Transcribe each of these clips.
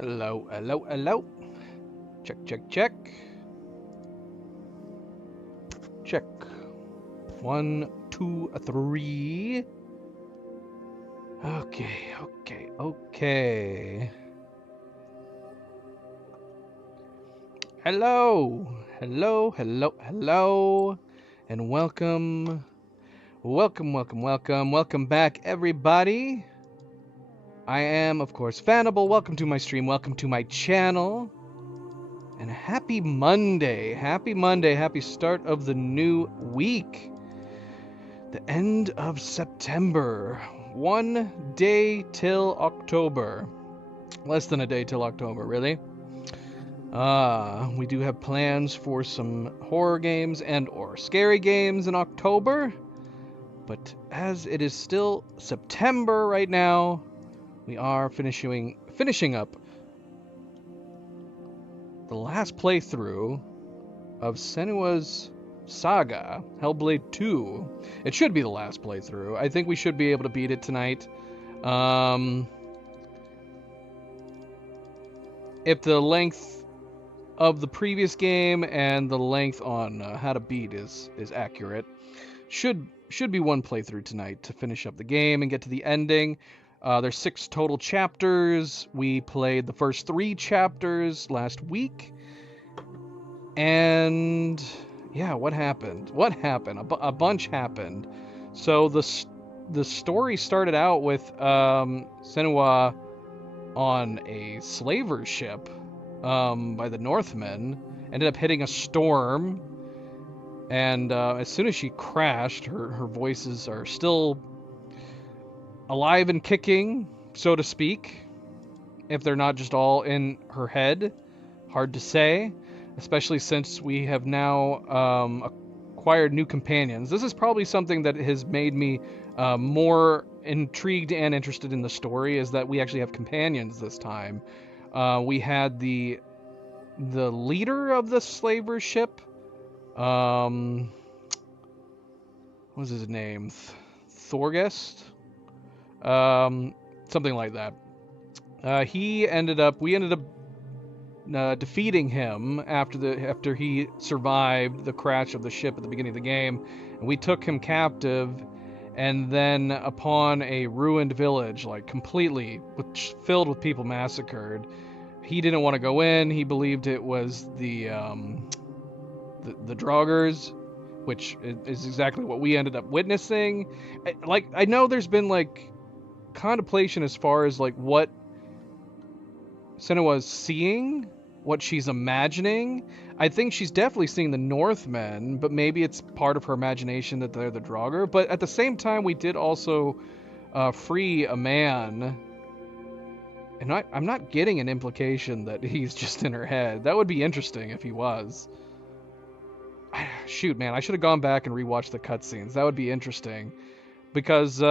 Hello, hello, hello. Check, check, check. Check. 1, 2, 3. Okay. Hello, hello, and welcome back, everybody. I am, of course, Fanable. Welcome to my stream. Welcome to my channel. And happy Monday. Happy start of the new week. The end of September. 1 day till October. Less than a day till October, really. We do have plans for some horror games and or scary games in October. But as it is still September right now, we are finishing up the last playthrough of Senua's Saga, Hellblade 2. It should be the last playthrough. I think we should be able to beat it tonight. If the length of the previous game and the length on how to beat is accurate, should be one playthrough tonight to finish up the game and get to the ending. There's 6 total chapters. We played the first 3 chapters last week. And yeah, what happened? A bunch happened. So the story started out with Senua on a slaver ship by the Northmen. Ended up hitting a storm. And as soon as she crashed, her voices are still alive and kicking, so to speak, if they're not just all in her head. Hard to say, especially since we have now acquired new companions. This is probably something that has made me more intrigued and interested in the story, is that we actually have companions this time. We had the leader of the slaver ship. What was his name? Thorgest? Something like that. We ended up defeating him after he survived the crash of the ship at the beginning of the game, and we took him captive. And then upon a ruined village, like completely filled with people massacred, he didn't want to go in. He believed it was the Draugrs, which is exactly what we ended up witnessing. I know there's been like contemplation as far as like what Senua's seeing, what she's imagining. I think she's definitely seeing the Northmen, but maybe it's part of her imagination that they're the Draugr. But at the same time, we did also free a man, and I'm not getting an implication that he's just in her head. That would be interesting if he was. Shoot, man, I should have gone back and rewatched the cutscenes. That would be interesting, because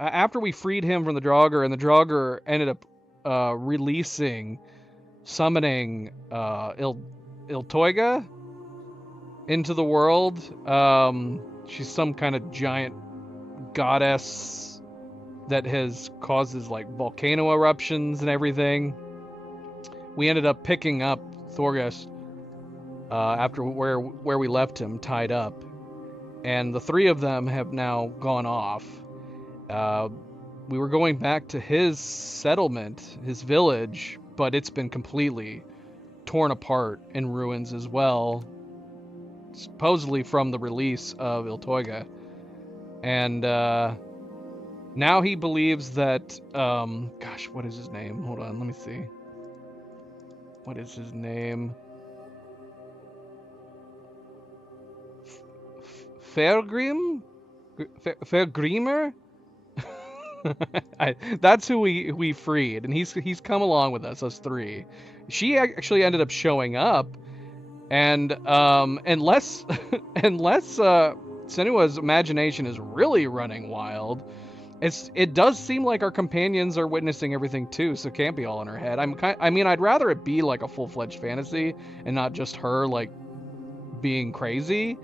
after we freed him from the Draugr, and the Draugr ended up summoning Iltoiga into the world. She's some kind of giant goddess that causes like volcano eruptions and everything. We ended up picking up Thorgest after where we left him tied up, and the 3 of them have now gone off. We were going back to his settlement, his village, but it's been completely torn apart in ruins as well, supposedly from the release of Iltoiga. And now he believes that, gosh, what is his name? Hold on, let me see. What is his name? Fairgrim? Fairgrimer? That's who we freed, and he's come along with us 3. She actually ended up showing up, and unless Senua's imagination is really running wild, it does seem like our companions are witnessing everything too, so it can't be all in her head. I'd rather it be like a full-fledged fantasy and not just her like being crazy.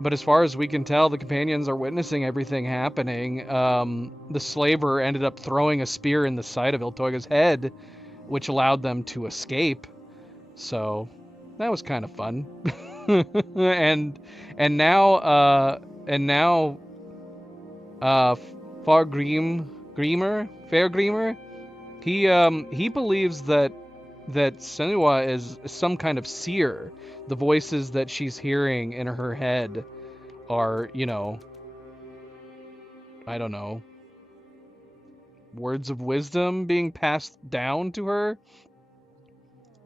But as far as we can tell, the companions are witnessing everything happening. The slaver ended up throwing a spear in the side of Iltoiga's head, which allowed them to escape. So that was kind of fun. and now uh Fairgreamer, he believes that Senua is some kind of seer. The voices that she's hearing in her head are, I don't know, words of wisdom being passed down to her,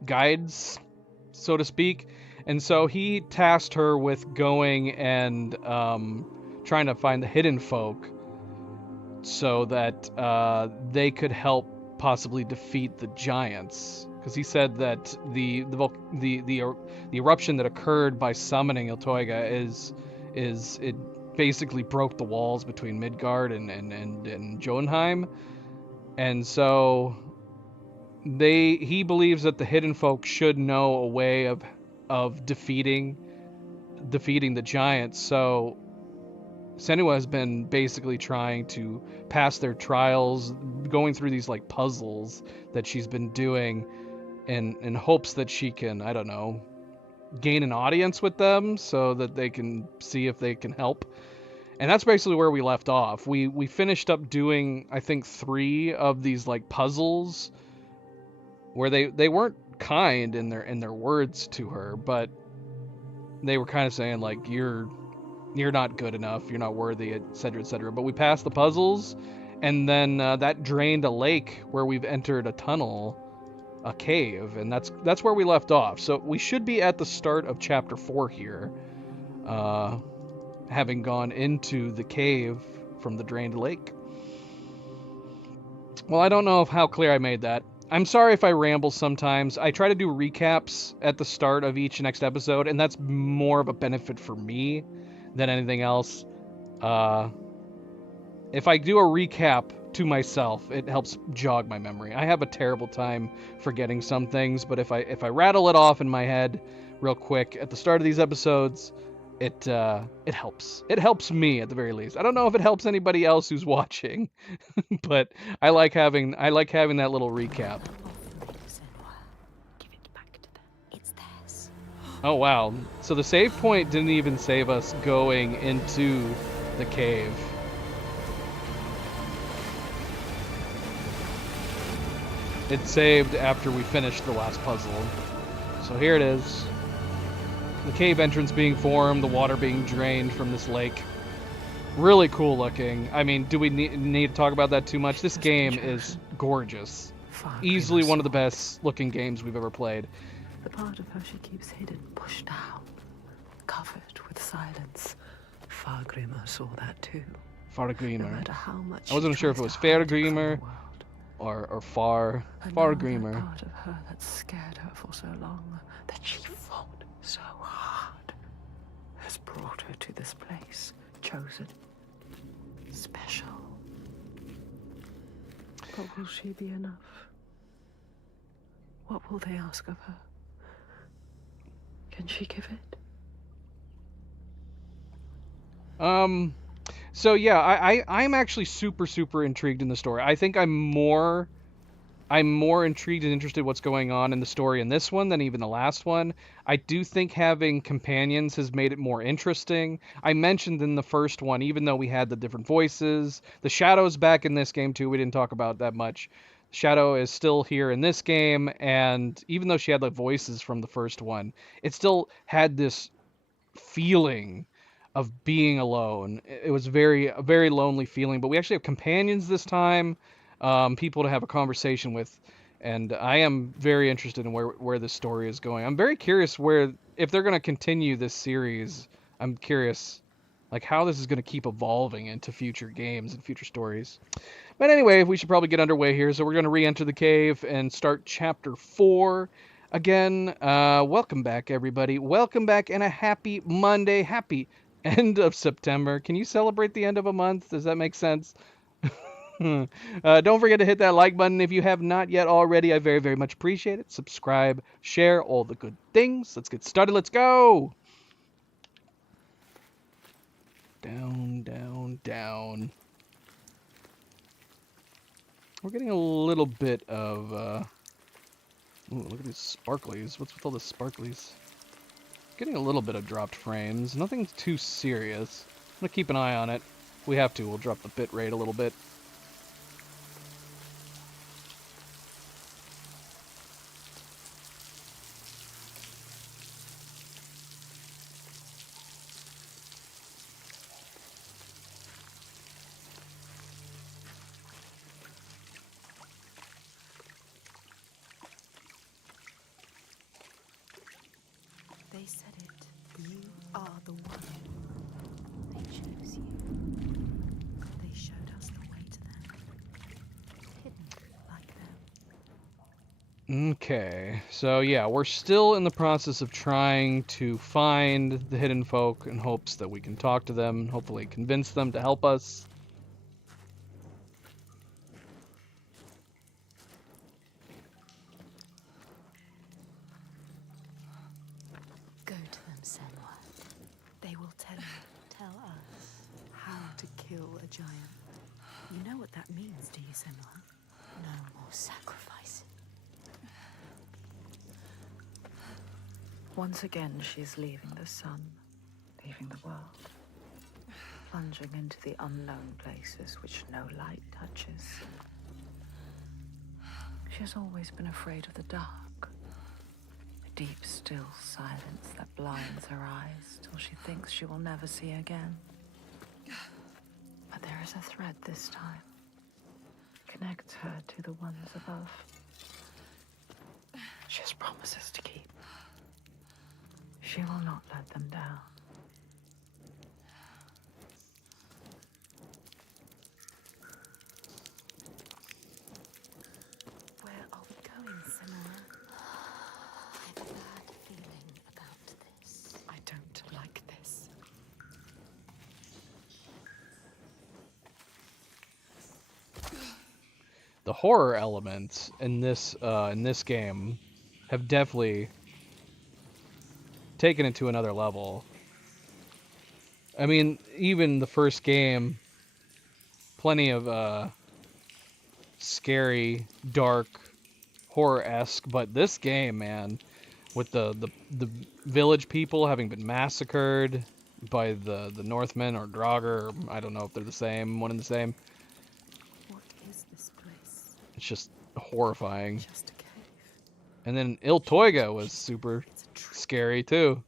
guides, so to speak. And so he tasked her with going and trying to find the hidden folk so that they could help possibly defeat the giants. Because he said that the eruption that occurred by summoning Iltoiga is it basically broke the walls between Midgard and Jotunheim, and so he believes that the hidden folk should know a way of defeating the giants. So Senua has been basically trying to pass their trials, going through these like puzzles that she's been doing in hopes that she can, I don't know, gain an audience with them so that they can see if they can help. And that's basically where we left off. We finished up doing, I think, 3 of these like puzzles where they weren't kind in their words to her, but they were kind of saying like you're not good enough, you're not worthy, etc., etc. But we passed the puzzles, and then that drained a lake where we've entered a tunnel, a cave, and that's where we left off. So we should be at the start of chapter 4 here, having gone into the cave from the drained lake. Well, I don't know how clear I made that. I'm sorry if I ramble sometimes. I try to do recaps at the start of each next episode, and that's more of a benefit for me than anything else. If I do a recap to myself, it helps jog my memory. I have a terrible time forgetting some things, but if I rattle it off in my head real quick at the start of these episodes, it helps. It helps me at the very least. I don't know if it helps anybody else who's watching, but I like having that little recap. Give it back to them. It's theirs. Oh wow. So the save point didn't even save us going into the cave. It saved after we finished the last puzzle. So here it is. The cave entrance being formed, the water being drained from this lake. Really cool looking. I mean, do we need to talk about that too much? This game is gorgeous. Easily one of the best looking games we've ever played. The part of her she keeps hidden, pushed down, covered with silence. Fargrimr saw that too. Fargrimr. No matter how much I wasn't sure if it was Fairgrimr or Fargrimr. Part of her that scared her for so long, that she fought so hard, has brought her to this place, chosen, special. But will she be enough? What will they ask of her? Can she give it? So yeah, I'm actually super intrigued in the story. I think I'm more intrigued and interested in what's going on in the story in this one than even the last one. I do think having companions has made it more interesting. I mentioned in the first one, even though we had the different voices, the Shadow's back in this game too. We didn't talk about that much. Shadow is still here in this game, and even though she had the voices from the first one, it still had this feeling of being alone. It was a very lonely feeling, but we actually have companions this time, people to have a conversation with, and I am very interested in where this story is going. I'm very curious if they're going to continue this series. I'm curious like how this is going to keep evolving into future games and future stories. But anyway, we should probably get underway here. So we're going to re-enter the cave and start chapter 4 again. Welcome back, everybody. Welcome back, and a happy Monday. Happy end of September. Can you celebrate the end of a month? Does that make sense? Don't forget to hit that like button if you have not yet already. I very much appreciate it. Subscribe, share, all the good things. Let's get started. Let's go. Down. We're getting a little bit of Ooh, look at these sparklies. What's with all the sparklies? Getting a little bit of dropped frames. Nothing too serious. I'm gonna keep an eye on it. If we have to, we'll drop the bit rate a little bit. They said it. You are the one. They chose you, They showed us the way to them, hidden. like them. Okay, so yeah, we're still in the process of trying to find the hidden folk in hopes that we can talk to them, hopefully convince them to help us. Go to them, Senua. They will tell you Tell us. how to kill a giant. You know what that means, do you, Senua? No more sacrifice. Once again, she's leaving the sun, leaving the world, plunging into the unknown places which no light touches. She has always been afraid of the dark, a deep, still silence that blinds her eyes till she thinks she will never see again. But there is a thread this time. It connects her to the ones above. She has promises to keep. She will not let them down. Where are we going, Senua? I have a bad feeling about this. I don't like this. The horror elements in this game have definitely taken it to another level. I mean, even the first game, plenty of scary, dark, horror-esque, but this game, man, with the village people having been massacred by the Northmen or Draugr, or I don't know if they're the same, one and the same. What is this place? It's just horrifying. Just a cave. And then Il Toiga was super It's a tree. scary too.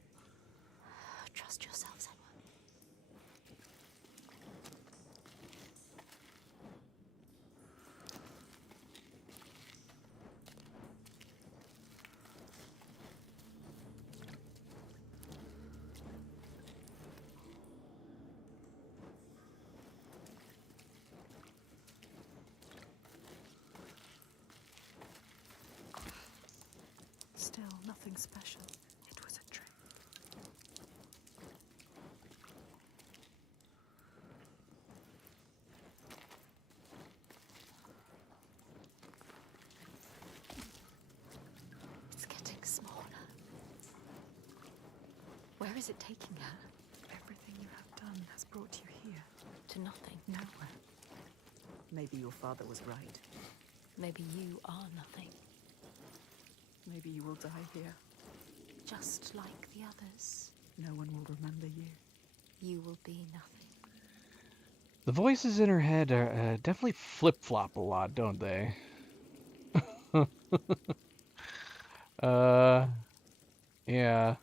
Trust yourself, Senua. Still nothing special. It was a trick. It's getting smaller. Where is it taking her? Everything you have done has brought you here. To nothing. Nowhere. Maybe your father was right. Maybe you are nothing. Maybe you will die here. Just like the others. No one will remember you. You will be nothing. The voices in her head are definitely flip-flop a lot, don't they? Yeah.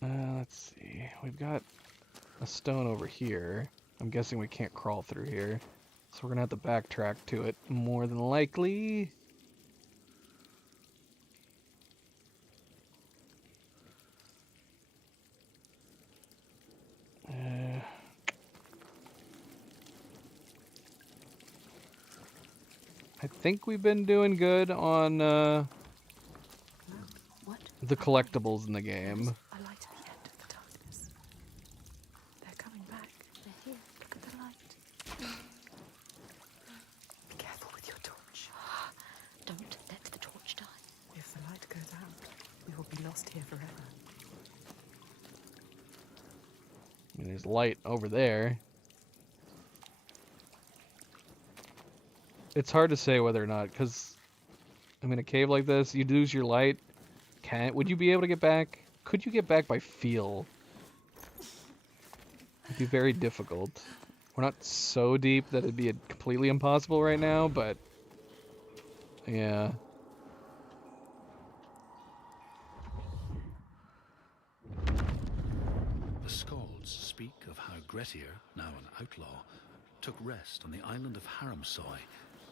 Let's see. We've got a stone over here. I'm guessing we can't crawl through here. So we're gonna have to backtrack to it more than likely. I think we've been doing good on What? the collectibles in the game. A light at the end of the darkness. They're coming back. They're here. Look at the light. Be careful with your torch. Don't let the torch die. If the light goes out, we will be lost here forever. I mean, there's light over there. It's hard to say whether or not, because I mean, a cave like this, you lose your light. Would you be able to get back? Could you get back by feel? It'd be very difficult. We're not so deep that it'd be completely impossible right now, but yeah. The Skalds speak of how Grettir, now an outlaw, took rest on the island of Haramsoy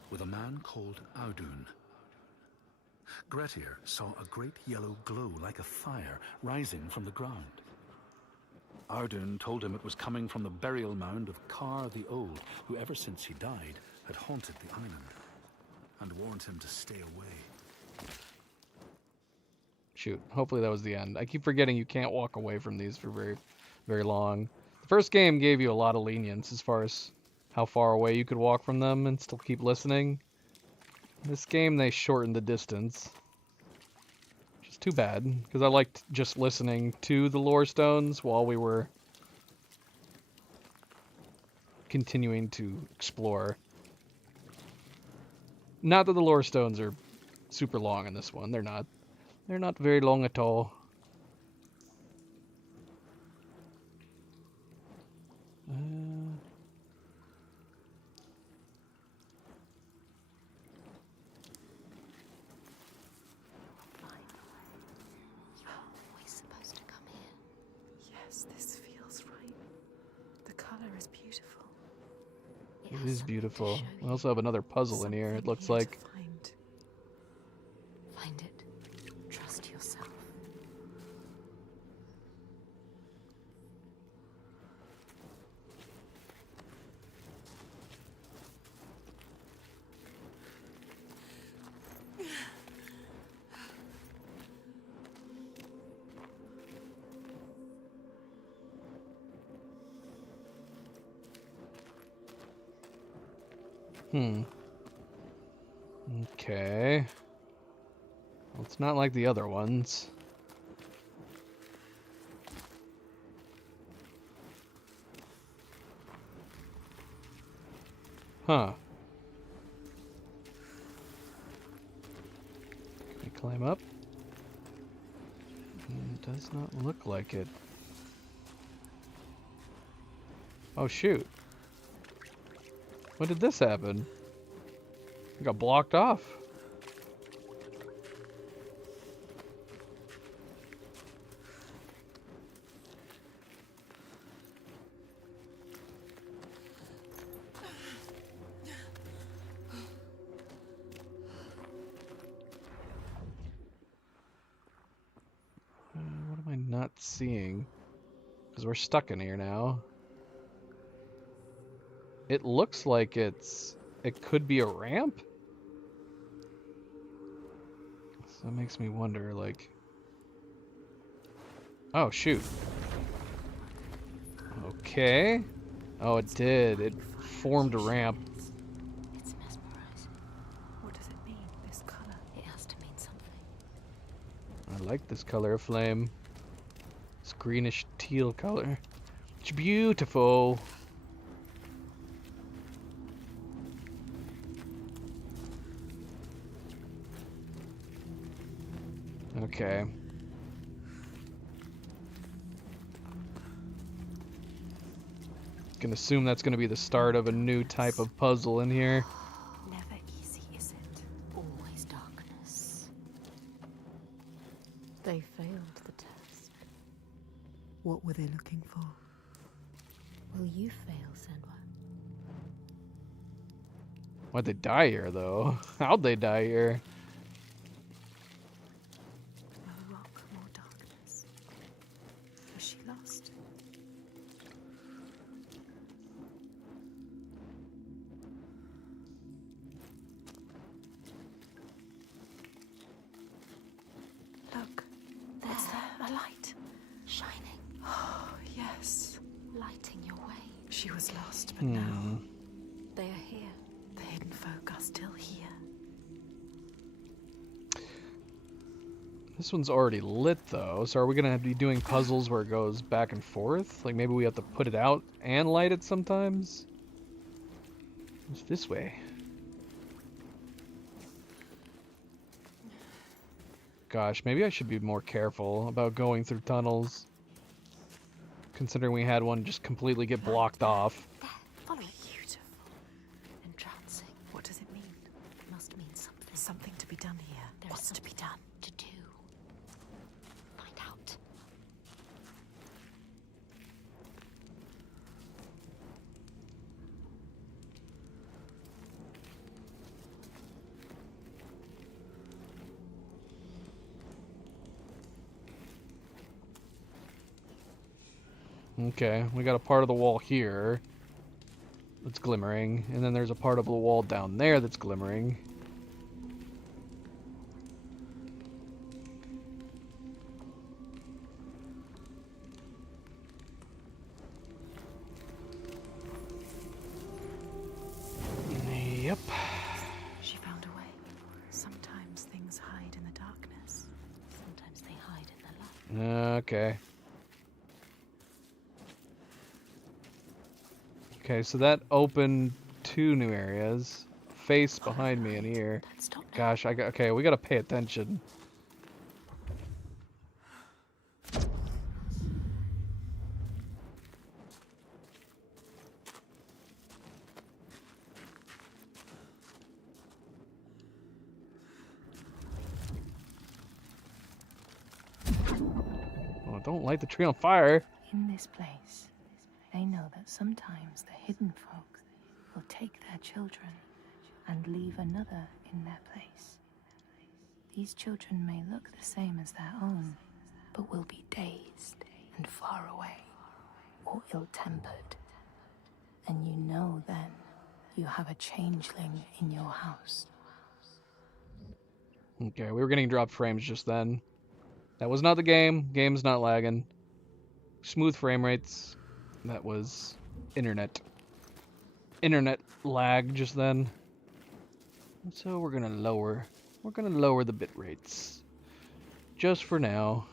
with a man called Audun. Grettir saw a great yellow glow like a fire rising from the ground. Audun told him it was coming from the burial mound of Kar the Old, who ever since he died had haunted the island, and warned him to stay away. Shoot, hopefully that was the end. I keep forgetting you can't walk away from these for very, very long. The first game gave you a lot of lenience as far as how far away you could walk from them and still keep listening. In this game, they shortened the distance. Which is too bad, because I liked just listening to the lore stones while we were continuing to explore. Not that the lore stones are super long in this one. They're not. They're not very long at all. We're supposed to come here. Yes, this feels right. The color is beautiful. It has is something to beautiful. show We you. also have another puzzle in here. It Something looks here to like. find. Find it. Trust yourself. Okay. Well, it's not like the other ones. Huh. Can we climb up? It does not look like it. Oh shoot. When did this happen? I got blocked off. What am I not seeing? Because we're stuck in here now. It looks like it could be a ramp. So that makes me wonder, like... Oh, shoot. Okay. Oh, it did. It formed a ramp. It's mesmerizing. What does it mean, this color? It has to mean something. I like this color of flame. This greenish teal color. It's beautiful. Okay. Can assume that's going to be the start of a new type of puzzle in here. Never easy, is it? Always darkness. They failed the test. What were they looking for? Will you fail, Senwa? Why'd they die here, though? How'd they die here? More rock, more darkness. Is she lost? Look, There, a light. shining, Oh, yes. lighting your way. She was lost, but now They are here. the hidden folk are still here. This one's already lit, though, so are we gonna be doing puzzles where it goes back and forth? Like, maybe we have to put it out and light it sometimes? It's this way. Gosh, maybe I should be more careful about going through tunnels. Considering we had one just completely get blocked off. There, follow it. Beautiful. Entrancing. What does it mean? It must mean something. Something to be done here. There is What's to be something done? to do. Find out. Okay, we got a part of the wall here that's glimmering, and then there's a part of the wall down there that's glimmering. Yep. She found a way. Sometimes things hide in the darkness. Sometimes they hide in the light. Okay. Okay, so that opened 2 new areas. Face behind me and here. Don't stop now. Gosh, okay, we gotta pay attention. Oh, don't light the tree on fire. In this place, they know that sometimes the hidden folk will take their children and leave another in their place. These children may look the same as their own, but will be dazed and far away, or ill-tempered. And you know then you have a changeling in your house. Okay, we were getting dropped frames just then. That was not the game. Game's not lagging. Smooth frame rates. That was internet. Internet lag just then. So we're gonna lower the bit rates. Just for now.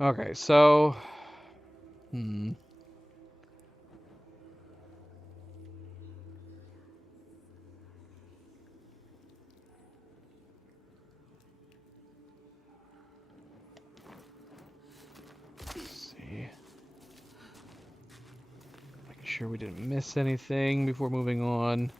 Okay, so let's see. Making sure we didn't miss anything before moving on.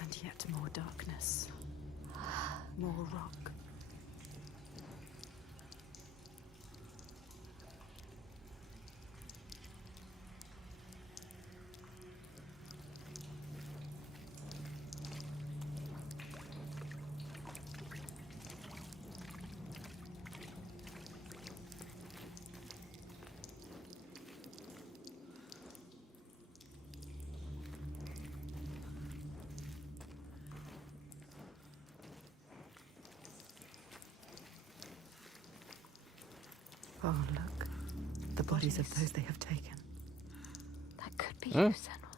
And yet more darkness. More rock. Oh, look. The bodies of those they have taken. That could be Huh? you, Senua.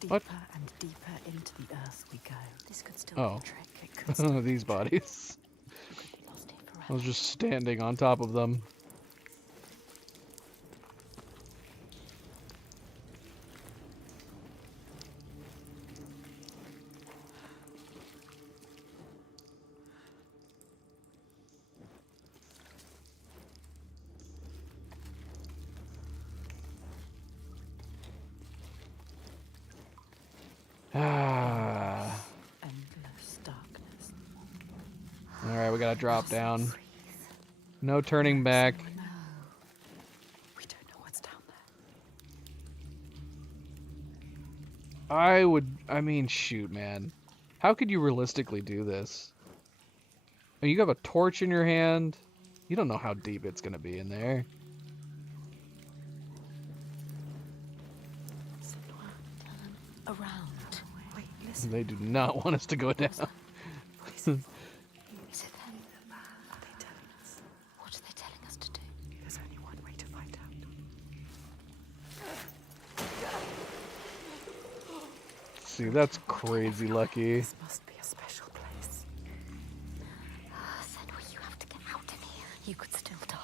Deeper What? and deeper into the earth we go. This could still Oh. be a trick. It could still These bodies. you could be lost here I forever. was just standing on top of them. Ah. Endless darkness. Alright, we gotta drop down. Breathe. No turning back. No. We don't know what's down there. I mean, shoot, man. How could you realistically do this? I mean, you have a torch in your hand. You don't know how deep it's gonna be in there. Senua, around. Wait, listen. They do not want us to go down. Is it them? Are they telling us? What are they telling us to do? There's only one way to find out. See, that's crazy, Lucky. This must be a special place. Senua, you have to get out of here. You could still die.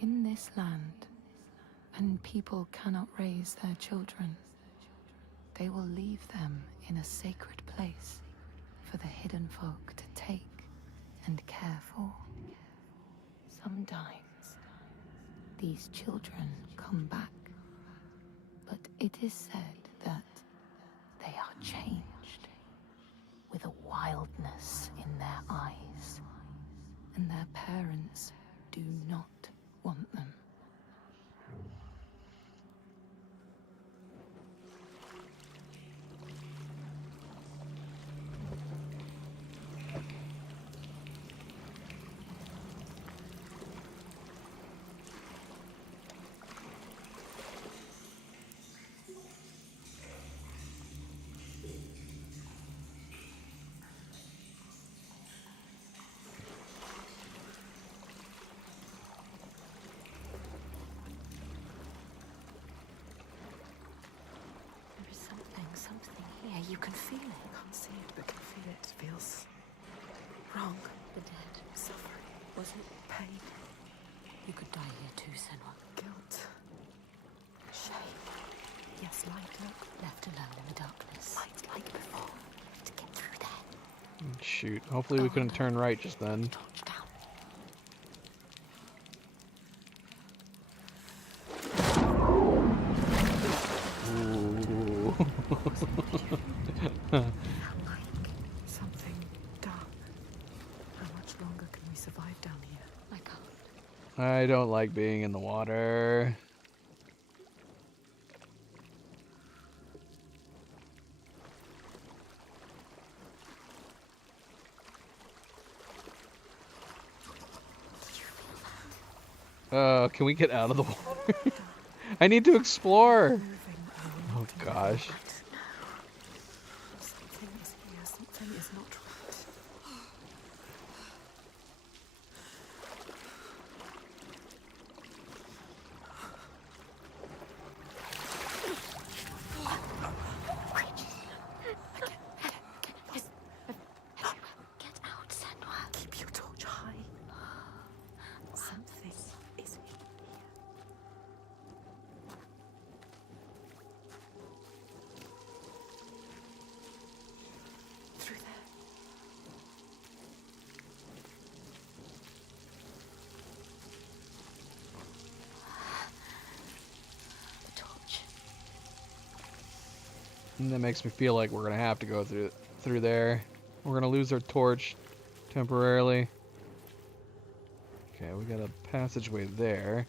In this land, when people cannot raise their children, they will leave them in a sacred place for the hidden folk to take and care for. Sometimes, these children come back, but it is said that they are changed, with a wildness in their eyes, and their parents do not want them. There is something here. You can feel it. Can't see it, but can feel it. Feels wrong. The dead. Suffering. Was it Pain. You could die here too, Senua. Guilt. Shame. Yes, light, look. Left alone in the darkness. Light like before. To get through there. Shoot. Hopefully we couldn't turn right just then. Torch down. Ooh. Something dark. How much longer can we survive down here? I can't. I don't like being in the water. Can we get out of the water? I need to explore. Moving Oh gosh. Something is here. Something is not right. Get out, Senua. Keep your torch high. Something is here. Through there. The torch. And that makes me feel like we're gonna have to go through there. We're gonna lose our torch temporarily. Okay, we got a passageway there.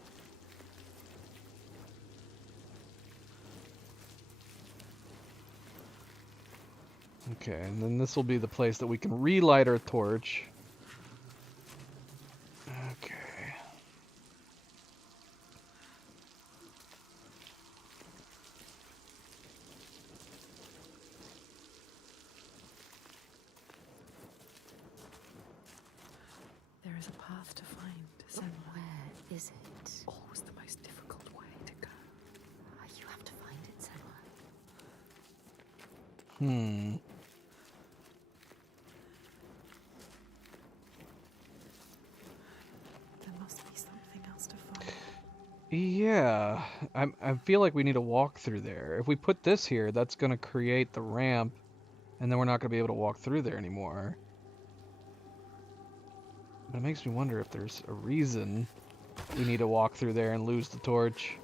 Okay, and then this will be the place that we can relight our torch. Okay. There is a path to find. Senua. Where is it? Always the most difficult way to go. You have to find it, Senua. Hmm. There must be something else to find. Yeah, I feel like we need to walk through there. If we put this here, that's gonna create the ramp, and then we're not gonna be able to walk through there anymore. But it makes me wonder if there's a reason we need to walk through there and lose the torch.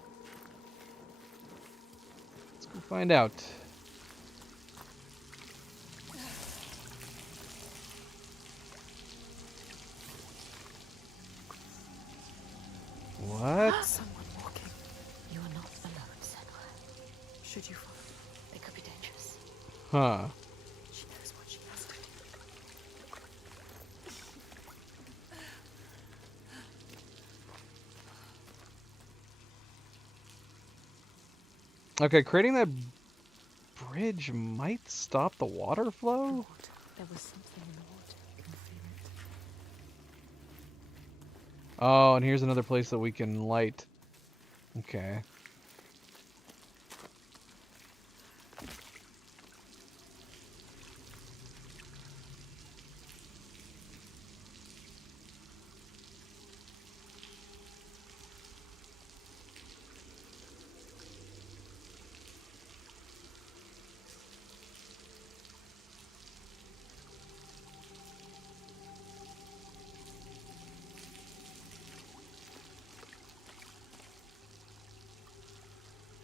Let's go find out. What? Someone walking. You are not alone. Huh. She knows what she has to do. Okay, creating that bridge might stop the water flow? Water. There was something in the water. You can feel it. Oh, and here's another place that we can light. Okay.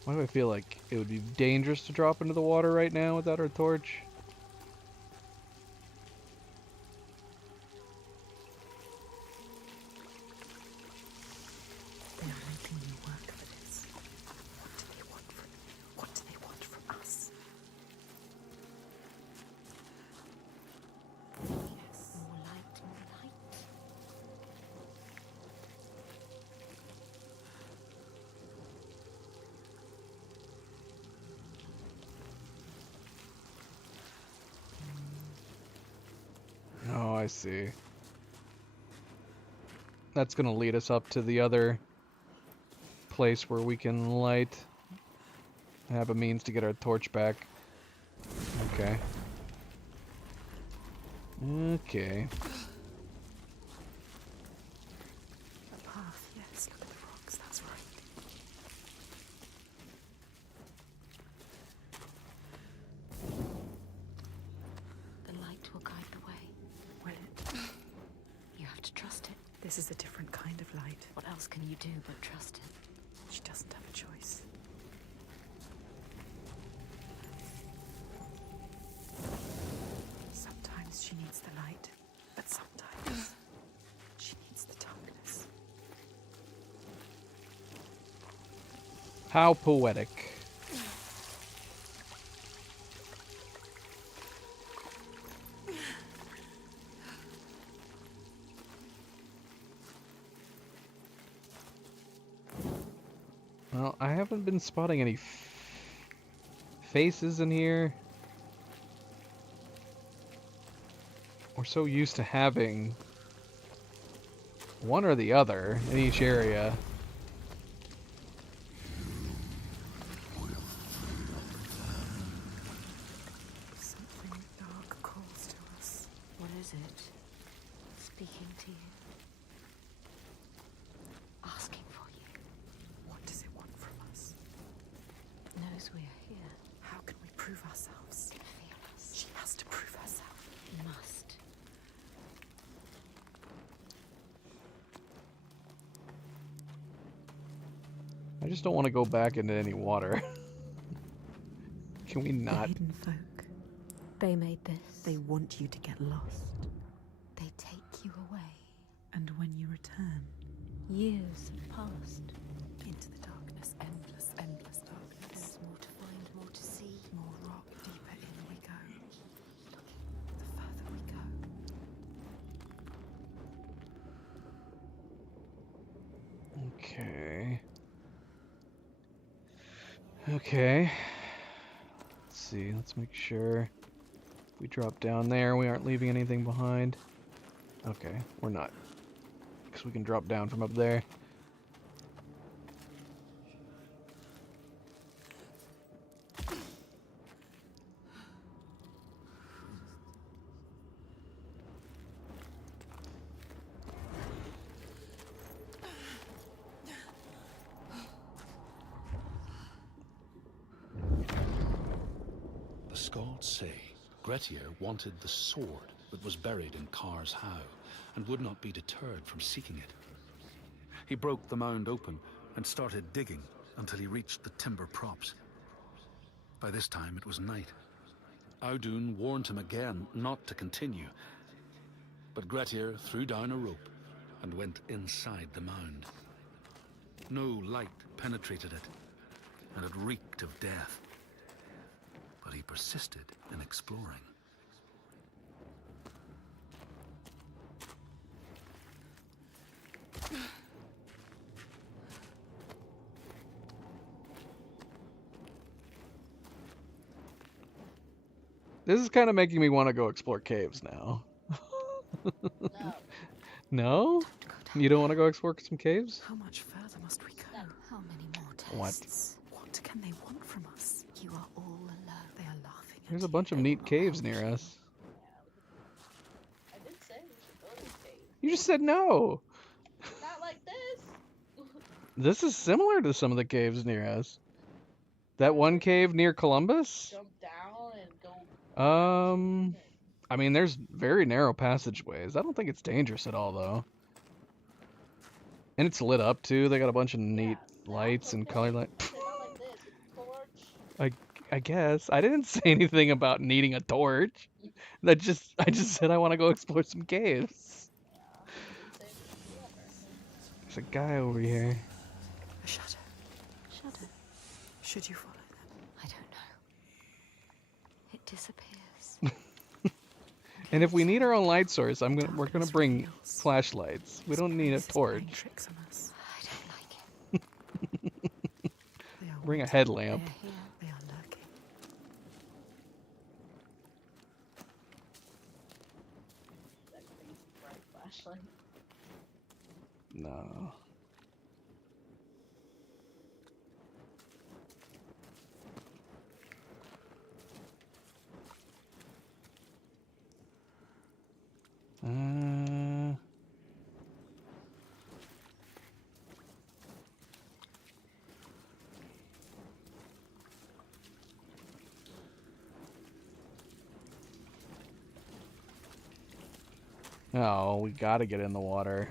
Why do I feel like it would be dangerous to drop into the water right now without our torch? They are making you work for this. What do they want from us? Yes. More light, more light. Oh, I see. That's gonna lead us up to the other place where we can light. Have a means to get our torch back. Okay. Okay. A path, yes. Look at the rocks, that's right. The light will guide the way. Will it? You have to trust it. This is a different kind of light. What else can you do but trust it? She doesn't have a choice. Sometimes she needs the light, but sometimes she needs the darkness. How poetic. Well, I haven't been spotting any faces in here. We're so used to having one or the other in each area. Something dark calls to us. What is it? Speaking to you. Asking for you. What does it want from us? It knows we are here. How can we prove ourselves? Feel us. She has to prove herself. Must. I just don't want to go back into any water. Can we The not? hidden folk. They made this. They want you to get lost. They take you away. And when you return Years have passed. into the darkness, endless, endless darkness, There's more to find, more to see. more rock, deeper in we go. The further we go. Okay. Okay. Let's see. Let's make sure if we drop down there, we aren't leaving anything behind. Okay, we're not. Because we can drop down from up there. The Skalds say Grettir wanted the sword that was buried in Kar's How, and would not be deterred from seeking it. He broke the mound open and started digging until he reached the timber props. By this time it was night. Audun warned him again not to continue, but Grettir threw down a rope and went inside the mound. No light penetrated it, and it reeked of death. but he persisted in exploring. This is kind of making me want to go explore caves now. No? You don't want to go explore some caves? How much further must we go? How many more What? tests? What can they want from us? You are all alone. They are laughing at There's a you. bunch of neat caves near us. I did say we should go to the cave. You just said no. Not like this. This is similar to some of the caves near us. That one cave near Columbus? Jump down and go. I mean, there's very narrow passageways. I don't think it's dangerous at all, though. And it's lit up, too. They got a bunch of neat lights and color lights. Not like this. With torch. I guess. I didn't say anything about needing a torch. I just said I want to go explore some caves. There's a guy over here. A shadow. Shadow. Should you follow them? I don't know. It disappears. And if we need our own light source, we're gonna Darkness bring reveals. flashlights. We don't need a This is playing torch. tricks on us. I don't like it. They are Bring a wanted. headlamp. They're here. They are lurking. That crazy bright flashlight. No. Oh, we gotta get in the water.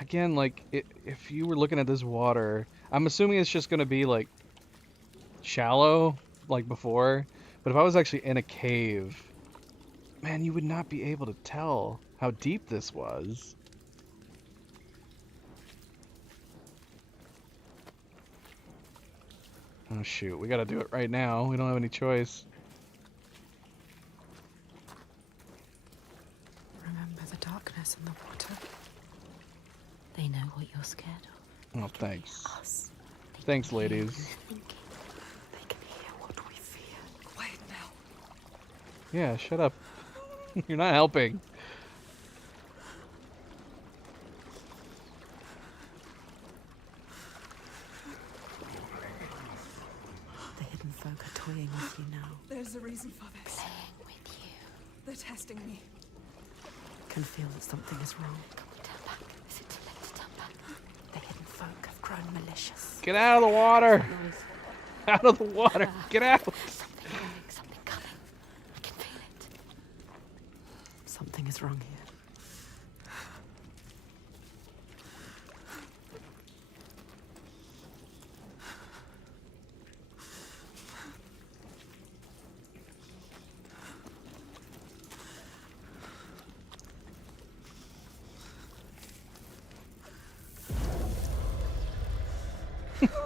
Again, like, if you were looking at this water, I'm assuming it's just gonna be, like, shallow, like before. But if I was actually in a cave, man, you would not be able to tell how deep this was. Oh, shoot. We gotta do it right now. We don't have any choice. Remember the darkness in the water. They know what you're scared of. Oh, thanks. Us. They Thanks, can hear you ladies. thinking. They can hear what we fear. Quiet now. Yeah, shut up. You're not helping. The hidden folk are toying with you now. There's a reason for this. Playing with you. They're testing me. Can feel that something is wrong. Can we turn back? Is it too late to turn back? The hidden folk have grown malicious. Get out of the water! Out of the water! Get out! Something coming, something coming. I can feel it. Something is wrong here.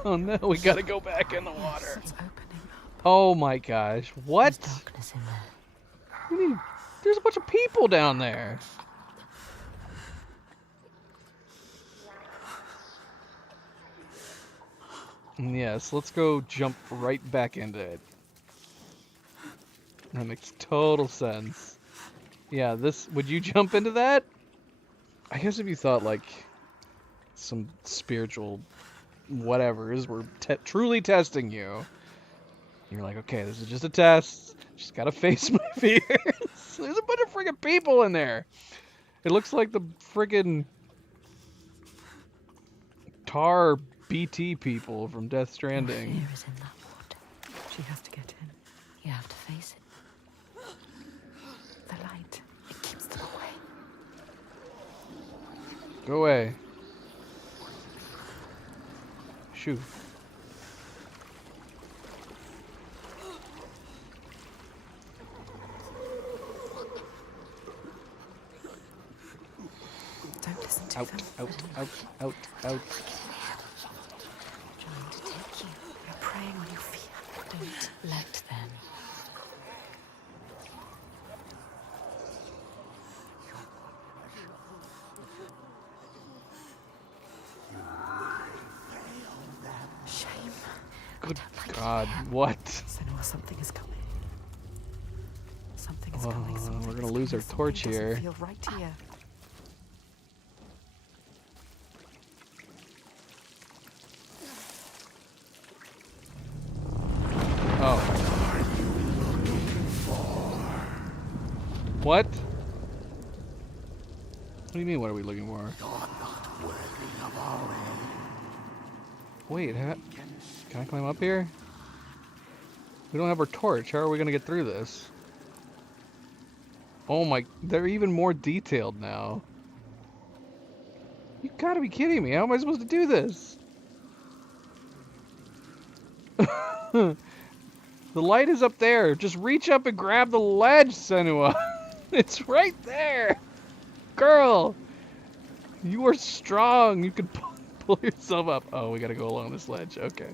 Oh no, we gotta go back in the water. It's opening up. Oh my gosh. What? There's darkness in there. What do you mean? There's a bunch of people down there. Yes, let's go jump right back into it. That makes total sense. Yeah, would you jump into that? I guess if you thought like some spiritual whatevers were truly testing you, you're like, okay, this is just a test. Just gotta face my fears. There's a bunch of friggin' people in there. It looks like the friggin' tar BT people from Death Stranding. Fear is in that water. She has to get in. You have to face it. The light. It keeps them away. Go away. Shoo. Don't listen to Out, them. out, out, out, out. Trying to take you. You're preying on your fear. Don't let them. Shame. Good God, what? Senua, something is coming. Something is coming. Something We're is gonna lose our coming. torch Something doesn't here. feel right here. Oh. What? What do you mean, what are we looking for? Wait, can I climb up here? We don't have our torch. How are we gonna get through this? Oh my, they're even more detailed now. You gotta be kidding me. How am I supposed to do this? The light is up there. Just reach up and grab the ledge, Senua. It's right there. Girl, you are strong. You can pull yourself up. Oh, we gotta go along this ledge. Okay.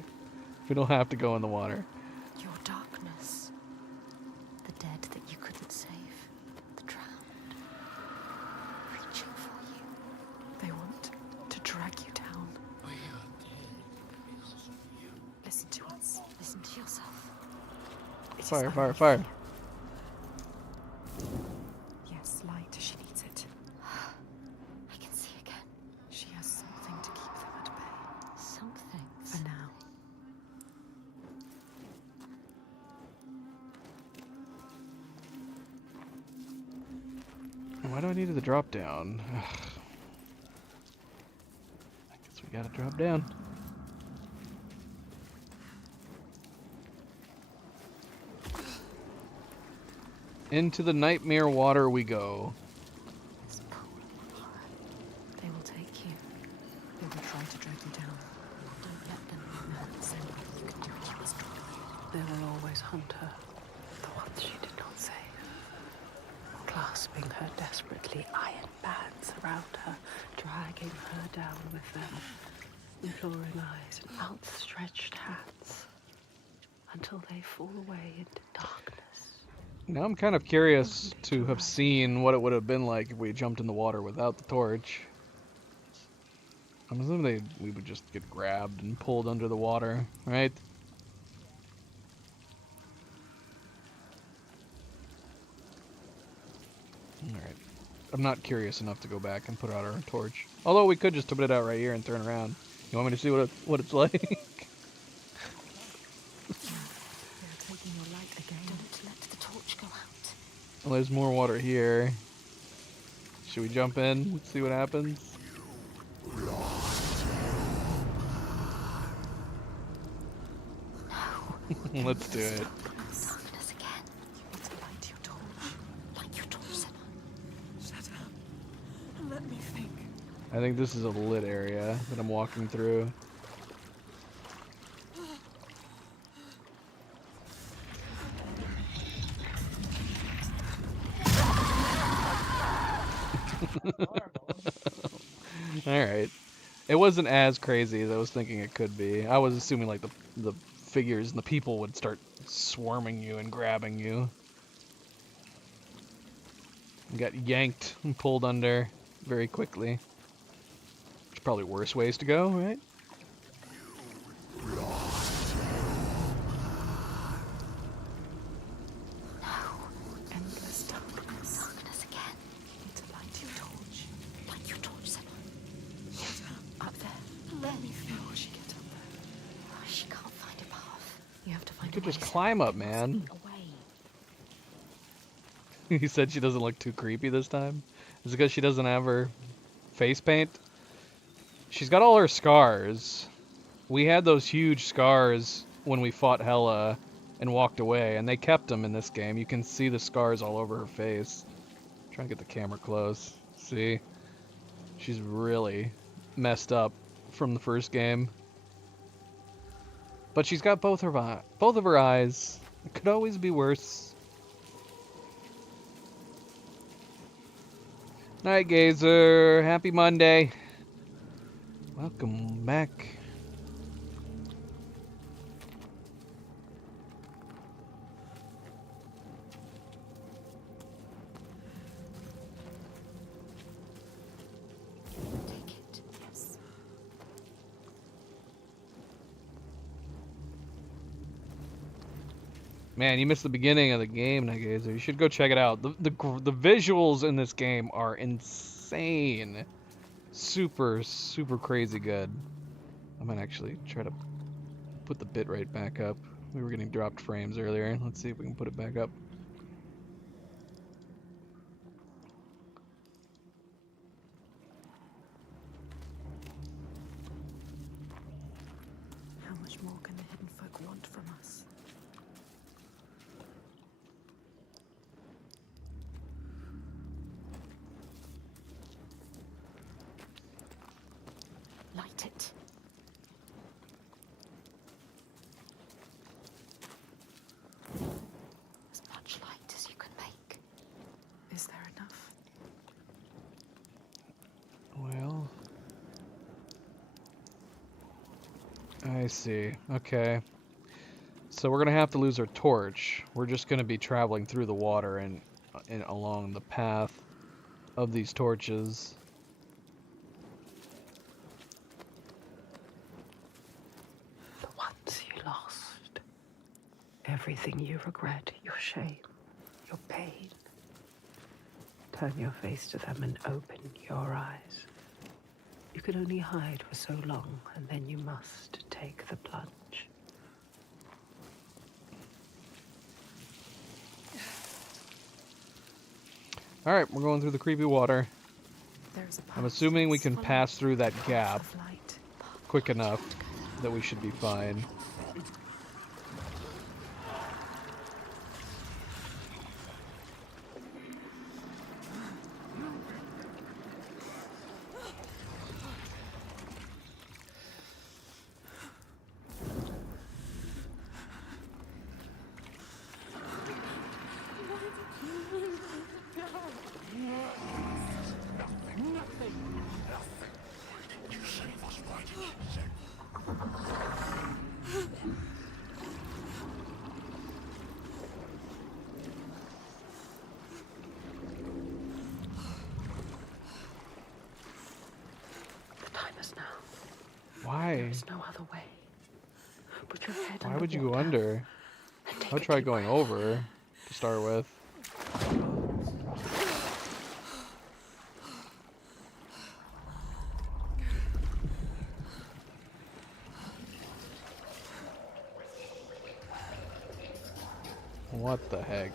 We don't have to go in the water. Your darkness. The dead that you couldn't save. The drowned. Reaching for you. They want to drag you down. Listen to us. Listen to yourself. It is Fire, only fire, fire. Yes, light. She needs it. I can see again. She has something to keep them at bay. Something. For now. Why do I need the drop down? Ugh. I guess we gotta drop down. Into the nightmare water we go. This pool of horror. They will take you. They will try to drag you down. Don't let them. Senua, you can do it. You must drop They will always hunt her. The ones she did not save. Clasping her desperately, iron bands around her, dragging her down with them. Imploring eyes and outstretched hands. Until they fall away into darkness. Now I'm kind of curious to have seen what it would have been like if we jumped in the water without the torch. I'm assuming we would just get grabbed and pulled under the water, right? Alright. I'm not curious enough to go back and put out our torch. Although we could just put it out right here and turn around. You want me to see what it's like? They are taking your light again. Don't let the torch go out. Well, there's more water here. Should we jump in? See what happens? Let's do it. Darkness again. You need to light your torch. Like your torch, Senua. Shut up. And let me think. I think this is a lit area that I'm walking through. Alright. It wasn't as crazy as I was thinking it could be. I was assuming like the figures and the people would start swarming you and grabbing you. You got yanked and pulled under very quickly. There's probably worse ways to go, right? Endless darkness. Darkness again. You need to light your torch. Like your torch, Senua. Up there. Let me think. How will she get up there? Oh, she can't find a path. You have to find You could a way. just climb up, man. Away. He said she doesn't look too creepy this time. Is it because she doesn't have her face paint? She's got all her scars. We had those huge scars when we fought Hela and walked away, and they kept them in this game. You can see the scars all over her face. Trying to get the camera close. See? She's really messed up from the first game. But she's got both of her eyes. It could always be worse. Night Gazer, happy Monday. Welcome back. Man, you missed the beginning of the game, Nagazer. You should go check it out. The visuals in this game are insane. Super, super crazy good. I might actually try to put the bitrate back up. We were getting dropped frames earlier. Let's see if we can put it back up. How much more can the hidden folk want from us? Light it. As much light as you can make. Is there enough? Well, I see. Okay. So we're gonna have to lose our torch. We're just gonna be traveling through the water and along the path of these torches. The ones you lost. Everything you regret, your shame, your pain. Turn your face to them and open your eyes. You can only hide for so long, and then you must take the plunge. Alright, we're going through the creepy water. There's a I'm path assuming we that's can full pass through that of gap of light. quick enough that we should be fine. The time is now. Why? There's no other way. Put your head Why would you go underwater under? and take I would a try deep going breath. over to start with. What the heck?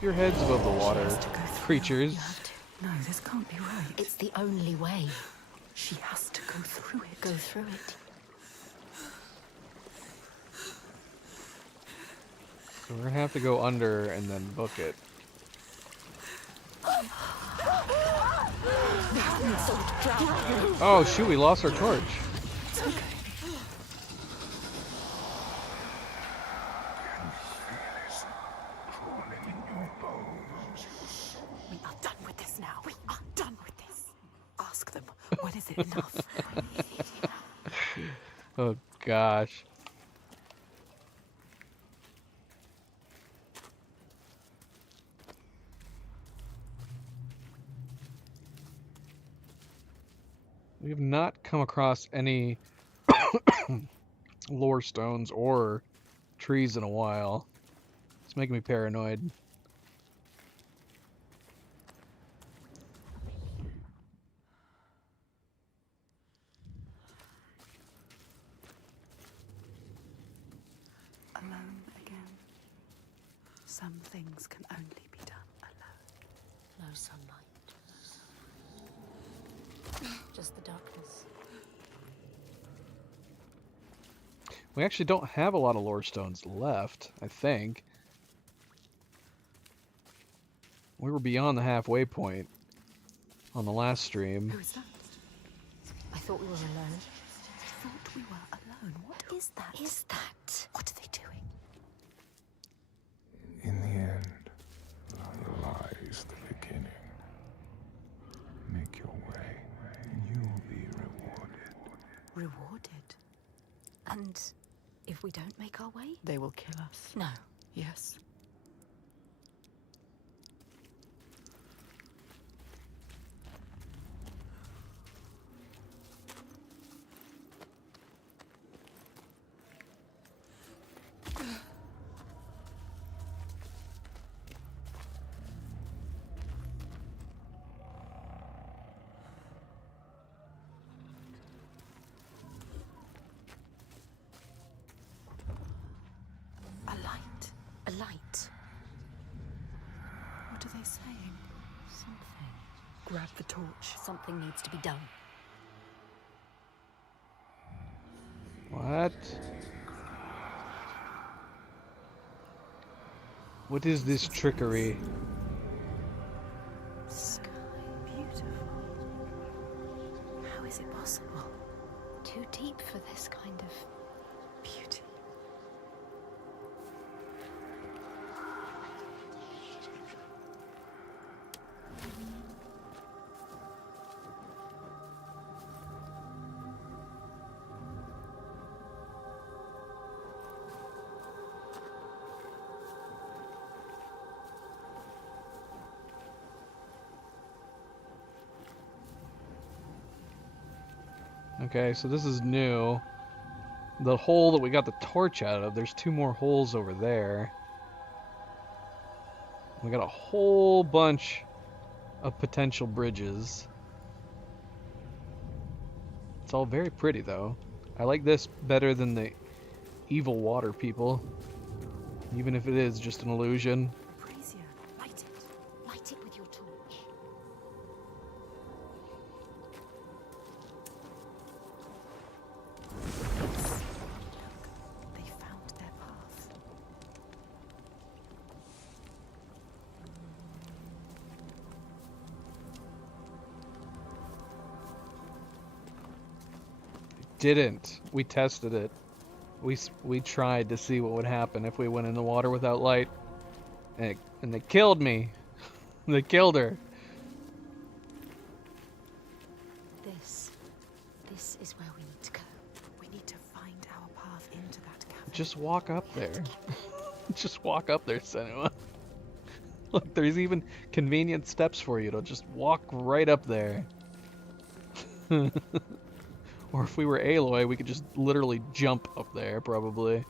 Your head's above the water, Has to go through. creatures. You have to. No, this can't be right. It's the only way. She has to go through it. Go through it. So we're gonna have to go under and then book it. Oh shoot, we lost our torch. It's okay. We are done with this now. We are done with this. Ask them, when is it enough? Oh gosh. We have not come across any lore stones or trees in a while. It's making me paranoid. Alone again. Some things can only be done alone. No sunlight. Just the darkness. We actually don't have a lot of lore stones left, I think. We were beyond the halfway point on the last stream. Who is that? I thought we were alone. I thought we were alone. What Is that? What are they doing? In the end, Rewarded. And if we don't make our way? They will kill us. No. Yes. A light. A light. What are they saying? Something. Grab the torch. Something needs to be done. What? What is this trickery? Sky. Beautiful. How is it possible? Too deep for this kind of beauty. Okay, so this is new. The hole that we got the torch out of, there's 2 more holes over there. We got a whole bunch of potential bridges. It's all very pretty though. I like this better than the evil water people. Even if it is just an illusion. Brazier, light it. Light it with your torch. They found their path. Didn't. We tested it. We tried to see what would happen if we went in the water without light. And they killed me. They killed her. This is where we need to go. We need to find our path into that cavern. Just walk up there. Just walk up there, Senua. Look, there's even convenient steps for you to just walk right up there. Or if we were Aloy, we could just literally jump up there, probably.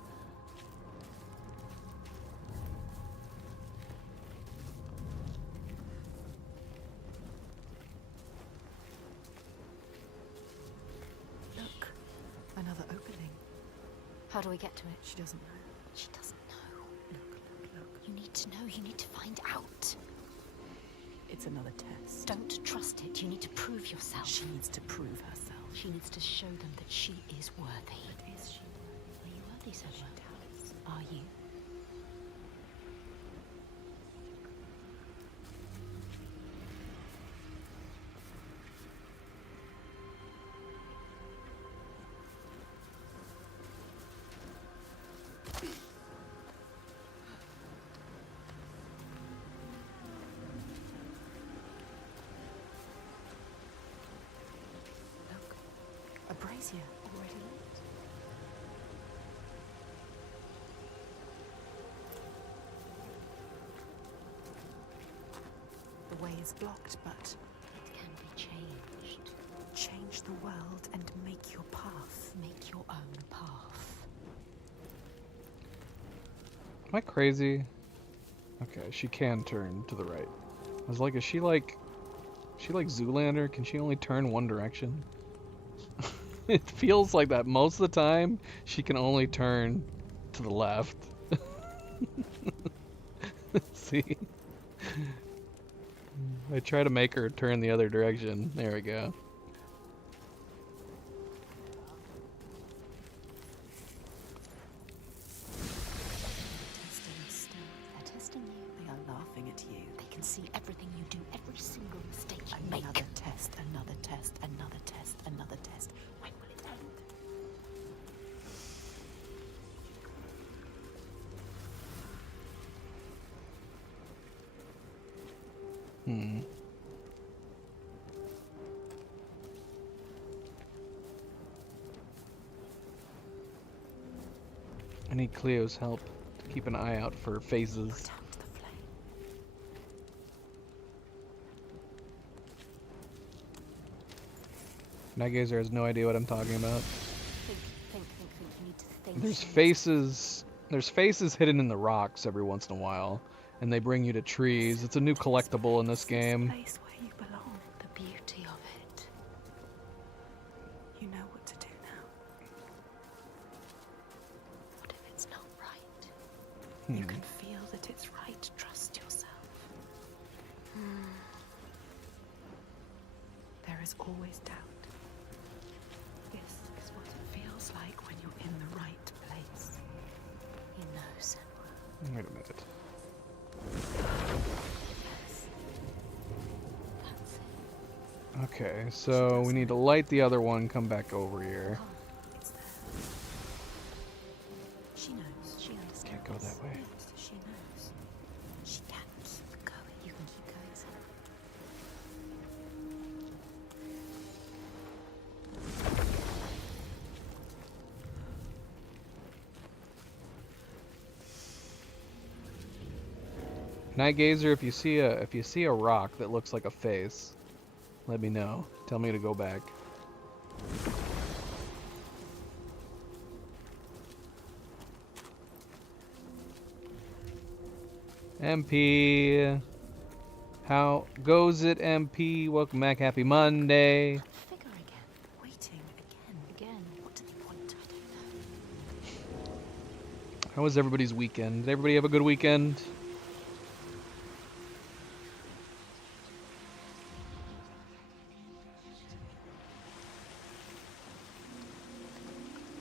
Look, another opening. How do we get to it? She doesn't know. She doesn't know. Look. You need to know. You need to find out. It's another test. Don't trust it. You need to prove yourself. She needs to prove herself. She needs to show them that she is worthy. But is she? Are you worthy, She Senua? doubts. Are you? Look, a brazier already lit. The way is blocked, but It can be changed. change the world and make your path. Make your own path. Am I crazy? Okay, she can turn to the right. I was like, is she like Zoolander? Can she only turn one direction? It feels like that most of the time. She can only turn to the left. See? I try to make her turn the other direction. There we go. Testing us still. They're testing you. They are laughing at you. They can see everything you do, every single mistake you Another make. test, another test, another test, another test. When will it end? Hmm. I need Cleo's help to keep an eye out for Go phases. down to the flame. Night Gazer has no idea what I'm talking about. Think. You need to think. There's You need to faces. There's faces hidden in the rocks every once in a while, and they bring you to trees. It's a new collectible in this game. Place where you belong. The beauty of it. You know what to do now. What if it's not right? You can feel that it's right. Trust yourself. There is always doubt. This is what it feels like when you're in the right place. You know, Senua. Wait a minute. Yes. That's it. Okay, so we need to light the other one, come back over here. Come. It's there. She knows. She understands. Can't go that way. Yes, she knows. She can keep going. You can keep going, Senua. Night Gazer, if you see a rock that looks like a face, let me know. Tell me to go back. MP, how goes it, MP? Welcome back. Happy Monday. Figure again. Waiting again. What do they want? I don't know. How was everybody's weekend? Did everybody have a good weekend?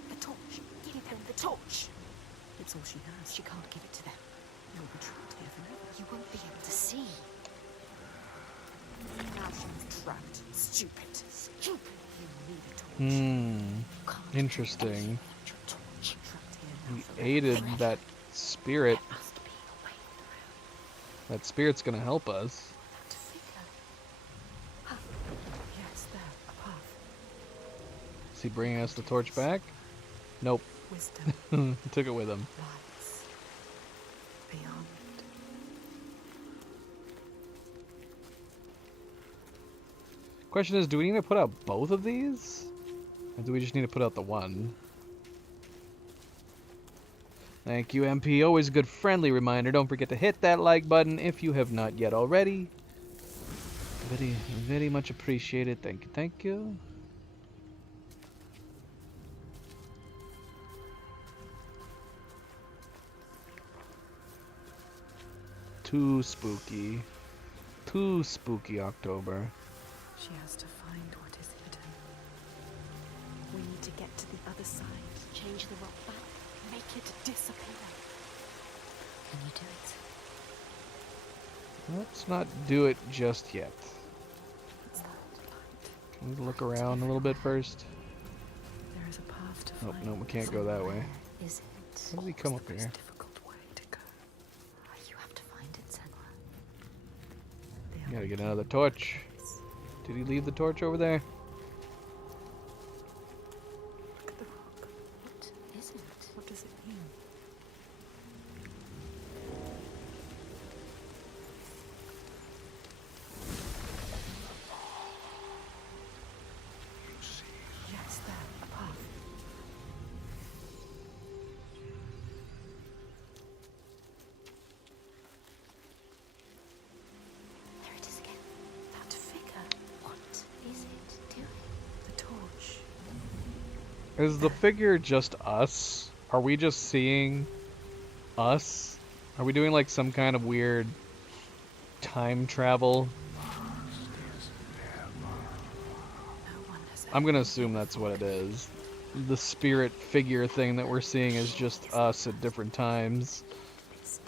The torch. Give them the torch. It's all she has. She can't give it to them. You'll be trapped here forever. You won't be able to see. Now she's trapped. Stupid. You need a torch. Hmm. Can't do Interesting. anything without your torch. Trapped here now We forever. aided Think that spirit. there must be a way through. That spirit's gonna help us. That figure. Yes, there, a path. Is he bringing us the torch back? Nope. Wisdom He took it with him. lies beyond. Question is, do we need to put out both of these? Or do we just need to put out the one? Thank you, MP. Always a good friendly reminder. Don't forget to hit that like button if you have not yet already. Very, very much appreciated. Thank you, thank you. Too spooky. Too spooky, October. She has to find what is hidden. We need to get to the other side. Change the rock back. Make it disappear. Can you do it? Let's not do it just yet. It's that light. Can we look around a little bit first? There is a path to Nope, find. no, we can't go that way. Is it? How do we come up the most here? difficult way to go. You have to find it, Senua. The Gotta only get thing another torch. is, Did he leave the torch over there? look at the rock. What is it? What does it mean? Yes, there, a path. There it is again. That figure. What is it doing? The torch. Is the figure just us? Are we just seeing us? Are we doing like some kind of weird time travel? No one has I'm gonna assume that's what it is. The spirit figure thing that we're seeing is just us at different times. This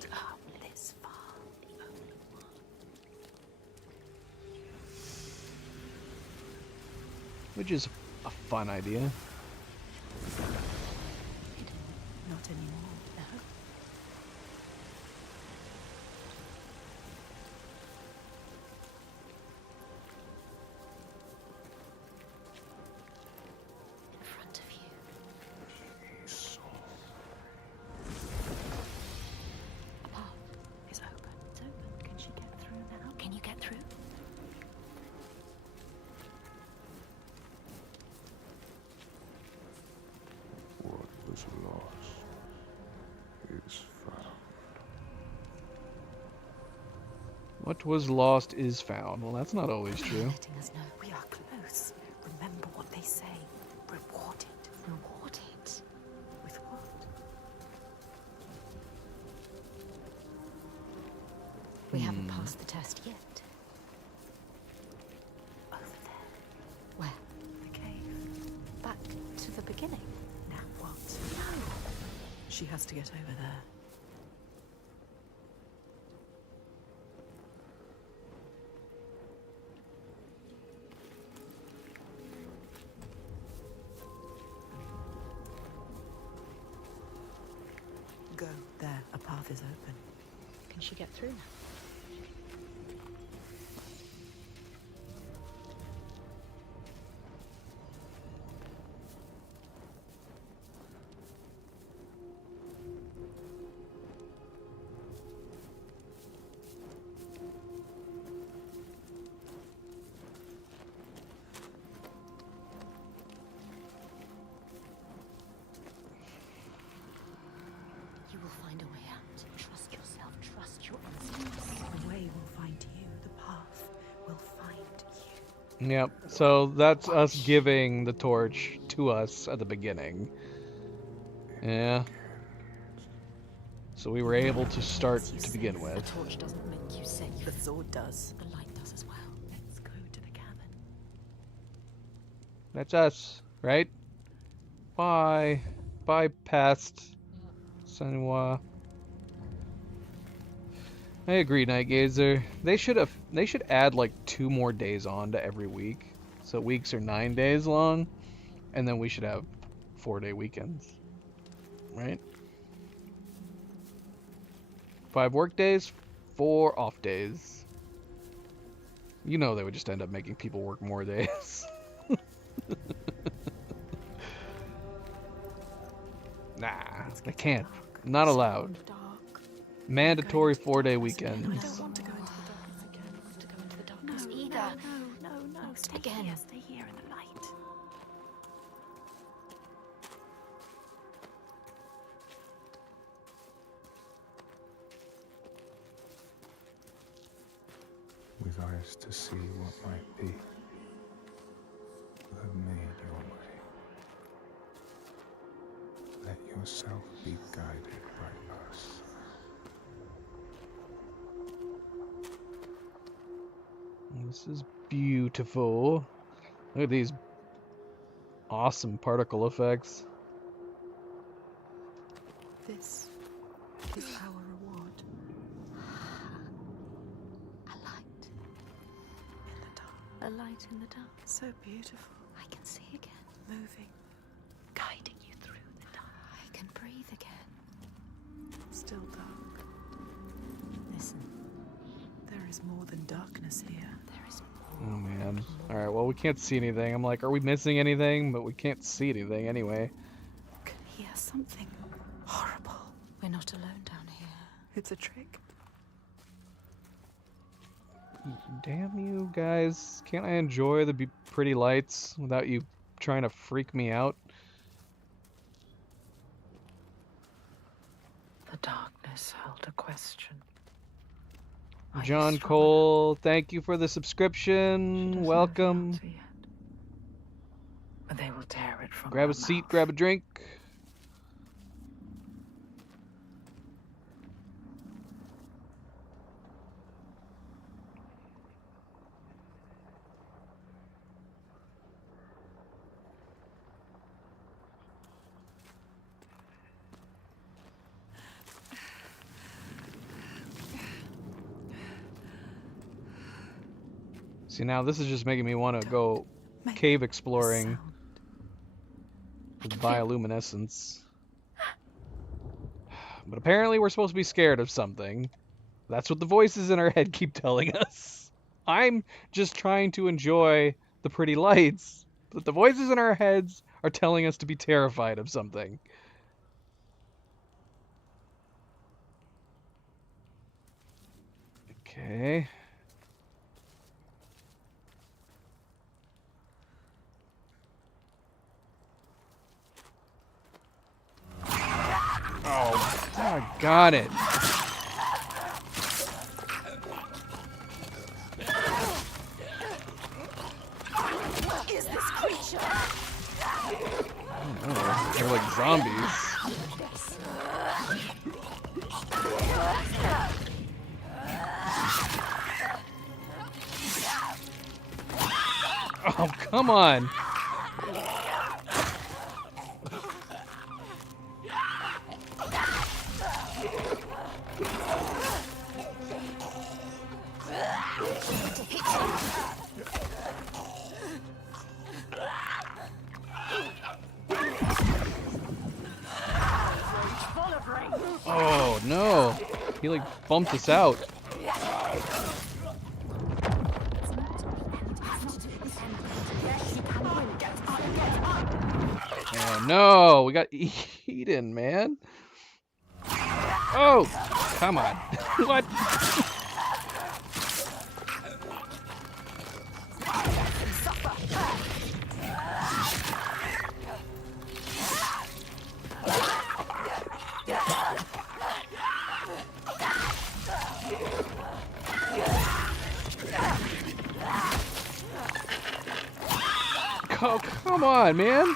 deep, come this far, the only one. Which is a fun idea. Not anymore. No. In front of you. lost is found. What was lost is found. Well, that's not always true. Letting us know we are close. Remember what they say. Reward it. Reward it. With what? We haven't passed the test yet. Over there. Where? The cave. Back to the beginning. Now what? No. She has to get over there. Go. There, a path is open. Can she get through now? You will find a way out. Trust yourself. Trust your instincts. The way will find you. The path will find you. Yep. So that's us giving the torch to us at the beginning. Yeah. So we were able to start As you to begin said, with. The torch doesn't make you safe. The sword does. The light does as well. Let's go to the cabin. That's us, right? Bye. Bye, past Senua. I agree, Nightgazer. They should add like 2 more days on to every week. So weeks are 9 days long, and then we should have 4-day weekends. Right? 5 work days, 4 off days. You know they would just end up making people work more days. Nah, they can't. Not allowed. Dark. Mandatory 4-day I weekends. don't want to go into the darkness again. I don't want to go into the No, darkness no, either. no. Stay Again. here. Stay here in the light. With eyes to see what might be, you have made your way. Let yourself be guided by us. This is beautiful. Look at these awesome particle effects. This is our reward A light. in the dark. A light in the dark. So beautiful. I can see again. Moving. Guiding you through the dark. I can breathe again. Still dark. Listen, There is more than darkness here. there is Oh man. Alright, well we can't see anything. I'm like, are we missing anything? But we can't see anything anyway. Can hear something horrible. We're not alone down here. It's a trick. Damn you guys. Can't I enjoy the pretty lights without you trying to freak me out? The darkness held a question. Are you John strong Cole, thank you for the enough? She subscription. doesn't know the Welcome. answer yet. But they will tear it from Grab her a seat, mouth. grab a drink. See, now this is just making me want to go Make cave a exploring sound. with bioluminescence. But apparently we're supposed to be scared of something. That's what the voices in our head keep telling us. I'm just trying to enjoy the pretty lights, but the voices in our heads are telling us to be terrified of something. Okay. Got it. What is this creature? Oh, they're like zombies. Oh, come on. Oh no, he like bumped us out. Oh no, we got eaten, man. Oh, come on. What? Oh, come on, man.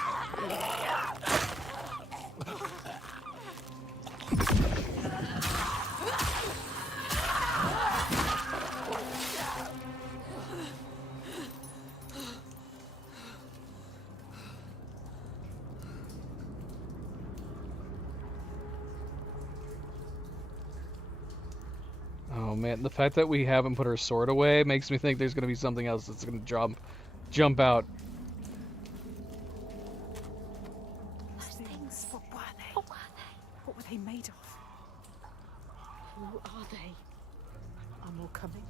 Oh man, the fact that we haven't put our sword away makes me think there's gonna be something else that's gonna jump out. Those things, what were they? What were they? What were they made of? Who are they? Are more coming?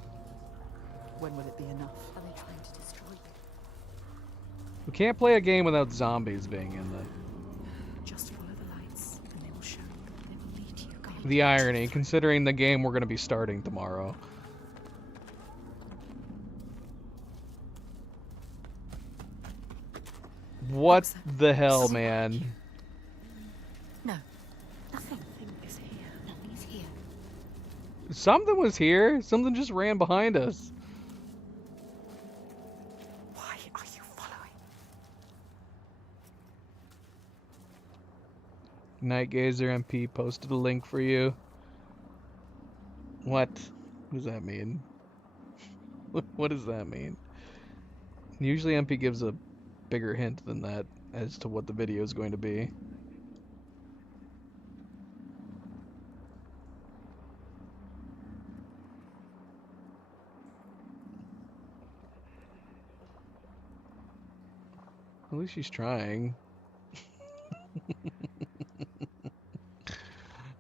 When will it be enough? Are they trying to destroy you? We can't play a game without zombies being in it. Just follow the lights, and they will show you. They will lead you. Guide The you. irony, considering the game we're gonna be starting tomorrow. What the hell, man? No. Nothing. Nothing is here. Nothing is here. Something was here. Something just ran behind us. Why are you following? Nightgazer MP posted a link for you. What? What does that mean? What does that mean? Usually MP gives a bigger hint than that as to what the video is going to be. At least she's trying.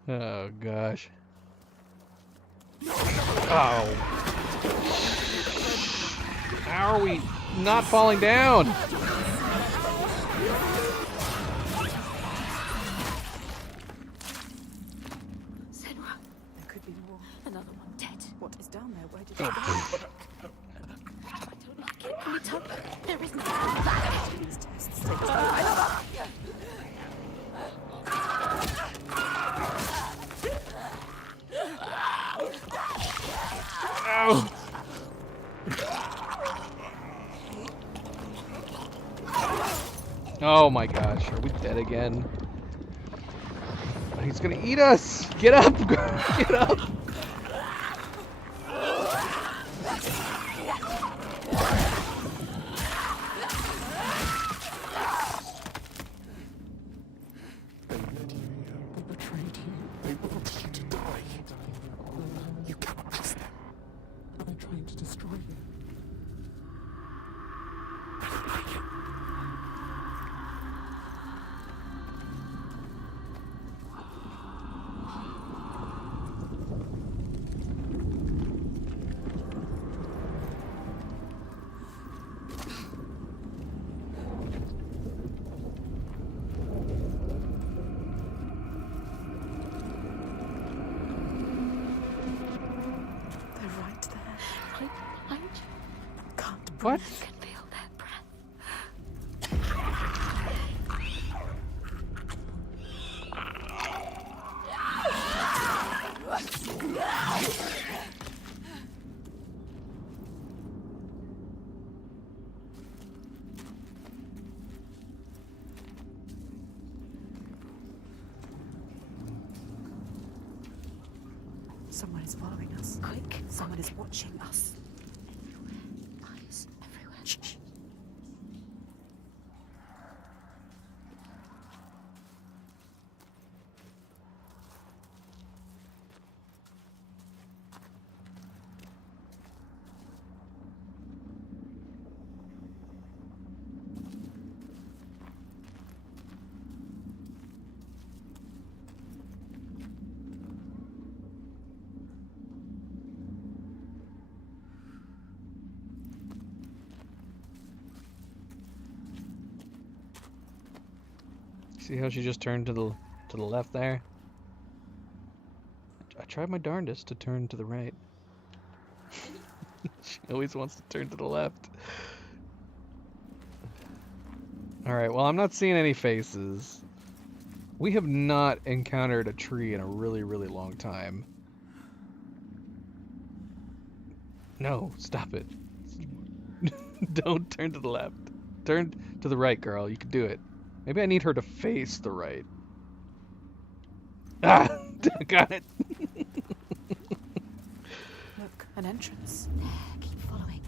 Oh gosh. Oh. How are we not falling down? Senua. There could be more. Another one dead. What is down there? Where did it Oh. go? I don't like it. Can we tell? There is nothing back. These tests take time. Ow. Oh my gosh, are we dead again? He's gonna eat us! Get up! Get up! They betrayed you. They wanted you to die. You cannot trust them. They're trying to destroy you. They're right there. I Can't What? can feel their breath. Someone is following us. Quick. Someone is watching us. Everywhere. Eyes everywhere. Shh. See how she just turned to the left there? I tried my darndest to turn to the right. She always wants to turn to the left. Alright, well, I'm not seeing any faces. We have not encountered a tree in a really, really long time. No, stop it. Don't turn to the left. Turn to the right, girl. You can do it. Maybe I need her to face the right. Ah! Got it. Look, an entrance. There, keep following.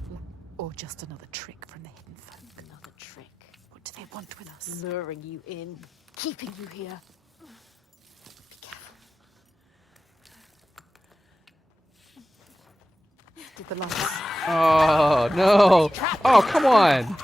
Or just another trick from the hidden folk. Another trick. What do they want with us? Luring you in, keeping you here. Be careful. Did the lights? Oh, no. Oh, come on.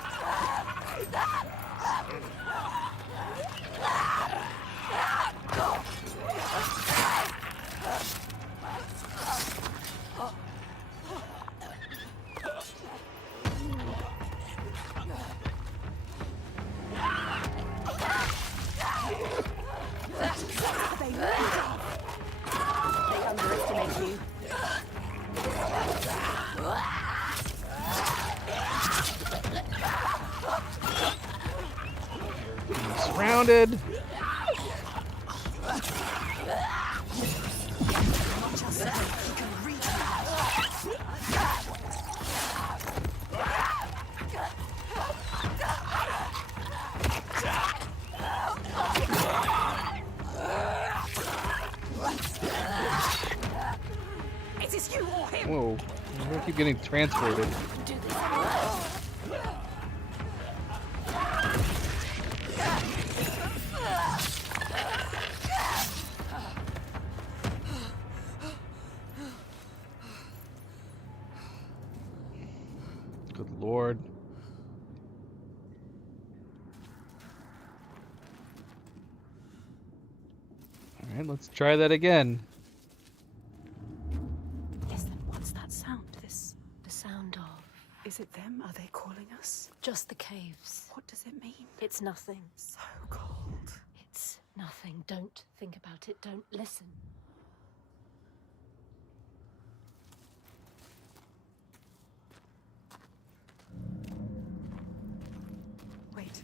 They underestimate you. Surrounded. Is this you or him? Whoa. I keep getting transported. Good Lord. Alright, let's try that again. Listen, what's that sound? This. The sound of Is it them? Are they calling us? just the caves. What does it mean? It's nothing. So cold. It's nothing. Don't think about it. Don't listen. Wait,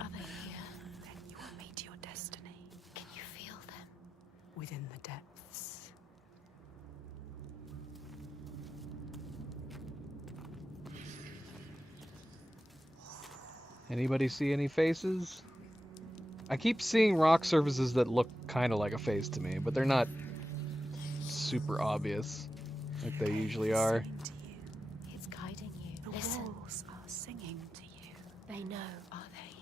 Are they here? then you will meet your destiny Can you feel them? within the depths. Anybody see any faces? I keep seeing rock surfaces that look kind of like a face to me, but they're not super obvious like they usually are. Singing to you. It's guiding you. The Listen. walls are singing to you. They know, are they?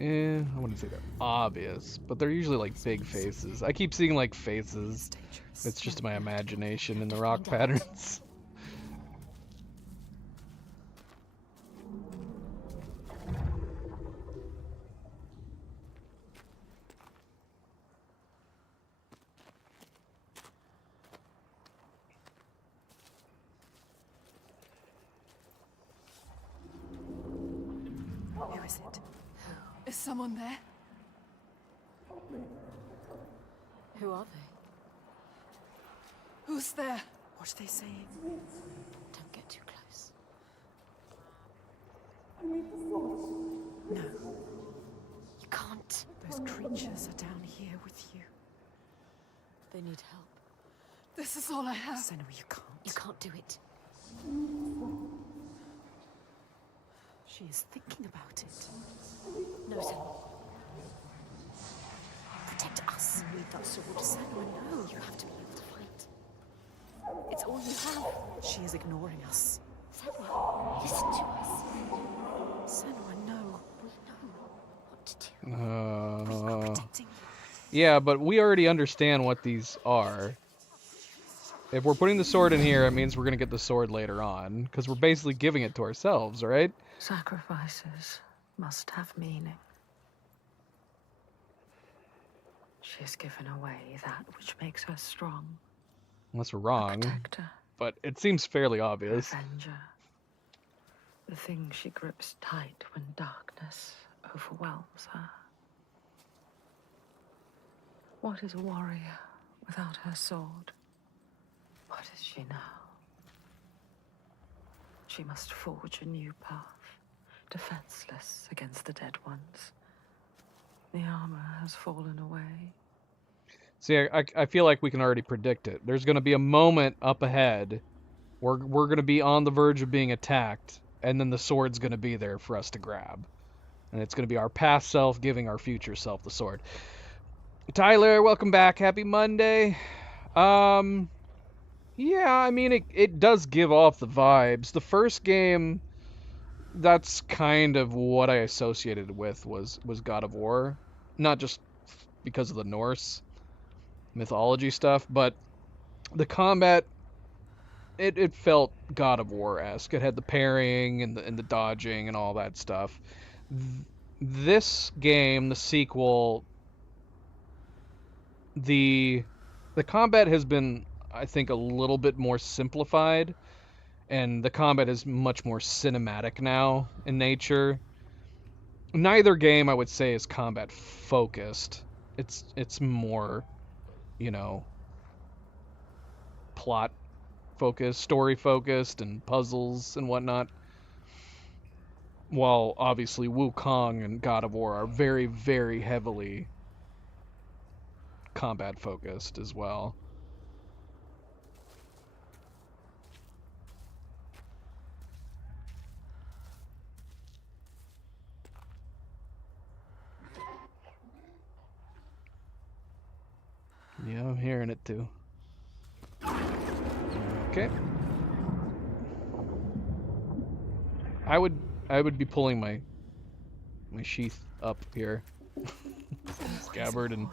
I wouldn't say they're obvious, but they're usually like big faces. I keep seeing like faces. Dangerous. It's just my imagination and the rock patterns. Who is it? Is someone there? Who are they? Who's there? What are they saying? Don't get too close. No, You can't. those creatures are down here with you. They need help. This is all I have. Senua, you can't. You can't do it. She is thinking about it. No, Senua. Protect us. You need that sword. Senua, no. You have to be able to fight. It's all you have. She is ignoring us. Senua, listen to us. Senua, no. We know what to do. We are protecting you. Yeah, but we already understand what these are. If we're putting the sword in here, it means we're going to get the sword later on, because we're basically giving it to ourselves, right? Sacrifices must have meaning. She has given away that which makes her strong. Unless we're wrong, Protector, but it seems fairly obvious. avenger. The thing she grips tight when darkness overwhelms her. What is a warrior without her sword? What is she now? She must forge a new path, defenseless against the dead ones. The armor has fallen away. See, I feel like we can already predict it. There's going to be a moment up ahead where we're going to be on the verge of being attacked, and then the sword's going to be there for us to grab. And it's going to be our past self giving our future self the sword. Tyler, welcome back. Happy Monday. Yeah, I mean, it does give off the vibes. The first game, that's kind of what I associated with was God of War. Not just because of the Norse mythology stuff, but the combat, it felt God of War-esque. It had the parrying and the dodging and all that stuff. This game, the sequel, the combat has been, I think, a little bit more simplified, and the combat is much more cinematic now in nature. Neither game, I would say, is combat focused. It's more, you know, plot focused, story focused, and puzzles and whatnot. While obviously Wukong and God of War are very, very heavily combat focused as well. Yeah, I'm hearing it too. Okay. I would be pulling my sheath up here. Scabbard, and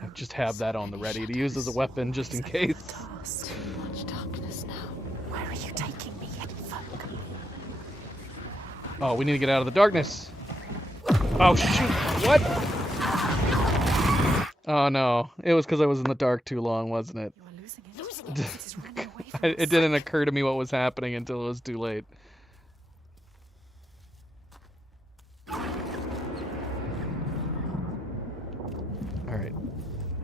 I just have that on the ready to use as a weapon just in case. Too much darkness now. Where are you taking me, hidden folk? Oh, we need to get out of the darkness. Oh shoot! What? Oh no, it was because I was in the dark too long, wasn't it? You are losing it. It is running away from It didn't occur to me what was happening until it was too late. Alright.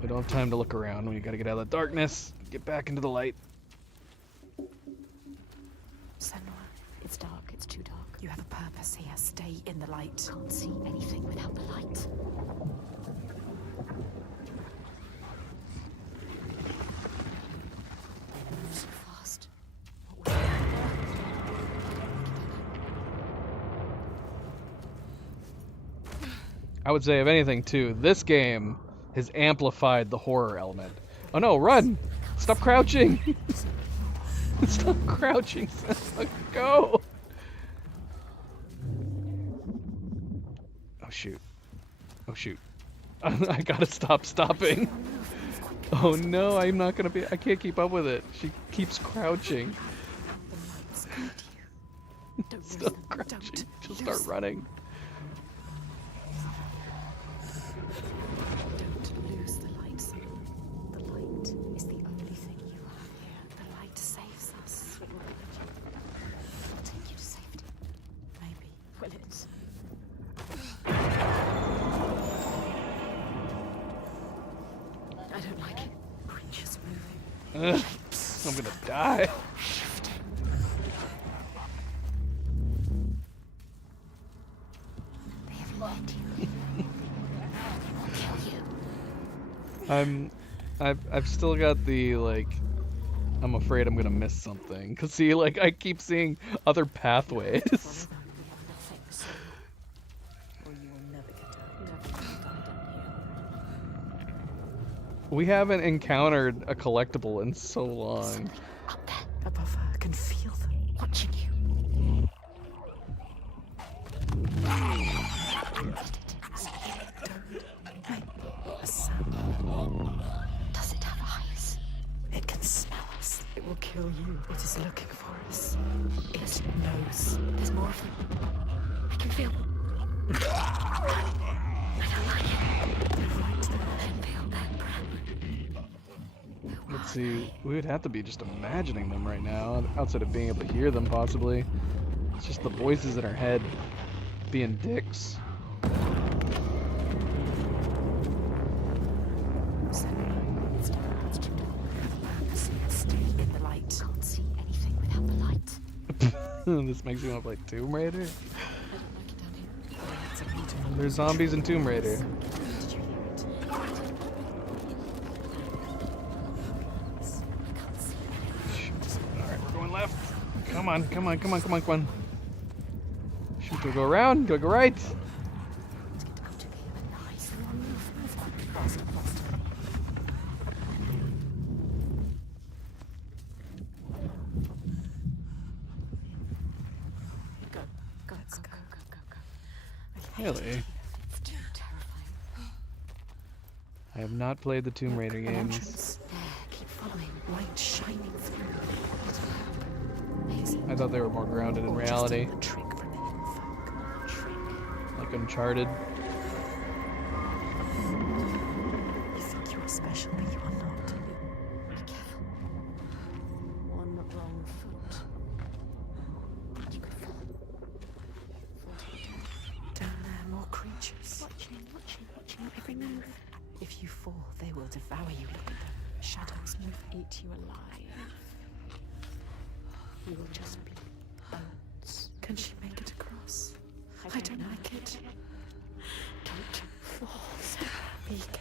We don't have time to look around. We gotta get out of the darkness. Get back into the light. Senua, it's dark. It's too dark. You have a purpose here. Stay in the light. Can't see anything without the light. Move so fast. What will I would say, if anything, too, this game has amplified the horror element. Oh no, run! Stop crouching! Stop crouching, Senua, go! Oh shoot. Oh shoot. I gotta stop stopping. Oh no, I'm not gonna be. I can't keep up with it. She keeps crouching. The lights guide you. Don't lose Stop them. crouching. She'll Don't start lose running. Don't lose the light, Senua. The light is the only thing you have here. The light saves us. It will guide you. I'll take you to safety. Maybe. Will it? I don't like it. Creatures moving. Ugh, I'm gonna die. They have led you. They will kill you. I've still got the, like, I'm afraid I'm gonna miss something. Cause see, like, I keep seeing other pathways. Or you will never get out. We haven't encountered a collectible in so long. Up there, above her, I can feel them watching you. A sound. Does it have eyes? It can smell us. It will kill you. It is looking for us. It knows. There's more of them. I can feel them. I don't like it. They're right there. I can feel their breath. Let's see, we would have to be just imagining them right now, outside of being able to hear them possibly. It's just the voices in our head being dicks. Stay in the light. Can't see anything without the light. This makes me want to play Tomb Raider. I don't like it down here. That's a beautiful. There's zombies in Tomb Raider. Did you hear it? I can't see. Alright, we're going left. Come on, come on, come on, come on, come on. Shoot, do I go around? Do I go right? Let's get out of here. Nice. Move. Faster, faster. Go. Let's go. Really? It's too terrifying. I have not played the Tomb Raider An games. entrance. There, keep following. Light shining through. I thought they were more grounded in Or just reality, a trick from the hidden folk. Trick. like Uncharted. You think you're special, but you are not. Be careful. One wrong foot. You could fall. Down there, more creatures. Watching your every move. If you fall, they will devour you. Look at them. Shadows move, eat you alive. You will just be bones. Can she make it across? I don't like it. Don't fall. Be careful.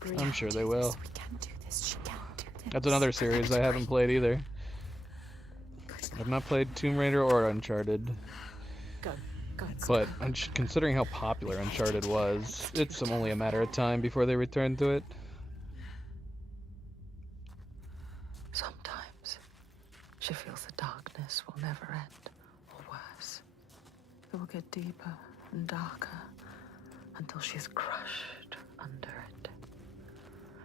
Breathe. I'm sure they will. We can do this. She can do this. That's another series I haven't played either. I've not played Tomb Raider or Uncharted, Go. Go. but considering how popular Uncharted was, it's only a matter of time before they return to it. Sometimes she feels the darkness will never end, or worse. It will get deeper and darker until she's crushed under it.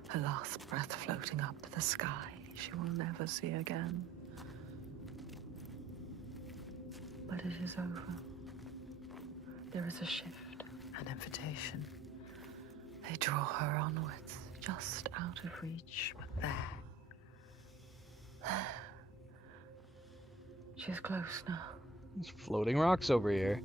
Her last breath floating up to the sky she will never see again. But it is over. There is a shift, an invitation. They draw her onwards, just out of reach, but there. She's close now. There's floating rocks over here.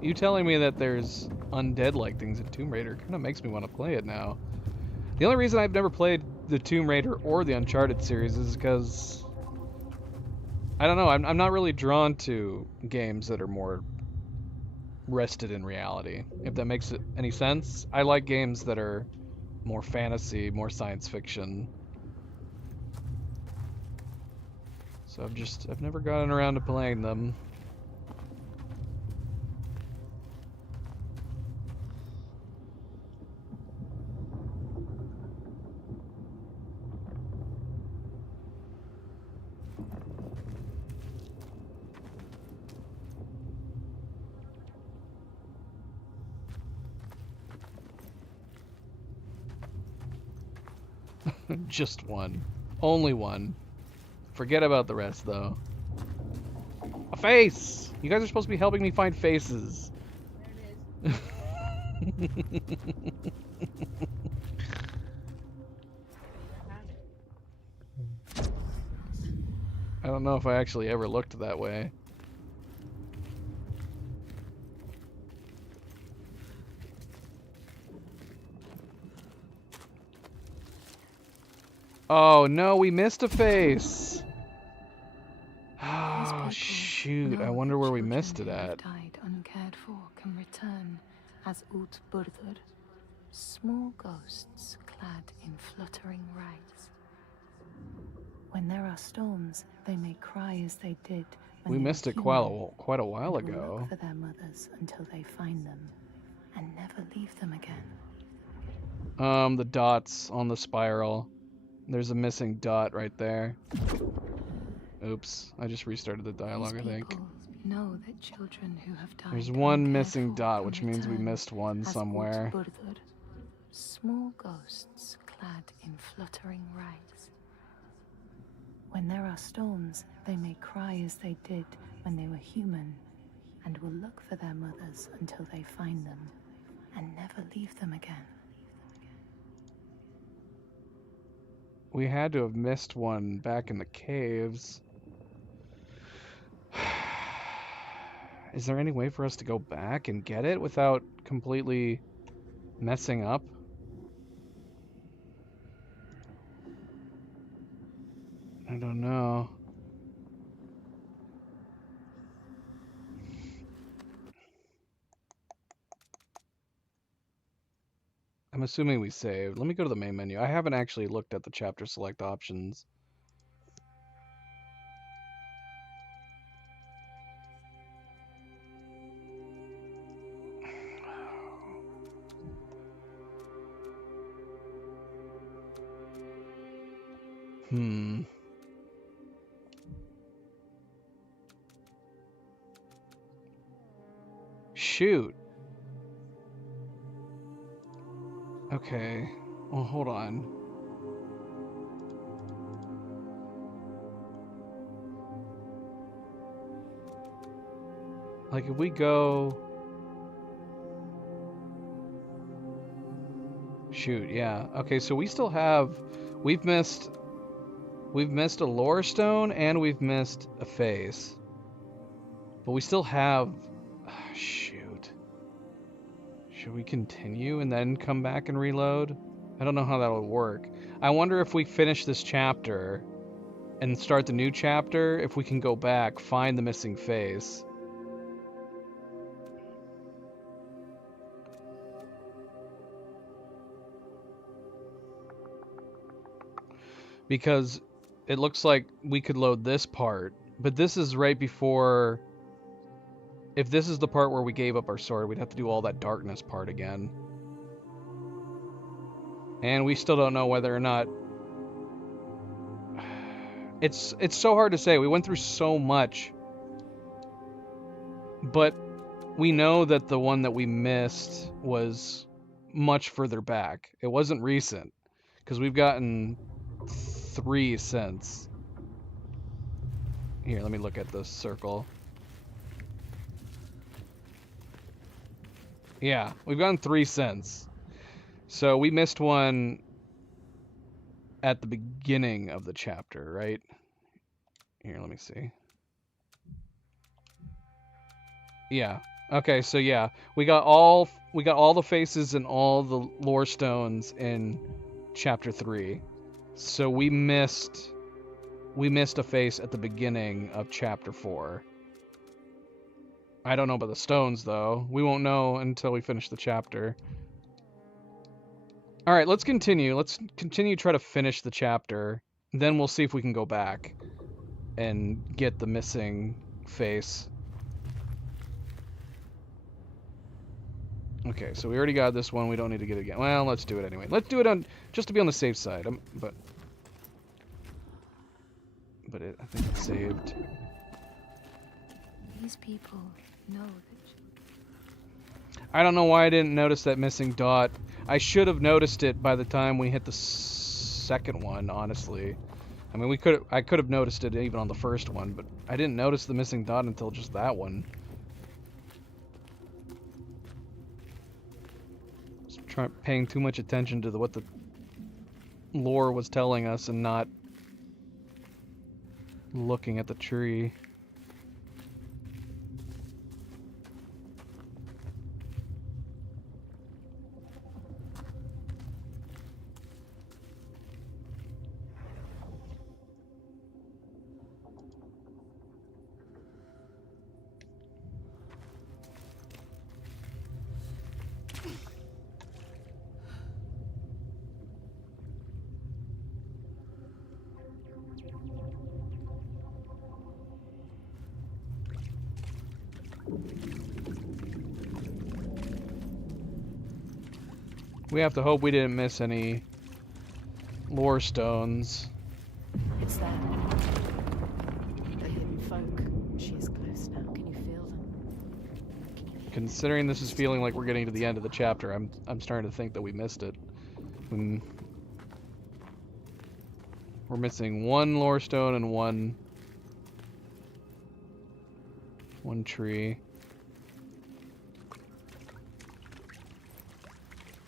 You telling me that there's undead-like things in Tomb Raider kind of makes me want to play it now. The only reason I've never played the Tomb Raider or the Uncharted series is because I don't know, I'm not really drawn to games that are more rested in reality, if that makes any sense. I like games that are more fantasy, more science fiction. So I've never gotten around to playing them. Just one. Only one. Forget about the rest, though. A face! You guys are supposed to be helping me find faces. There it is. don't know if I actually ever looked that way. Oh no, we missed a face. Oh shoot, I wonder where we missed it at. Died uncared for can return as Ult Burdur, small ghosts clad in fluttering rags. When there are storms, they may cry as they did when We they missed were it human, quite a while and will ago. look for their mothers until they find them and never leave them again. The dots on the spiral. There's a missing dot right there. Oops, I just restarted the dialogue, I think. Know that children who have died There's one uncared missing for dot, can which means we return missed one as somewhere. Ult Burdur, small ghosts clad in fluttering rags. When there are storms, they may cry as they did when they were human, and will look for their mothers until they find them, and never leave them again. We had to have missed one back in the caves. Is there any way for us to go back and get it without completely messing up? I don't know. I'm assuming we saved. Let me go to the main menu. I haven't actually looked at the chapter select options. Shoot. Okay. Well, hold on. Like, if we go... Shoot, yeah. Okay, so we still have... We've missed a lore stone and we've missed a face. But we still have... shoot. Should we continue and then come back and reload? I don't know how that would work. I wonder if we finish this chapter and start the new chapter, if we can go back, find the missing face. Because it looks like we could load this part, but this is right before... If this is the part where we gave up our sword, we'd have to do all that darkness part again. And we still don't know whether or not... It's so hard to say. We went through so much. But we know that the one that we missed was much further back. It wasn't recent. Because we've gotten 3 since. Here, let me look at this circle. Yeah, we've gotten 3 since. So we missed one at the beginning of the chapter, right? Here, let me see. Yeah. Okay, so yeah, we got all the faces and all the lore stones in chapter 3. So we missed a face at the beginning of chapter 4. I don't know about the stones, though. We won't know until we finish the chapter. Alright, let's continue. Let's continue to try to finish the chapter. Then we'll see if we can go back and get the missing face. Okay, so we already got this one. We don't need to get it again. Well, let's do it anyway. Let's do it on just to be on the safe side. But I think it's saved. These people know that... I don't know why I didn't notice that missing dot. I should have noticed it by the time we hit the second one, honestly. I mean, I could have noticed it even on the first one, but I didn't notice the missing dot until just that one. Just paying too much attention to what the lore was telling us and not looking at the tree. We have to hope we didn't miss any lore stones. It's there. The hidden folk. She is close now. Can you feel them? Considering this is feeling like we're getting to the end of the chapter, I'm starting to think that we missed it. We're missing one lore stone and one tree.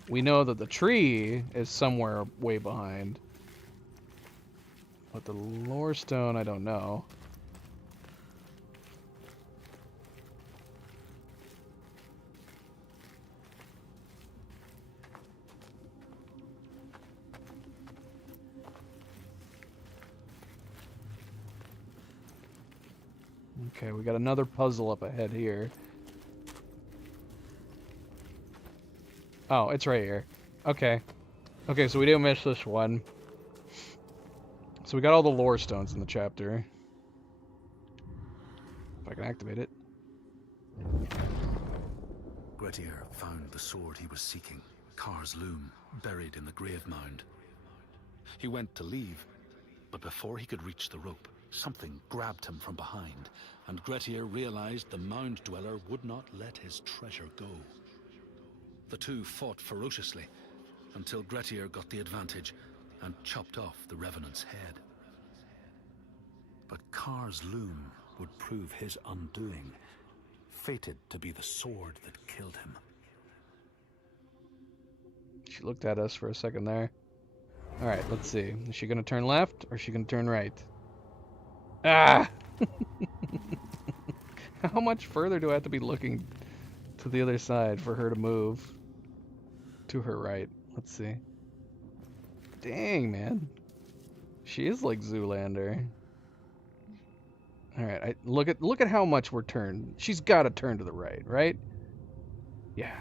We know that the tree is somewhere way behind. But the lore stone, I don't know. Okay, we got another puzzle up ahead here. Oh, it's right here. Okay. Okay, so we didn't miss this one. So we got all the lore stones in the chapter. If I can activate it. Grettir found the sword he was seeking, Kar's loom, buried in the grave mound. He went to leave, but before he could reach the rope, something grabbed him from behind, and Grettir realized the mound dweller would not let his treasure go. The two fought ferociously until Grettir got the advantage and chopped off the Revenant's head. But Kar's loom would prove his undoing, fated to be the sword that killed him. She looked at us for a second there. Alright, let's see. Is she going to turn left or is she going to turn right? Ah! How much further do I have to be looking to the other side for her to move? To her right. Let's see. Dang, man. She is like Zoolander. Alright, look at how much we're turned. She's got to turn to the right, right? Yeah.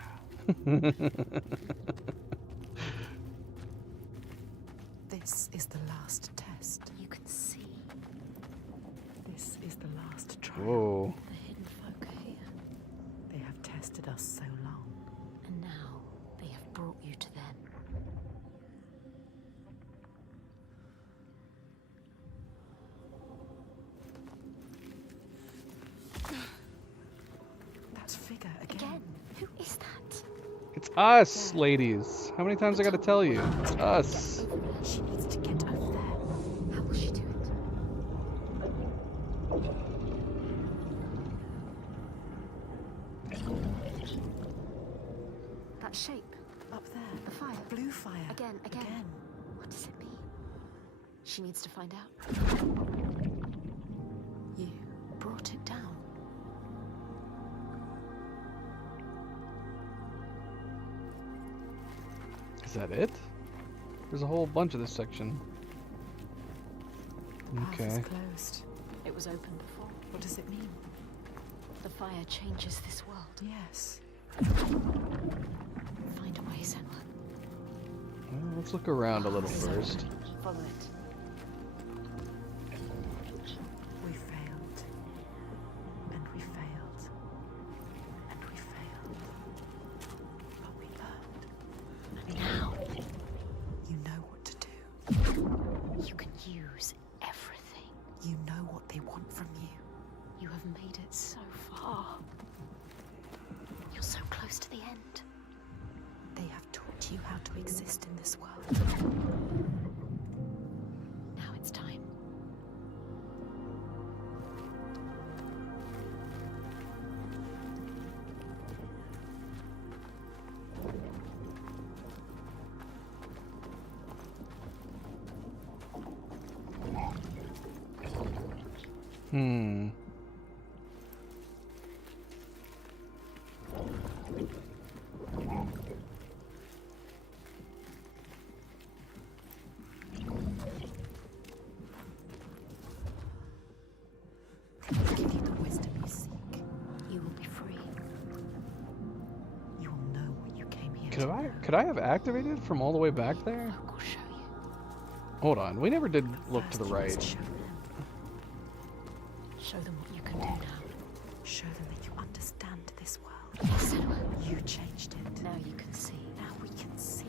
This is the last test. You can see This is the last trial. Whoa. the hidden folk are here, They have tested us so long. and now they have brought you to them. That figure again. Again, who is that? It's us, ladies. How many times I gotta tell you? It's us. She needs to get over there. How will she do it? That shape, Up there. the fire. Blue fire. Again. What does it mean? She needs to find out. You brought it down. Is that it? There's a whole bunch of this section. Path is Okay. closed. It was open before. What does it mean? The fire changes this world. Yes. Find a way, Senua. Well, let's look around a little first. Follow it. We failed. And we failed. And we failed. But we learned. And now You know what to do. you can use everything. You know what they want from you. You have made it so far. You're so close to the end. They have taught you how to exist in this world. Now it's time. Hmm. Give you the wisdom you seek. You will be free. You will know what you came here to know. Could I have activated from all the way back there? Folk will show you. Hold on, we never did look to the First you must right. show them. Show them what you can do now. Show them that you understand this world. Yes, You changed it. Now you can see. Now we can see.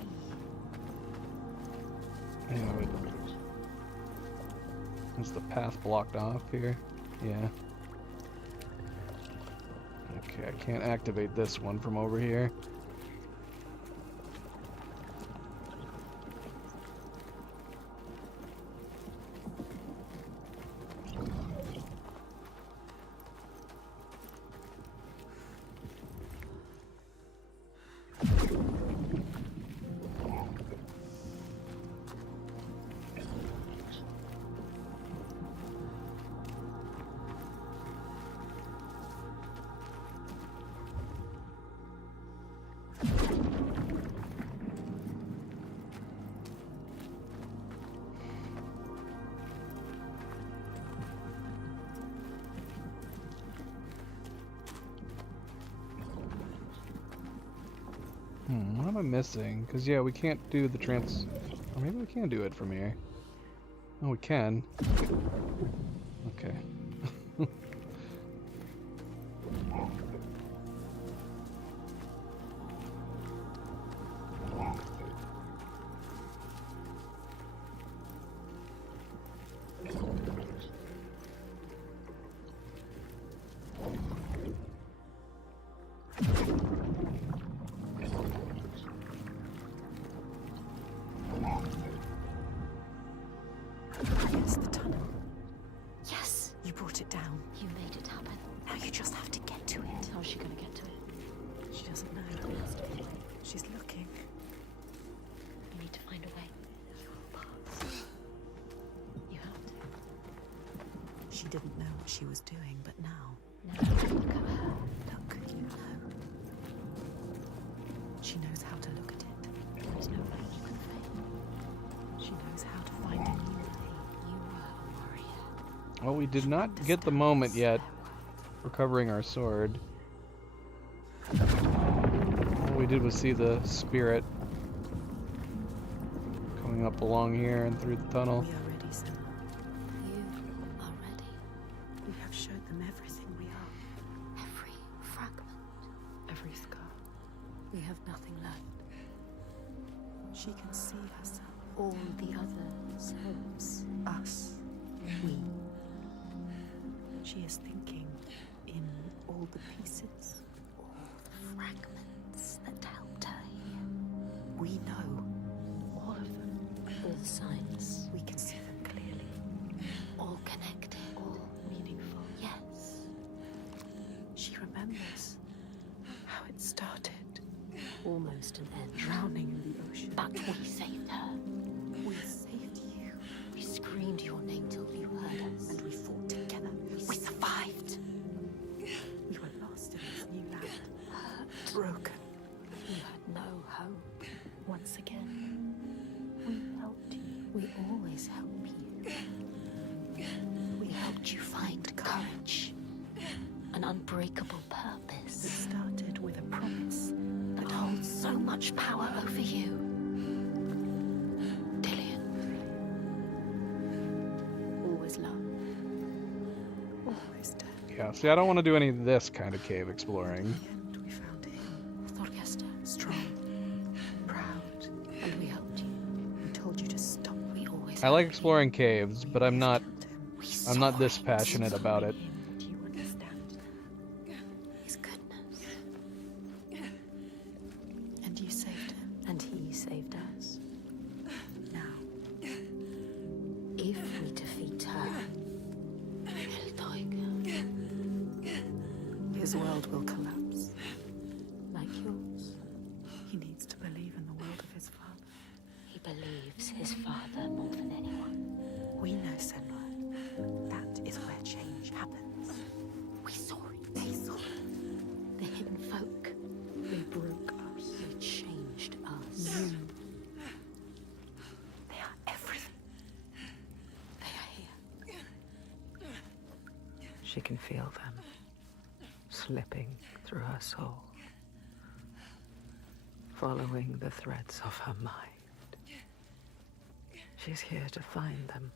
Is the path blocked off here? Yeah. Okay, I can't activate this one from over here. What am I missing? Because, yeah, we can't do the trans... Or maybe we can do it from here. Oh, we can. Okay. It's the tunnel. Yes, You brought it down. you made it happen. Now you just have to get to it. How's she gonna get to it? She doesn't know. There has to be a way. She's looking. You need to find a way. You have to. She didn't know what she was doing, but now, Now look at her. look, you know. She knows how to look at it. There's no way you can fail. She knows how to find a new way. You are a warrior. Well, we did not get the moment yet. Recovering our sword. All we did was see the spirit coming up along here and through the tunnel. We are ready, Senua. You are ready. We have showed them everything we are. Every fragment. Every scar. We have nothing left. She can see herself. All the other selves. Us. We. She is thinking in all the pieces. All the fragments that helped her here. We know all of them. All the signs. We can see them clearly. All connected. All meaningful. Yes. She remembers how it started. Almost an end. Drowning in the ocean. But we saved her. We saved you. We screamed your name till you heard us. And we fought together. We survived. We were lost in this new land. Hurt. Broken. You had no hope. Once again, we helped you. We always help you. We helped you find courage. An unbreakable It purpose started with a promise. that holds so much power over you. Dillian. Always love. Always dead. Yeah, see, I don't want to do any of this kind of cave exploring. In the end, we found him. Thorgester. Strong. Proud. And we helped you. We told you to stop. We always I like helped exploring caves, but I'm not Found him. you. We I'm not saw this it. passionate about it. Do you understand? His goodness. And you saved him. And he saved us. Now, If we defeat her, Hildeiger, his world will collapse. like yours, He needs to believe in the world of his father. he believes his father more than anyone. We know, Senua. That is where change happens. We saw it. They saw it. The hidden folk. They broke us. They changed us. They are everything. They are here. She can feel them slipping through her soul, following the threads of her mind. She's here to find them.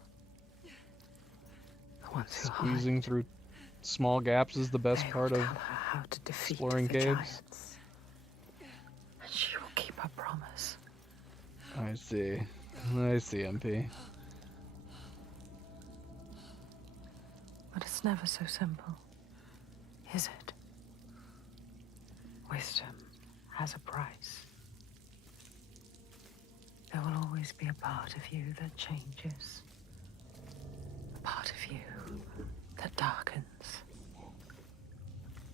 The ones who hide. Squeezing through small gaps is the best They part will of tell her how to defeat exploring the caves. giants. And she will keep her promise. I see. I see, MP. But it's never so simple, is it? Wisdom has a price. There will always be a part of you that changes. A part of you that darkens.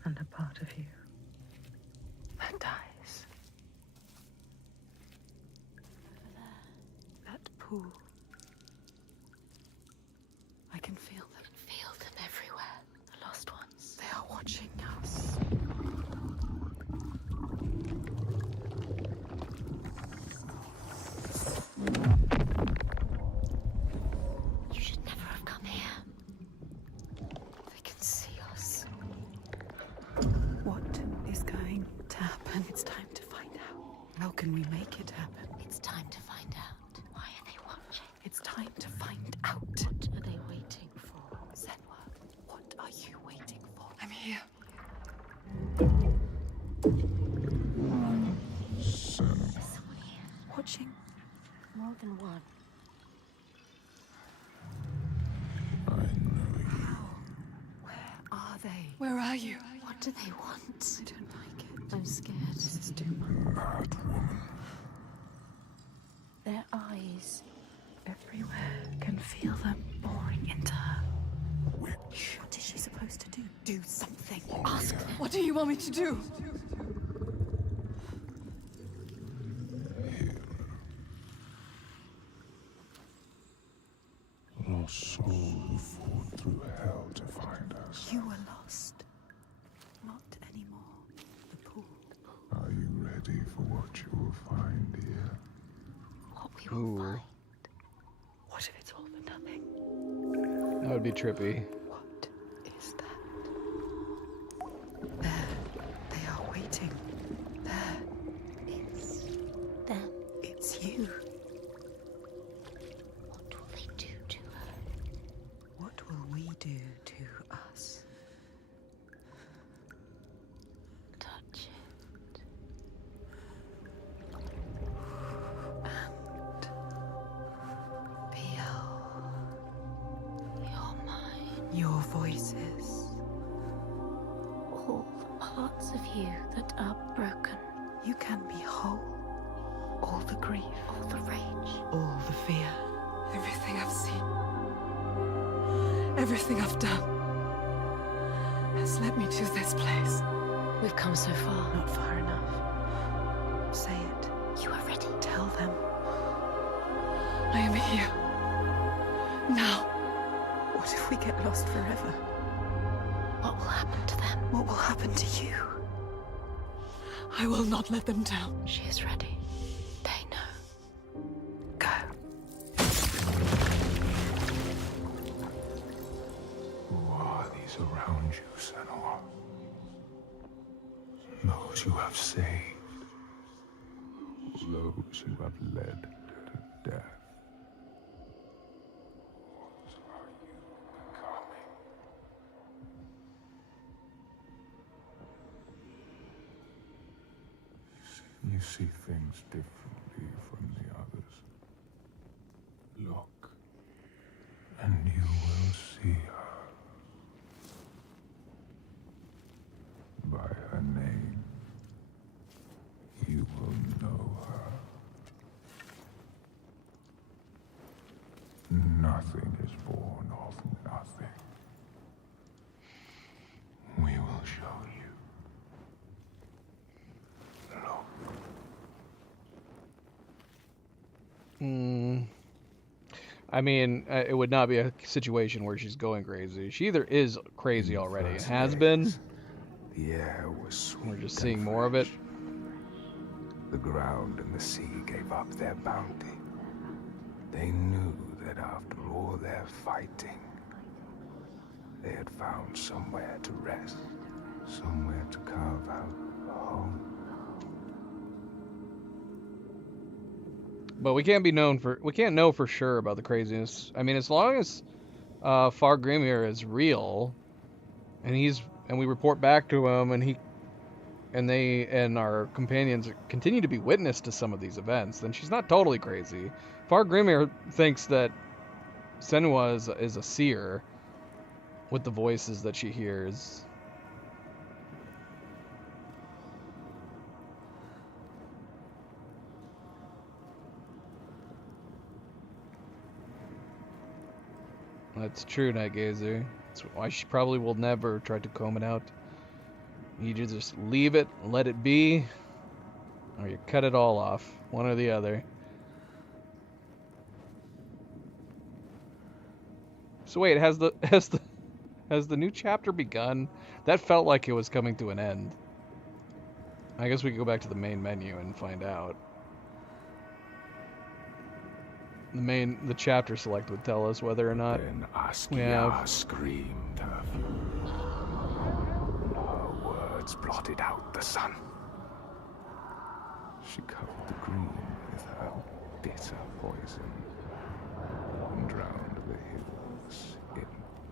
And a part of you that dies. That pool. I can feel them. Feel them everywhere. The lost ones. They are watching us. You should never have come here. They can see us. What is going to happen? It's time to find out. How can we make it happen? It's time to find out. Why are they watching? It's time to find out. What are they waiting for? Senwa, what are you waiting for? I'm here. There's someone here. Watching. More than one. Where are they? Where are you? What do they want? I don't like it. I'm scared. This is too much. Their eyes. Everywhere. Can feel them boring into her. Witch. What is she supposed to do? Do something. Ask them. What do you want me to do? Lost soul who fought through hell to find us. You were lost. Not anymore. The pool. Are you ready for what you will find here? What we will Ooh, find. What if it's all for nothing? that would be trippy. What is that? There. They are waiting. There. It's them. It's you. What will they do to her? What will we do to us? Touch it. And feel You're mine. your voices. All the parts of you that are broken. You can be whole. All the grief, All the rage. all the fear. Everything I've seen, everything I've done has led me to this place. We've come so far. Not far enough. Say it. You are ready. Tell them. I am here. Now. What if we get lost forever? What will happen to them? What will happen to you? I will not let them down. She is ready. They know. Go. Who are these around you, Senua? Those you have saved. Those you have led to death. What are you becoming? You see things differently from the others. Look, and you will see her. By her name, you will know her. Nothing is born of nothing. We will show you. Look. I mean, it would not be a situation where she's going crazy. She either is crazy already and has been. The air was sweet. We're just and seeing more of it. fresh. The ground and the sea gave up their bounty. They knew that after all their fighting, they had found somewhere to rest, somewhere to carve out a home. But we can't know for sure about the craziness. I mean, as long as Fargrimir is real, and we report back to him, and they and our companions continue to be witness to some of these events, then she's not totally crazy. Fargrimir thinks that Senua is a seer with the voices that she hears. That's true, Nightgazer. That's why she probably will never try to comb it out. You either just leave it, let it be, or you cut it all off. One or the other. So wait, has the new chapter begun? That felt like it was coming to an end. I guess we could go back to the main menu and find out. The chapter select would tell us whether or not Then we have. Askia screamed her fury. Her words blotted out the sun. She covered the green with her bitter poison and drowned the hills in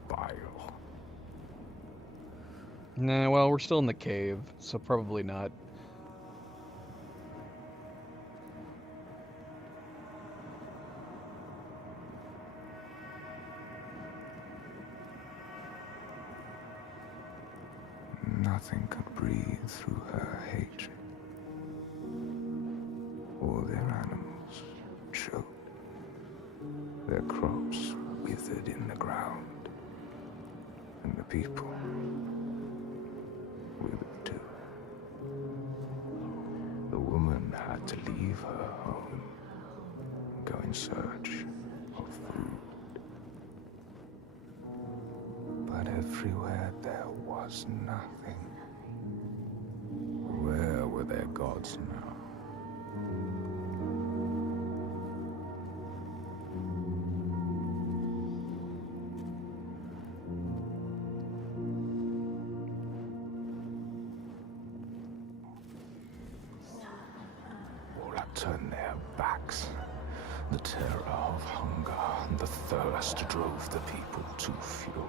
bile. Nah, well, we're still in the cave, so probably not. Nothing could breathe through her hatred. All their animals choked. Their crops withered in the ground. And the people withered too. The woman had to leave her home and go in search of food. But everywhere there was nothing. Where were their gods now? All had turned their backs. The terror of hunger and the thirst drove the people to fury.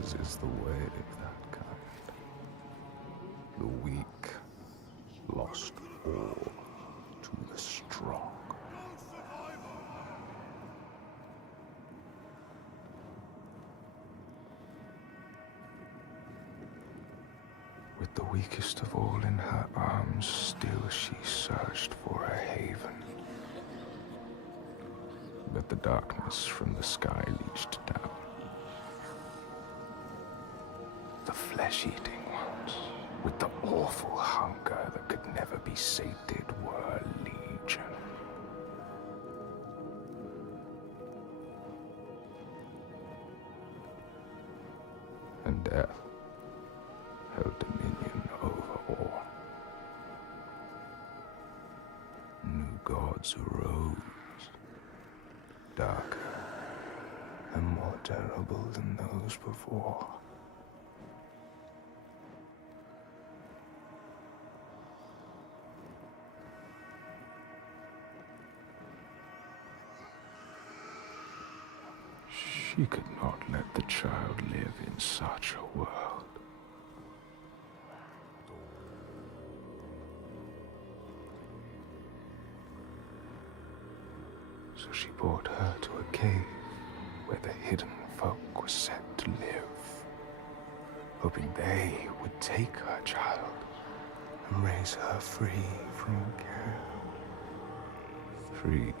As is the way of that kind. The weak lost all to the strong. With the weakest of all in her arms, still she searched for a haven. But the darkness from the sky reached down. The flesh-eating ones, with the awful hunger that could never be sated, were legion. And death held dominion over all. New gods arose, darker and more terrible than those before. She could not let the child live in such a world. So she brought her to a cave where the hidden folk were set to live, hoping they would take her child and raise her free from care, free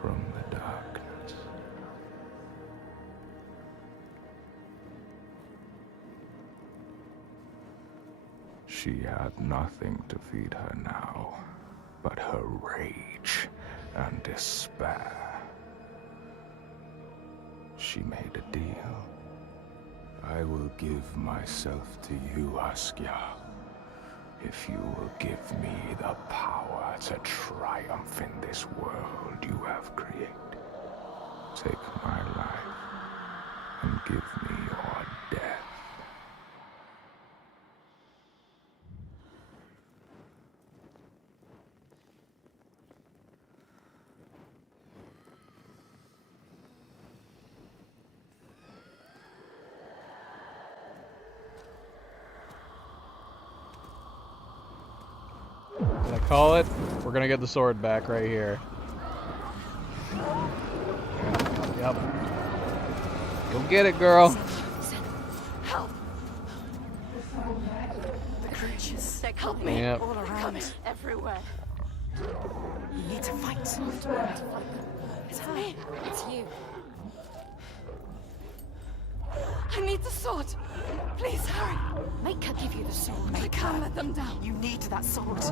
from the dark. She had nothing to feed her now but her rage and despair. She made a deal. I will give myself to you, Askia, if you will give me the power to triumph in this world you have created. Take my life and give me your death. I call it. We're gonna get the sword back right here. Yep. Go get it, girl. Help! The creatures, they're coming Yep. all around, everywhere. You need to fight. It's me. It's you. I need the sword. Please hurry. Make her give you the sword. I can't let them down. You need that sword.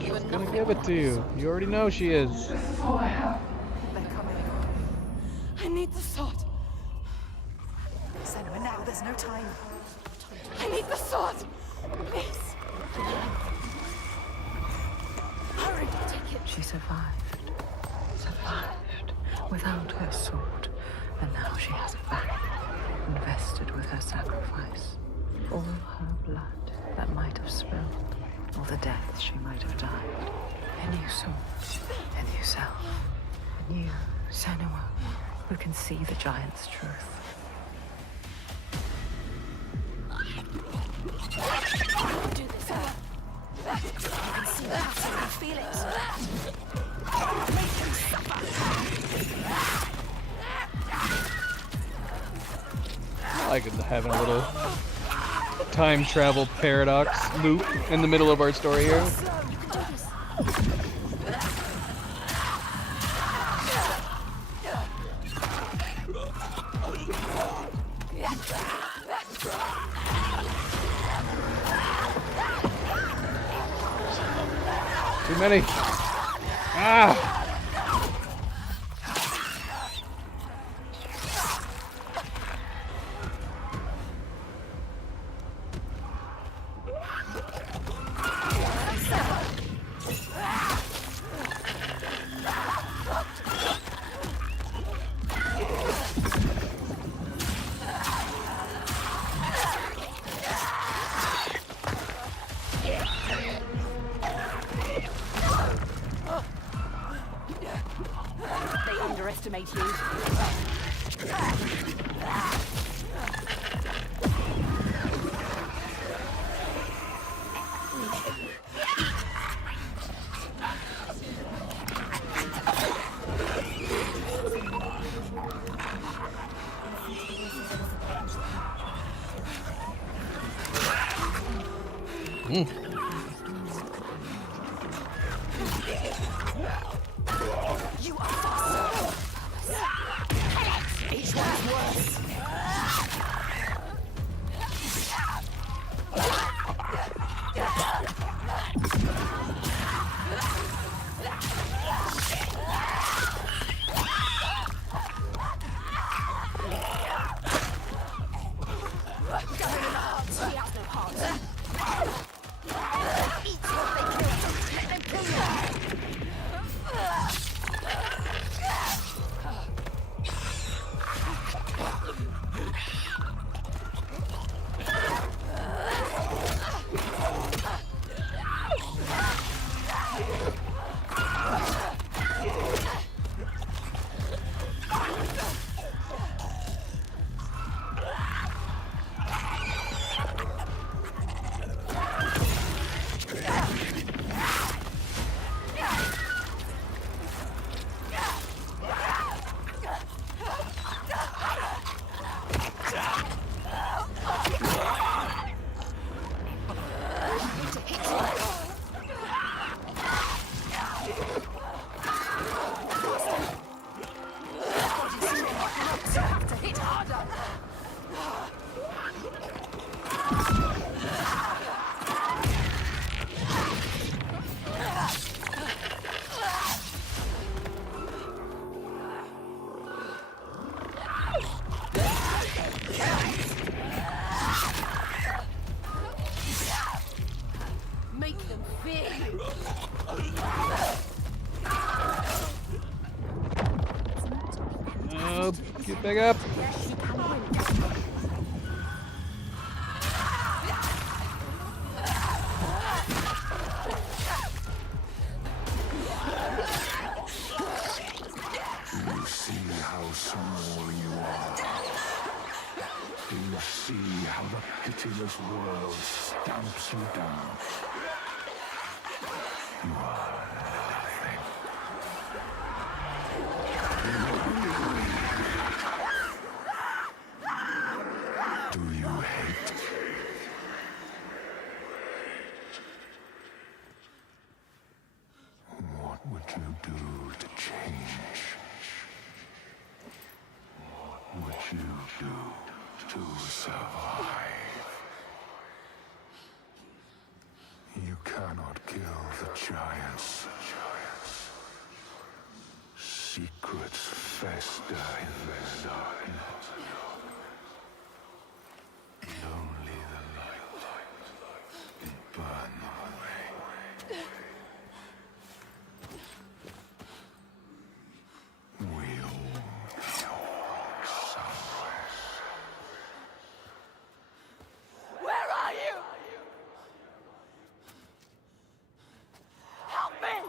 You are Gonna nothing give it to you. You already know she is. They're coming. I need the sword. Senua, now, there's no time. I need the sword. Please. Hurry! Take it. She survived. Survived. Without her sword. And now she has it back. Invested with her sacrifice. All her blood that might have spilled. All the deaths she might have died. A new sword. A new self. A new Senua. Who can see the giant's truth. do this. You can see the passion and feel it. Make him suffer. I like having a little time travel paradox loop in the middle of our story here. You can do this. Too many. Ah! They underestimate you. You are faster. Each one's worse. She has no heart. Get back up. Yes, you can win. You see how small you are. Do you see how the pitiless world stamps you down? You are nothing. Do you hate? What would you do to change? What would you do to survive? You cannot kill the giants. Secrets fester in the darkness. And only the light can burn them away. We all know somewhere. Where are you? Help me!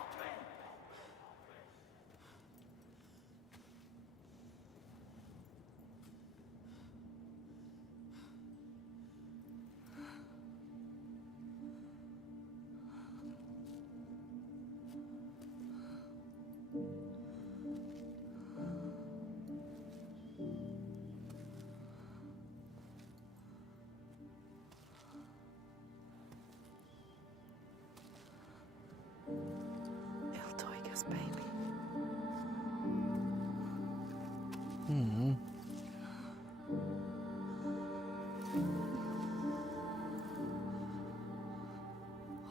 Iltoiga's baby. Hmm.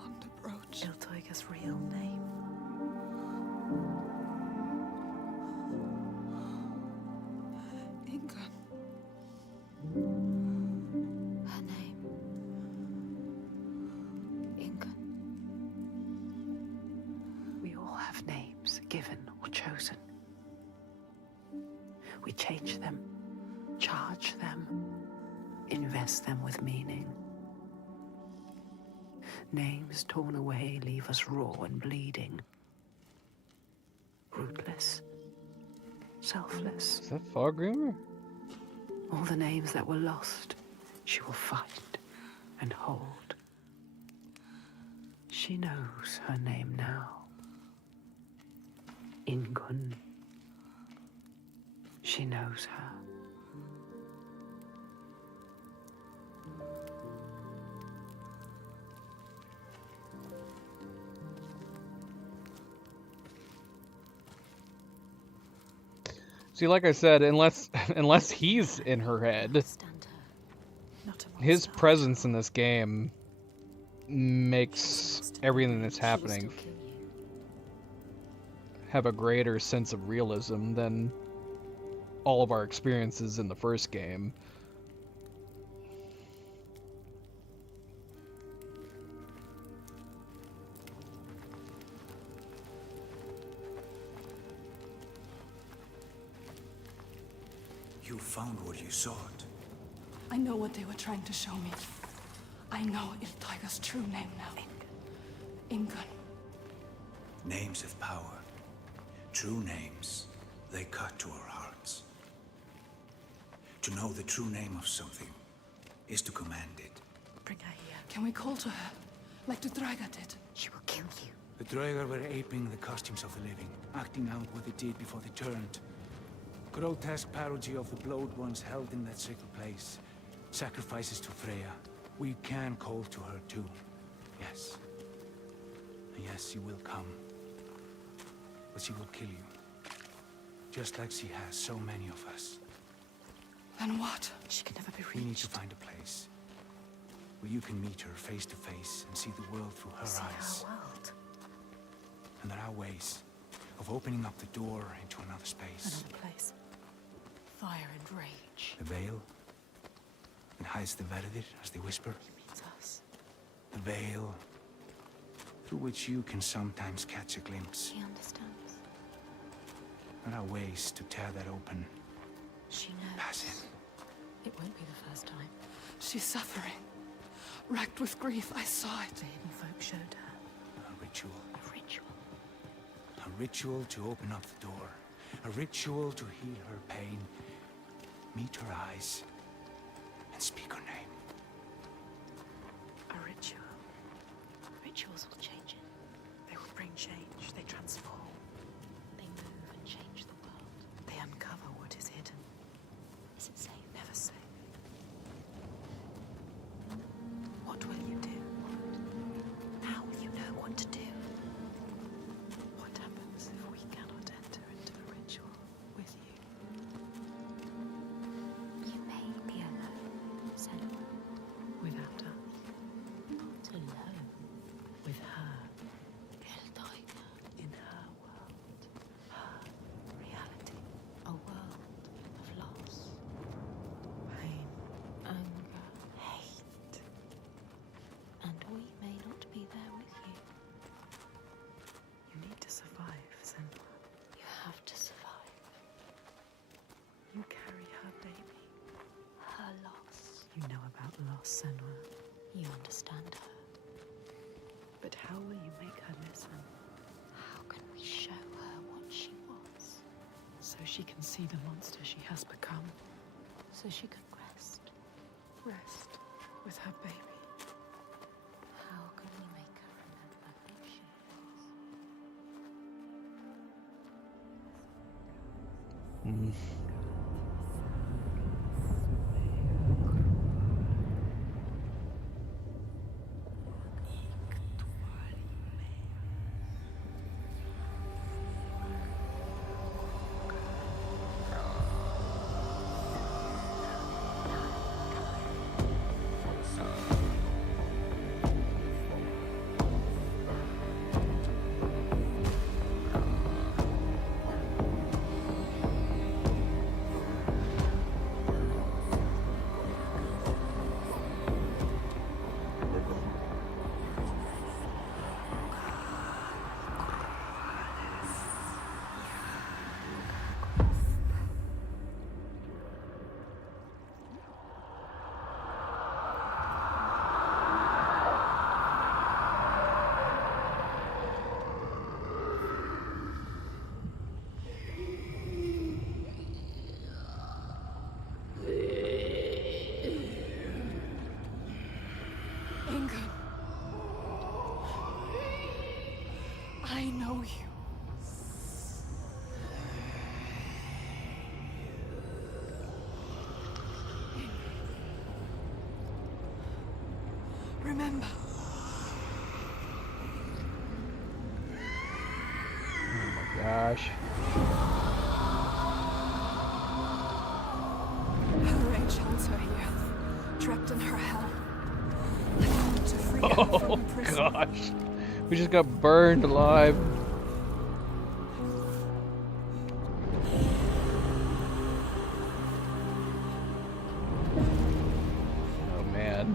Underbrooch. Iltoiga's real name. Ingun. Her name. Ingun. We all have names, given or chosen. We change them, charge them, invest them with meaning. Names torn away leave us raw and bleeding. Rootless, selfless. Is that Fog-Rumor? All the names that were lost, she will fight and hold. She knows her name now. Ingun. She knows her. See, like I said, unless he's in her head, Understand her. Not a his monster. presence in this game makes everything that's She will happening still kill you. have a greater sense of realism than all of our experiences in the first game. You found what you sought. I know what they were trying to show me. I know Iltoiga's true name now. Ingun. Names have power. True names, they cut to our hearts. To know the true name of something is to command it. Bring her here. Can we call to her? Like the Draga did? She will kill you. The Draugr were aping the costumes of the living, acting out what they did before they turned. Grotesque parody of the blowed ones held in that sacred place. Sacrifices to Freya. We can call to her too. Yes. And yes, she will come. But she will kill you. Just like she has so many of us. Then what? She can never be We need reached. to find a place where you can meet her face to face and see the world through her See eyes. our world. And there are ways of opening up the door into another space. Another place. Fire and rage. The veil. It hides the Verdir, as they whisper. Means us. The veil through which you can sometimes catch a glimpse. She understands. There are ways to tear that open She knows. Pass in. It won't be the first time. She's suffering. Racked with grief, I saw it. The hidden folk showed her. A ritual. A ritual. A ritual to open up the door. A ritual to heal her pain. Meet her eyes. And speak her name. A ritual. Rituals will change it. They will bring change. They transform. They move and change the world. They uncover what is hidden. Is it safe? Never safe. What will you do? How will you know what to do? What happens if we cannot enter into the ritual with you? You may be alone, Senua. Without us. Not alone. With her. Hildoina. In her world. Her reality. A world of loss. Pain. Anger. Hate. And we may not be there with you. You need to survive, Senua. You have to survive You carry her baby. her loss. You know about loss, Senua. You understand her. But how will you make her listen? How can we show her what she was? So she can see the monster she has become. So she can rest. Rest with her baby. How can we make her remember who she is? Ingun. I know you. Remember. Gosh. Her rage holds her here, trapped in her hell. I want to free her Oh from prison. gosh. We just got burned alive. Oh man.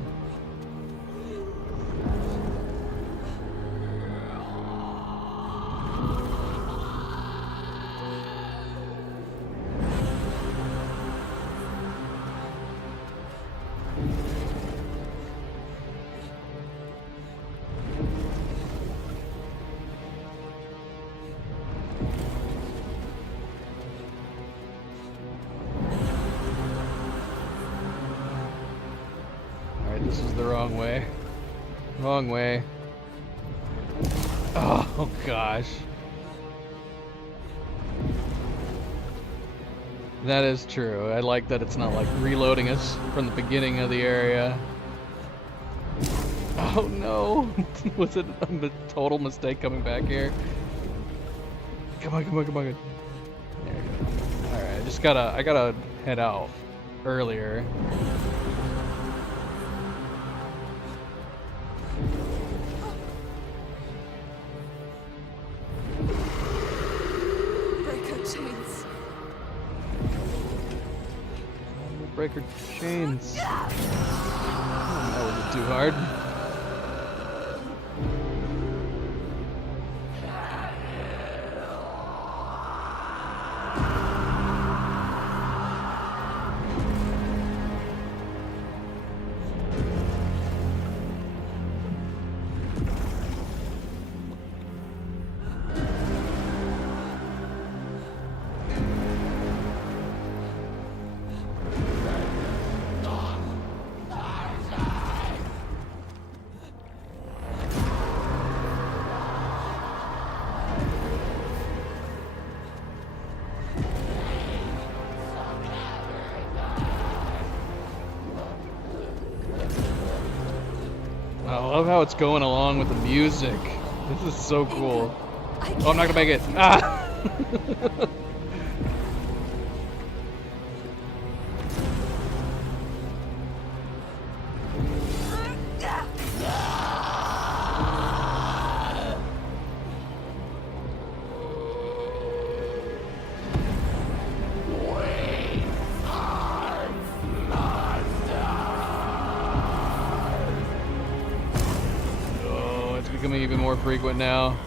Alright, this is the wrong way. Wrong way. Oh gosh. That is true. I like that it's not like reloading us from the beginning of the area. Oh no! Was it a total mistake coming back here? Come on, come on, come on. There we go. Alright, I gotta head out earlier. Break her chains. Break her chains. That wasn't too hard. love how it's going along with the music. This is so cool. Oh, I'm not gonna make it. Ah! Oh, it's becoming even more frequent now.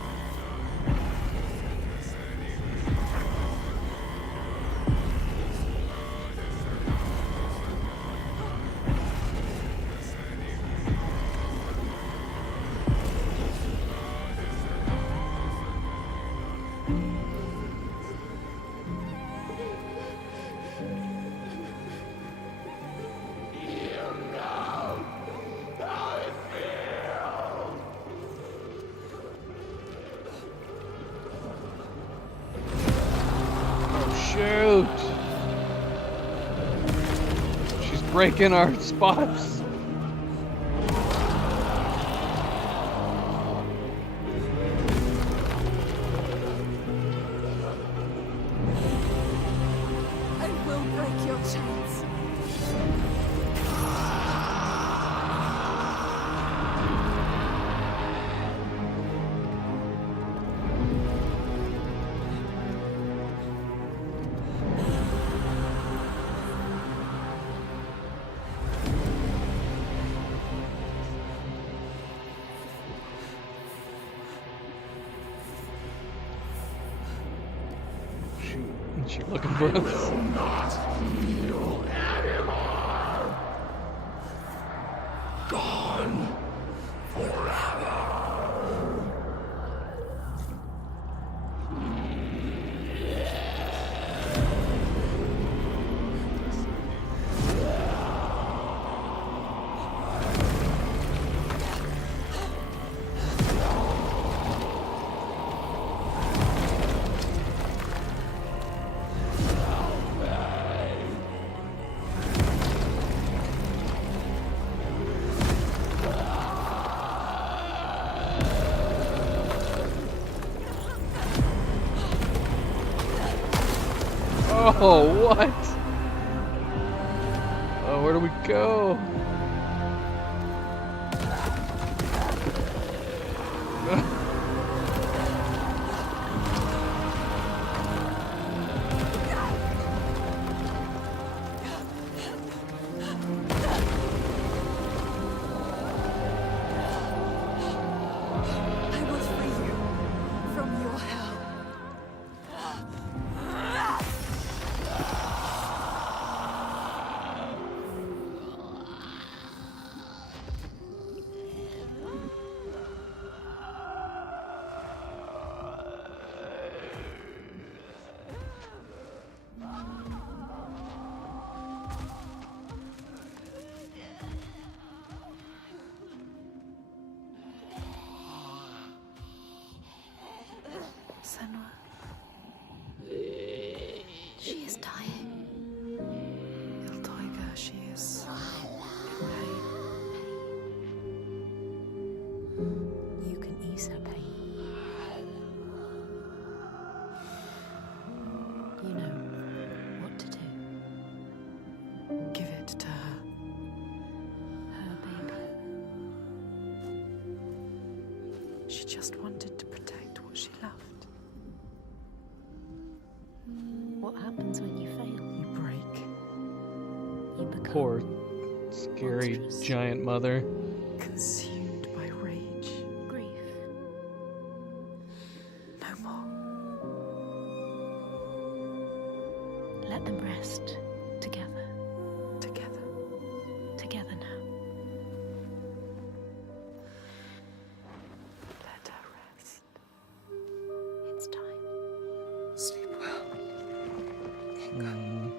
Shoot! She's breaking our spots. I will break your chains. She looking for us. Not feel anymore. Gone forever. Oh, what? Oh, where do we go? I will free you from your hell. Senua. She is dying. Iltoiga, she is in pain. You can ease her pain. You know what to do. Give it to her. Her baby. She just wanted to protect what she loved. What happens when you fail? You break. You become Poor, scary giant mother. Consumed by rage. grief. No more. Let them rest together. Together. Together now. Let her rest. It's time. Sleep well. Mm.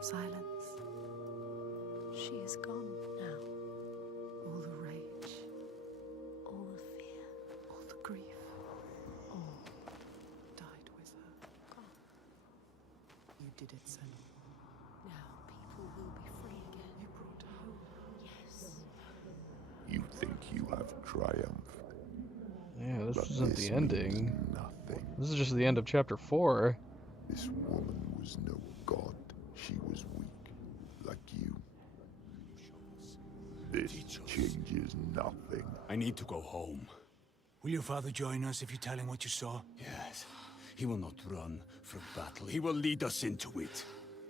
Silence. She is gone now. All the rage, All the fear. all the grief, all died with her. Gone. it, Senua. Now people will be free again. You brought hope. Yes. You think you have triumphed. Yeah, this But isn't this the ending. means nothing. This is just the end of chapter 4. This woman was no god. She was weak, like you. This changes nothing. I need to go home. Will your father join us if you tell him what you saw? Yes. He will not run from battle. He will lead us into it.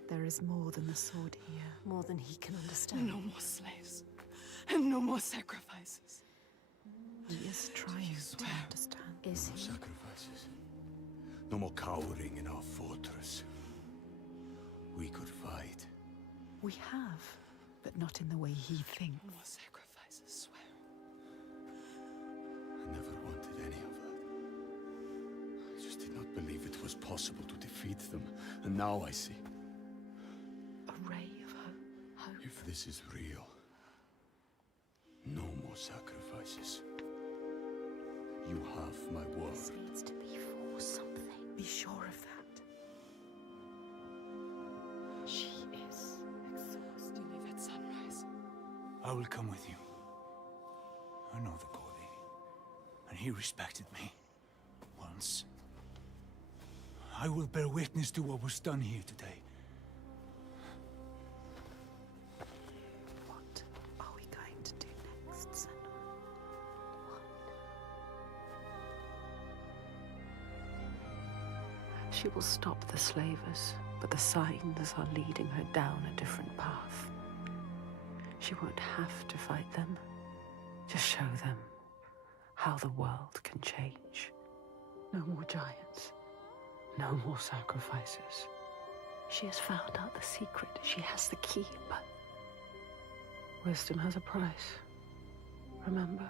There is more than the sword here. More than he can understand. No more slaves. And no more sacrifices. He is trying to understand. Is No he? sacrifices. No more cowering in our fortress. We could fight. We have, but not in the way he thinks. No more sacrifices, swear. I never wanted any of that. I just did not believe it was possible to defeat them. And now I see. A ray of hope. If this is real, no more sacrifices. You have my word. This needs to be for something. Be sure of that. She is exhausted. You leave at sunrise. I will come with you. I know the Gordy, and he respected me. Once. I will bear witness to what was done here today. What are we going to do next, Senua? She will stop the slavers, but the signs are leading her down a different path. She won't have to fight them. Just show them how the world can change. No more giants. No more sacrifices. She has found out the secret. She has the key, but wisdom has a price. Remember,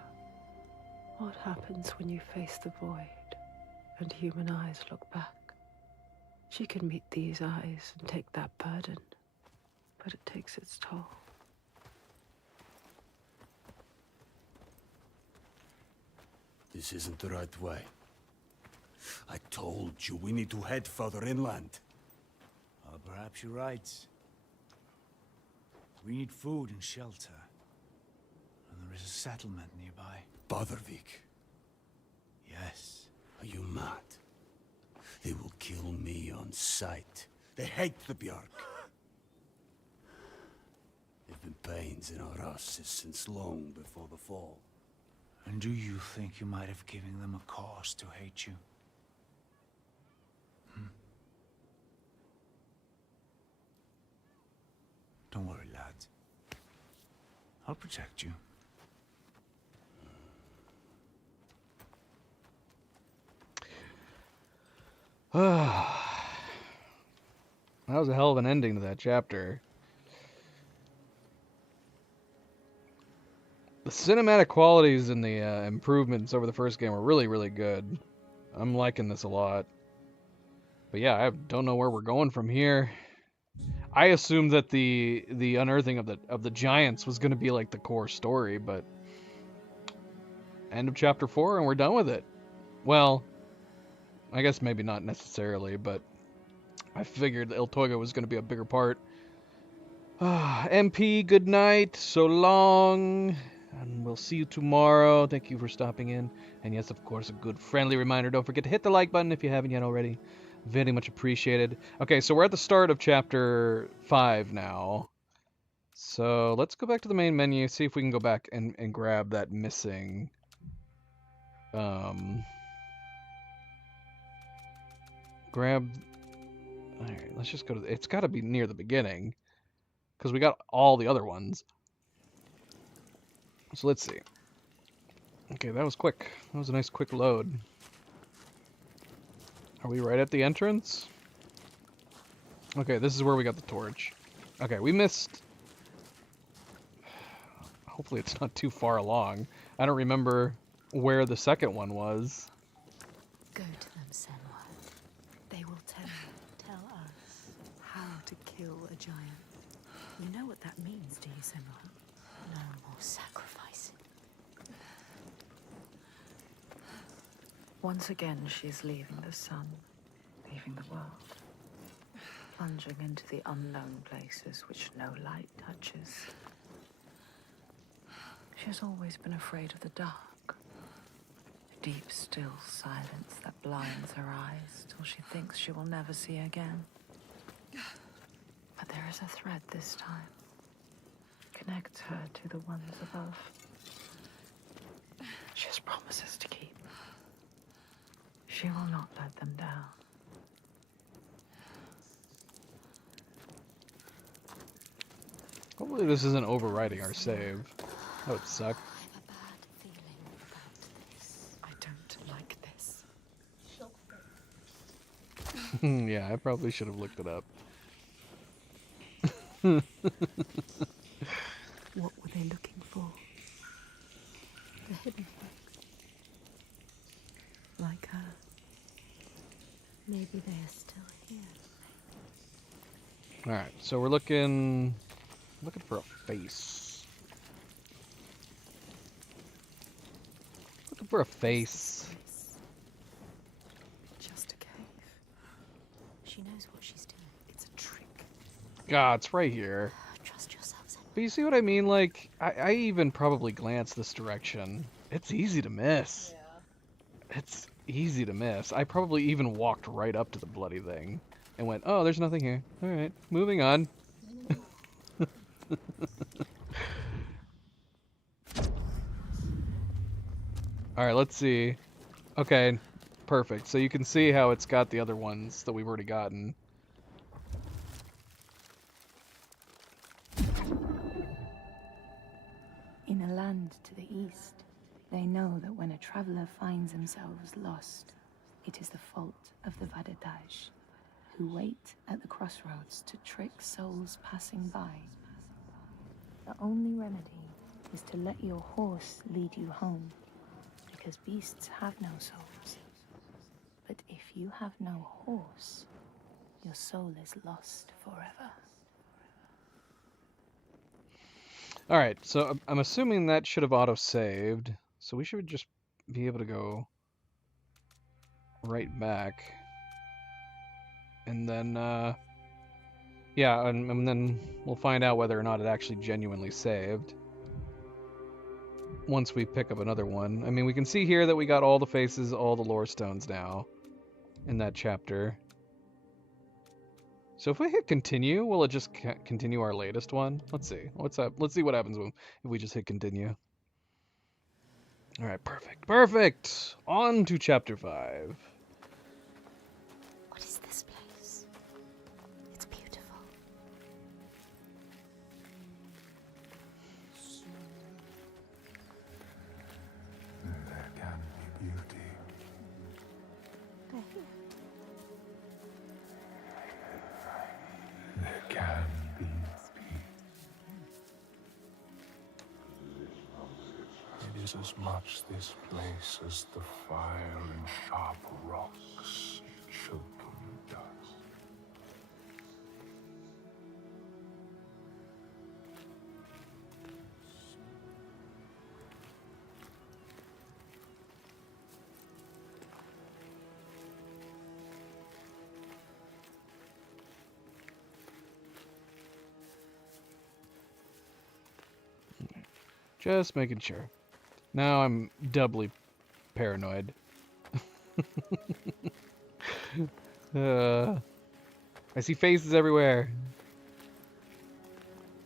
what happens when you face the void and human eyes look back? She can meet these eyes and take that burden, but it takes its toll. This isn't the right way. I told you we need to head further inland. Well, perhaps you're right. We need food and shelter. And there is a settlement nearby. Bothervik. Yes. Are you mad? They will kill me on sight. They hate the Bjark. They've been pains in our houses since long before the fall. And do you think you might have given them a cause to hate you? Don't worry, lad. I'll protect you. That was a hell of an ending to that chapter. The cinematic qualities and the improvements over the first game are really, really good. I'm liking this a lot. But yeah, I don't know where we're going from here. I assumed that the unearthing of the giants was going to be like the core story, but end of chapter 4 and we're done with it. Well, I guess maybe not necessarily, but I figured Iltoga was going to be a bigger part. MP, good night. So long. And we'll see you tomorrow. Thank you for stopping in. And yes, of course, a good friendly reminder. Don't forget to hit the like button if you haven't yet already. Very much appreciated. Okay, so we're at the start of chapter 5 now. So let's go back to the main menu, see if we can go back and grab that missing... Grab... Alright, let's just go to... It's got to be near the beginning. Because we got all the other ones. So let's see. Okay, that was quick. That was a nice quick load. Are we right at the entrance? Okay, this is where we got the torch. Okay, we missed... Hopefully it's not too far along. I don't remember where the second one was. Go to them, Senua. They will tell us how to kill a giant. You know what that means, do you, Senua? No more sacrificing. Once again, she is leaving the sun, leaving the world. plunging into the unknown places which no light touches. She has always been afraid of the dark. Deep, still silence that blinds her eyes till she thinks she will never see again. But there is a thread this time. Connects her to the ones above. She has promises to keep. She will not let them down. Hopefully this isn't overriding our save. That would suck. I have a bad feeling about this. I don't like this. Yeah, I probably should have looked it up. What were they looking for? The hidden folk. Like her. Maybe they are still here. Alright, so we're looking for a face. Looking for a face. Just a cave. She knows what she's doing. It's a trick. God, it's right here. Trust yourselves. But you see what I mean? Like, I even probably glanced this direction. It's easy to miss. Yeah. It's easy to miss. I probably even walked right up to the bloody thing and went, oh, there's nothing here. Alright, moving on. Alright, let's see. Okay, perfect. So you can see how it's got the other ones that we've already gotten. In a land to the east, they know that when a traveler finds themselves lost, it is the fault of the Vadadaj, who wait at the crossroads to trick souls passing by. The only remedy is to let your horse lead you home, because beasts have no souls. But if you have no horse, your soul is lost forever. Alright, so I'm assuming that should have auto-saved, so we should just be able to go right back. And then, yeah, and then we'll find out whether or not it actually genuinely saved. Once we pick up another one. I mean, we can see here that we got all the faces, all the lore stones now in that chapter. So if we hit continue, will it just continue our latest one? Let's see. What's up? Let's see what happens if we just hit continue. All right, perfect. Perfect. On to chapter 5. What is this place? It's beautiful. There can be beauty. They're here. There can be peace. It is as much this place as the fire and sharp rocks choking dust. Just making sure. Now I'm doubly paranoid. I see faces everywhere.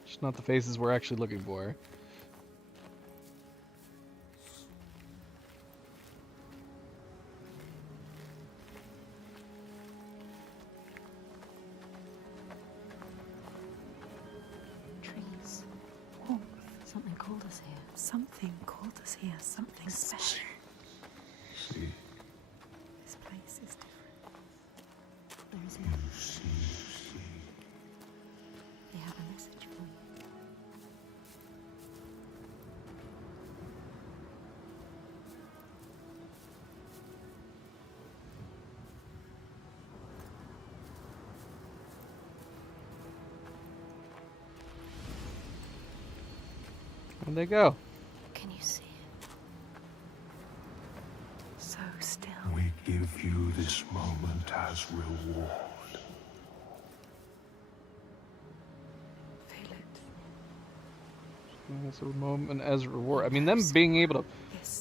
Just not the faces we're actually looking for. Trees. Something called us here. Something called us here. Something special. See, This place is different. There is you more. see. They have a message for you. Where'd they go? Can you see it? So still. We give you this moment as reward. It's a moment as reward. I mean, them being able to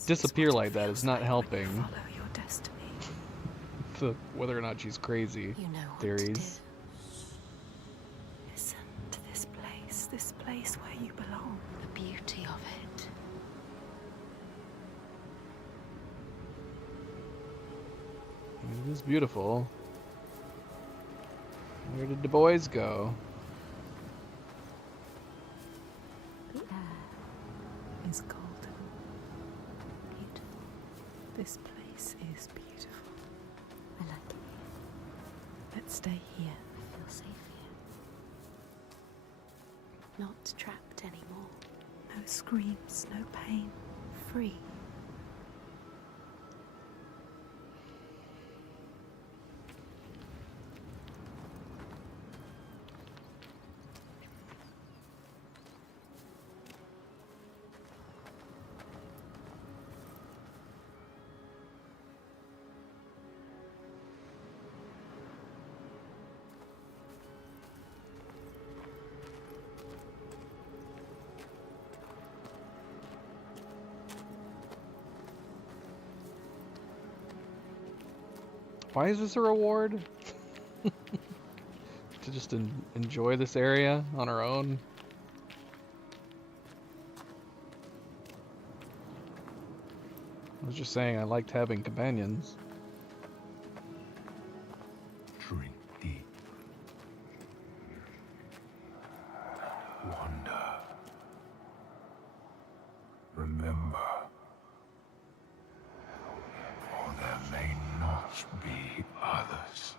disappear like that is not helping. Follow your destiny. The whether or not she's crazy You know what theories. Listen to this place where you belong. The beauty of it. It is beautiful. Where did the boys go? The air is golden. Beautiful. This place is beautiful. I like it. Let's stay here. I feel safe here. Not trapped anymore. No screams, no pain. Free. Why is this a reward? To just enjoy this area on our own? I was just saying I liked having companions. Drink deep. Wander. Remember. For there may not be others.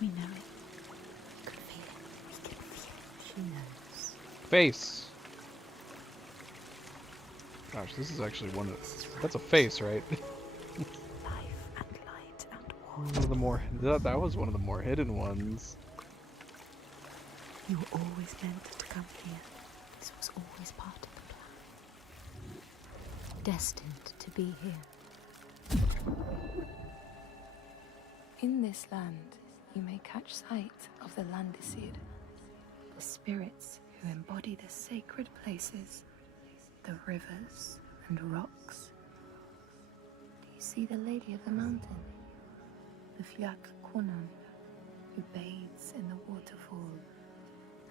We know it. Could feel it. We can feel it. She knows. Face. Gosh, this is actually one of that's a face, right? Life and light and war. One of the more that was one of the more hidden ones. You were always meant to come here. This was always part of the plan. Destined to be here. In this land, you may catch sight of the Landesir, the spirits who embody the sacred places, the rivers and rocks. Do you see the Lady of the Mountain, the Fliak Kunan, who bathes in the waterfall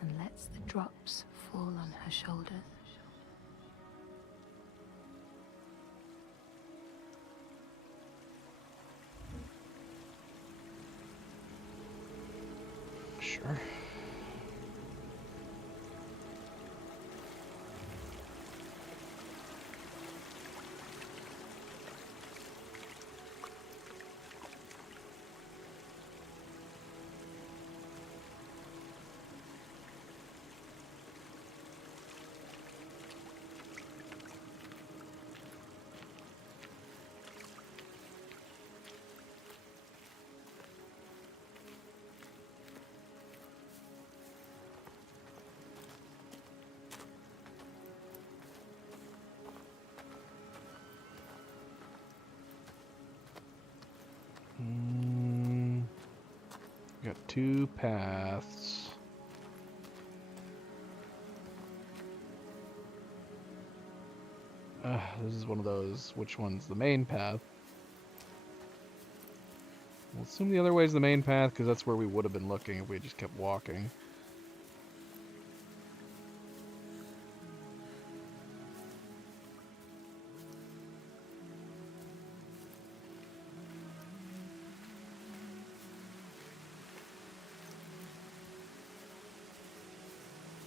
and lets the drops fall on her shoulders? Sure. Got two paths. This is one of those. Which one's the main path? We'll assume the other way is the main path because that's where we would have been looking if we had just kept walking.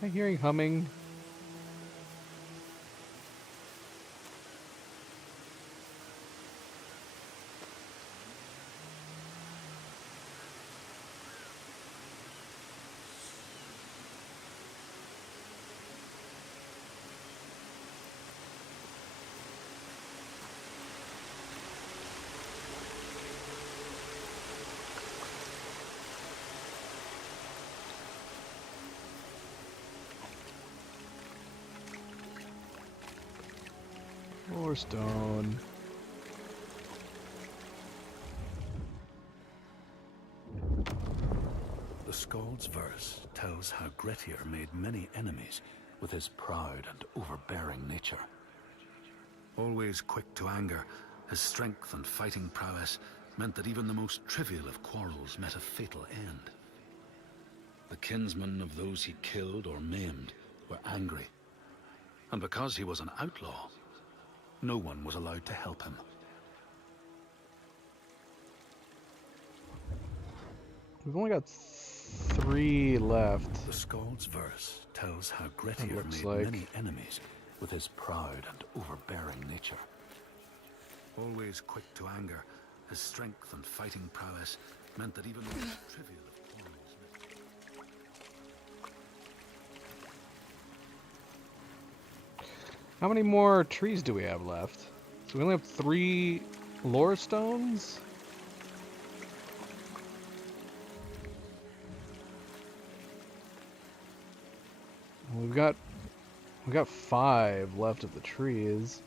Am I hearing humming? Or stone. The Skald's verse tells how Grettir made many enemies with his proud and overbearing nature. Always quick to anger, his strength and fighting prowess meant that even the most trivial of quarrels met a fatal end. The kinsmen of those he killed or maimed were angry, and because he was an outlaw, no one was allowed to help him. We've only got 3 left. The Skald's verse tells how Grettir looks made like. many enemies with his proud and overbearing nature. Always quick to anger, his strength and fighting prowess meant that even the most trivial of quarrels How many more trees do we have left? So we only have 3 lore stones? We've got 5 left of the trees.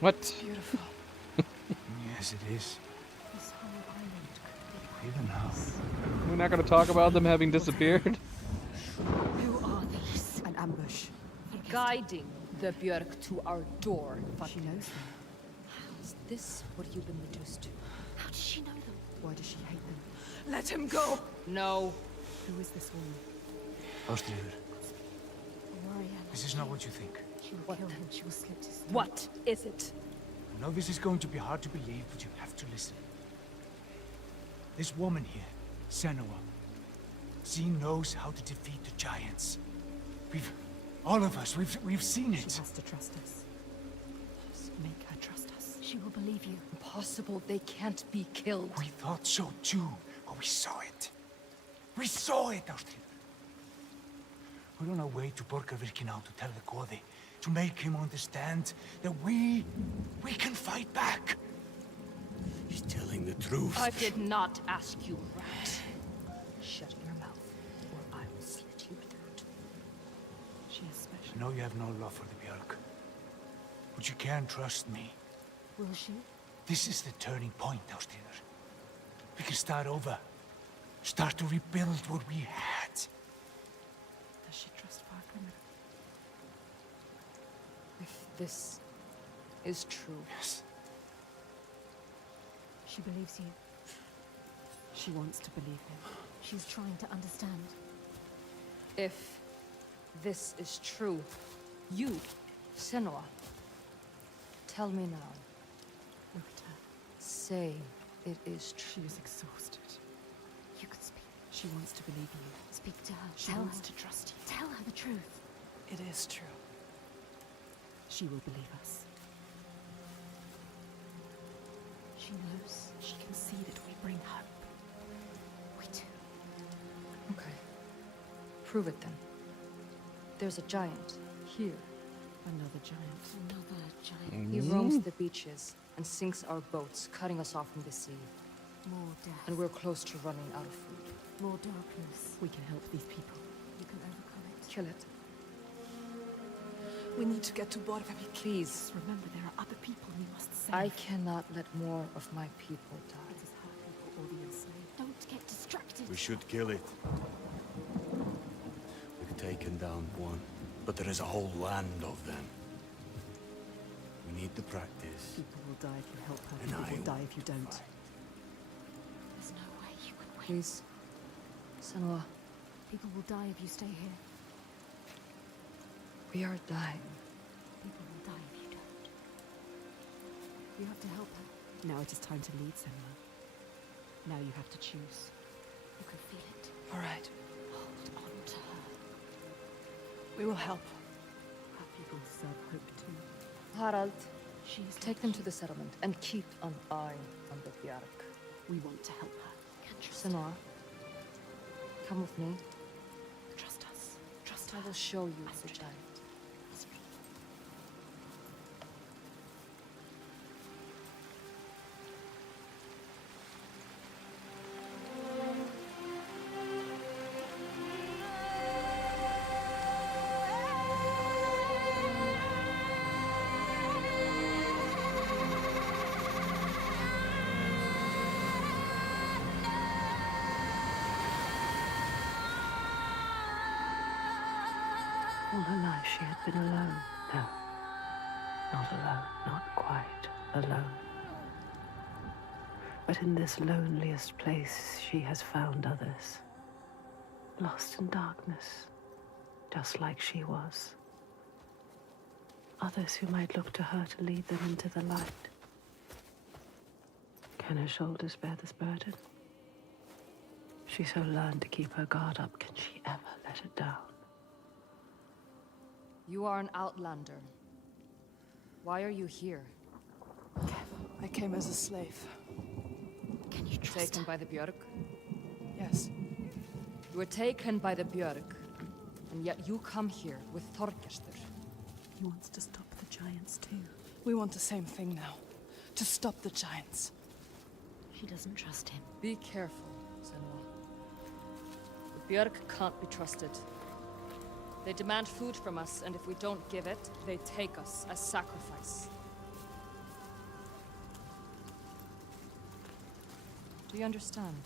What? It's beautiful. Yes, it is. This whole island could be Even now. We're not going to talk about them having disappeared? Who are these? An ambush. Guiding the Björk to our door. She knows them. Is this what you've been reduced to? How does she know them? Why does she hate them? Let him go! No. Who is this woman? Ástríður, Warrior. this is not what you think. She will kill him. She will slit his throat. What is it? I know this is going to be hard to believe, but you have to listen. This woman here, Senua, she knows how to defeat the giants. All of us, we've seen it. She has to trust us. Make her trust us. She will believe you. Impossible. They can't be killed. We thought so too, but we saw it. We saw it, Ástríður. We're on our way to Borgarvirkina to tell the Goði, to make him understand that we can fight back. He's telling the truth. I did not ask you, rat. Shut your mouth, or I will slit your throat. She is special. I know you have no love for the Björk, but you can trust me. Will she? This is the turning point, Ástríður. We can start over. Start to rebuild what we had. Does she trust Fargrim? If this is true. Yes. She believes you. She wants to believe him. She's trying to understand. If this is true, you, Senua, tell me now. Look at her. Say it is She true. is exhausted. You can speak. She wants to believe you. Speak to her. She Tell wants her. to trust you. Tell her the truth. It is true. She will believe us. She knows. She can see that we bring Prove it then. There's a giant here. Another giant. Another giant. He roams the beaches and sinks our boats, cutting us off from the sea. More death. And we're close to running out of food. More darkness. We can help these people. We can overcome it. Kill it. We need to get to Borvavi. Please. Remember, there are other people we must save. I cannot let more of my people die. It is her people or the enslaved. Don't get distracted. We should kill it. We've taken down one, but there is a whole land of them. We need the practice. People will die if you help her. And People I will die if you don't. There's no way you can win. Please. Senua, People will die if you stay here. we are dying. People will die if you don't. You have to help her. Now it is time to lead, Senua. Now you have to choose. You can feel it. All right. Hold on to her. We will help. Our people deserve hope too. Harald, She is take them to the settlement and keep an eye on the Bjark. We want to help her. Can trust Senua, come with me. Trust us. Trust I her. will show you the Astrid. giant. All her life she had been alone. No, not alone, not quite alone. But in this loneliest place she has found others, lost in darkness, just like she was. Others who might look to her to lead them into the light. Can her shoulders bear this burden? She so learned to keep her guard up, can she ever let it down? You are an outlander. Why are you here? I came as a slave. Can you trust Taken her? by the Björk? Yes. You were taken by the Björk, and yet you come here with Þorgestur. He wants to stop the giants too. We want the same thing now. To stop the giants. She doesn't trust him. Be careful, Senua. The Björk can't be trusted. They demand food from us, and if we don't give it, they take us as sacrifice. Do you understand?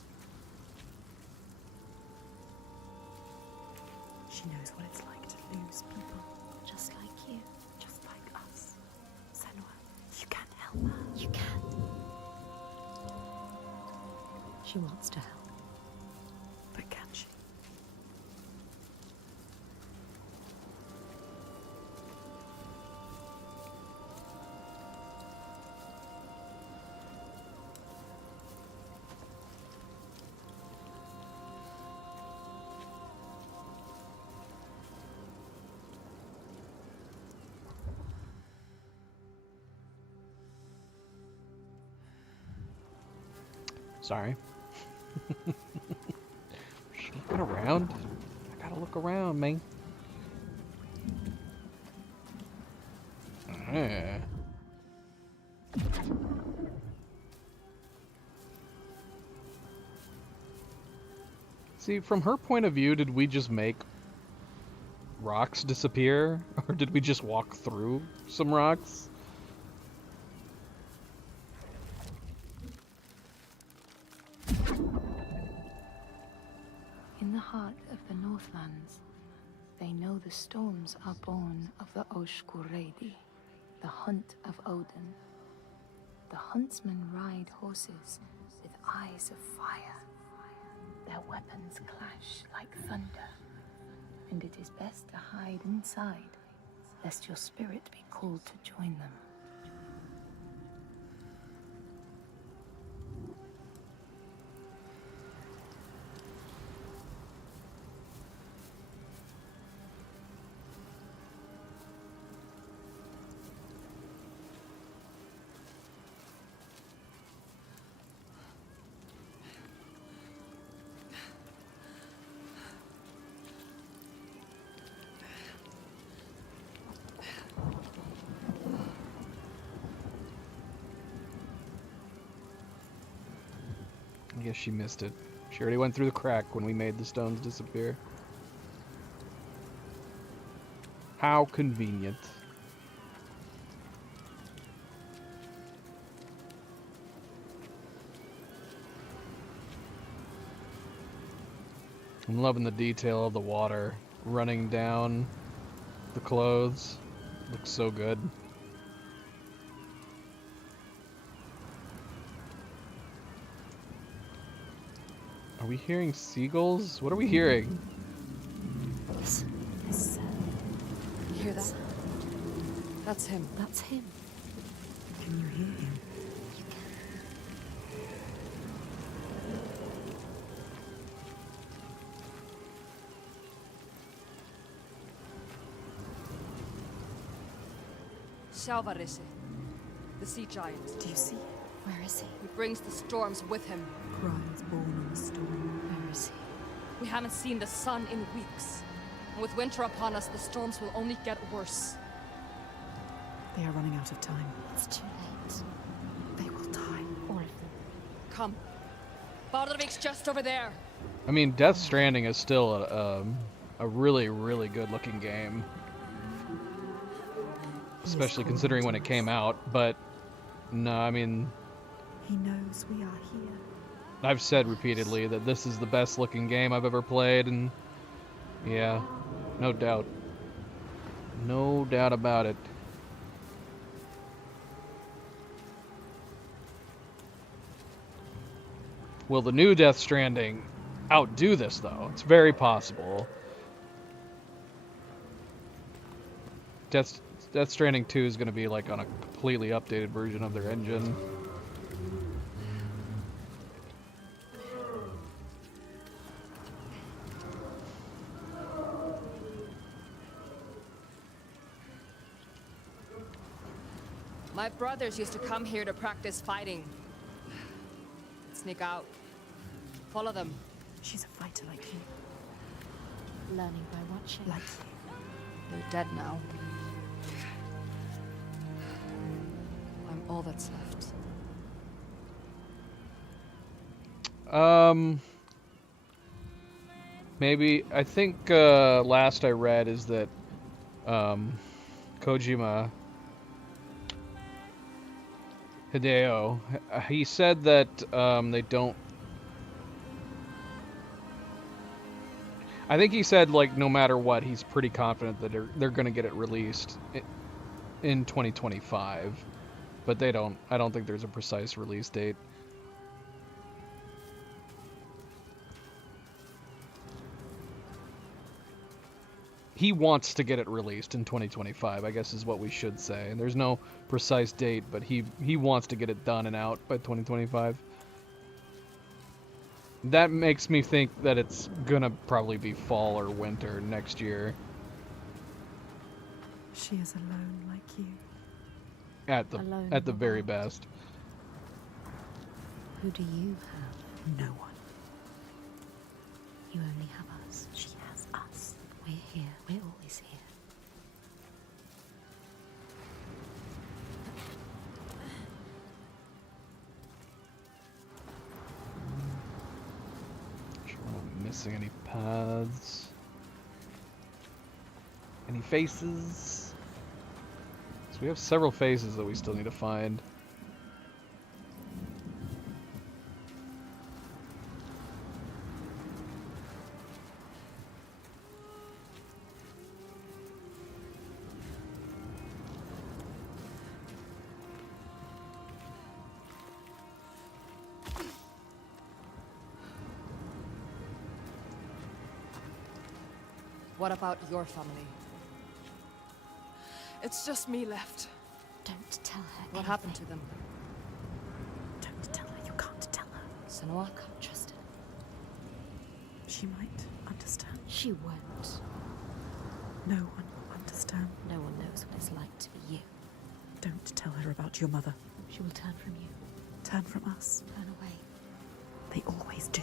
She knows what it's like to lose people. Just like you. Just like us. Senua, you can help her. You can. She wants to help. But can she? Sorry. Just looking around. I gotta look around, man. Ah. See, from her point of view, did we just make rocks disappear? Or did we just walk through some rocks? In the heart of the Northlands, they know the storms are born of the Oshkuredi, the hunt of Odin. The huntsmen ride horses with eyes of fire. Their weapons clash like thunder, and it is best to hide inside, lest your spirit be called to join them. I guess she missed it. She already went through the crack when we made the stones disappear. How convenient. I'm loving the detail of the water running down the clothes. Looks so good. Are we hearing seagulls? What are we hearing? Listen, this You hear that? That's him. that's him. Can you hear him? Shalvarisi, the sea giant. Do you see? Where is he? He brings the storms with him. Cries born on the storm. Where is he? We haven't seen the sun in weeks. And with winter upon us, the storms will only get worse. They are running out of time. It's too late. They will die. All of them. Come. Bardalvik's just over there. I mean, Death Stranding is still a really, really good looking game. Especially considering when it came out, but no, I mean... He knows we are here. I've said repeatedly that this is the best looking game I've ever played, and yeah, no doubt. No doubt about it. Will the new Death Stranding outdo this, though? It's very possible. Death Stranding 2 is going to be like on a completely updated version of their engine. My brothers used to come here to practice fighting. Sneak out. Follow them. She's a fighter like you. Learning by watching. Like you. They're dead now. I'm all that's left. Maybe, I think last I read is that Kojima Hideo, he said that they don't... I think he said, like, no matter what, he's pretty confident that they're going to get it released in 2025. But I don't think there's a precise release date. He wants to get it released in 2025, I guess is what we should say. And there's no precise date, but he wants to get it done and out by 2025. That makes me think that it's gonna probably be fall or winter next year. She is alone like you. At the very best. Who do you have? No one. You only have us. She has us. We're here. We're always here. Sure, I'm not missing any paths. Any faces? So we have several faces that we still need to find. What about your family? It's just me left. Don't tell her. What happened to them? Don't tell her. You can't tell her. Senua? Can't trust her. She might understand. She won't. No one will understand. No one knows what it's like to be you. Don't tell her about your mother. She will turn from you. Turn from us. Turn away. They always do.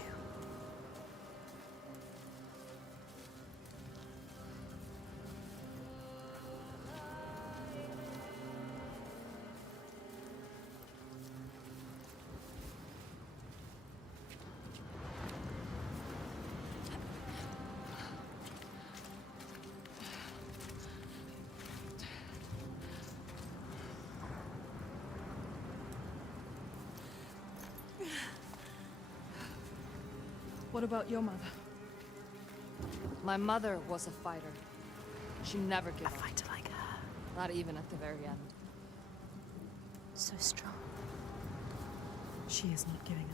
What about your mother? My mother was a fighter. She never gave up. A fighter like her. Not even at the very end. So strong. She is not giving up.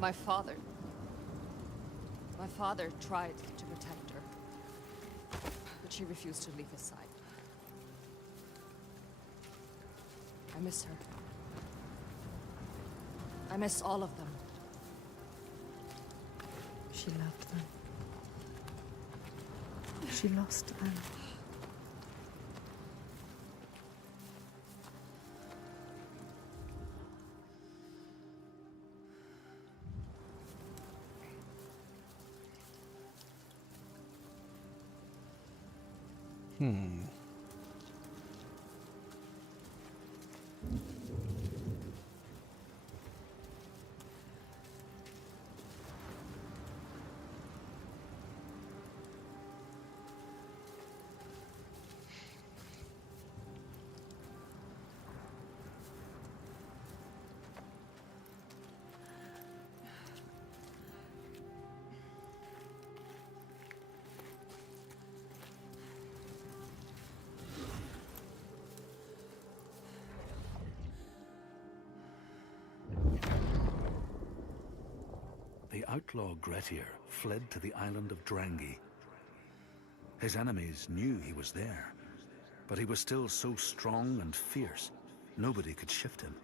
My father tried to protect her, but she refused to leave his side. I miss her. I miss all of them. She loved them. She lost them. The outlaw Grettir fled to the island of Drangi. His enemies knew he was there, but he was still so strong and fierce, nobody could shift him.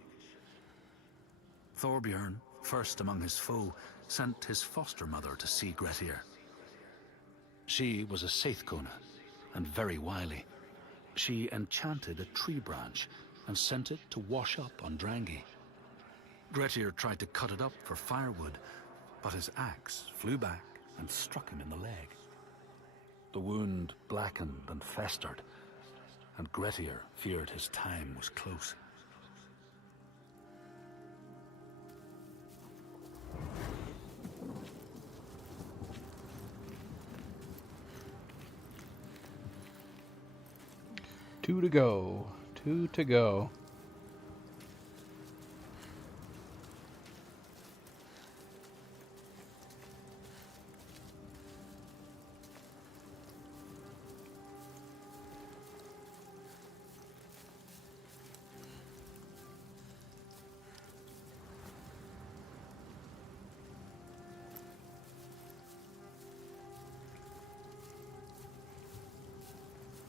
Thorbjorn, first among his foe, sent his foster mother to see Grettir. She was a Seithkona, and very wily. She enchanted a tree branch and sent it to wash up on Drangi. Grettir tried to cut it up for firewood, but his axe flew back and struck him in the leg. The wound blackened and festered, and Grettir feared his time was close. Two to go. Two to go.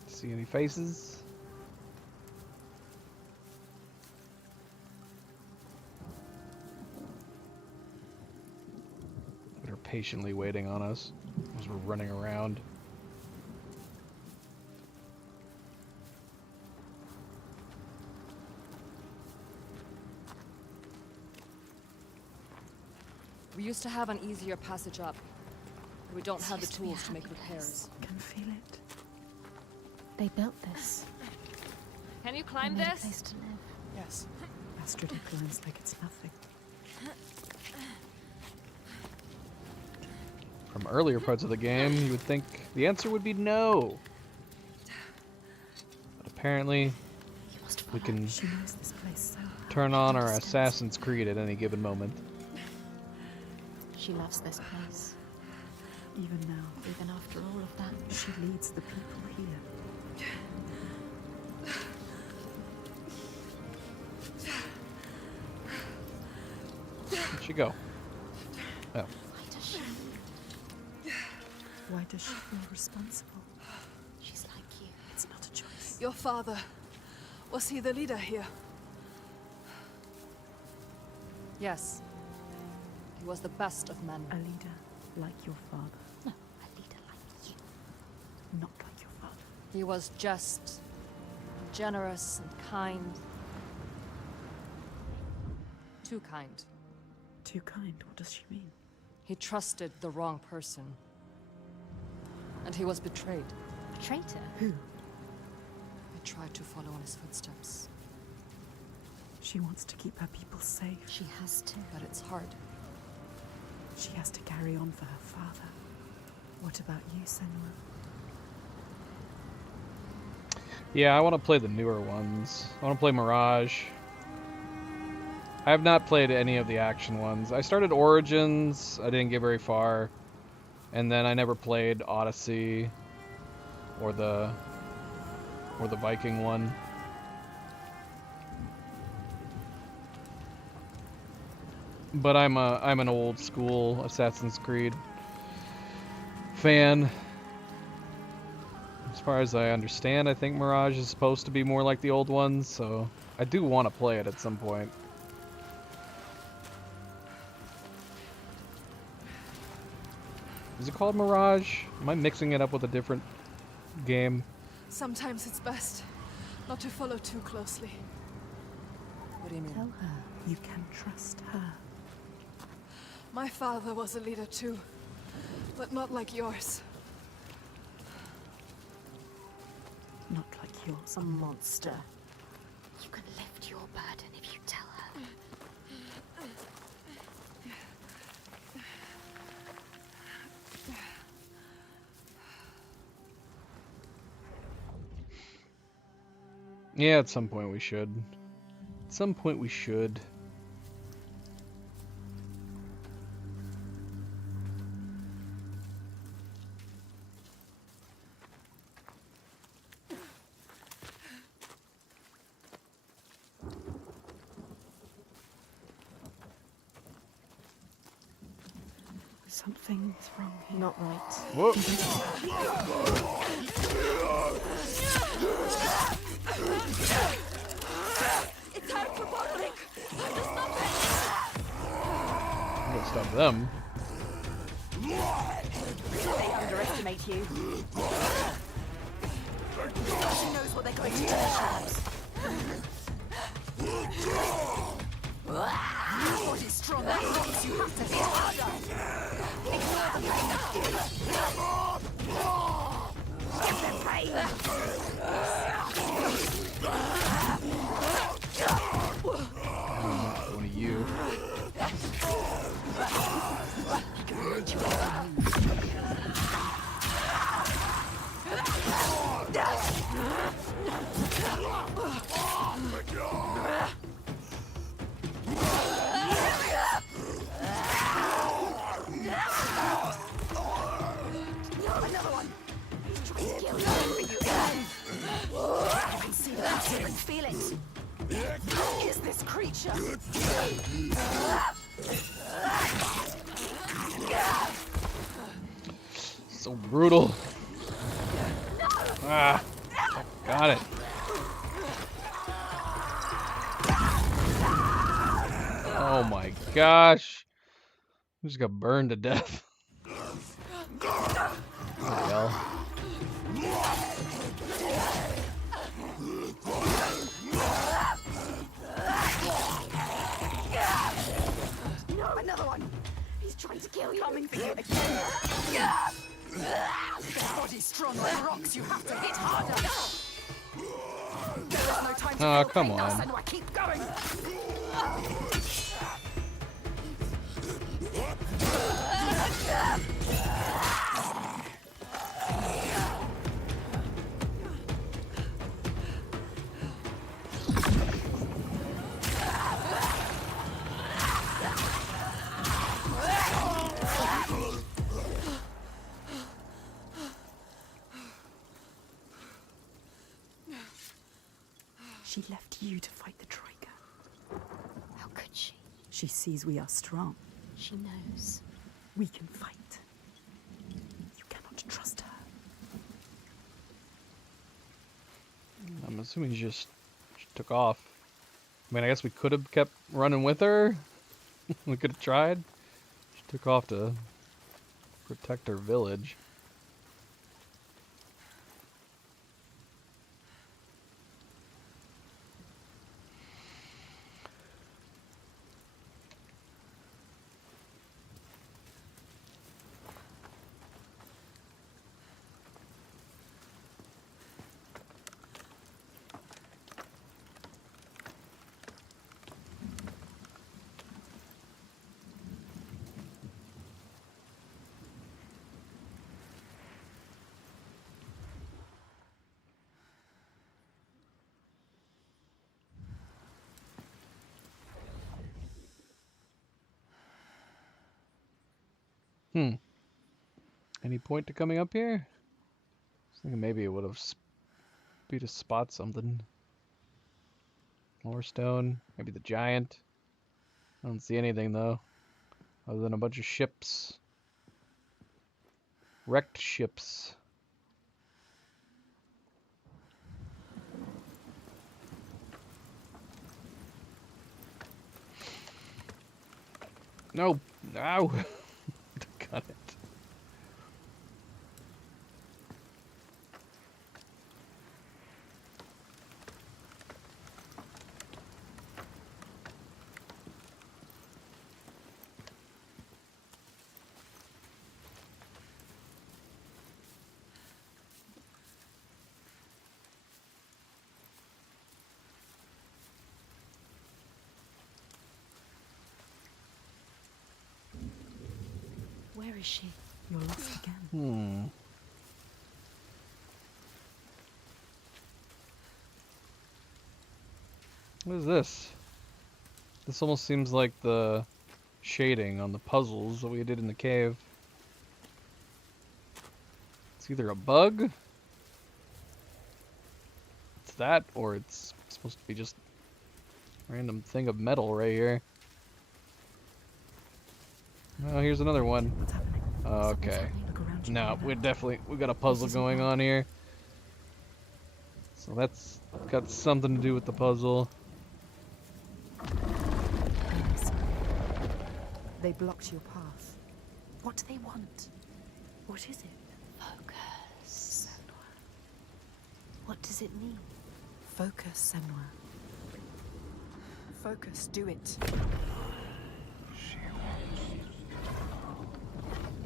See any faces? They're patiently waiting on us as we're running around. We used to have an easier passage up. We don't have the tools to make repairs. I can feel it. They built this. Can you climb They made a this? place to live. Yes. Astrid climbs like it's nothing. From earlier parts of the game, you would think the answer would be no. But apparently, we can She knows this place so well. turn on our Assassin's Creed at any given moment. She loves this place. Even now, Even after all of that. she leads the people here. Where'd she go? Oh. Why does she feel responsible? She's like you. It's not a choice. Your father, was he the leader here? Yes. He was the best of men. A leader like your father. No, a leader like you. Not like your father. He was just, generous and kind. Too kind. Too kind, what does she mean? He trusted the wrong person. And he was betrayed. A traitor? Who? I tried to follow in his footsteps. She wants to keep her people safe. She has to. But it's hard. She has to carry on for her father. What about you, Senua? Yeah, I want to play the newer ones. I want to play Mirage. I have not played any of the action ones. I started Origins, I didn't get very far. And then I never played Odyssey or the Viking one. But I'm an old school Assassin's Creed fan. As far as I understand, I think Mirage is supposed to be more like the old ones, so I do want to play it at some point. Is it called Mirage? Am I mixing it up with a different game? Sometimes it's best not to follow too closely. What do you mean? Tell her you can trust her. My father was a leader too, but not like yours. Not like yours. A monster. You can lift your burden if you tell her. Yeah, at some point we should. At some point we should. Something's wrong here. Not right. Whoa. It's time for bottling. I'm gonna stop them. They underestimate you. She knows what they're going to do. Your body's strong. That rocks. You have to hit harder. Ignore the pain. Give them pain. One of you. Another one. He's trying to kill you. I can see that and feel it. Who is this creature? So brutal. Ah, got it. Oh my gosh. I just got burned to death. Well. No, another one. He's trying to kill you. Coming for you again. Their body's strong like rocks. You have to hit harder. There is no time to Oh, feel come pain now, on. Senua. Keep going. She left you to fight the Troika. How could she? She sees we are strong. She knows. We can fight. You cannot trust her. I'm assuming she just took off. I mean, I guess we could have kept running with her. We could have tried. She took off to protect her village. Any point to coming up here? I was thinking maybe it would have be to spot something. More stone, maybe the giant. I don't see anything though, other than a bunch of ships. Wrecked ships. No, no. Got it. Where is she? You're lost again. What is this? This almost seems like the shading on the puzzles that we did in the cave. It's either a bug, it's that, or it's supposed to be just a random thing of metal right here. Oh, here's another one. What's happening? Okay. Look around you. No, we got a puzzle going on here. So that's got something to do with the puzzle. Goodness. They blocked your path. What do they want? What is it? Focus. What does it mean? Focus, Senua. Focus, do it.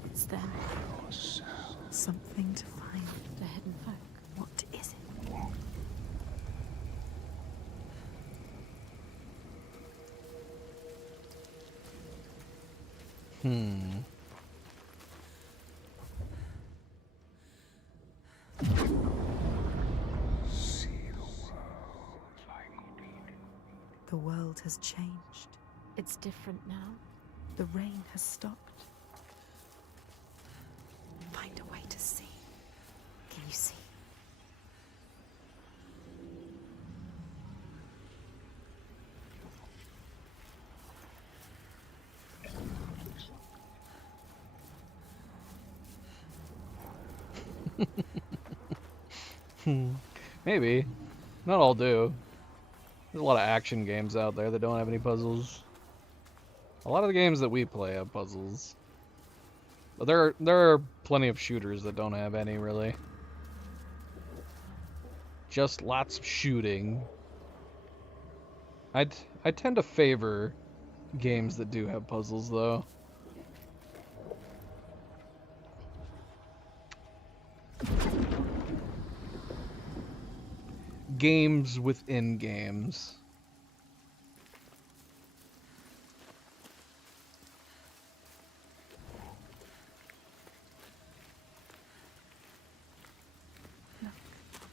It's them. Something to find. The hidden folk. What is it? The world has changed. It's different now. The rain has stopped. Find a way to see. Can you see? Maybe. Not all do. There's a lot of action games out there that don't have any puzzles. A lot of the games that we play have puzzles. But there are plenty of shooters that don't have any, really. Just lots of shooting. I tend to favor games that do have puzzles, though. Games within games. Look,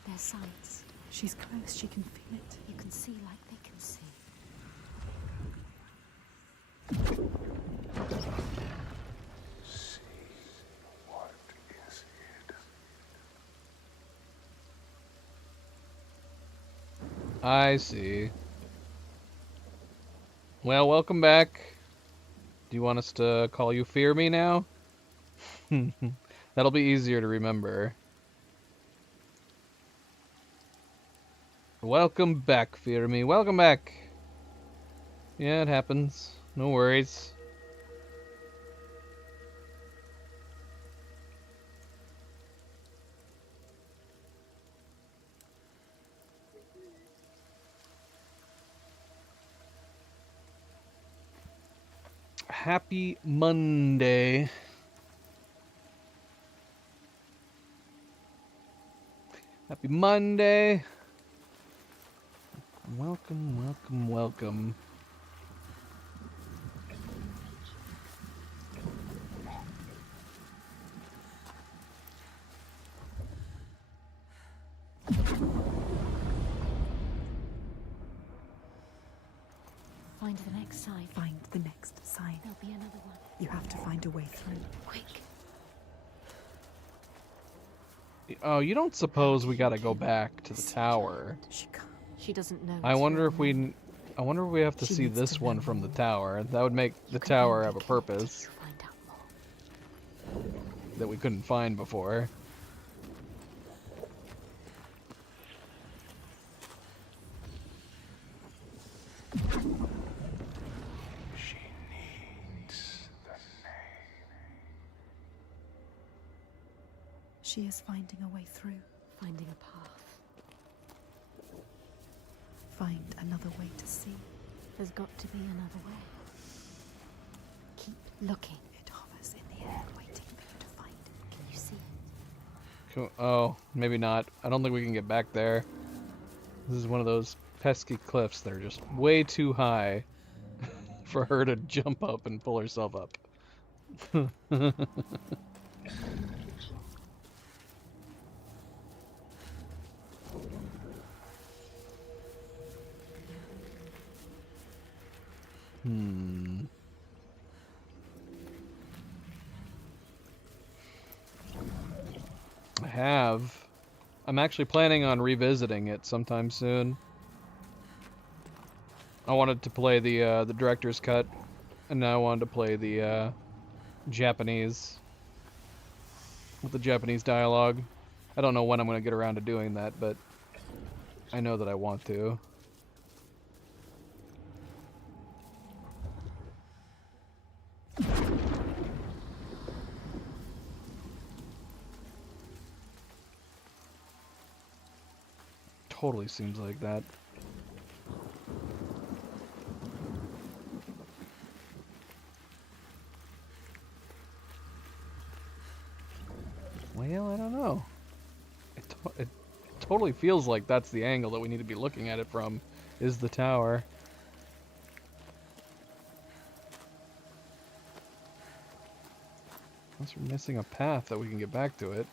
Their signs. she's close. She can feel it. You can see like they can see. See what is hidden. I see. Well, welcome back. Do you want us to call you Fear Me now? That'll be easier to remember. Welcome back, Fear Me. Welcome back. Yeah, it happens. No worries. Happy Monday. Happy Monday. Welcome, welcome, welcome. Find Find the next sign. Find the next sign. There'll be another one. You have to find a way through. Quick. Oh, you don't suppose we gotta go back to the tower? She can't. She doesn't know. I it's wonder her if we... I wonder if we have to She see needs this to one know from the more. tower. That would make the can tower only have a connect purpose You find out more. that we couldn't find before. She needs the name. She is finding a way through. Finding a path. Find another way to see. There's got to be another way. Keep looking. It hovers in the air, waiting for you to find it. Can you see it? Cool. Oh, maybe not. I don't think we can get back there. This is one of those pesky cliffs that are just way too high for her to jump up and pull herself up. I have. I'm actually planning on revisiting it sometime soon. I wanted to play the director's cut, and now I wanted to play the Japanese with the Japanese dialogue. I don't know when I'm going to get around to doing that, but I know that I want to. Totally seems like that. Well, I don't know. It totally feels like that's the angle that we need to be looking at it from, is the tower. Unless we're missing a path that we can get back to it.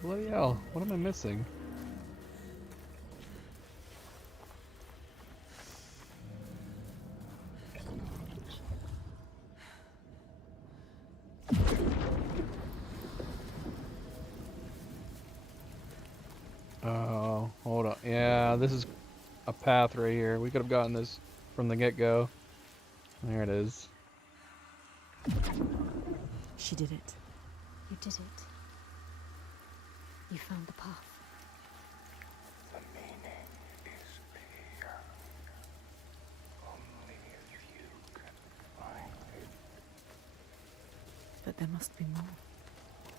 Bloody hell, what am I missing? Oh, hold on. Yeah, this is a path right here. We could have gotten this from the get-go. There it is. She did it. You did it. You found the path. The meaning is clear. Only if you can find it. But there must be more.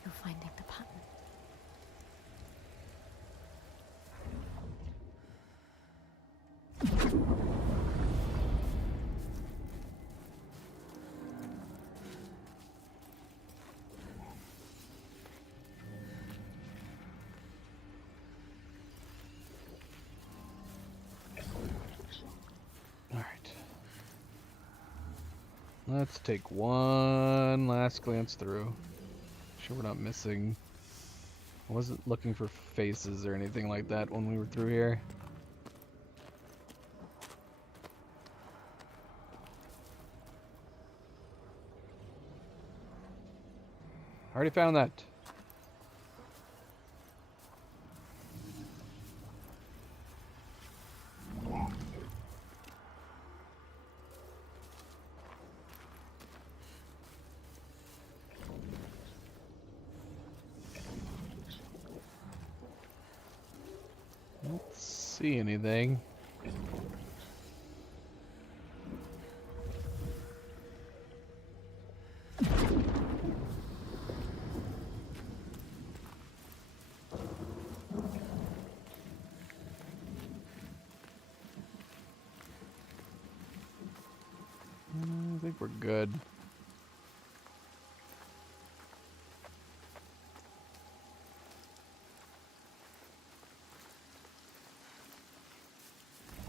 You're finding the pattern. Let's take one last glance through. Sure we're not missing. I wasn't looking for faces or anything like that when we were through here. Already found that. see anything. I think we're good.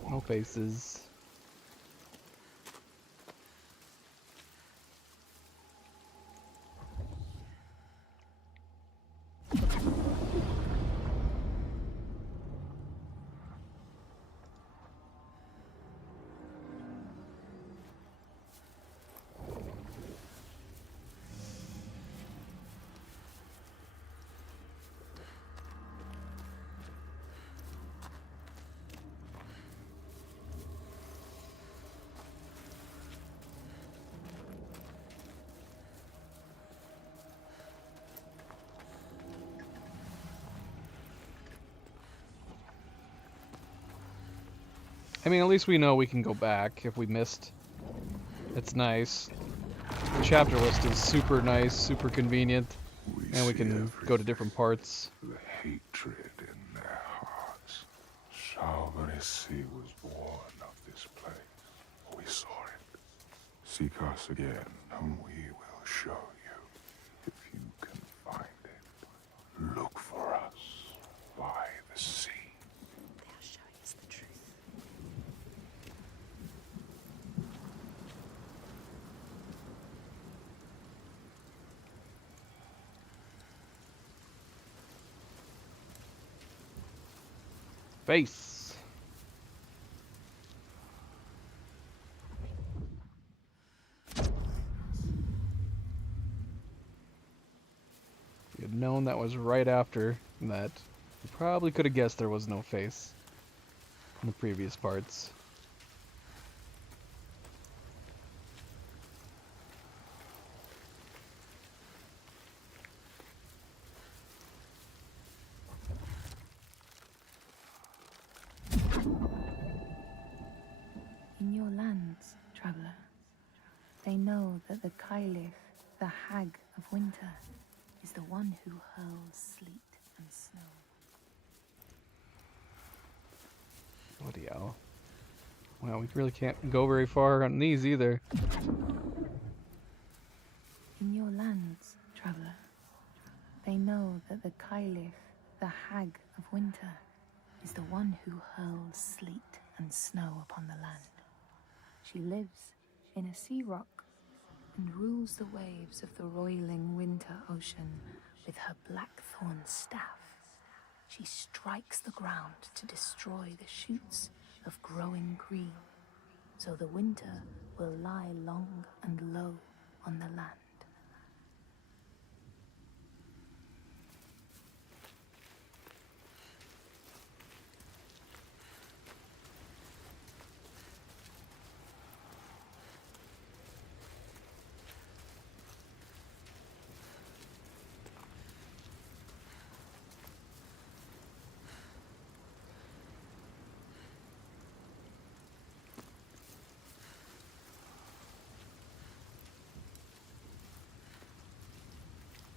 No faces. I mean, at least we know we can go back if we missed. It's nice. The chapter list is super nice, super convenient, and we can go to different parts. The hatred in their hearts. Shalvanesi was born of this place. We saw it. Seek us again, and we will show you. If you can find it, look for us by the sea. They'll show us the truth. Face. If we had known that was right after that, we probably could have guessed there was no face in the previous parts. In your lands, traveler, they know that the Kailith, the Hag of Winter, is the one who hurls sleet and snow. Bloody hell. Well, we really can't go very far on these either. In your lands, traveler, they know that the Kailith, the Hag of Winter, is the one who hurls sleet and snow upon the land. She lives in a sea rock and rules the waves of the roiling winter ocean with her blackthorn staff. She strikes the ground to destroy the shoots of growing green, so the winter will lie long and low on the land.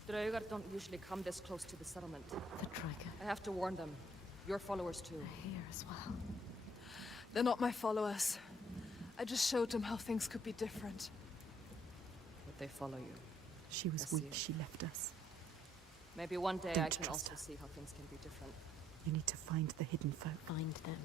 Draugar don't usually come this close to the settlement. The Draugr. I have to warn them. Your followers too. They're here as well. They're not my followers. I just showed them how things could be different. But they follow you. She was I see. weak, she left us. Maybe one day Don't I can trust also her. see how things can be different. You need to find the hidden folk. Find them.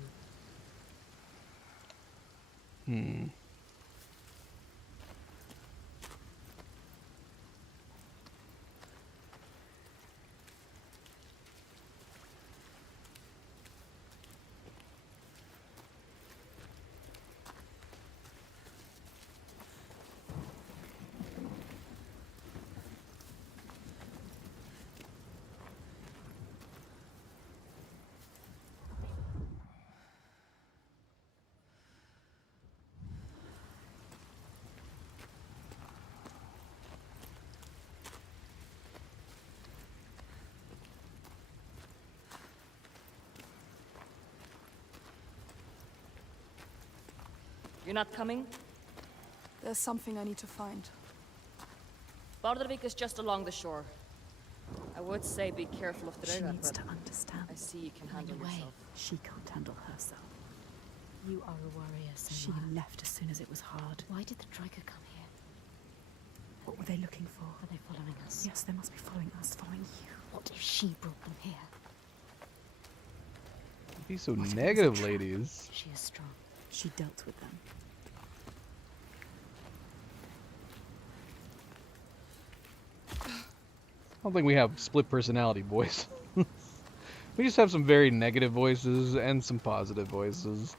You're not coming? There's something I need to find. Bardavik is just along the shore. I would say be careful of the She river, needs but to understand. I see you can handle Away. yourself. She can't handle herself. You are a warrior, She Senua. left as soon as it was hard. Why did the Draker come here? What were they looking for? Are they following us? Yes, they must be following us, following you. What if she brought them here? Be so What if it was a negative, trap? ladies. She is strong. She dealt with them. I don't think we have split personality voice. We just have some very negative voices and some positive voices.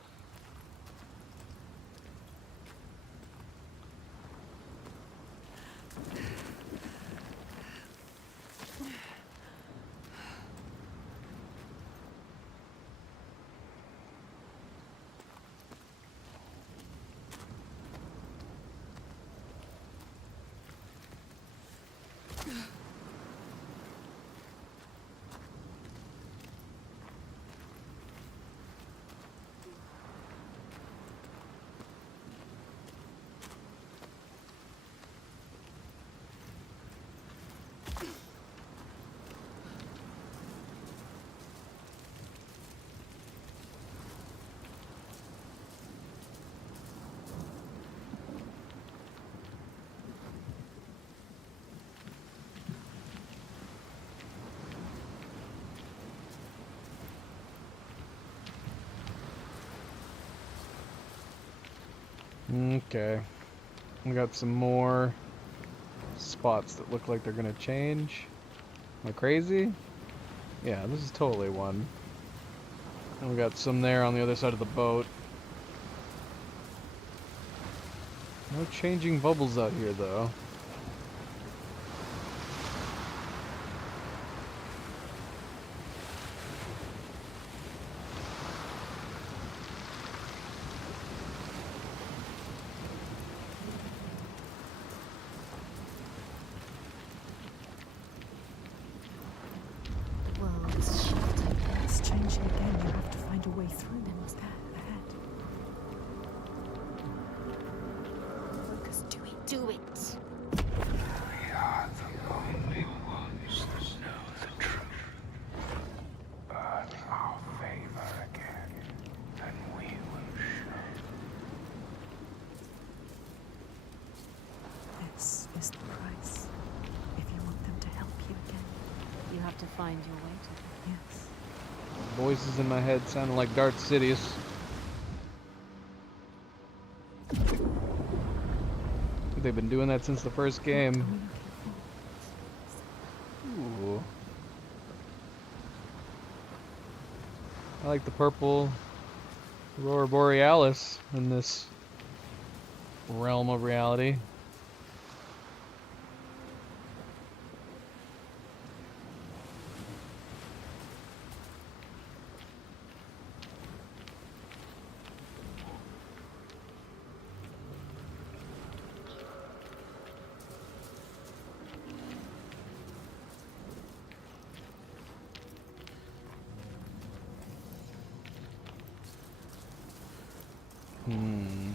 Okay. We got some more spots that look like they're gonna change. Am I crazy? Yeah, this is totally one. And we got some there on the other side of the boat. No changing bubbles out here, though. The world is shifting. It's changing again. You have to find a way through. Then what's there ahead? Focus. Do it. Do it. We are the only ones that know the truth. Earn our favor again, and we will show. This is the price. If you want them to help you again. You have to find your way to them. Yes. Voices in my head sounding like Darth Sidious. They've been doing that since the first game. Ooh. I like the purple Aurora Borealis in this realm of reality. Hmm.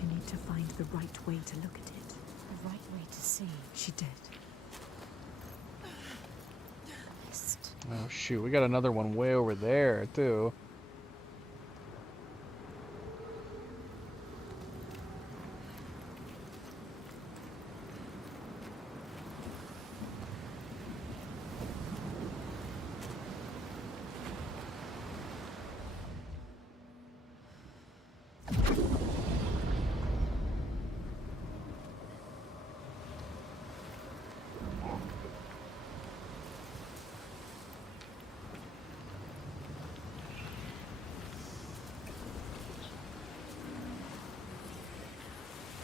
You need to find the right way to look at it. The right way to see. She did. Mist. Oh shoot, we got another one way over there too.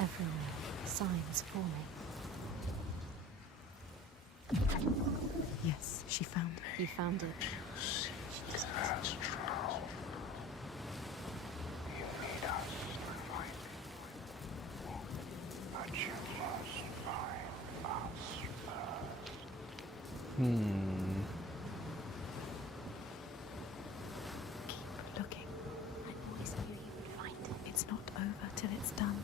Everywhere. Signs forming. Yes, she found it. You found it. As strong. Keep looking. I always knew you would find it. It's not over till it's done.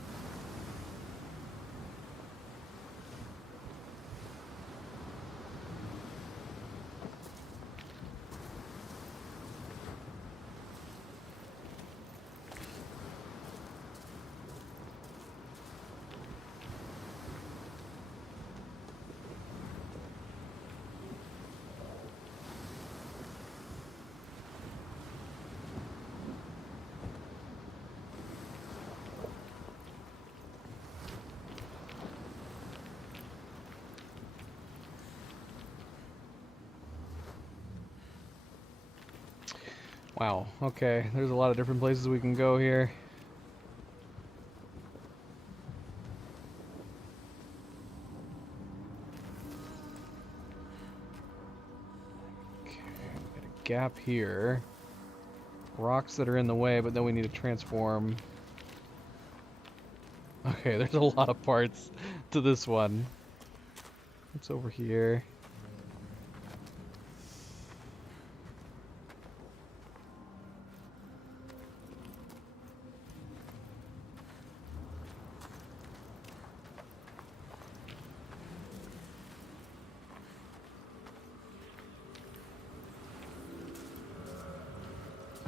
Wow, okay, there's a lot of different places we can go here. Okay, we got a gap here. Rocks that are in the way, but then we need to transform. Okay, there's a lot of parts to this one. What's over here?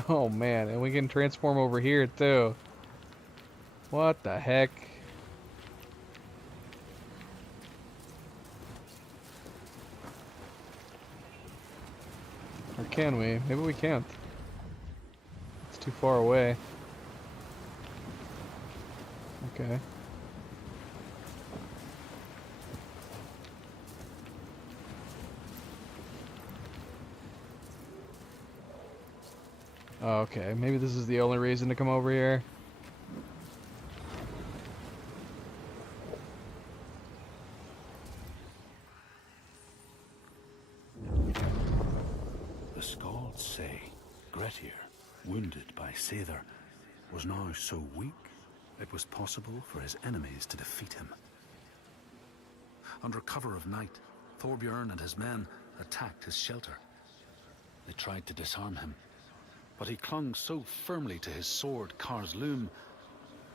Oh man, and we can transform over here too. What the heck? Or can we? Maybe we can't. It's too far away. Okay. Okay, maybe this is the only reason to come over here. The Skalds say Grettir, wounded by Seidr, was now so weak it was possible for his enemies to defeat him. Under cover of night, Thorbjorn and his men attacked his shelter. They tried to disarm him, but he clung so firmly to his sword, Kar's Loom,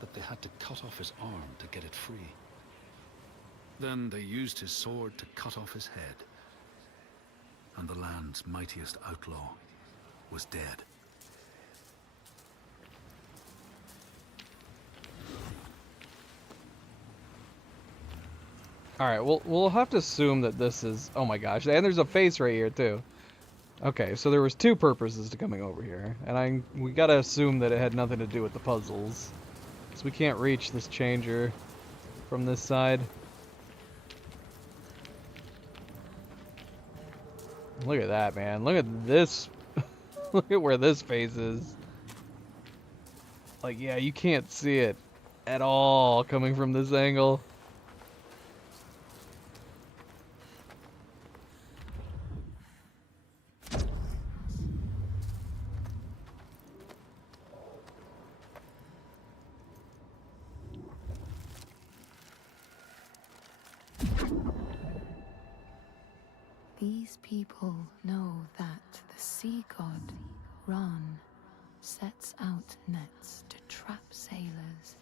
that they had to cut off his arm to get it free. Then they used his sword to cut off his head, and the land's mightiest outlaw was dead. Alright, we'll have to assume that this is... Oh my gosh, and there's a face right here too. Okay, so there was two purposes to coming over here, and we gotta assume that it had nothing to do with the puzzles. So we can't reach this changer from this side. Look at that, man. Look at this. Look at where this face is. Like, yeah, you can't see it at all coming from this angle. These people know that the sea god, Ran, sets out nets to trap sailors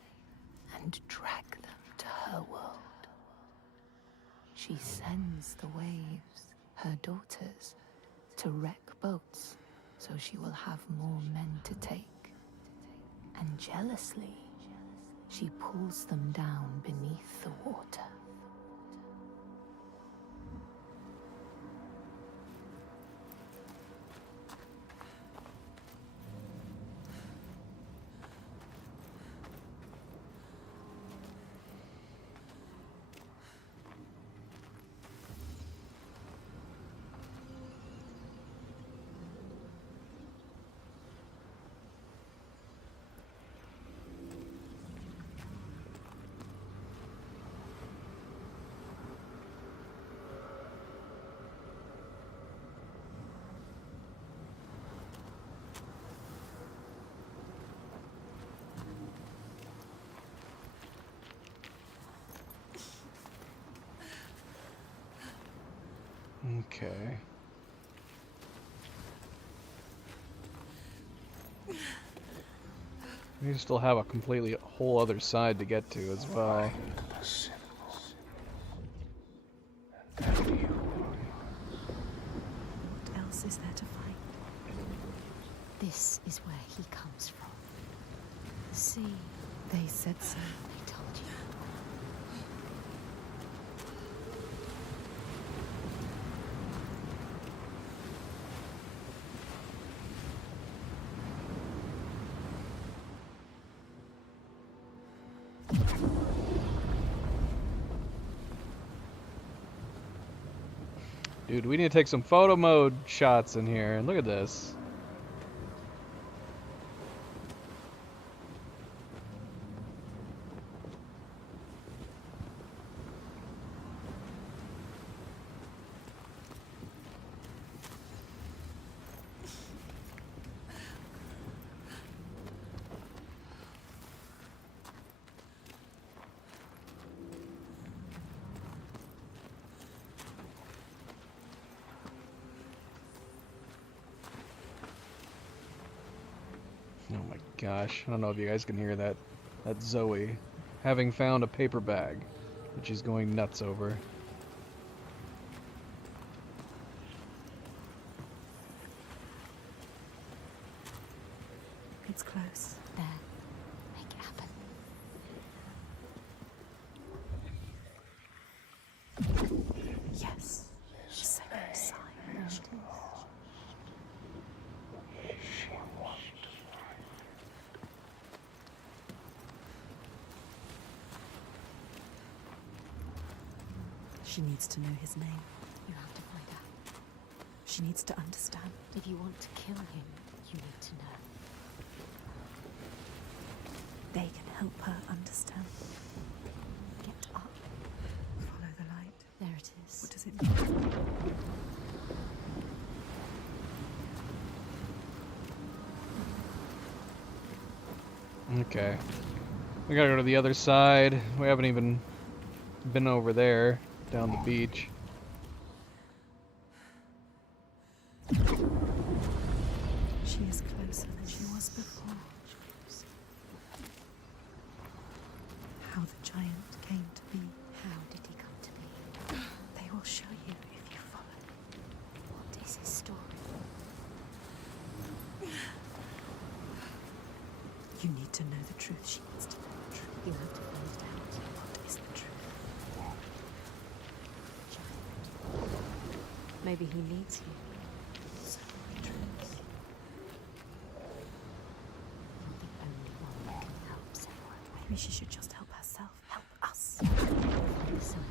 and drag them to her world. She sends the waves, her daughters, to wreck boats so she will have more men to take. And jealously, she pulls them down beneath the water. Okay. We still have a completely whole other side to get to as well. What else is there to find? This is where he comes from. The sea. They said so. They told you. Dude, we need to take some photo mode shots in here. Look at this. Oh my gosh, I don't know if you guys can hear that. That's Zoe, having found a paper bag that she's going nuts over. It's close. There. Make it happen. Yes. Second sign. She needs to know his name. You have to find out. She needs to understand. If you want to kill him, you need to know. They can help her understand. Get up. Follow the light. There it is. What does it mean? Okay. We gotta go to the other side. We haven't even been over there, down the beach. She is closer than she was before. How the giant came to be. How did he come to be? They will show you if you follow. What is his story? You need to know the truth. She needs to know the truth. You have to find it out. What is the truth? Maybe he needs you. So many truths. You're the only one that can help someone. Maybe she should just help herself. Help us. Listen.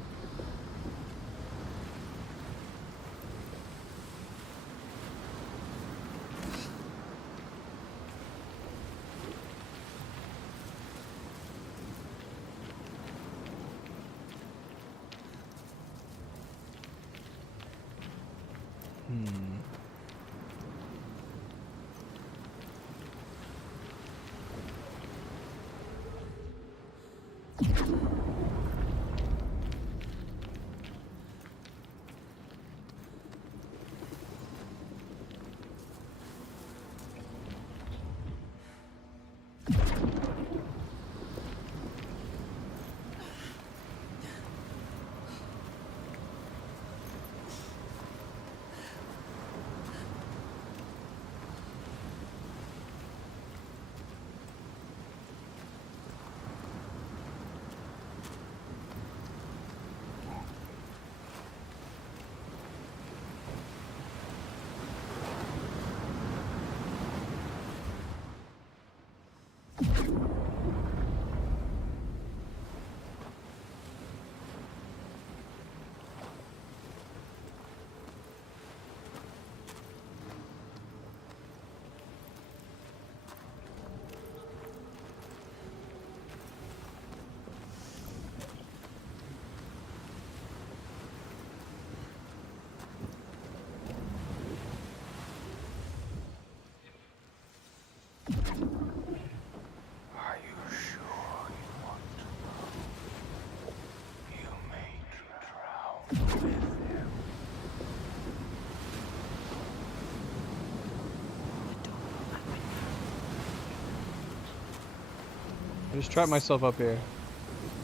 I just trapped myself up here.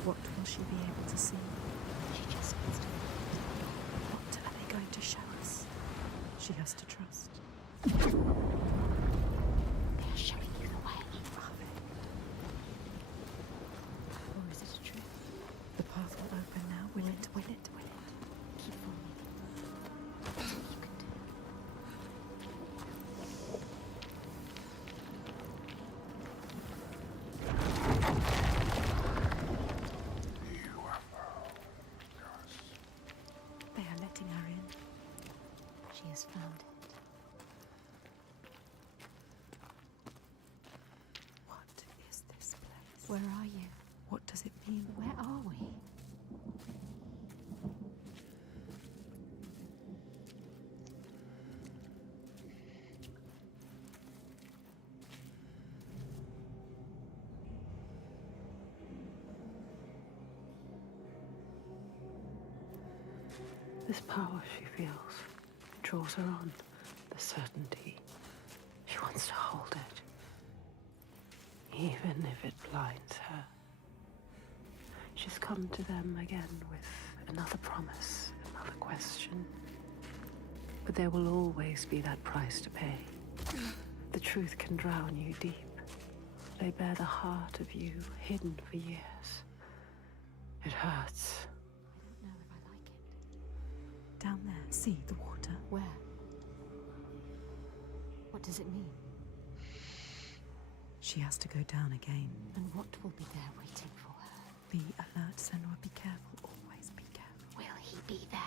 What will she be able to see? She just needs to. What are they going to show us? She has to trust. They are showing you the way. Are they? Or is it a trick? The path will open now. Will it? Will it? Will it? Keep following. That's all you can do. They are letting her in. She has found it. What is this place? Where are you? What does it mean? Where are we? This power she feels draws her on. The certainty. She wants to hold it. Even if it blinds her. She's come to them again with another promise, another question. But there will always be that price to pay. The truth can drown you deep. They bear the heart of you hidden for years. It hurts. I don't know if I like it. Down there, see the water. Where? What does it mean? She has to go down again. And what will be there waiting for her? Be alert, Senua. Be careful. Always be careful. Will he be there?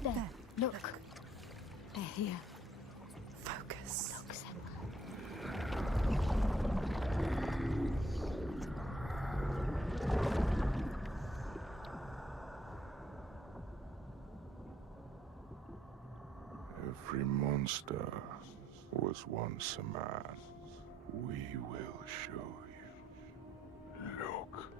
There. Look. They're here. Focus. Look, Senua. Every monster was once a man. We will show you. Look.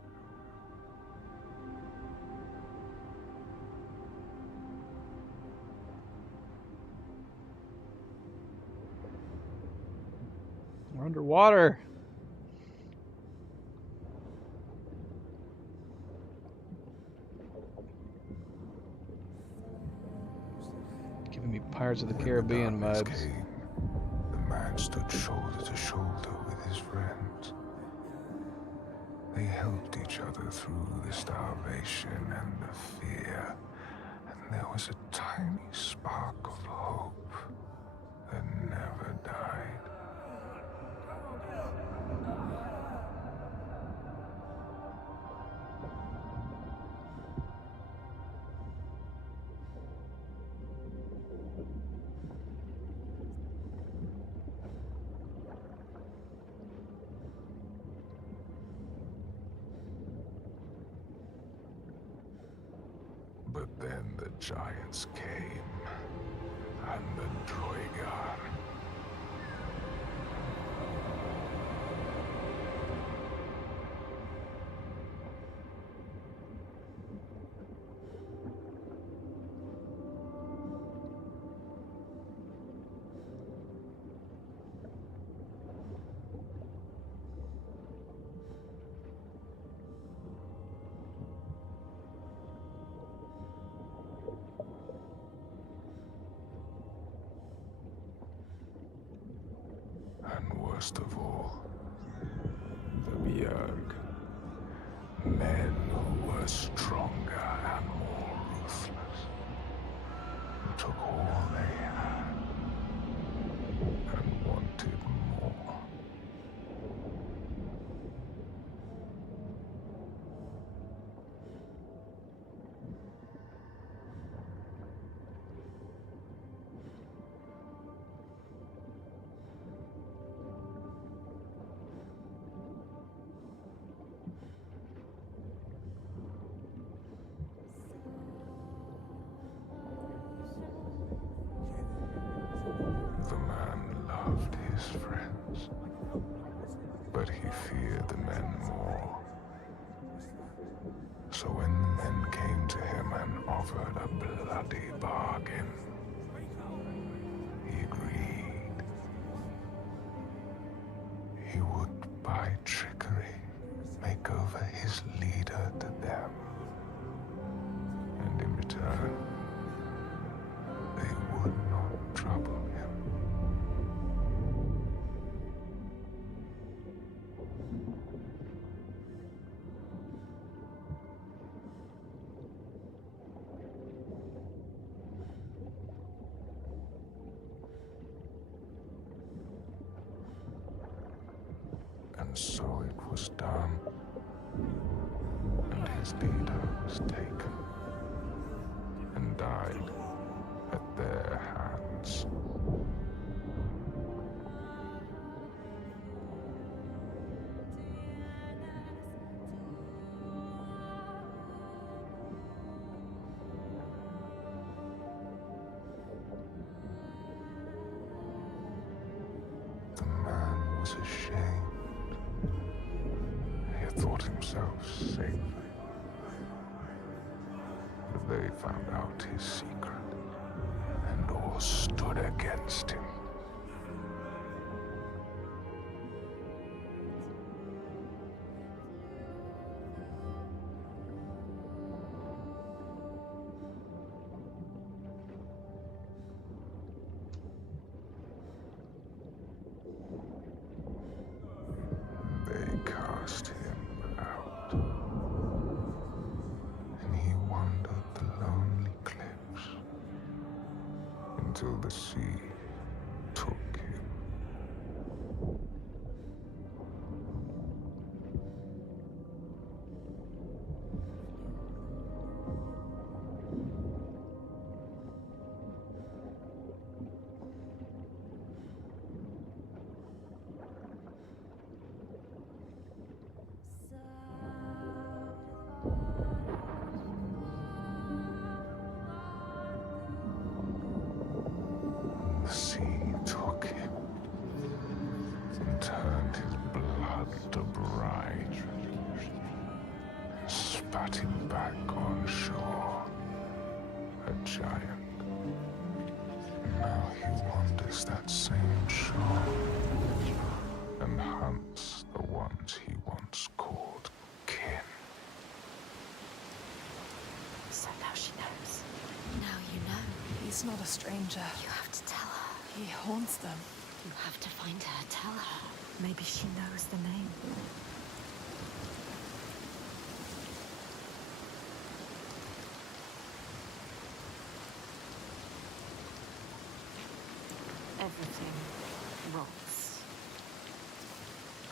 We're underwater. Giving me Pirates of the Caribbean vibes. The man stood shoulder to shoulder with his friends. They helped each other through the starvation and the fear, and there was a tiny spark of hope that never died. But then the giants came, and the Droigar. And worst of all, the Bjerg. Men who were stronger and more ruthless. Who took all they had and wanted more. So when the men came to him and offered a bloody bargain, he agreed. He would, by trickery, make over his leader to them. And in return, they would not trouble him. And so it was done, and his leader was taken and died at their hands. The man was ashamed. He had thought himself safe. But they found out his secret, and all stood against him. They cast him out, and he wandered the lonely cliffs until the sea took him. The sea took him and turned his blood to brine and spat him back on shore, a giant. And now he wanders that same shore and hunts the ones he once called kin. So now she knows. Now you know. He's not a stranger. You have to tell her. He haunts them. You have to find her. Tell her. Maybe she knows the name. Everything rots.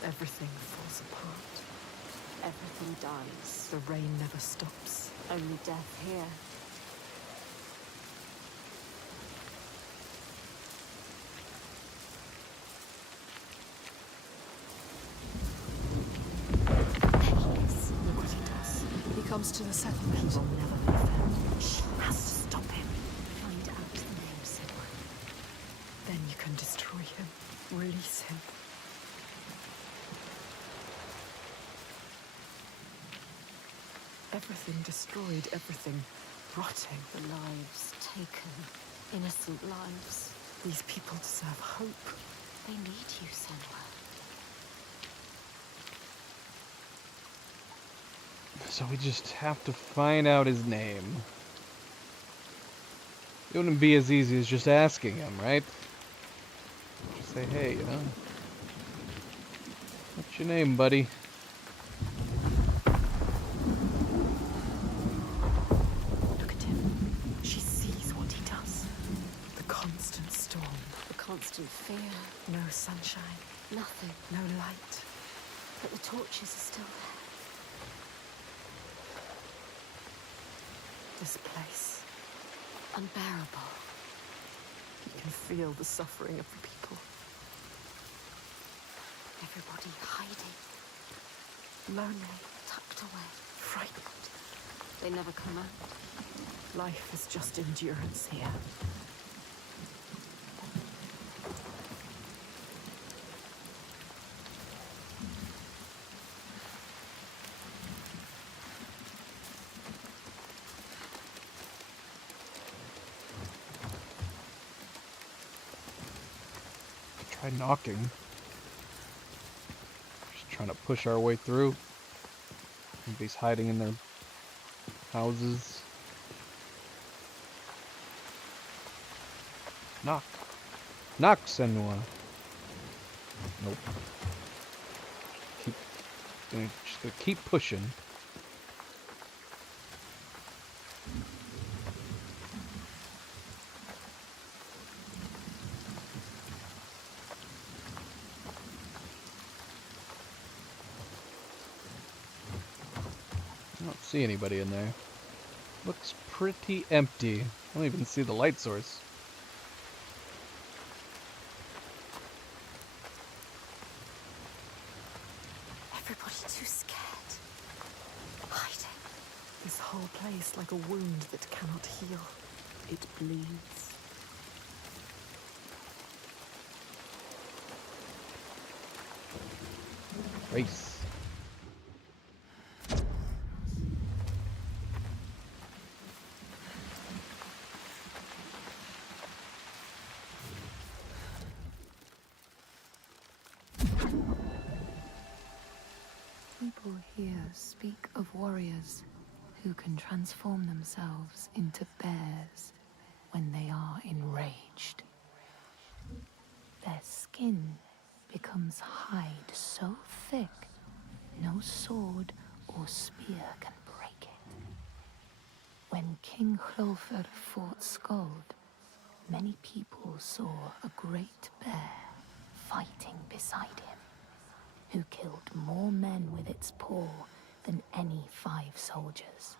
Everything falls apart. Everything dies. The rain never stops. Only death here. What he does, He comes to the settlement. he will never be found. She has to stop him. Find out the name, Senua. Then you can destroy him. Release him. Everything destroyed, everything rotting. The lives taken. Innocent lives. These people deserve hope. They need you, Senua. So we just have to find out his name. It wouldn't be as easy as just asking him, right? Just say, hey, you know, what's your name, buddy? Look at him. She sees what he does. The constant storm. The constant fear. No sunshine. Nothing. No light. But the torches are still there. This place. Unbearable. You can feel the suffering of the people. Everybody hiding. Lonely. Tucked away. Frightened. They never come out. Life is just endurance here. Try knocking. Just trying to push our way through. Everybody's hiding in their houses. Knock. Knock, Senua. Nope. Just gonna keep pushing. I don't see anybody in there. Looks pretty empty. I don't even see the light source. Everybody too scared. Hiding. This whole place like a wound that cannot heal. It bleeds. Race. People here speak of warriors who can transform themselves into bears when they are enraged. Their skin becomes hide so thick, no sword or spear can break it. When King Hrolfr fought Skuld, many people saw a great bear fighting beside him, who killed more men with its paw than any 5 soldiers.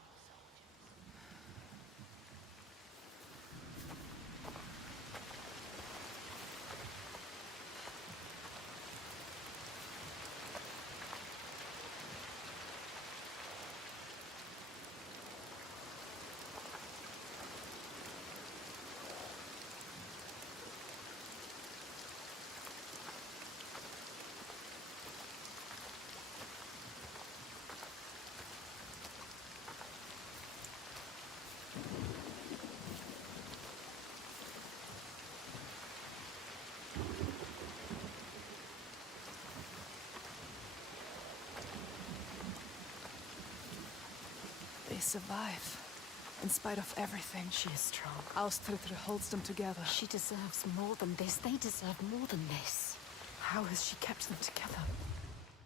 They survive. In spite of everything. She is strong. Ástríðr holds them together. She deserves more than this. They deserve more than this. How has she kept them together?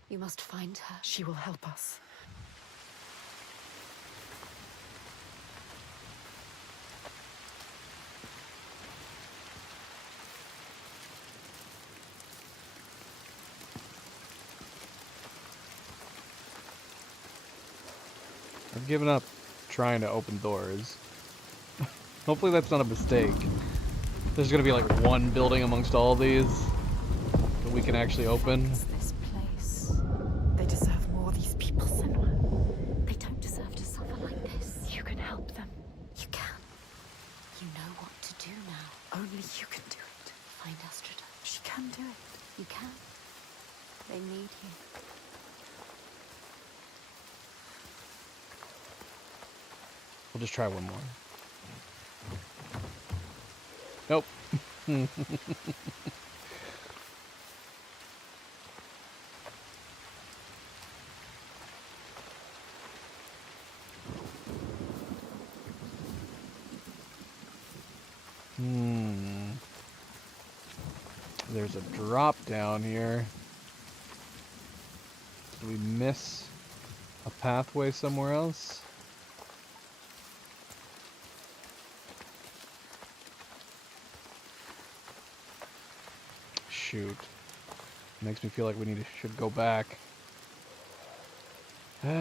You must find her. She will help us. I've given up trying to open doors. Hopefully that's not a mistake. There's gonna be like one building amongst all these that we can actually open. This place. They deserve more, these people, Senua. They don't deserve to suffer like this. You can help them. You can. You know what to do now. Only you can do it. Find Ástríðr. She can do it. You can. They need you. We'll just try one more. Nope. There's a drop down here. Did we miss a pathway somewhere else? Shoot. Makes me feel like we should go back. Nope.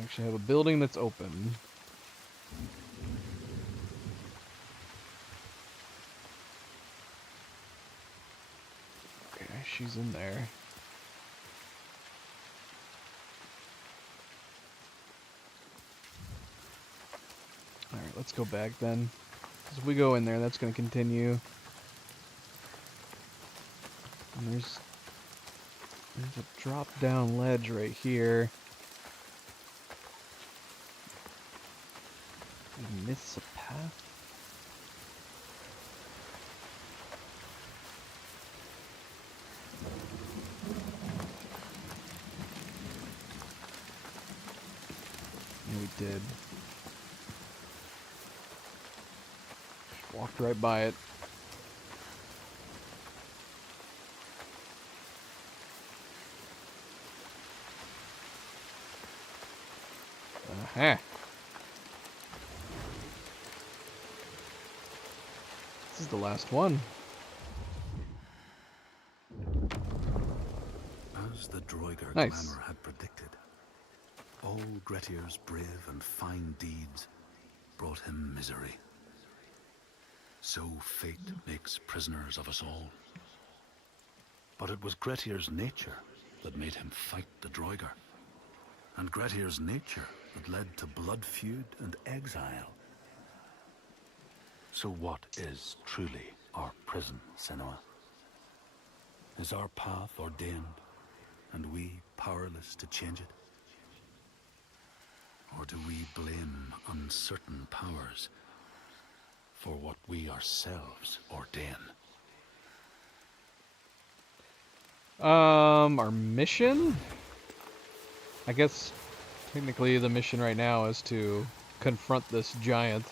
Actually have a building that's open. Okay, she's in there. Alright, let's go back then. As we go in there, that's going to continue. And there's a drop down ledge right here. Miss a path? Yeah, we did. Just walked right by it. Uh-huh. This is the last one. As the Droiger Nice. glamour had predicted, all Grettir's brave and fine deeds brought him misery. So fate makes prisoners of us all. But it was Grettir's nature that made him fight the Droiger, and Grettir's nature that led to blood feud and exile. So what is truly our prison, Senua? Is our path ordained, and we powerless to change it? Or do we blame uncertain powers for what we ourselves ordain? Our mission? I guess technically the mission right now is to confront this giant.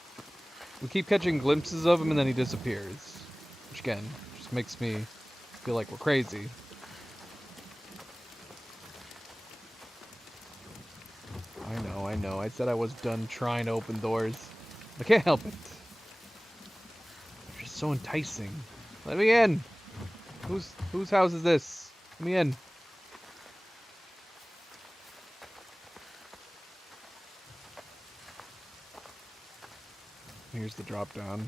We keep catching glimpses of him and then he disappears. Which again, just makes me feel like we're crazy. I know. I said I was done trying to open doors. I can't help it. They're just so enticing. Let me in! Whose house is this? Let me in. Here's the drop down.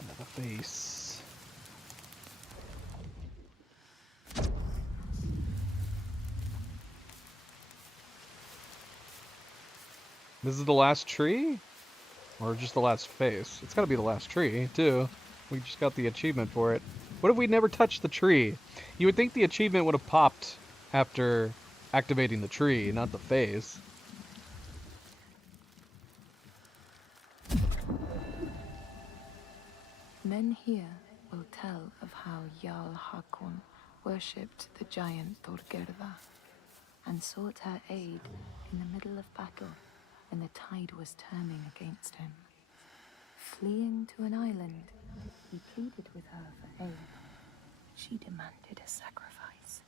Another face. This is the last tree? Or just the last face? It's gotta be the last tree, too. We just got the achievement for it. What if we never touched the tree? You would think the achievement would have popped after activating the tree, not the face. Men here will tell of how Jarl Hakon worshipped the giant Thorgerða and sought her aid in the middle of battle when the tide was turning against him. Fleeing to an island, he pleaded with her for aid. She demanded a sacrifice.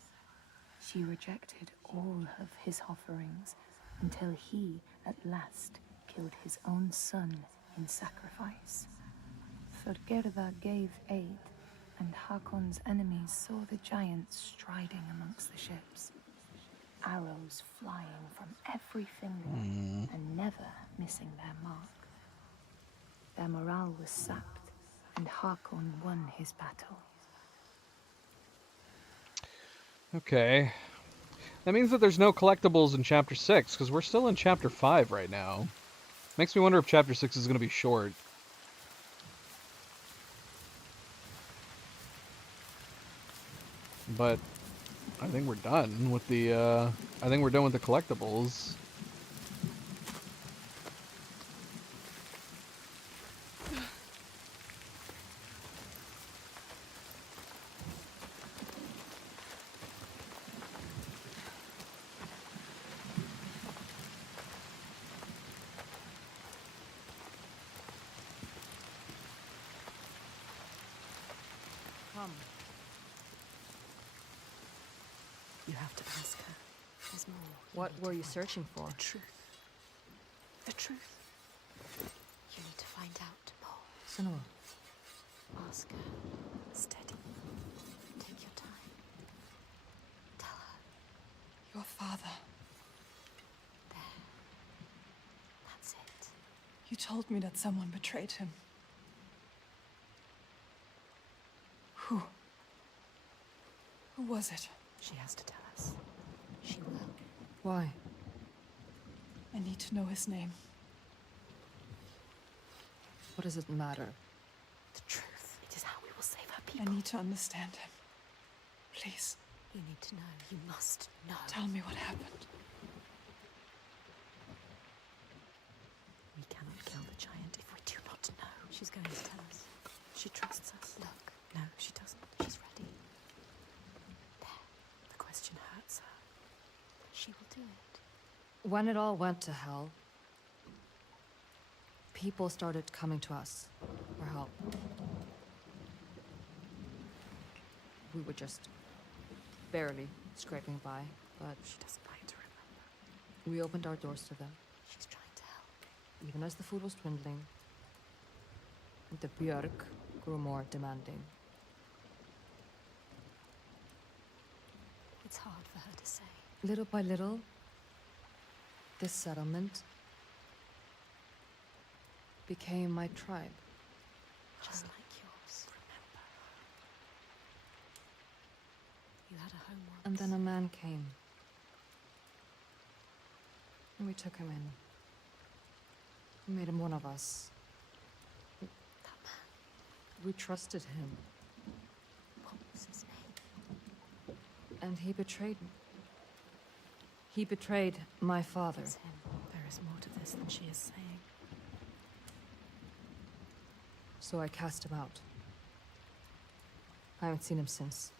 She rejected all of his offerings until he, at last, killed his own son in sacrifice. Thorgerða gave aid, and Hakon's enemies saw the giant striding amongst the ships, arrows flying from every finger and never missing their mark. Their morale was sapped, and Hakon won his battle. Okay. That means that there's no collectibles in Chapter 6, because we're still in Chapter 5 right now. Makes me wonder if Chapter 6 is going to be short. But I think we're done with the, I think we're done with the collectibles. Come. You have to ask her. There's more. What were you searching for? The truth. The truth. You need to find out more. Senua. Ask her. Steady. Take your time. Tell her. Your father. There. That's it. You told me that someone betrayed him. Who? Who was it? She has to tell us. She will. Why? I need to know his name. What does it matter? The truth. It is how we will save our I people. need to understand him. Please. You need to know. You must know. Tell me what happened. We She's going to tell us. She trusts us. Look. No, she doesn't. She's ready. There. The question hurts her. She will do it. When it all went to hell, people started coming to us for help. We were just barely scraping by, but She doesn't like to remember. we opened our doors to them, She's trying to help. even as the food was dwindling. And the Björk grew more demanding. It's hard for her to say. Little by little, this settlement became my tribe. Just like yours. Remember. You had a home once. And then a man came. And we took him in. We made him one of us. That man. We trusted him. What was his name? And he betrayed me. He betrayed my father. It's him. There is more to this than she is saying. So I cast him out. I haven't seen him since.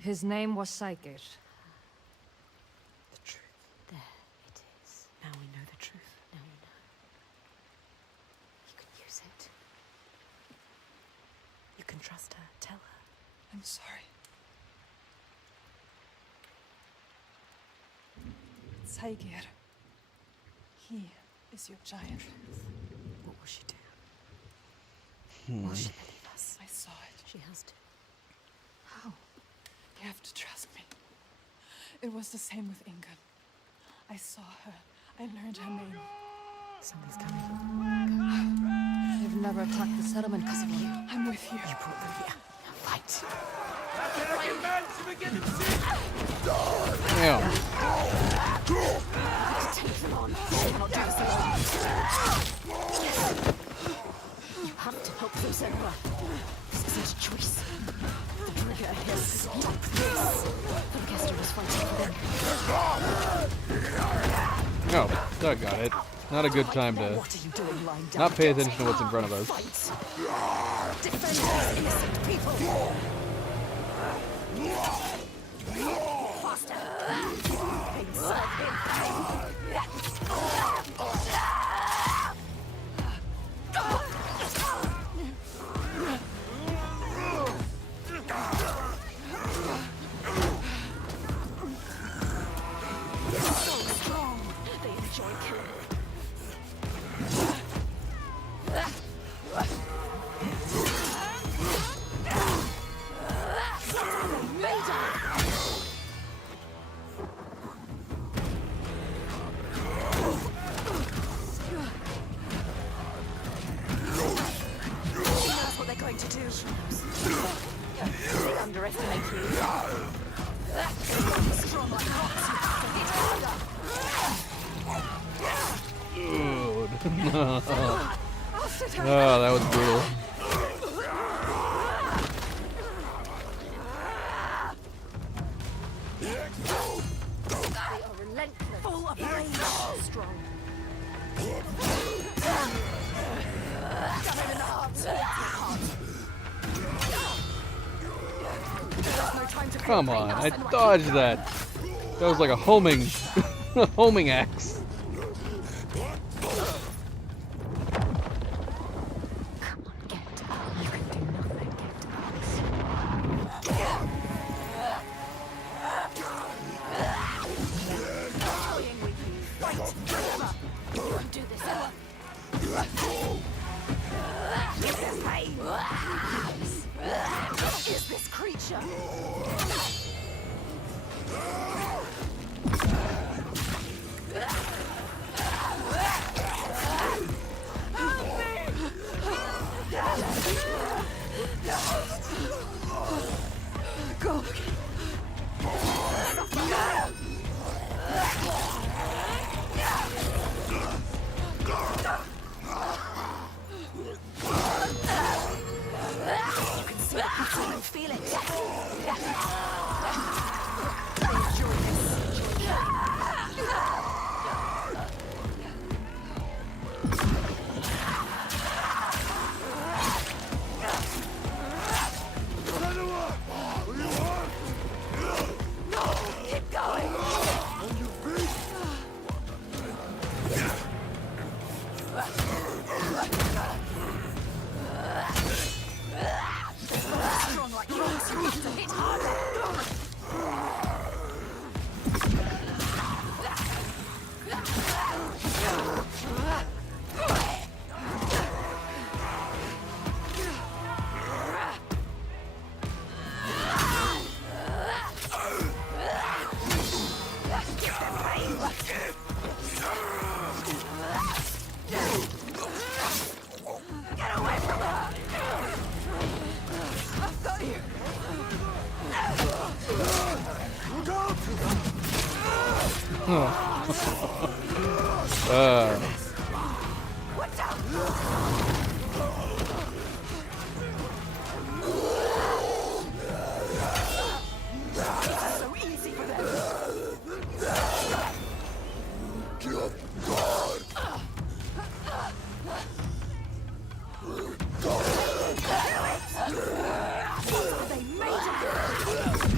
His name was Saikir. The truth. There it is. Now we know the truth. Now we know. You can use it. You can trust her. Tell her. I'm sorry. Saigir. He is your giant. What will she do? Will she believe us? I saw it. She has to. How? You have to trust me. It was the same with Inga. I saw her. I learned her name. Something's coming. They've never attacked the settlement because of you. I'm with you. You brought them here. Now fight. Damn. Take them on. She cannot do this alone. You have to help them, Senua. This isn't a choice. The trigger has stopped this. The Orchestra was fighting for them. Oh, Doug got it. Not a good time to What are you doing lying down? not pay attention to what's in front of us. Fight. Defend these innocent people. Faster. Inside him. So strong. They enjoy killing. That's what they're going to do. They underestimate you. Strong like rocks. Hit harder. Dude. I'll sit her. Oh, that was brutal. They are relentless. Full of rage. Strong. Stab him in the heart. There's no time to Come on, I dodged that. That was like a homing, homing axe. Come on, get up. You can do nothing. Toying with you. Fight. Forever. You can do this. Give them pain. What is this creature? Go. You can see it, you can feel it. So easy for them. They made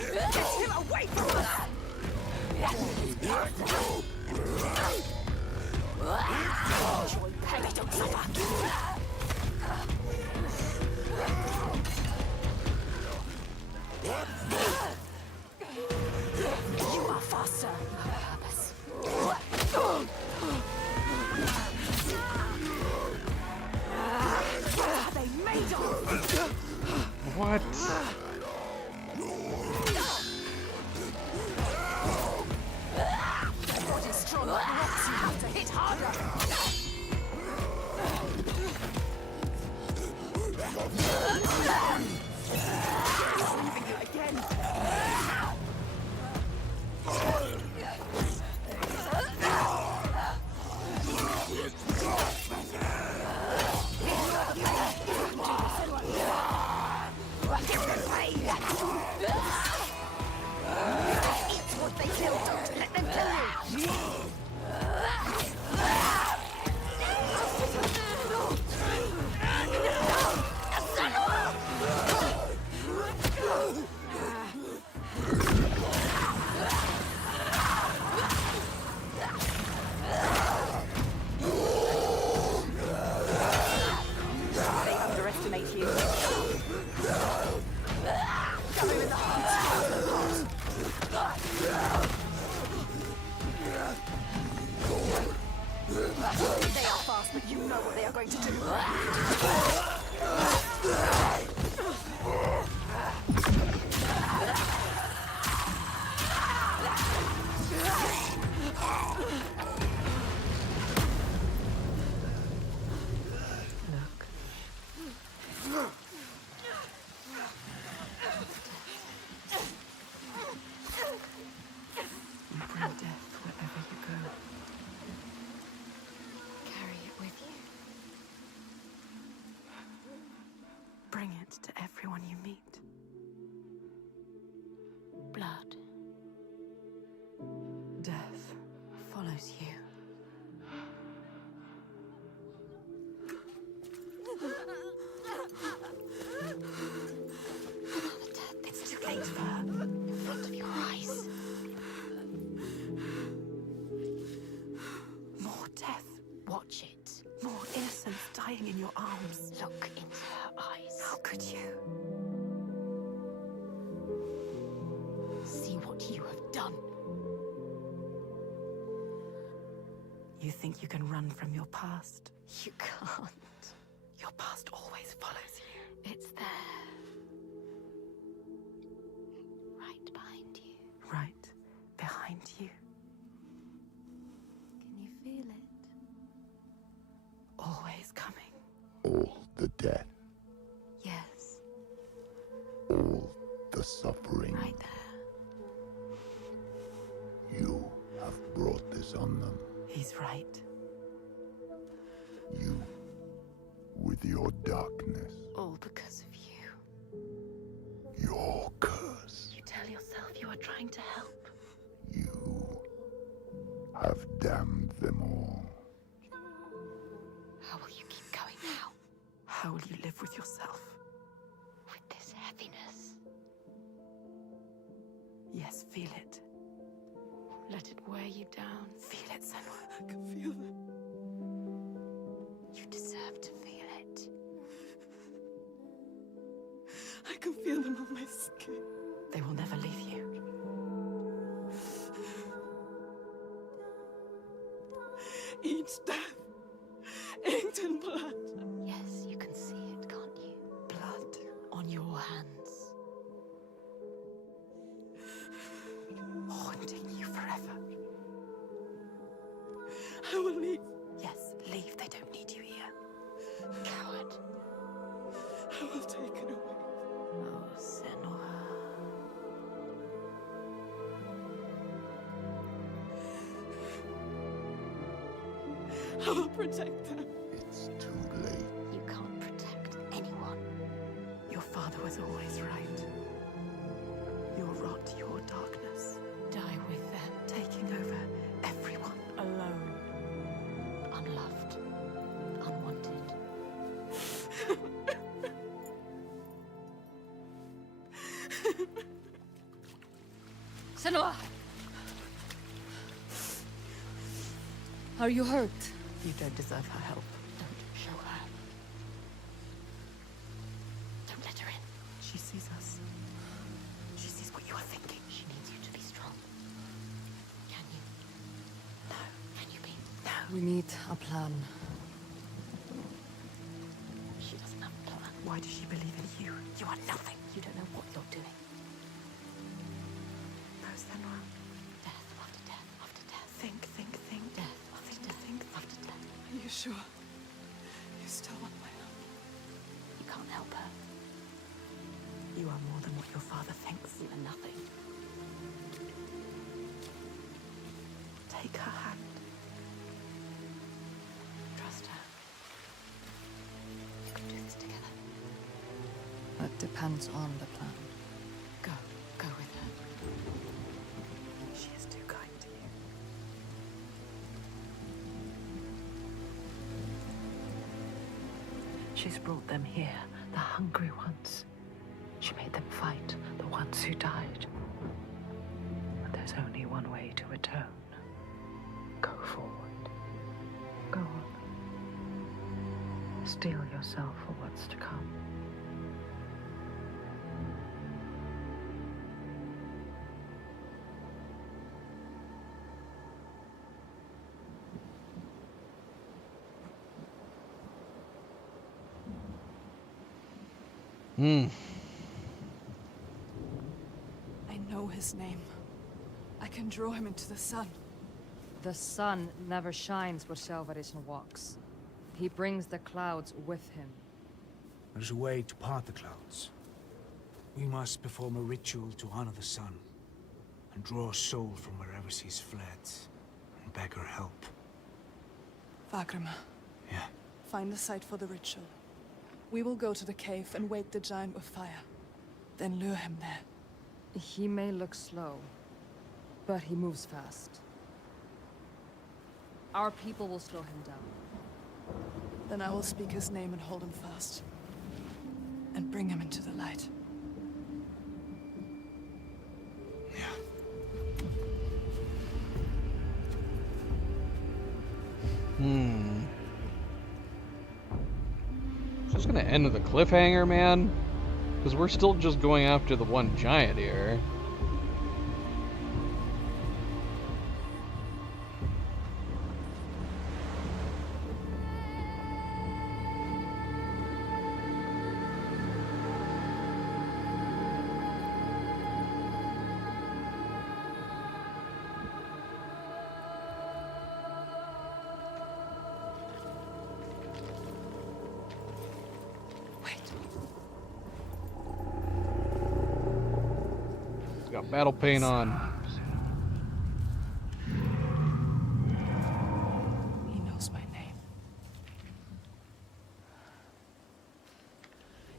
Get him away from us! Enjoy pain, don't suffer. You are faster. Purpose. What are they made of? What? Their body's strong like rocks. You have to hit harder. Leaving you again. Eat what they kill. Don't let them kill you. They underestimate you. Stab him in the heart. They are fast, but you know what they are going to do. You bring death wherever you go. Carry it with you. Bring it to everyone you meet. Blood. Death follows you. It's too late for her. In front of your eyes. More death. Watch it. More innocents dying in your arms. Look into her eyes. How could you? See what you have done. You think you can run from your past? You can't. Your past always follows you. It's there. Right behind you. Right behind you. Can you feel it? Always coming. All the death, Yes. all the suffering. Right there. You have brought this on them. He's right. You, with your darkness, All because of you. your curse. You tell yourself you are trying to help. You have damned them all. How will you keep going now? How will you live with yourself? With this heaviness. Yes, feel it. let it wear you down. Feel it, Senua. I can feel them. You deserve to feel it. I can feel them on my skin. They will never leave you. Each death inked in blood. Yes, you can see it, can't you? Blood on your hands. Haunting you forever. I will leave. Yes, leave. They don't need you here. Coward. I will take it away. Oh, Senua. I will protect them. It's too late. You can't protect anyone. Your father was always right. Your rot, your darkness. Die with them, taking over everyone alone. Unloved. Unwanted. Senua! Are you hurt? You don't deserve her help. Don't show her. Don't let her in. She sees us. She sees what you are thinking. She needs you to be strong. Can you? No. Can you be? No. We need a plan. She doesn't have a plan. Why does she believe in you? You are nothing. You don't know what you're doing. No, Senua. Death after death after death. Think. Death after death. Think after death. Are you sure? You still want my help? You can't help her. You are more than what your father thinks. You are nothing. Take her hand. Trust her. You can do this together. That depends on the plan. Go with her. She is too kind to you. She's brought them here, the hungry ones. She made them fight, the ones who died. But there's only one way to atone. Go forward. Go on. Steel yourself for what's to come. I know his name. I can draw him into the sun. The sun never shines where Sjalvarison walks. He brings the clouds with him. There's a way to part the clouds. We must perform a ritual to honor the sun, and draw a soul from wherever she's fled, and beg her help. Vagrima. Yeah? Find a site for the ritual. We will go to the cave and wake the giant with fire. Then lure him there. He may look slow, but he moves fast. Our people will slow him down. Then I will speak his name and hold him fast. And bring him into the light. Just gonna end with a cliffhanger, man? Because we're still just going after the one giant here. Got battle paint on. He knows my name.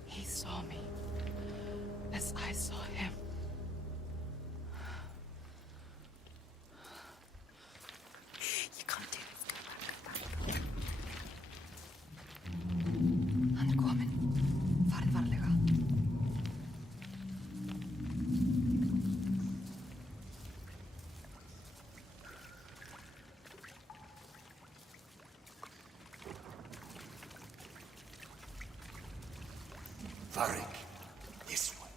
He saw me as I saw him. You can't do this. Hann kominn. Farið varlega. Varric, this way.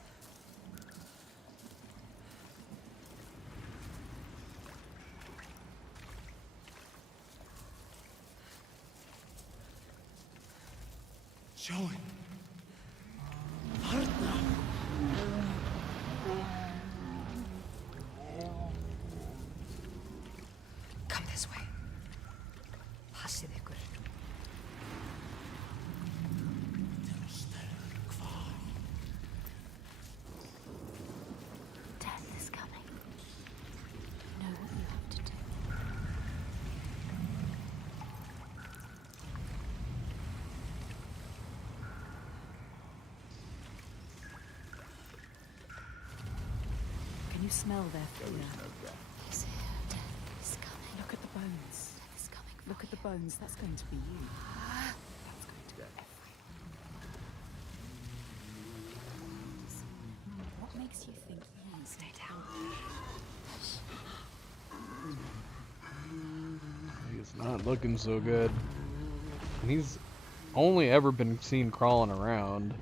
Showing. Come this way. Hasið ykkur. Death is coming. You know what you have to do. Can you smell their fear? He's here. Death is coming. Look at the bones. Death is coming. Look at the bones. That's going to be you. That's going to be everyone. What makes you think he? Stay down. He's not looking so good. And he's only ever been seen crawling around.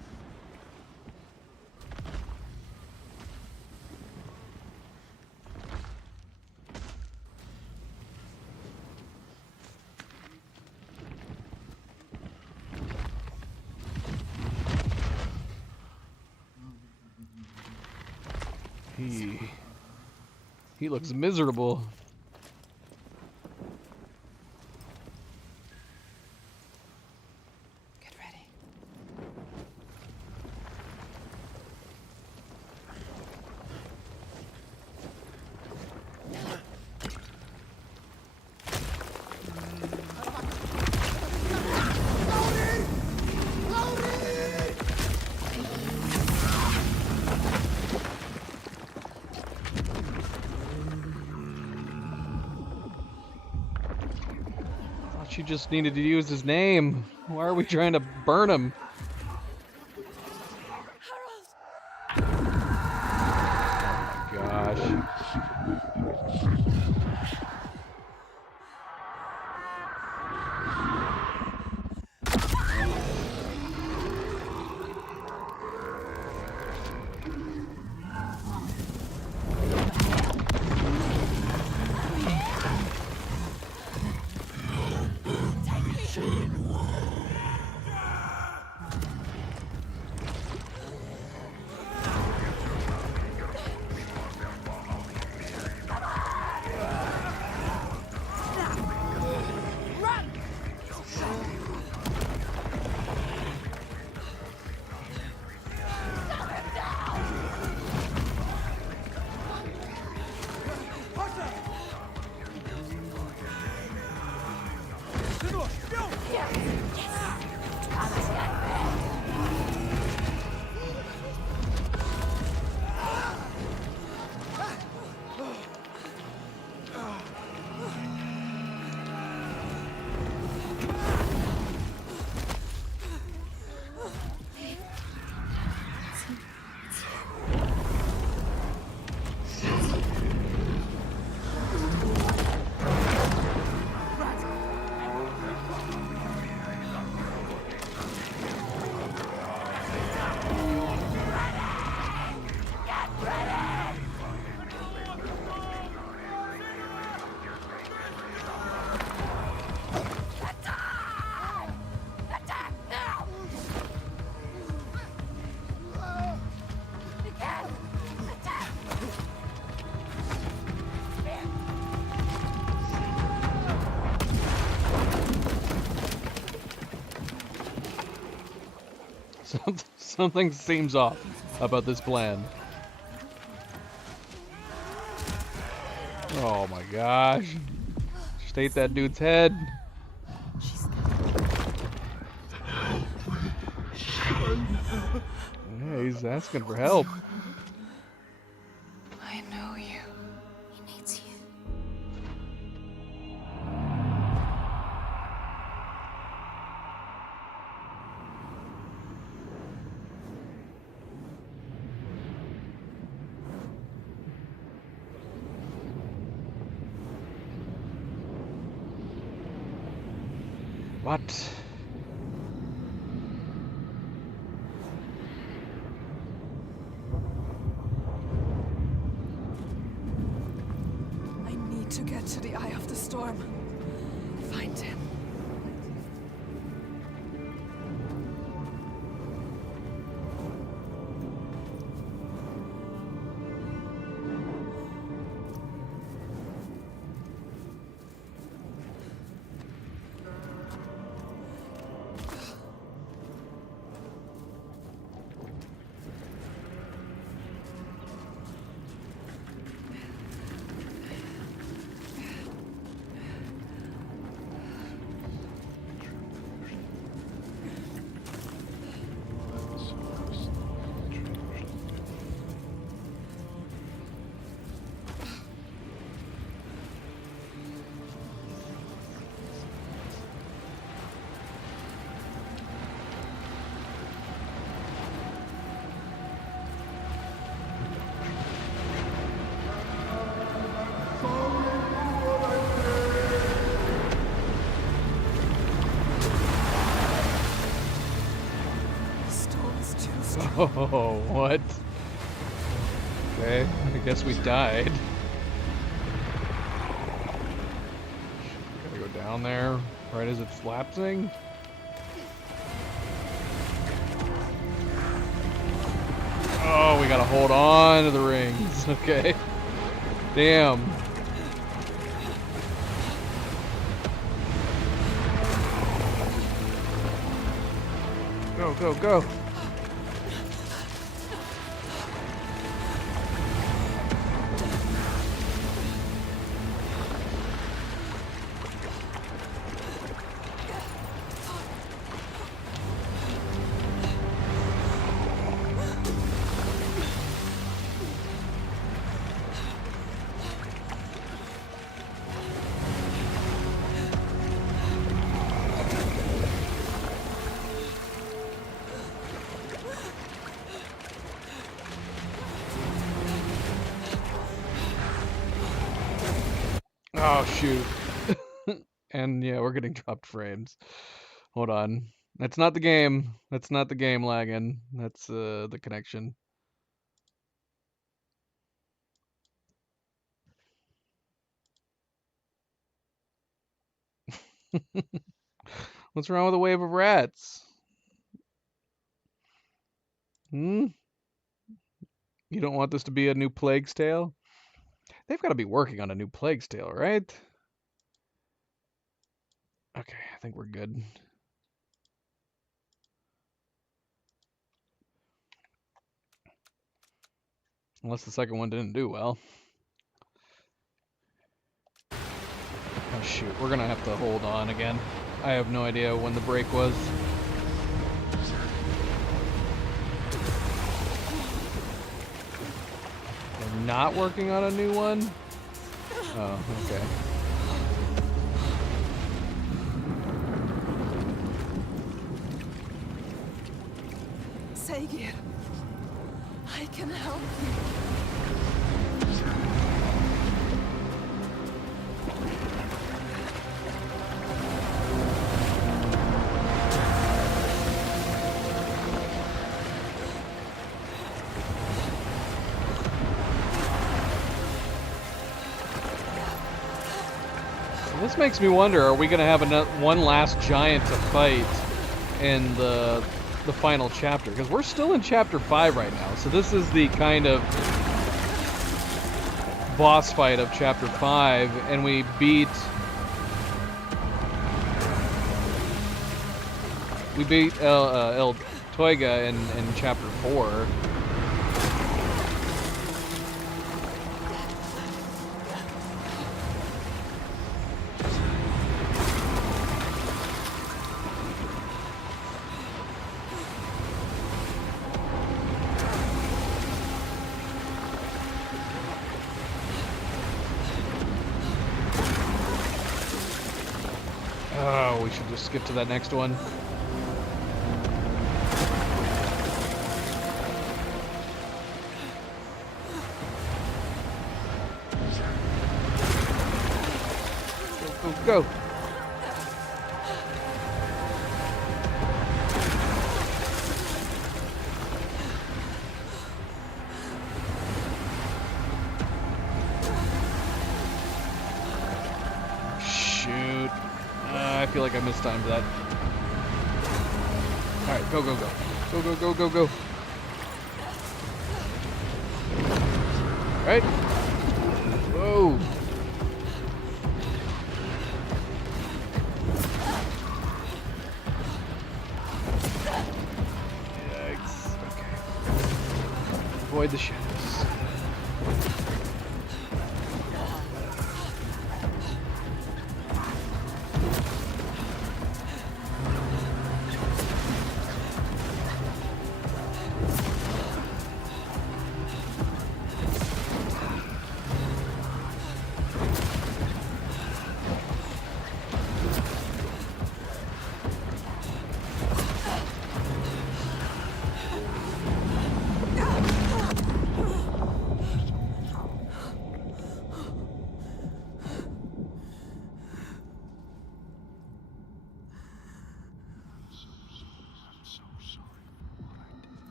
He looks miserable. Get ready. She just needed to use his name. Why are we trying to burn him? Oh my gosh. Something seems off about this plan. Oh my gosh. Just ate that dude's head. Yeah, he's asking for help. I know you. He needs you. What? to the eye of the storm. Find him. Oh, what? Okay, I guess we died. Gotta go down there right as it's lapsing. Oh, we gotta hold on to the rings. Okay. Damn. Go, go, go. Oh, shoot. And yeah, we're getting dropped frames. Hold on. That's not the game. That's not the game lagging. That's the connection. What's wrong with a wave of rats? Hmm? You don't want this to be a new Plague's Tale? They've got to be working on a new Plague's Tale, right? Okay, I think we're good. Unless the second one didn't do well. Oh shoot, we're gonna have to hold on again. I have no idea when the break was. They're not working on a new one? Oh, okay. Saegir, I can help you. This makes me wonder, are we going to have one last giant to fight in the final chapter? Because we're still in chapter 5 right now, so this is the kind of boss fight of chapter 5, and we beat El Toiga in chapter 4. Oh, we should just skip to that next one. Go, go, go. shoot. I feel like I mistimed that. Alright, go, go, go. Go, go, go, go, go. Right? Whoa. Yikes. Okay. Avoid the shadows.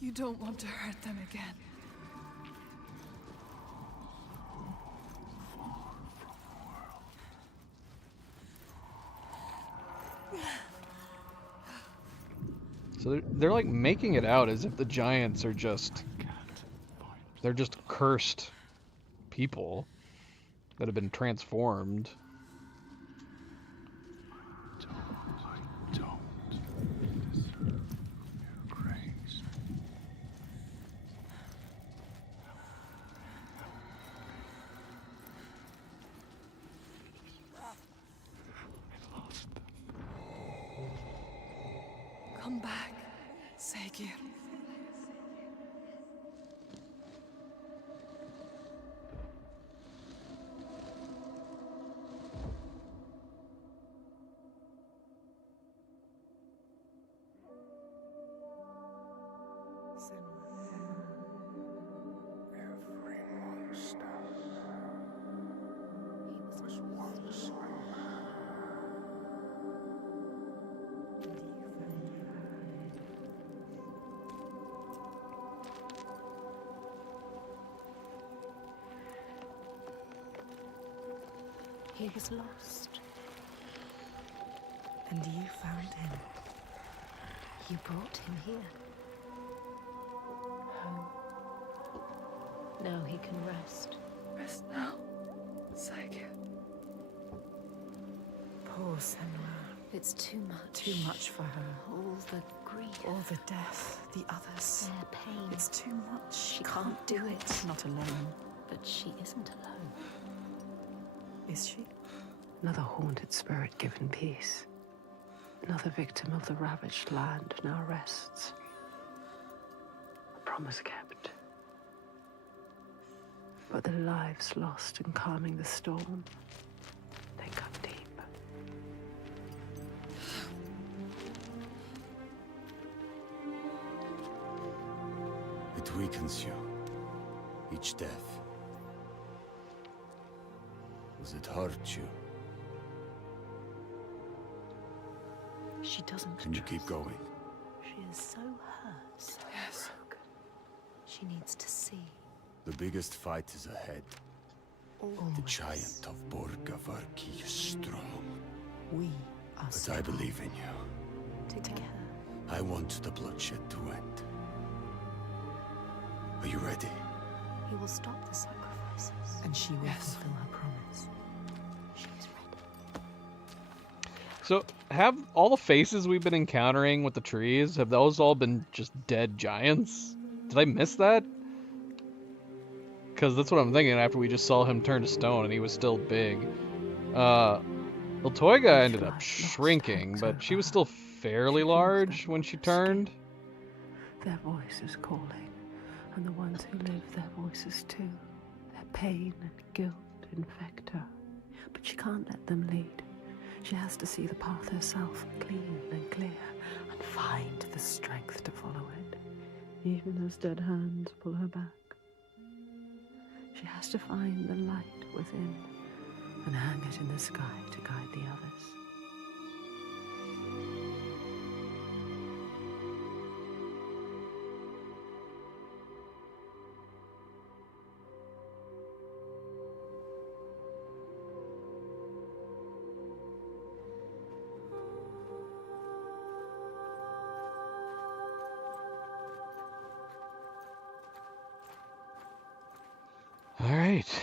You don't want to hurt them again. So they're like making it out as if the giants are just, they're just cursed people that have been transformed. Come back, Segir. Every monster was once a man. He was lost. And you found him. You brought him here. Home. Now he can rest. Rest now, Segir. Poor Senua. It's too much. Too much for her. All the grief. All the death, the others. Their pain. It's too much. She can't do it. Not alone. But she isn't alone. Is she? Another haunted spirit given peace. Another victim of the ravaged land now rests. A promise kept. But their lives lost in calming the storm. They cut deep. It weakens you. Each death. Does it hurt you? She doesn't Can you keep going? She is so hurt, so broken. She needs to see. The biggest fight is ahead. Always. The giant of Borgavarki is strong. We are But I believe in you. Together. I want the bloodshed to end. Are you ready? He will stop the sacrifices. And she will fulfill her promise. She is ready. So, have all the faces we've been encountering with the trees, have those all been just dead giants? Did I miss that? Because that's what I'm thinking after we just saw him turn to stone and he was still big. Latoiga ended up shrinking, but she was still fairly large when she turned. Their voice is calling, and the ones who live their voices too. Their pain and guilt infect her, but she can't let them lead. She has to see the path herself, clean and clear, and find the strength to follow it, even as dead hands pull her back. She has to find the light within and hang it in the sky to guide the others. Alright.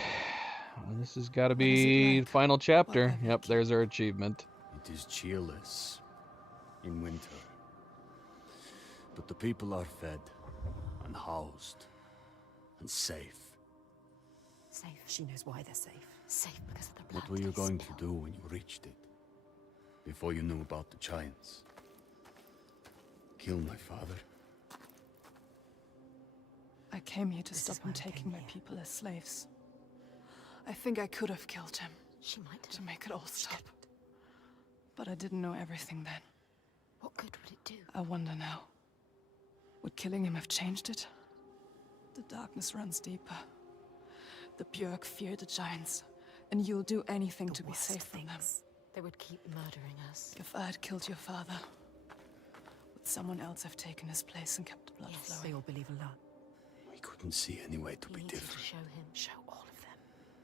This has got to be the final chapter. Yep, there's our achievement. It is cheerless in winter. But the people are fed and housed and safe. Safe. She knows why they're safe. Safe because of the blood. What were you going to do when you reached it? Before you knew about the giants? Kill my father? I came here to stop him taking my people as slaves. I think I could have killed him. She might have. To make it all stop. But I didn't know everything then. What good would it do? I wonder now. Would killing him have changed it? The darkness runs deeper. The Björk fear the giants, and you'll do anything to be safe from them. They would keep murdering us. If I had killed your father, would someone else have taken his place and kept the blood flowing? They all believe a lot. We couldn't see any way to be different. Show him. Show all of them.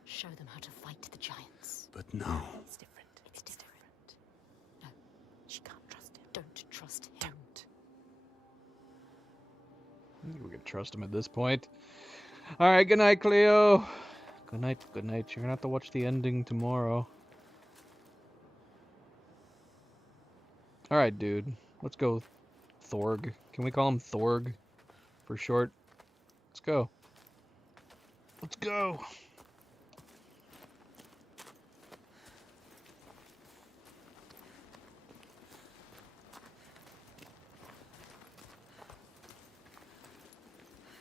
Show them how to fight the giants. But now... It's different. It's different. No, she can't trust him. Don't trust him. Don't. We can trust him at this point. Alright, good night, Cleo. Good night, good night. You're gonna have to watch the ending tomorrow. Alright, dude. Let's go, Thorg. Can we call him Thorg for short? Let's go. Let's go.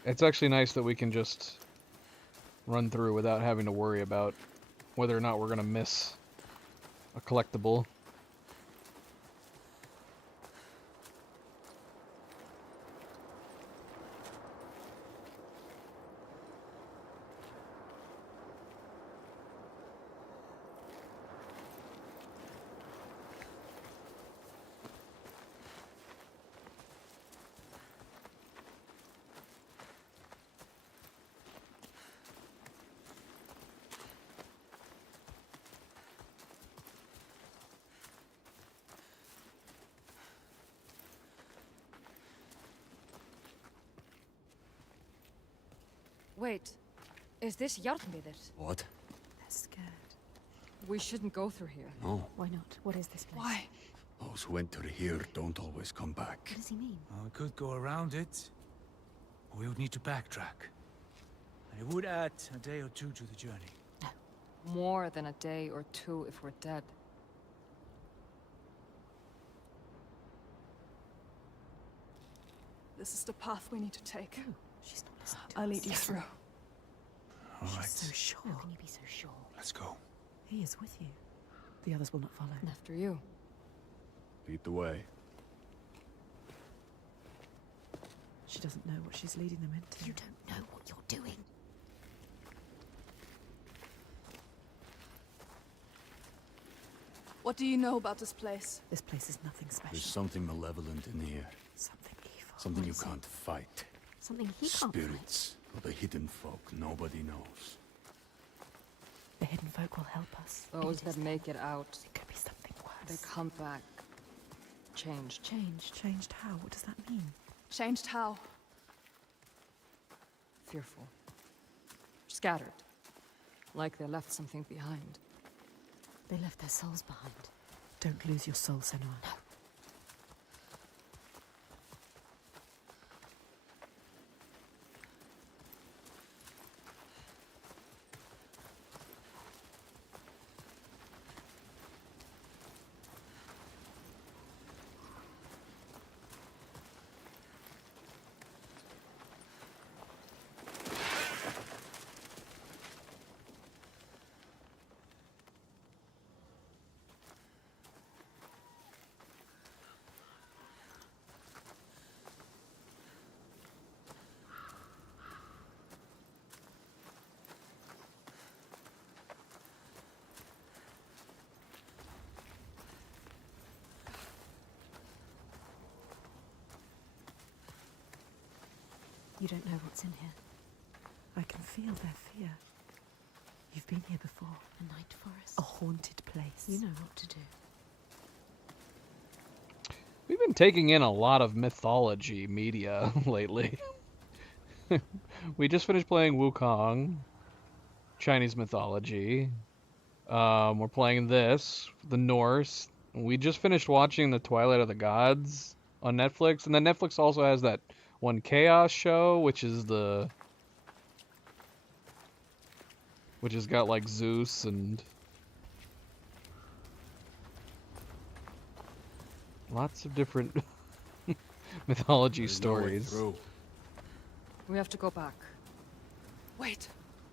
It's actually nice that we can just run through without having to worry about whether or not we're going to miss a collectible. Wait, is this Jarnviður? What? They're scared. We shouldn't go through here. No. Why not? What is this place? Why? Those who enter here don't always come back. What does he mean? We could go around it, or we would need to backtrack. And it would add a day or two to the journey. More than a day or two if we're dead. This is the path we need to take. She's not listening to I'll us. lead you through. All right. She's so sure. How can you be so sure? Let's go. He is with you. The others will not follow. And after you. Lead the way. She doesn't know what she's leading them into. You don't know what you're doing. What do you know about this place? This place is nothing special. There's something malevolent in here. Something evil. Something you can't fight. Something he can't fight. Spirits or the hidden folk nobody knows. The hidden folk will help us. Those that make it out. It could be something worse. They come back. Changed. Changed? Changed how? What does that mean? Changed how? Fearful. Scattered. Like they left something behind. They left their souls behind. Don't lose your soul, Senua. No. You don't know what's in here. I can feel their fear. You've been here before. A night forest. A haunted place. You know what to do. We've been taking in a lot of mythology media lately. We just finished playing Wukong. Chinese mythology. We're playing this, the Norse. We just finished watching the Twilight of the Gods on Netflix, and then Netflix also has that one Chaos show, which has got like Zeus and lots of different mythology There's no way stories. through. We have to go back. Wait.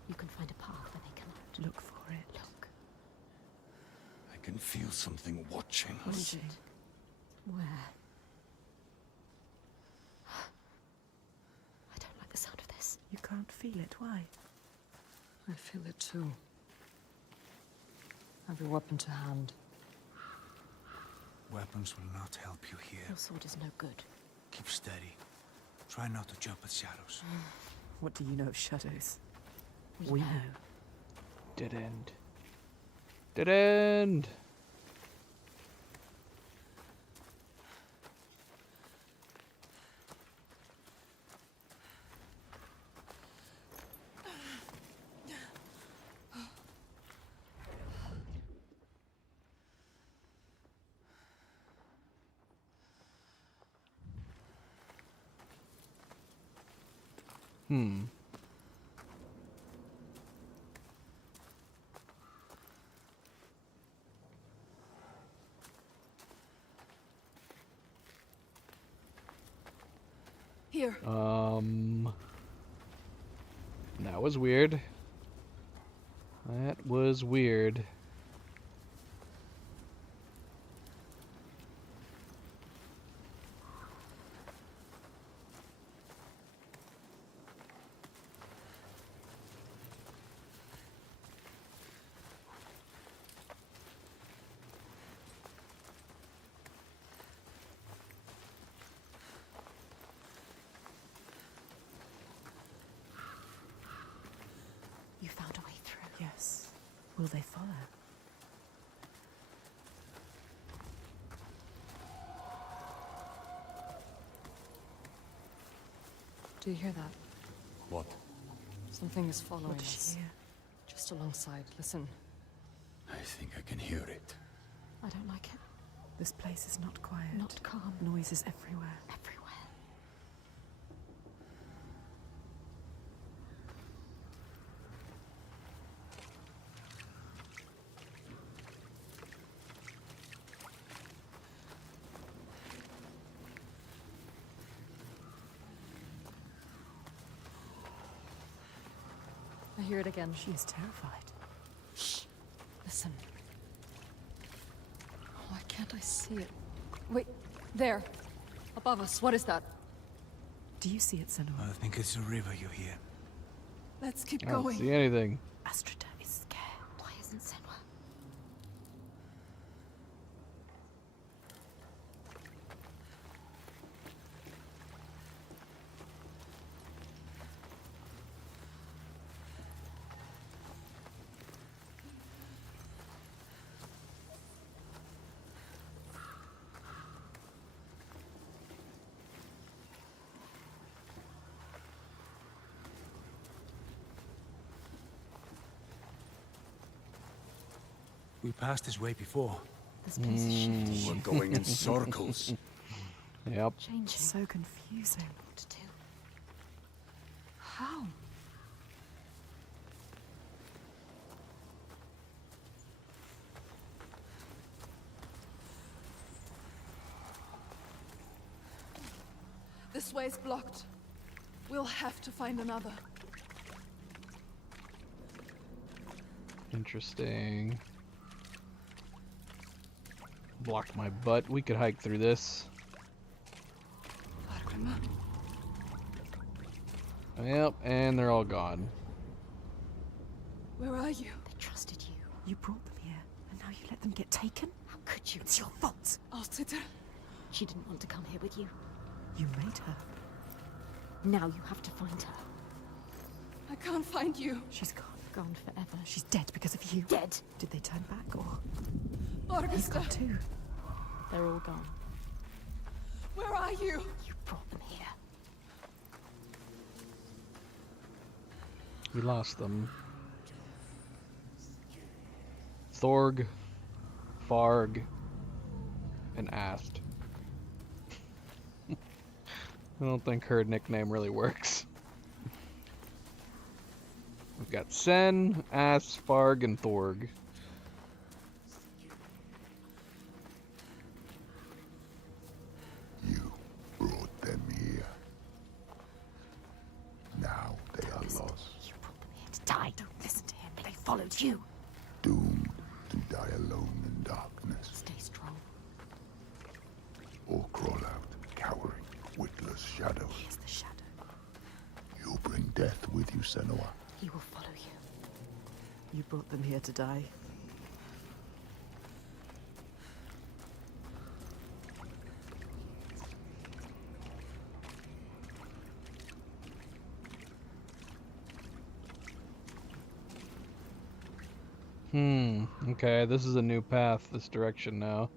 You can find a path when they come out. Look for it. Look. I can feel something watching What us. is it? Where? I don't like the sound of this. You can't feel it. Why? I feel it too. Every weapon to hand. Weapons will not help you here. Your sword is no good. Keep steady. Try not to jump at shadows. What do you know of shadows? We know. Dead end. Dead end. Hmm. Here. That was weird. That was weird. You found a way through. Yes. Will they follow? Do you hear that? What? Something is following What does us. she hear? Just alongside. Listen. I think I can hear it. I don't like it. This place is not quiet. Not calm. Noises everywhere. Everywhere. I hear it again. She is terrified. Shh. Listen. Why can't I see it? Wait, there. Above us. What is that? Do you see it, Senua? I think it's a river you hear. Let's keep I don't going. see anything. Astrida is scared. Why isn't Senua? We passed this way before. This place is shifting. We're going in circles. Yep. Changing. So confusing. What to do? How? This way's blocked. We'll have to find another. Interesting. Blocked my butt. We could hike through this. Yep, and they're all gone. Where are you? They trusted you. You brought them here, and now you let them get taken? How could you? It's your fault. Alcida. She didn't want to come here with you. You made her. Now you have to find her. I can't find you. She's gone. Gone forever. She's dead because of you. Dead. Did they turn back, or...? He's Augusta. gone too. They're all gone. Where are you? You brought them here. We lost them. Thorg, Farg, and Ast. I don't think her nickname really works. We've got Sen, Ast, Farg, and Thorg. You brought them here. Now they are lost. You brought them here to die. Don't listen to him. They followed you. Doomed to die alone in darkness. Stay strong. Or crawl out, cowering, witless shadows. He is the shadow. You bring death with you, Senua. He will follow you. You brought them here to die. Okay, this is a new path, this direction now.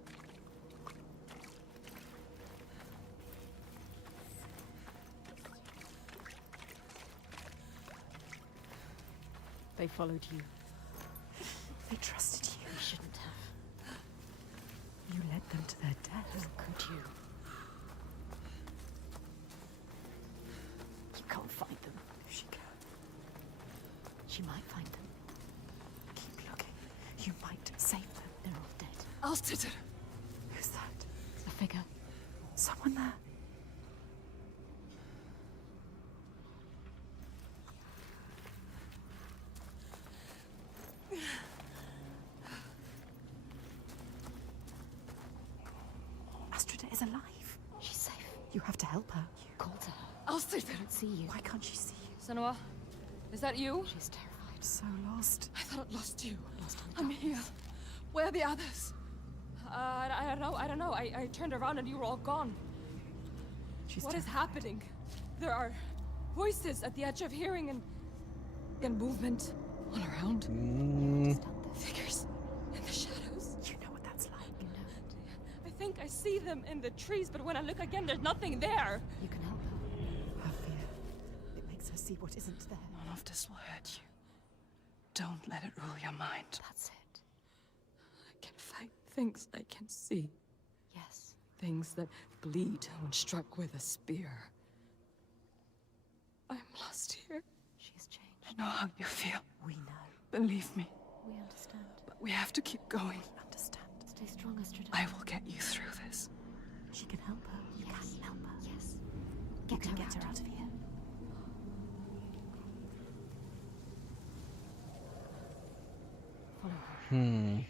They followed you. They trusted you. You shouldn't have. You led them to their death. How could you? You can't find them. She can. She might find them. Keep looking. You might save them. They're all dead. Alstetter! Who's that? A figure. Someone there. Astrida is alive. She's safe. You have to help her. You called to her. Alstetter! I don't see you. Why can't she see you? Senua, is that you? She's terrified. So lost. I thought I'd lost you. Lost in the I'm darkness. here. Where are the others? I don't know. I turned around and you were all gone. She's What is terrified. happening? There are voices at the edge of hearing and movement all around. Figures in the shadows. You know what that's like. You know it. I think I see them in the trees, but when I look again, there's nothing there. You can help her. Her fear. It makes her see what isn't there. None of this will hurt you. Don't let it rule your mind. That's it. I can fight things I can see. Yes. Things that bleed when struck with a spear. I'm lost here. She's changed. I know how you feel. We know. Believe me. We understand. But we have to keep going. Understand. Stay strong, Astrida. I will get you through this. She can help her. You Yes. can help her. Yes. You can get her out of here. Follow her.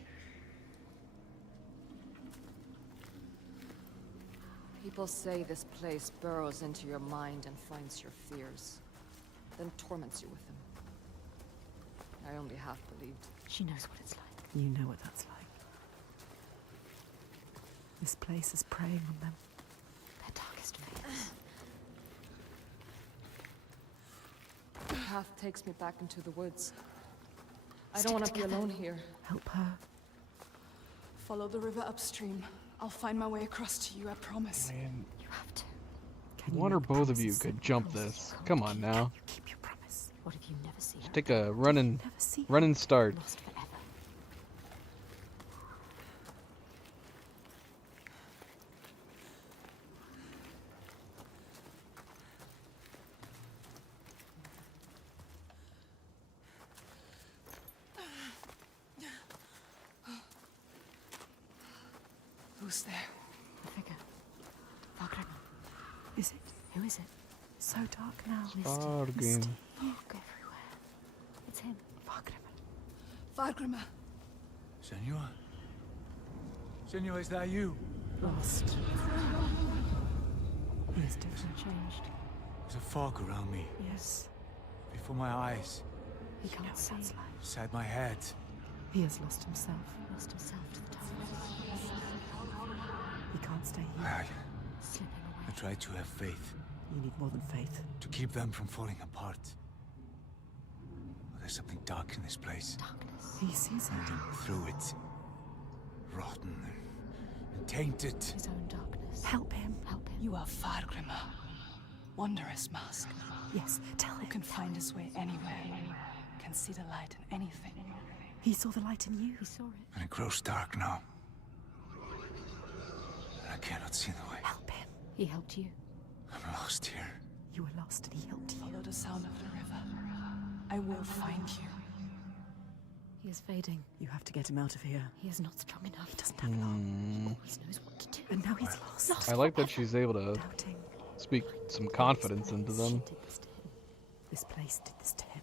People say this place burrows into your mind and finds your fears, then torments you with them. I only half believed. She knows what it's like. You know what that's like. This place is preying on them. Their darkest fears. The path takes me back into the woods. I don't want to be alone here. Help her. Follow the river upstream. I'll find my way across to you, I promise. Man, You have to. Can you one or make both of you promises? could jump this. Come on now. You keep your promise. What if you never see her? Take a running Never see her. running start. Lost forever. Who's there? The figure. Fargrim. Is it? Who is it? So dark now. Misty. Fargrim. Fog everywhere. It's him. Fargrim. Fargrimma. Senua? Senua, is that you? Lost. He is different. Changed. There's a fog around me, Yes. before my eyes, He You know can't what see. that's like. inside my head. He has lost himself. Lost himself to the darkness. He can't stay here. I Slipping away. try to have faith, You need more than faith. to keep them from falling apart. But there's something dark in this place. Darkness. He sees it. And through it, rotten and tainted. His own darkness. Help him. Help him. You are Fargrimma. Wondrous mask. Yes, tell Who him. can find his way anywhere. Can see the light in anything. He saw the light in you. He saw it. And it grows dark now. And I cannot see the way. Help him. He helped you. I'm lost here. You were lost and he helped you. Follow the sound of the river. I will find you. He is fading. You have to get him out of here. He is not strong enough. He doesn't have long. He always knows what to do. And now he's lost. I like that she's able to Doubting. speak some confidence into them. Did this to him. This place did this to him.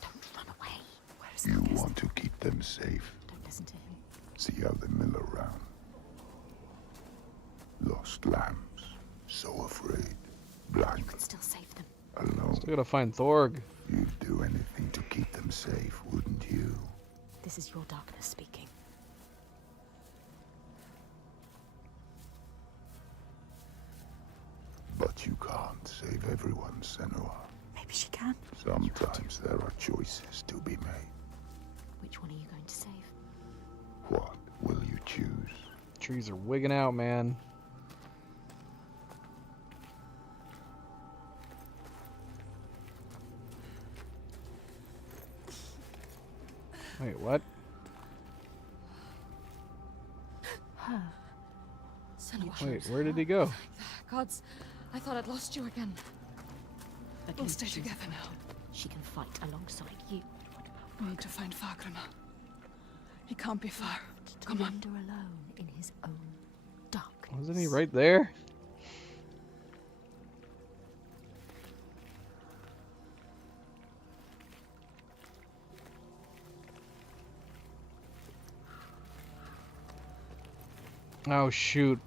Don't run away. Where is You Lucas? want to keep them safe. Don't listen to him. See how they mill around. Lost lambs. So afraid. Blind. You can still save them. Alone. Still gotta find Thorg. You'd do anything to keep them safe, wouldn't you? This is your darkness speaking. But you can't save everyone, Senua. Maybe she can. Sometimes there are choices to be made. Which one are you going to save? What will you choose? Trees are wigging out, man. Wait, what? Her. Senua. Wait, where did he go? Gods, I thought I'd lost you again. We'll stay together now. She can fight alongside you. We need to find Fargrimr. He can't be far. To Come on. wander alone in his own darkness. Wasn't he right there? Oh shoot.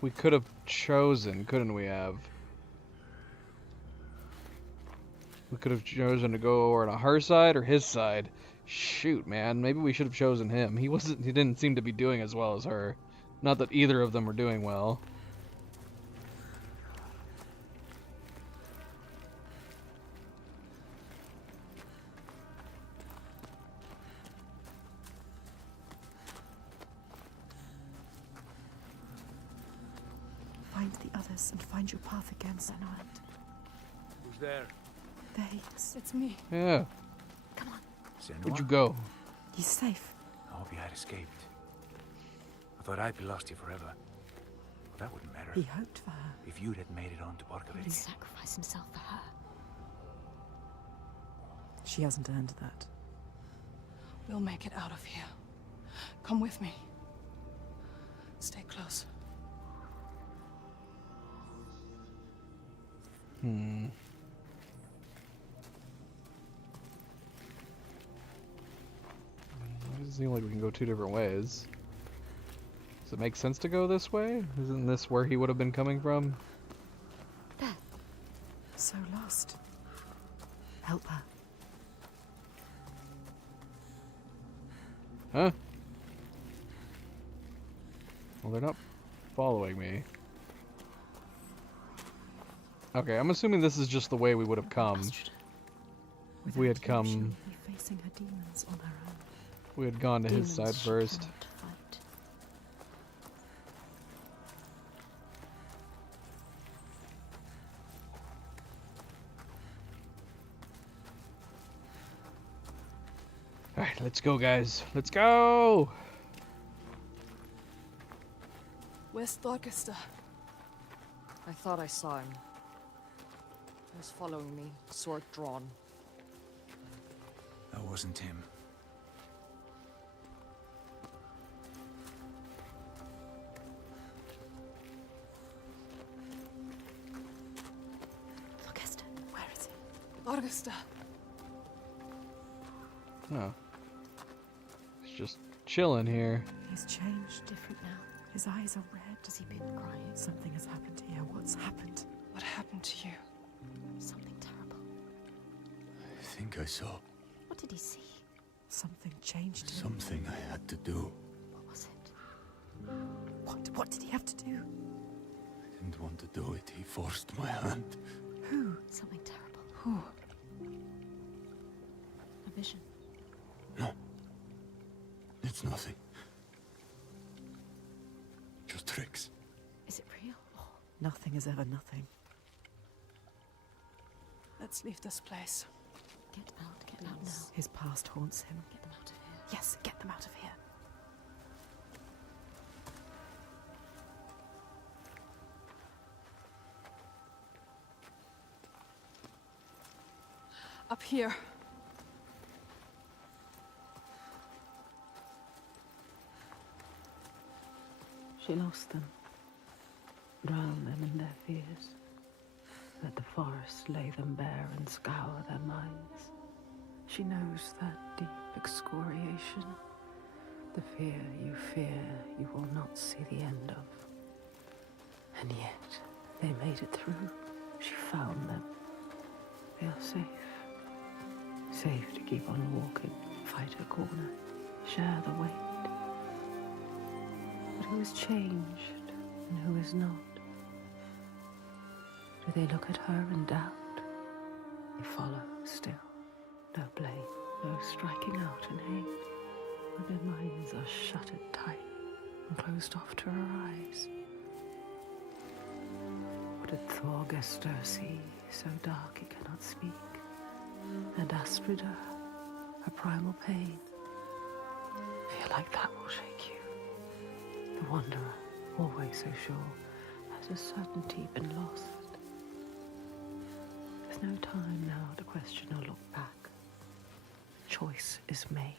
We could have chosen, couldn't we have? We could have chosen to go over on her side or his side. Shoot, man. Maybe we should have chosen him. He didn't seem to be doing as well as her. Not that either of them were doing well. Find the others and find your path again, Senua. Who's there? There he is. It's me. Yeah. Come on. Senua? Where'd you go? He's safe. I hope he had escaped. I thought I'd be lost here forever. Well, that wouldn't matter. He hoped for her. If you'd had made it on to He Borkovitz. sacrificed himself for her. She hasn't earned that. We'll make it out of here. Come with me. Stay close. Hmm. It doesn't seem like we can go two different ways. Does it make sense to go this way? Isn't this where he would have been coming from? There. So lost. Help her. Huh? Well, they're not following me. Okay, I'm assuming this is just the way we would have come. If we had Without you, she'll come, be facing her demons on her own. we had gone to his Demons side she first. cannot fight. Alright, let's go, guys. Let's go! Where's Thorgester? I thought I saw him. He was following me, sword drawn. That wasn't him. Thorgester, where is he? Thorgester. Oh. He's just chilling here. He's changed. Different now. His eyes are red. Has he been crying? Something has happened here. What's happened? What happened to you? Something terrible. I think I saw What did he see? Something changed him. something I had to do. What was it? What did he have to do? I didn't want to do it. He forced my hand. Who? Something terrible. Who? A vision. No. It's nothing. Just tricks. Is it real? Nothing is ever nothing. Let's leave this place. Get out now. His past haunts him. Get them out of here. Yes, get them out of here. Up here. She lost them. Drowned them in their fears. Let the forest lay them bare and scour their minds. She knows that deep excoriation. The fear you will not see the end of. And yet, they made it through. She found them. They are safe. Safe to keep on walking, fight her corner, share the weight. But who is changed and who is not? Do they look at her in doubt? They follow still. No blame, no striking out in hate. But their minds are shuttered tight and closed off to her eyes. What did Thorgester see, so dark he cannot speak? And Astrida, her primal pain. Fear like that will shake you. The wanderer, always so sure, has a certainty been lost. There's no time now to question or look back. Choice is made.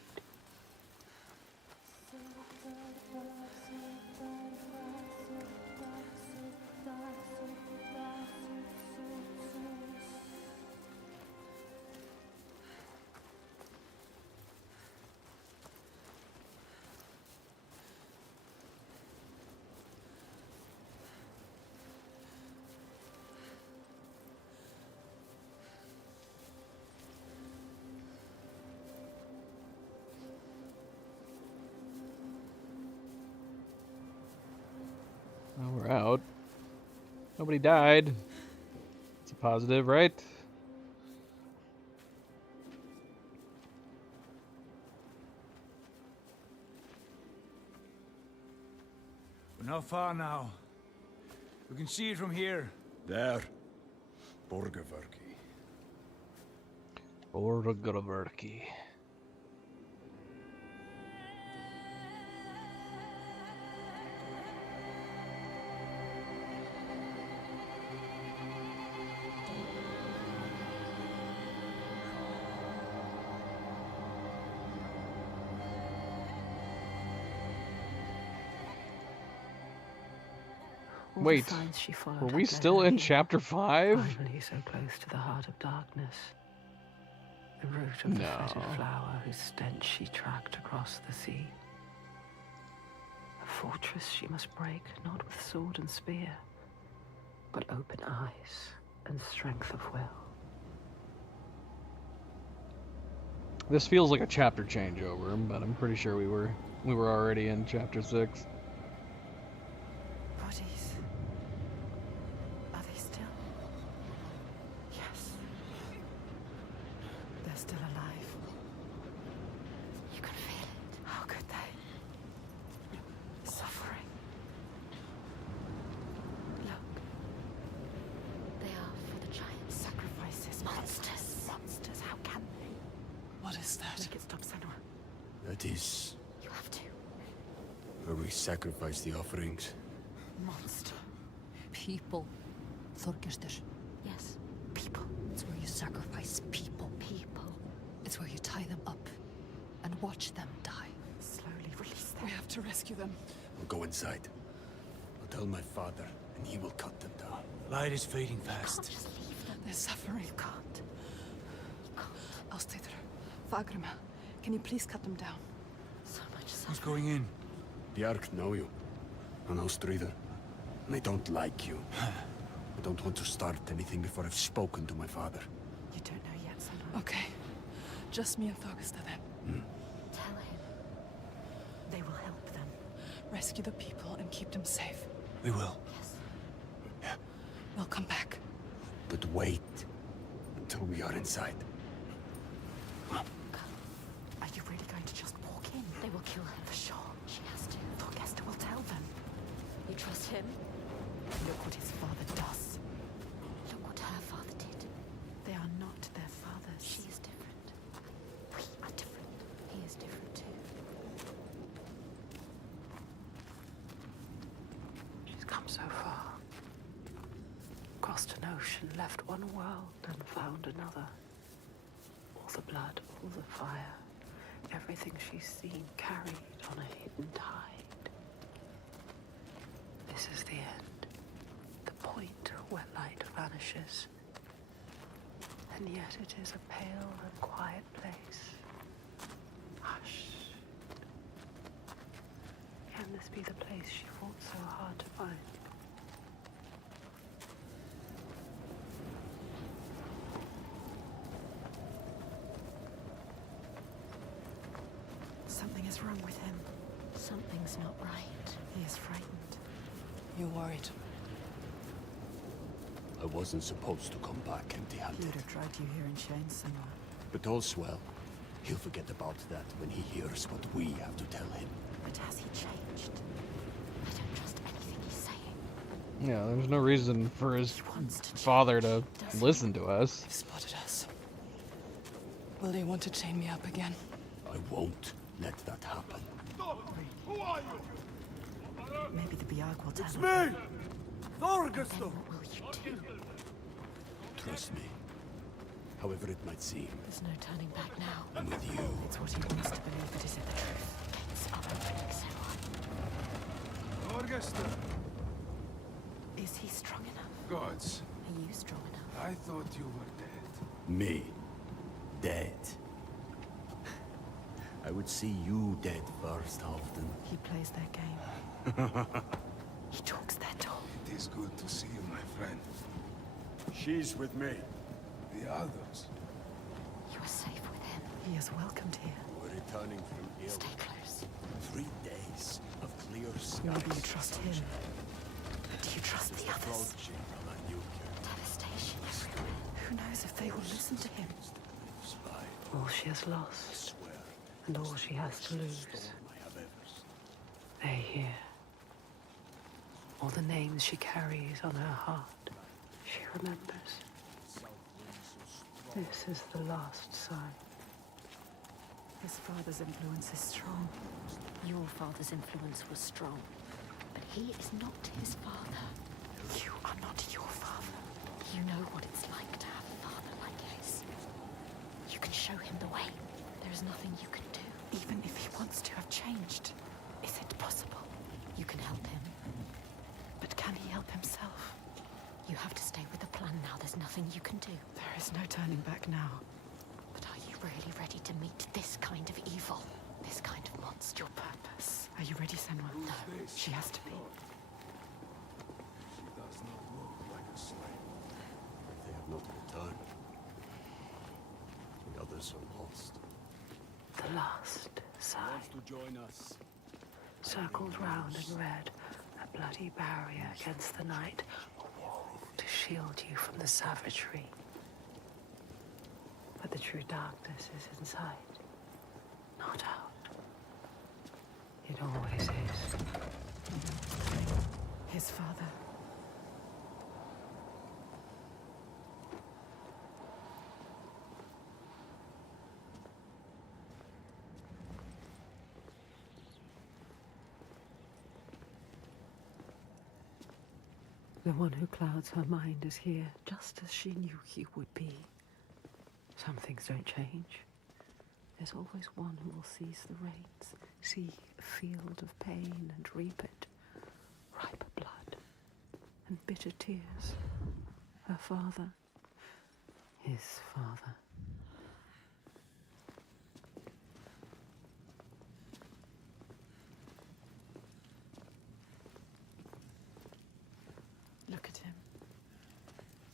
Well, we're out. Nobody died. It's a positive, right? We're not far now. We can see it from here. There. Borgarverki. Borgarverki. All Wait, the signs she followed were had we led still her in here. chapter 5? Finally so close to the heart of darkness. The root of the fetid flower whose stench she tracked across the sea. A fortress she must break, not with sword and spear, but open eyes and strength of will. This feels like a chapter changeover, but I'm pretty sure we were already in chapter 6. Bodies. Are they still? Yes. They're still alive. You can feel it. How could they? Suffering. Look. They are for the giants. Sacrifices. Monsters. Monsters. How can they? What is that? Make it stop, Senua. That is You have to. where we sacrifice the offerings. Monster. People. Thorgestr. Yes. People. It's where you sacrifice people. People. It's where you tie them up and watch them die. Slowly release them. We have to rescue them. I'll go inside. I'll tell my father, and he will cut them down. Light is fading Can't fast. just leave them. They're suffering. You can't. You can't. I'll stay there. Fagrima, can you please cut them down? So much Who's suffering. going in? Bjark know you. And Ástríðar. And I don't like you. I don't want to start anything before I've spoken to my father. You don't know yet, Senua. Okay. Just me and Thorgestr then. Tell him. They will help them. Rescue the people and keep them safe. We will. Yes. We'll come back. But wait until we are inside. Are you really going to just walk in? They will kill her. For sure. She has to. Thorgestr will tell them. You trust him? Look what his father does. Look what her father did. They are come so far. Crossed an ocean, left one world and found another. All the blood, all the fire, everything she's seen carried on a hidden tide. This is the end, the point where light vanishes. And yet it is a pale and quiet place. Hush. Can this be the place she fought so hard to find? Something is wrong with him. Something's not right. He is frightened. You're worried. I wasn't supposed to come back empty-handed. You'd have dragged you here in chains somewhere. But all's well. He'll forget about that when he hears what we have to tell him. But has he changed? I don't trust anything he's saying. Yeah, there's no reason for his father to listen to us. He spotted us. Will they want to chain me up again? I won't let that happen. Who are you? Maybe the Biag will tell It's him. me! Thorgeston! Then what will you do? Trust me. However it might seem, There's no turning back now. I'm with you. It's what he wants to believe, but is it the truth? Gates are opening, Senua. Thorgeston! Is he strong enough? Gods, Are you strong enough? I thought you were dead. Me? Dead? I would see you dead first, often. He plays their game. He talks their talk. It is good to see you, my friend. She's with me. The others. You are safe with him. He is welcomed here. We're returning through ill. Stay close. 3 days of clear skies. Maybe you trust him. Do you trust the others? Devastation everywhere. Who knows if they will listen to him? All she has lost, and all she has to lose. They hear. All the names she carries on her heart, she remembers. This is the last sign. His father's influence is strong. Your father's influence was strong, but he is not his father. You are not your father. You know what it's like to have a father like his. You can show him the way. There is nothing you can do. Even if he wants to have changed, is it possible? You can help him. But can he help himself? You have to stay with the plan now. There's nothing you can do. There is no turning back now. But are you really ready to meet this kind of evil? This kind of monster? Your purpose. Are you ready, Senua? No. She has to be. She does not look like a slave. They have not returned. The others are lost. The last sign. To join us. Circled round in red, a bloody barrier against the night, a wall to shield you from the savagery. But the true darkness is inside, not out. It always is. His father. The one who clouds her mind is here, just as she knew he would be. Some things don't change. There's always one who will seize the reins, see a field of pain and reap it. Ripe blood and bitter tears. Her father. His father. Look at him,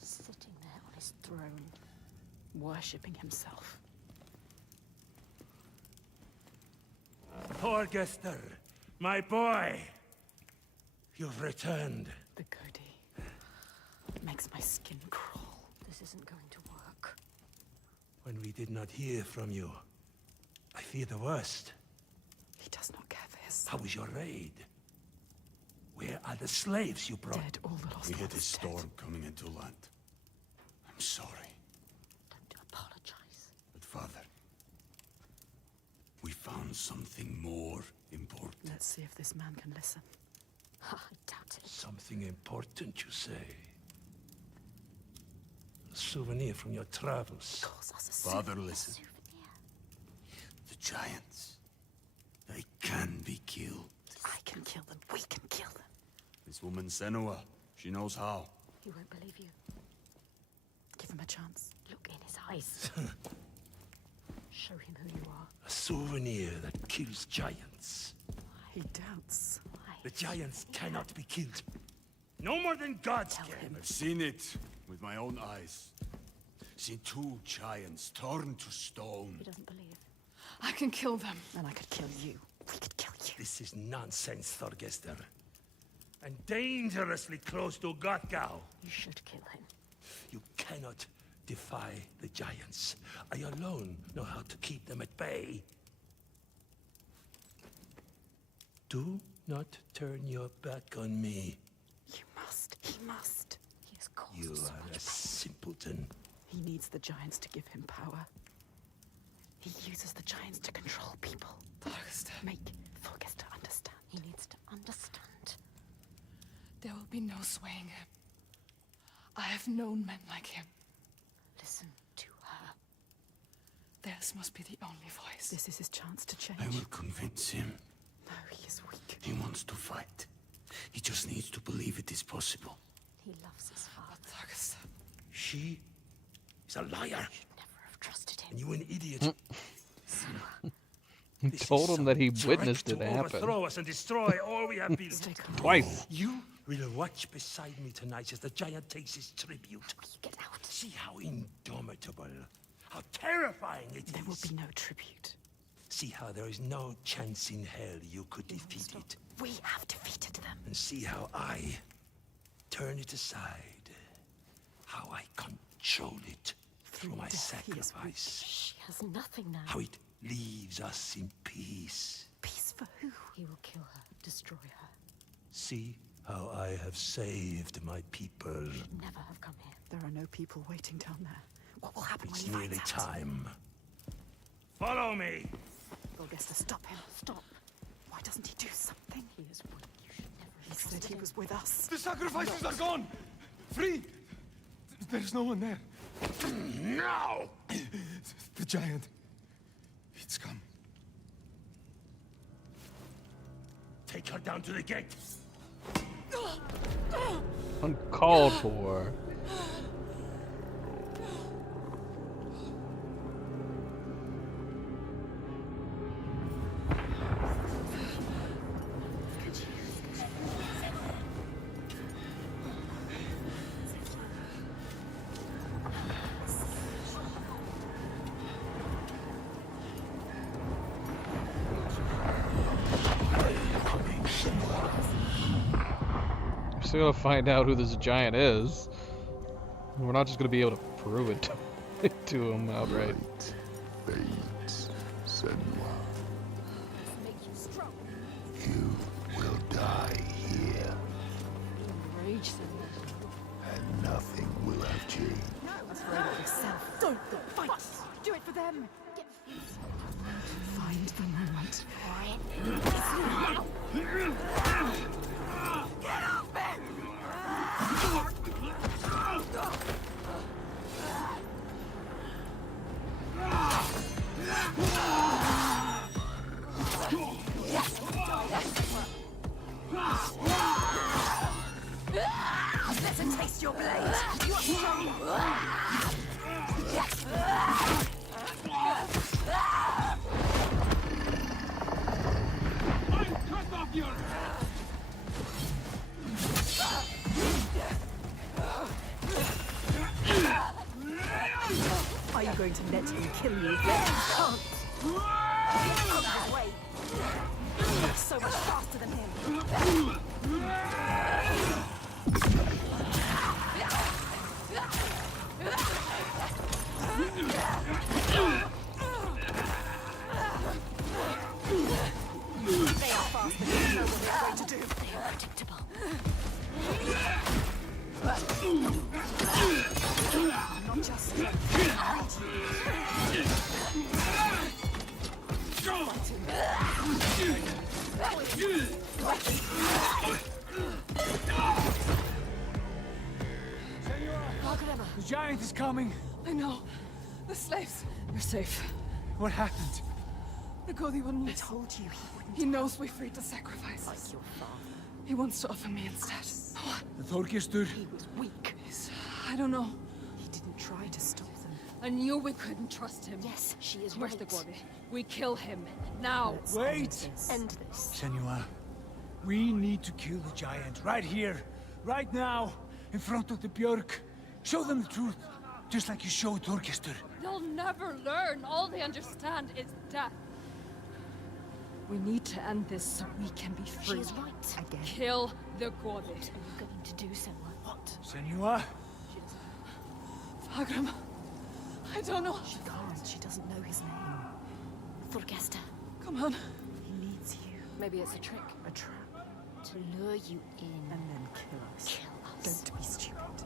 Sitting there on his throne. worshipping himself. Thorgestor, my boy! You've returned. The goatee makes my skin crawl. This isn't going to work. When we did not hear from you, I fear the worst. He does not care for his How was your raid? Where are the slaves you brought? dead. All the lost We hit ones a dead. storm coming into land. I'm sorry. Don't apologize. But Father, we found something more important. Let's see if this man can listen. I doubt it. So Something important, you say? A souvenir from your travels. Father, listen. The giants. They can be killed. I can kill them. We can kill them. This woman Senua, she knows how. He won't believe you. Give him a chance. Look in his eyes. Show him who you are. A souvenir that kills giants. He doubts. The giants cannot be killed. No more than gods can. I've seen it with my own eyes. Seen 2 giants turned to stone. He doesn't believe. I can kill them. And I could kill you. We could kill you. This is nonsense, Thorgester. And dangerously close to Gothgau. You should kill him. You cannot defy the giants. I alone know how to keep them at bay. Do not turn your back on me. You must. He must. He has caused You so are much a simpleton. He needs the giants to give him power. He uses the giants to control people. Make Thorgester understand. He needs to understand. There will be no swaying him. I have known men like him. Listen to her. Theirs must be the only voice. This is his chance to change. I will convince him. No, he is weak. He wants to fight. He just needs to believe it is possible. He loves his father. She is a liar. Never have trusted him. And you an idiot. He told him that he witnessed it to happen. overthrow us and destroy all we have built. Twice. You will watch beside me tonight as the giant takes his tribute. Get out. See how indomitable, how terrifying it is. There will be no tribute. See how there is no chance in hell you could defeat it. We have defeated them. And see how I turn it aside. How I control it through my sacrifice. She has nothing now. How it leaves us in peace. Peace for who? He will kill her, destroy her. See how I have saved my people. Should never have come here. There are no people waiting down there. What will happen It's when he nearly finds out? time. Follow me! Thorgester, stop him. Stop. Why doesn't he do something? He is weak. You should never have trusted him. He was with us. The sacrifices are gone! Free! There's no one there. Now! The giant. It's come. Take her down to the gate. Uncalled for. Still gotta find out who this giant is. We're not just gonna be able to prove it to him outright. Fades, Senua. You will die here. Rage them. And nothing will have changed. Afraid of yourself. Don't fight. Do it for them. Find the moment. Get off me! Let him taste your blade. You are strong. Cut off your... Are you going to let him kill you? Let him can't. Out of his way. You're so much faster than him. They are fast, but you know what they're going to do. They are predictable. Not just giant is coming. I know. The slaves. You're safe. What happened? The Godi wouldn't listen. Told you he wouldn't. He knows we freed the sacrifices. Like your father. He wants to offer me instead. What? The Thorgestur? He was weak. I don't know. He didn't try to stop them. I knew we couldn't trust him. Yes, she is Where's right. the Godi? We kill him. Now. Let's Wait! End this. Senua, we need to kill the giant right here, right now, in front of the Björk. Show them the truth, just like you showed Thorgestur. They'll never learn. All they understand is death. We need to end this so we can be free. She is right. Again. Kill the Godi. What are you going to do, Senua? What? Senua? Fagram. I don't know. She can't. She doesn't know his name. Thorgesta. Come on. He needs you. Maybe it's a trick. A trap. To lure you in. And then kill us. Kill us. Don't be stupid.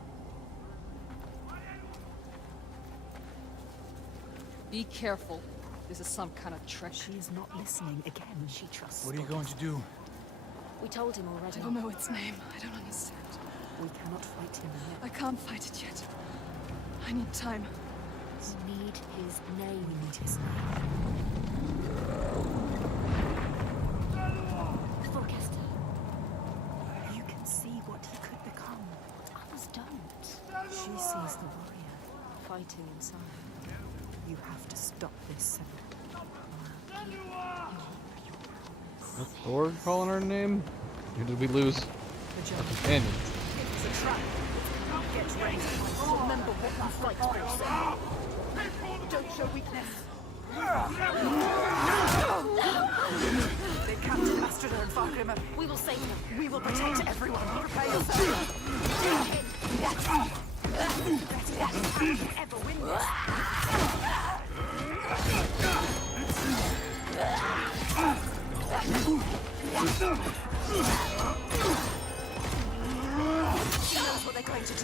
Be careful. This is some kind of trick. She is not listening again. She trusts. What are you going to do? We told him already. I don't know its name. I don't understand. We cannot fight him yet. I can't fight it yet. I need time. We need his name. We need his name. Thorgesta. You can see what he could become. Others don't. She sees the warrior fighting inside. You have to stop this, Senua. That's Thor calling our name? Or did we lose companions? It's a trap. Get ready. Remember what we fight for, Senua. Don't show weakness. They captured Astrida and Fargrimmer. We will save them. We will protect everyone. Prepare yourself. Ever win this? She knows what they're going to do.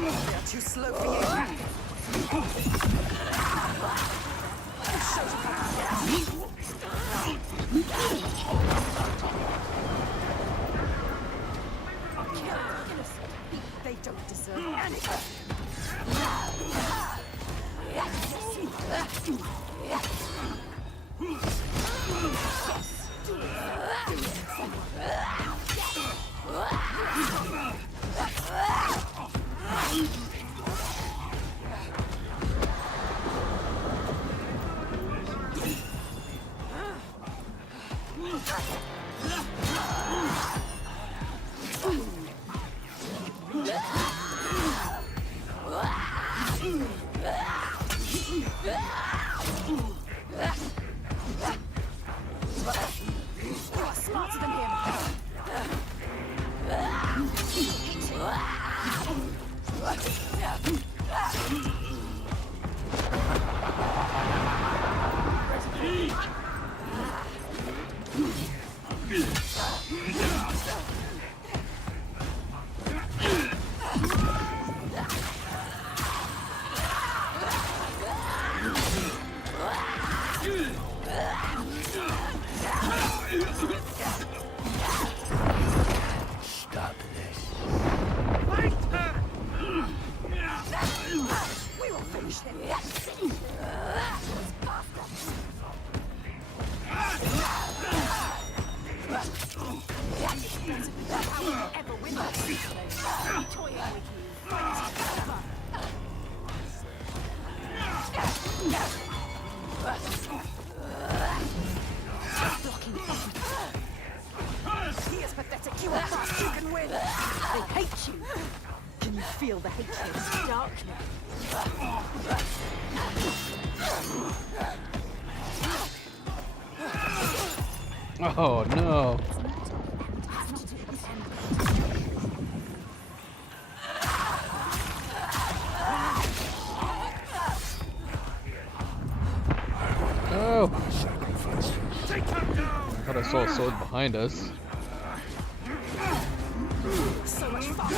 They are too slow for you. They don't deserve anything. You are smarter than him. Stop this. We will finish him. How will you ever win this? Toying with you. Blocking everything. He is pathetic. You are fast. You can win. They hate you. Can you feel the hatred? Darkness. Oh no. Oh! I thought I saw a sword behind us. So much fun.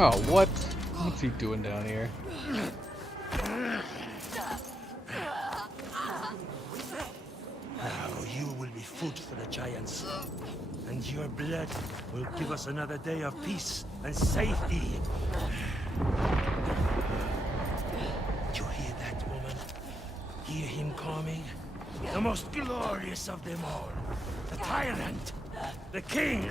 Oh, what? What's he doing down here? Now you will be food for the giants, and your blood will give us another day of peace and safety. You hear that, woman? Hear him coming? The most glorious of them all. The tyrant. The king.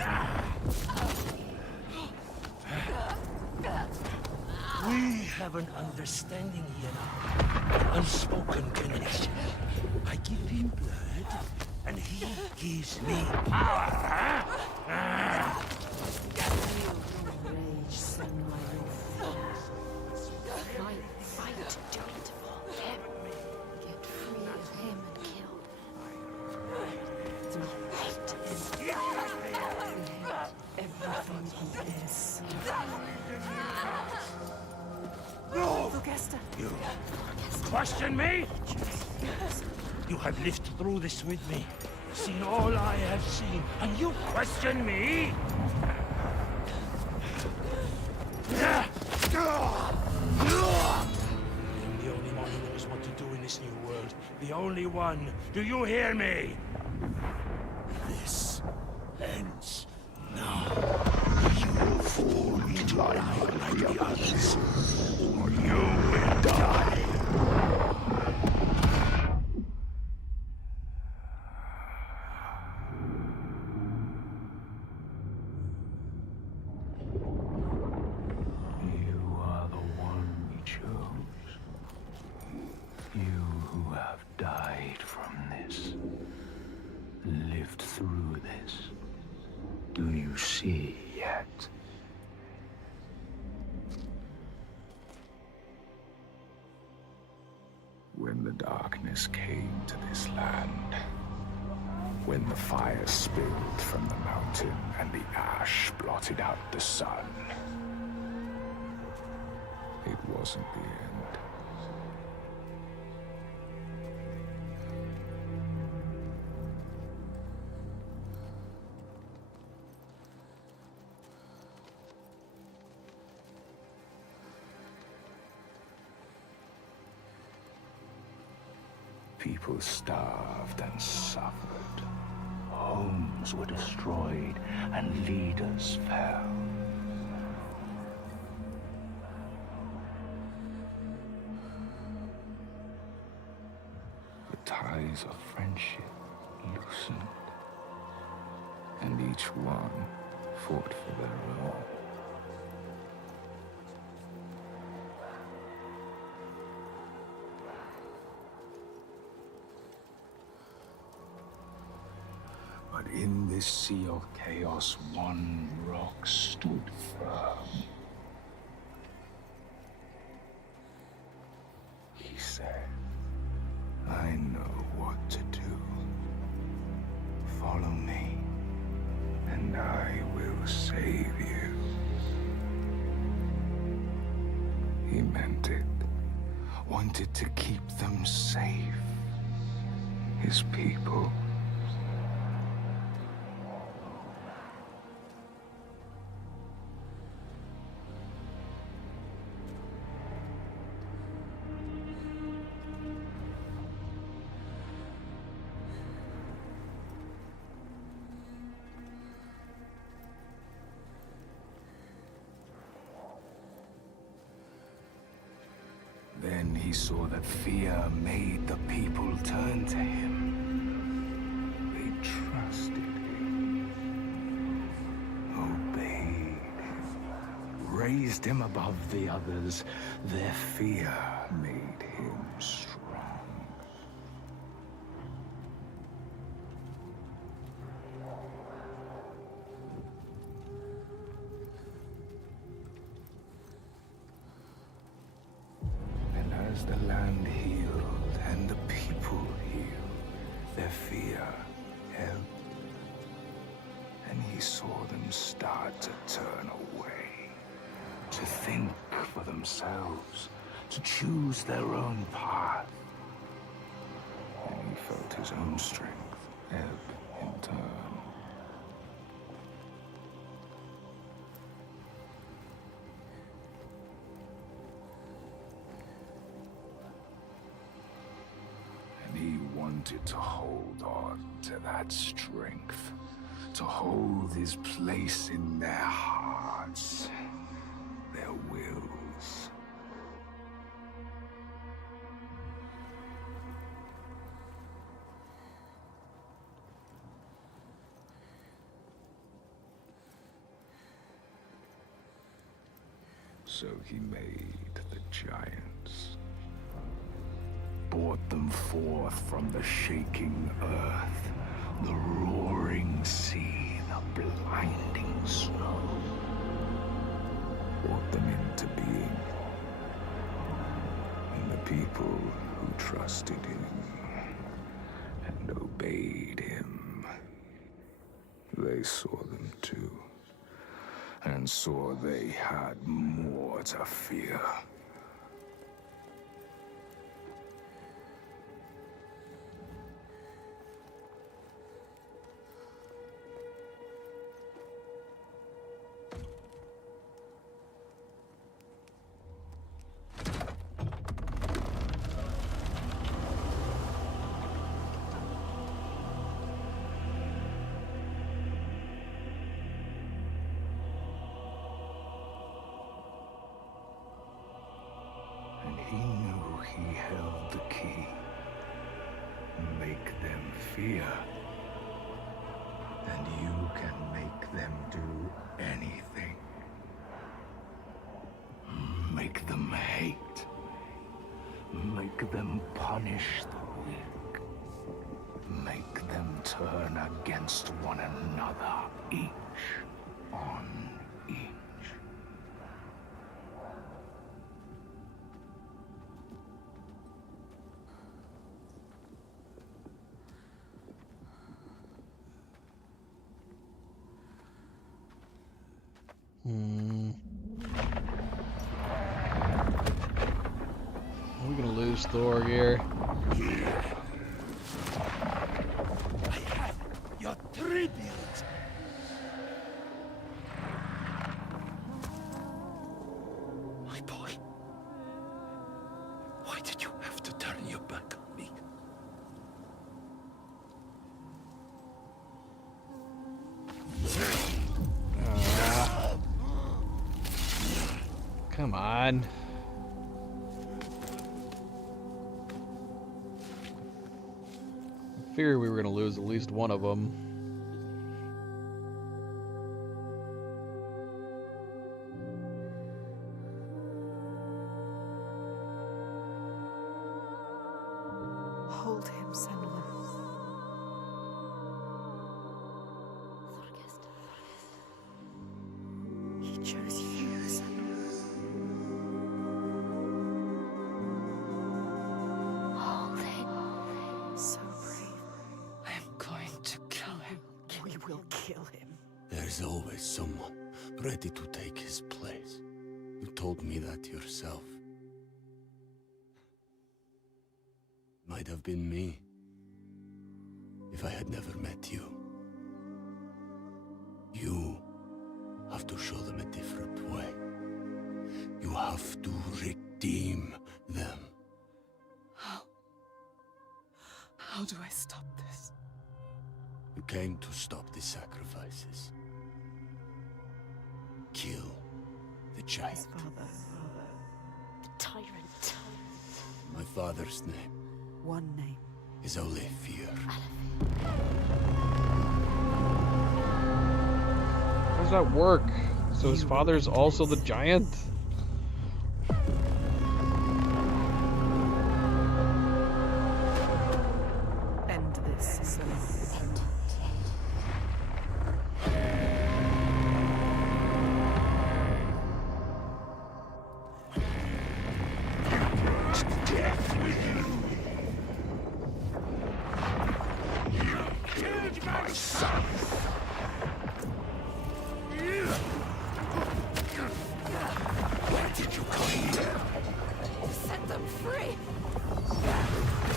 We have an understanding here now. An unspoken connection. I give him blood, and he gives me power. Rage, Senua, fight till it fall him. Get free of him and kill. Through hate everything he is. No! Augusta. You question me? You have lived through this with me, seen all I have seen, and you question me? I'm the only one who knows what to do in this new world. The only one. Do you hear me? This ends now. You fall into life like the others, or you will die. You are the one we chose. You who have died from this, lived through this. Do you see yet? When the darkness came to this land, when the fire spilled from the mountain and the ash blotted out the sun, it wasn't the end. People starved and suffered. Homes were destroyed and leaders fell. The ties of friendship loosened, and each one fought for their own. But in this sea of chaos, one rock stood firm. He said, I know what to do. Follow me, and I will save you. He meant it. Wanted to keep them safe. His people. Then he saw that fear made the people turn to him. They trusted him, obeyed him, raised him above the others. Their fear made him strong. As the land healed and the people healed, their fear ebbed, and he saw them start to turn away, to think for themselves, to choose their own path. And he felt his own strength ebb in turn. wanted to hold on to that strength, to hold his place in their hearts, their wills. So he made the giants, brought them forth from the shaking earth, the roaring sea, the blinding snow, brought them into being. And the people who trusted him and obeyed him, they saw them too, and saw they had more to fear. He knew he held the key. Make them fear. And you can make them do anything. Make them hate. Make them punish the weak. Make them turn against one another, each on each. We're gonna lose Thor here. I have your tribute. My boy, why did you have to turn your back on me? Come on. I figured we were gonna lose at least one of them. Hold him, Senua. He chose you, Senua. Hold him. So brave. I am going to kill him. We will kill him. There's always someone ready to take his place. You told me that yourself. Might have been me, if I had never met you. You have to show them a different way. You have to redeem them. How do I stop this? You came to stop the sacrifices. Kill the giant. Father. The tyrant. My father's name One name. is only fear. How does that work? So his father's also the giant? End this, Senua. End. Killed my son. Where did you come here? Set them free!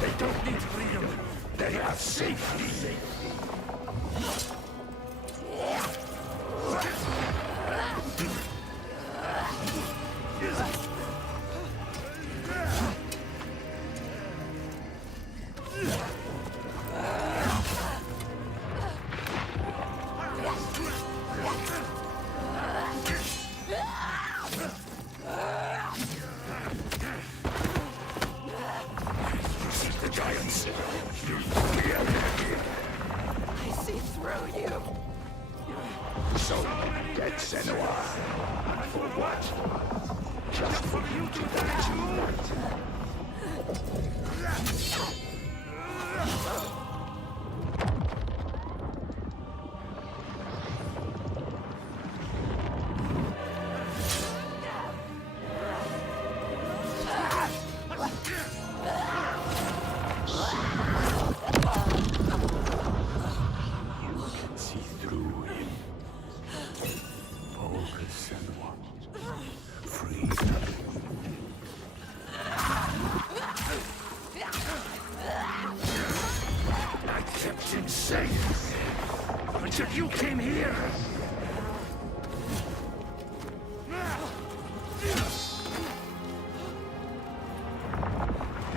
They don't need freedom. They have safety. Until you came here!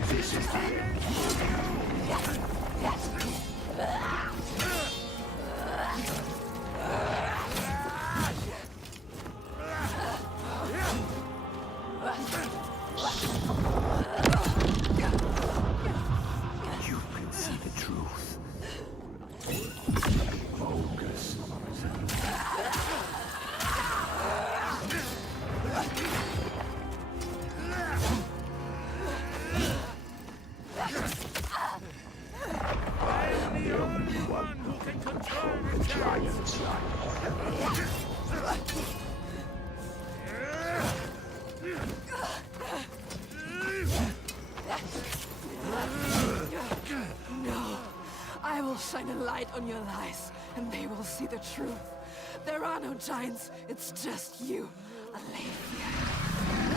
This is the end. You can see the truth. Focus. I am the only one who can control the giant's life. No. I will shine a light on your lies, and they will see the truth. There are no giants, it's just you, Alethea.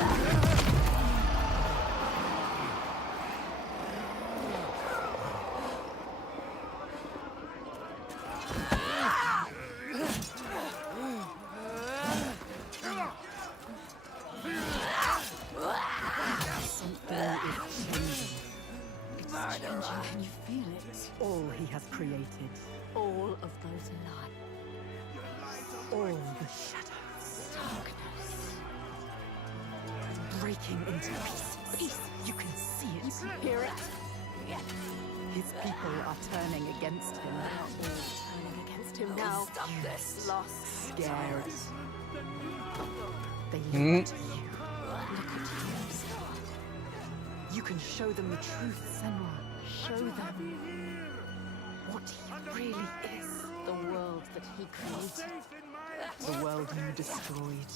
Something is changing. It's changing. Can you feel it? All he has created. All of those lies. All the shadows. Darkness. Breaking into pieces. You can see it. You can hear it. His people are turning against him. They're all turning against him now. Stop this. Lost. Scared. They Hmm? look to you. Look at you. You can show them the truth, Senua. Show them What he really is. the world that he created. The world you destroyed.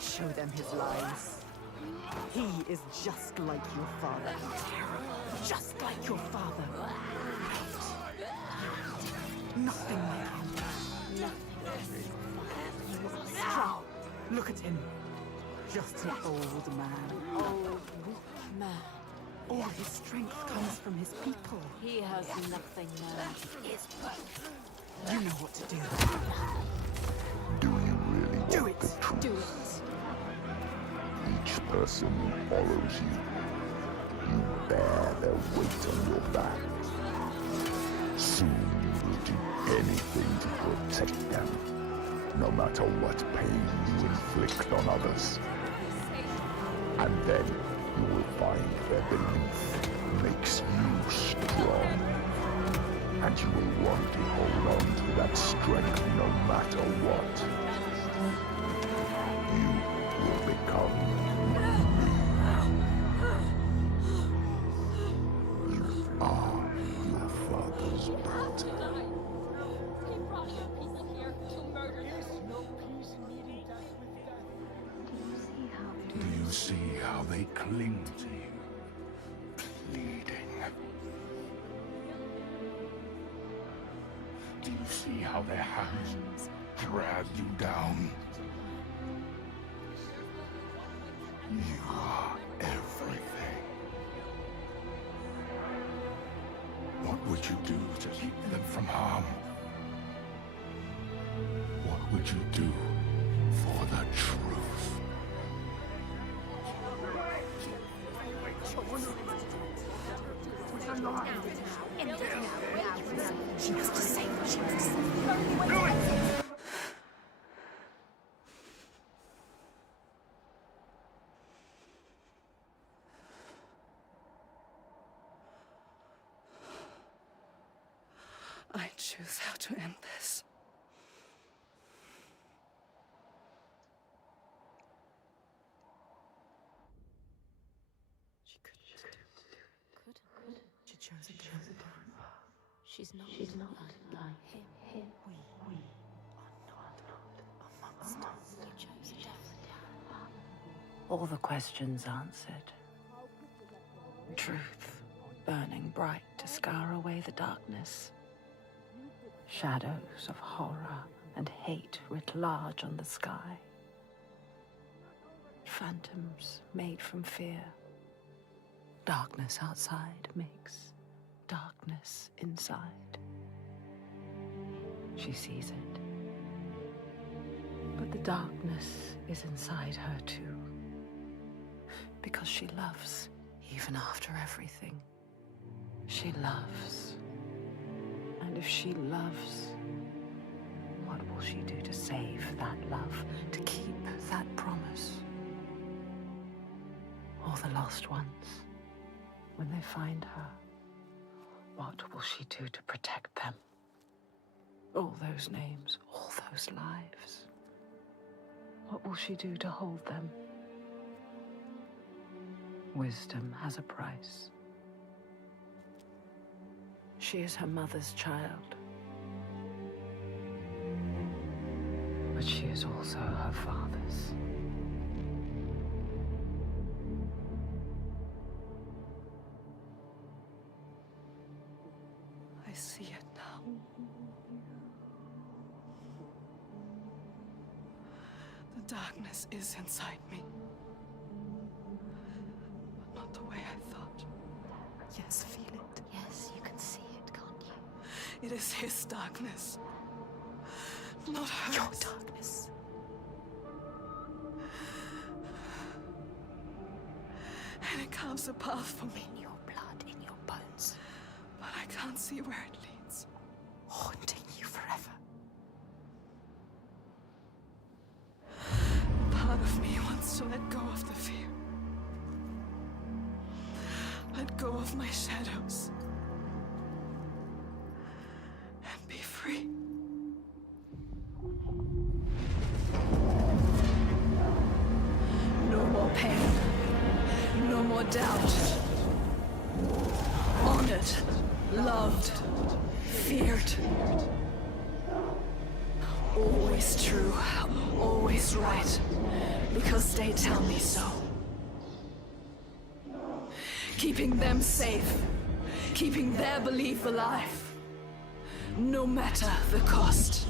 Show them his lies. He is just like your father. Just like your father. Nothing like him. Nothing. He was strong. Look at him. Just an old man. Old, weak man. All his strength comes from his people. He has nothing now. You know what to do. Do you really Do want it. the truth? Do it. Each person who follows you, you bear their weight on your back. Soon you will do anything to protect them, no matter what pain you inflict on others. And then you will find their belief makes you strong. And you will want to hold on to that strength no matter what. You will become me. You are your father's battle. He brought your people here to murder us. No peace meeting death with death. Do you see how they cling to you, pleading? Do you see how their hands drag you down? You are everything. What would you do to keep them from harm? What would you do for the truth? She has to say what she has to say. I choose how to end this. chose a different path. She's not like him. We are not a monster. You chose a different path. All the questions answered. Truth burning bright to scour away the darkness. Shadows of horror and hate writ large on the sky. Phantoms made from fear. Darkness outside makes darkness inside. She sees it. But the darkness is inside her too. Because she loves, even after everything. She loves. And if she loves, what will she do to save that love, to keep that promise? All the lost ones, when they find her, what will she do to protect them? All those names, all those lives. What will she do to hold them? Wisdom has a price. She is her mother's child. But she is also her father's. I see it now. The darkness is inside me. But not the way I thought. Yes, feel it. Yes, you can see it, can't you? It is his darkness. Not hers. Your darkness. And it carves a path for me. In your blood, in your bones. But I can't see where it leads. Haunting you forever. Part of me wants to let go of the fear. Let go of my shadows. And be free. No more pain. No more doubt. Honored. Loved. Feared. Always true. Always right. Because they tell me so. Keeping them safe. Keeping their belief alive. No matter the cost.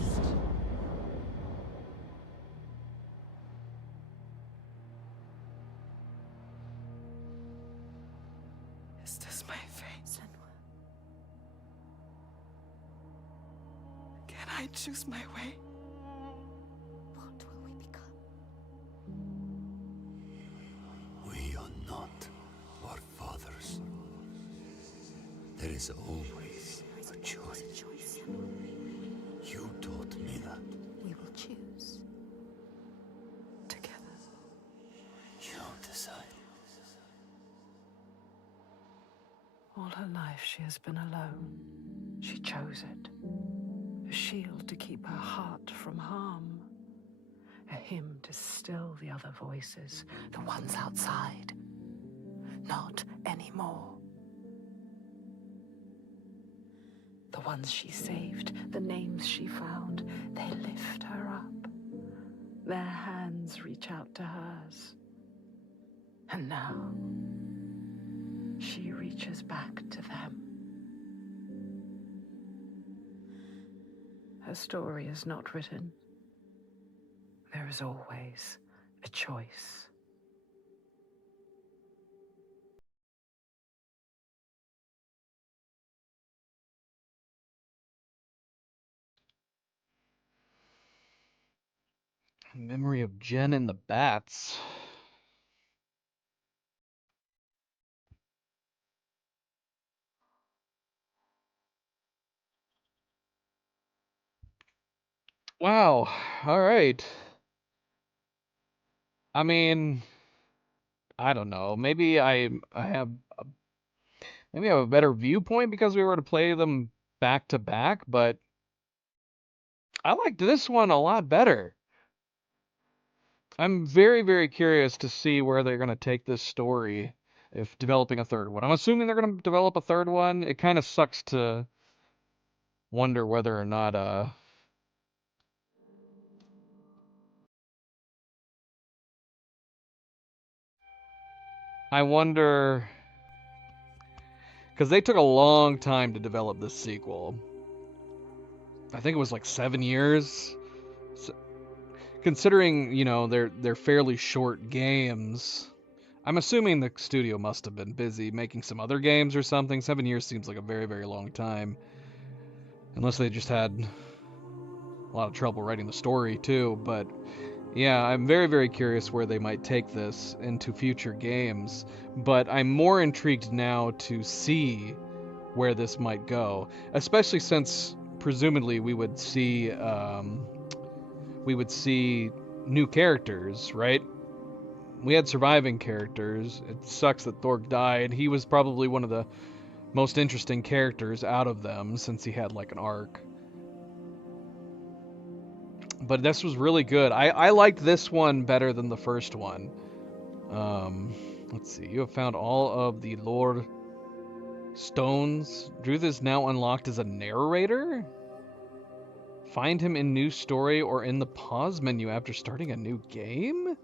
Is this my fate? Senua. Can I choose my way? What will we become? We are not our fathers. There is always a choice. You taught me that. We will choose. Together. You decide. All her life she has been alone. She chose it. A shield to keep her heart from harm. A hymn to still the other voices, the ones outside. Not anymore. The ones she saved, the names she found, they lift her up. Their hands reach out to hers. And now, she reaches back to them. Her story is not written. There is always a choice. Memory of Jen and the Bats. Wow. All right. I mean, I don't know. Maybe I have maybe I have a better viewpoint because we were to play them back to back, but I liked this one a lot better. I'm very, very curious to see where they're going to take this story. if developing a third one. I'm assuming they're going to develop a third one. It kind of sucks to wonder whether or not I wonder, because they took a long time to develop this sequel. I think it was like 7 years. So, considering, you know, they're fairly short games, I'm assuming the studio must have been busy making some other games or something. 7 years seems like a very, very long time. Unless they just had a lot of trouble writing the story too. But yeah, I'm very, very curious where they might take this into future games. But I'm more intrigued now to see where this might go. Especially since presumably we would see new characters, right? We had surviving characters. It sucks that Thorg died. He was probably one of the most interesting characters out of them since he had like an arc. But this was really good. I liked this one better than the first one. Let's see. You have found all of the lore stones. Druth is now unlocked as a narrator. Find him in new story or in the pause menu after starting a new game?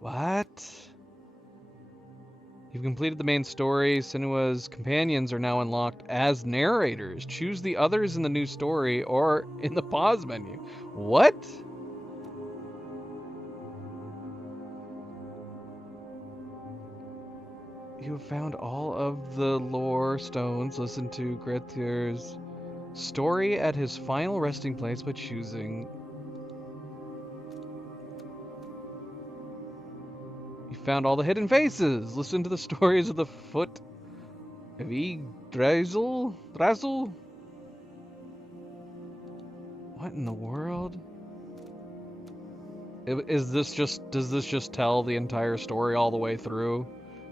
What? You've completed the main story. Senua's companions are now unlocked as narrators. Choose the others in the new story or in the pause menu. What? You have found all of the lore stones. Listen to Grettir's story at his final resting place by choosing. You found all the hidden faces. Listen to the stories of the foot of Yggdrasil. What in the world? Does this just tell the entire story all the way through?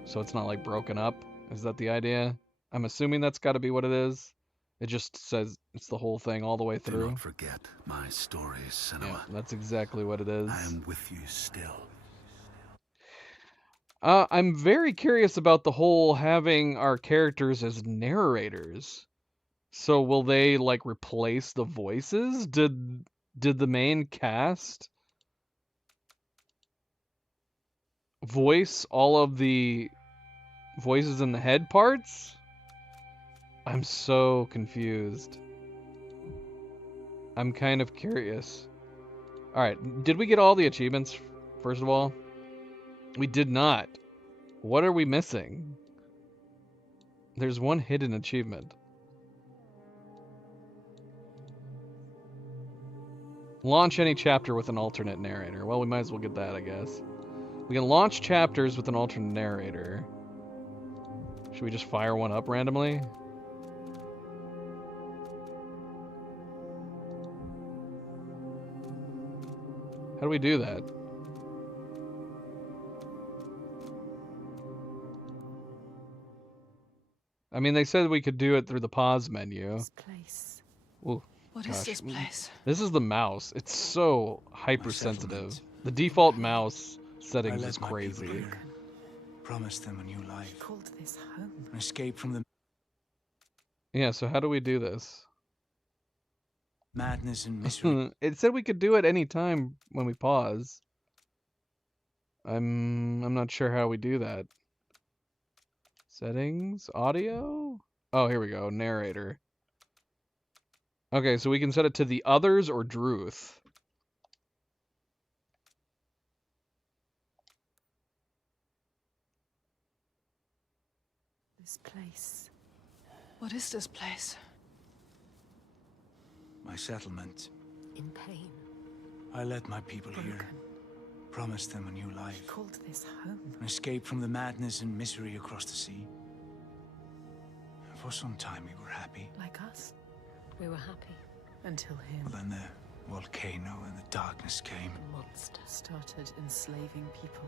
So it's not like broken up? Is that the idea? I'm assuming that's got to be what it is. It just says it's the whole thing all the way through. Do not forget my stories, Senua. Yeah, that's exactly what it is. I am with you still. I'm very curious about the whole having our characters as narrators. So will they like replace the voices? Did the main cast voice all of the voices in the head parts? I'm so confused. I'm kind of curious. Alright, did we get all the achievements, first of all? We did not. What are we missing? There's one hidden achievement. Launch any chapter with an alternate narrator. Well, we might as well get that, I guess. We can launch chapters with an alternate narrator. Should we just fire one up randomly? How do we do that? I mean, they said we could do it through the pause menu. This place. Ooh, What is this place? This is the mouse. It's so hypersensitive. The default mouse settings is crazy. Promised them a new life. Called this home. An escape from the Yeah, so how do we do this? madness and misery. It said we could do it any time when we pause. I'm not sure how we do that. Settings, audio? Oh, here we go, narrator. Okay, so we can set it to the others or Druth. This place. What is this place? My settlement. In pain. I led my people here. Promised them a new life. Called this home. An escape from the madness and misery across the sea. For some time we were happy. Like us. We were happy. Until him. But then the volcano and the darkness came. The monster started enslaving people.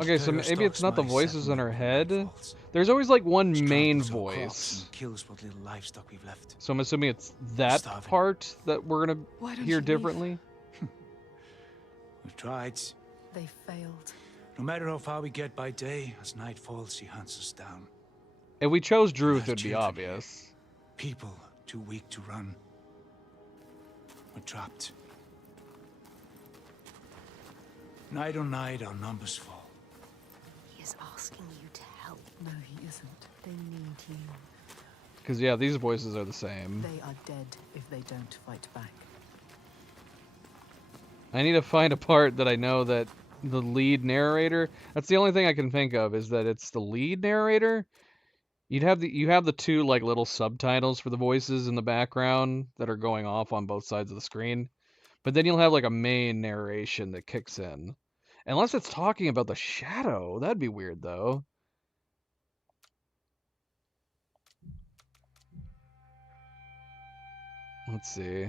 Okay, so maybe it's not the voices in her head. There's always like one main voice. Kills what little livestock we've left. So I'm assuming it's that part that we're gonna hear differently. We've tried. They failed. No matter how far we get by day, as night falls, he hunts us down. If we chose Druth, it would be obvious. People too weak to run. We're trapped. Night on night, our numbers fall. He is asking you to help. No, he isn't. They need you. Because, yeah, these voices are the same. They are dead if they don't fight back. I need to find a part that I know that the lead narrator... That's the only thing I can think of, is that it's the lead narrator. You have the two, like, little subtitles for the voices in the background that are going off on both sides of the screen. But then you'll have, like, a main narration that kicks in. Unless it's talking about the shadow. That'd be weird, though. Let's see.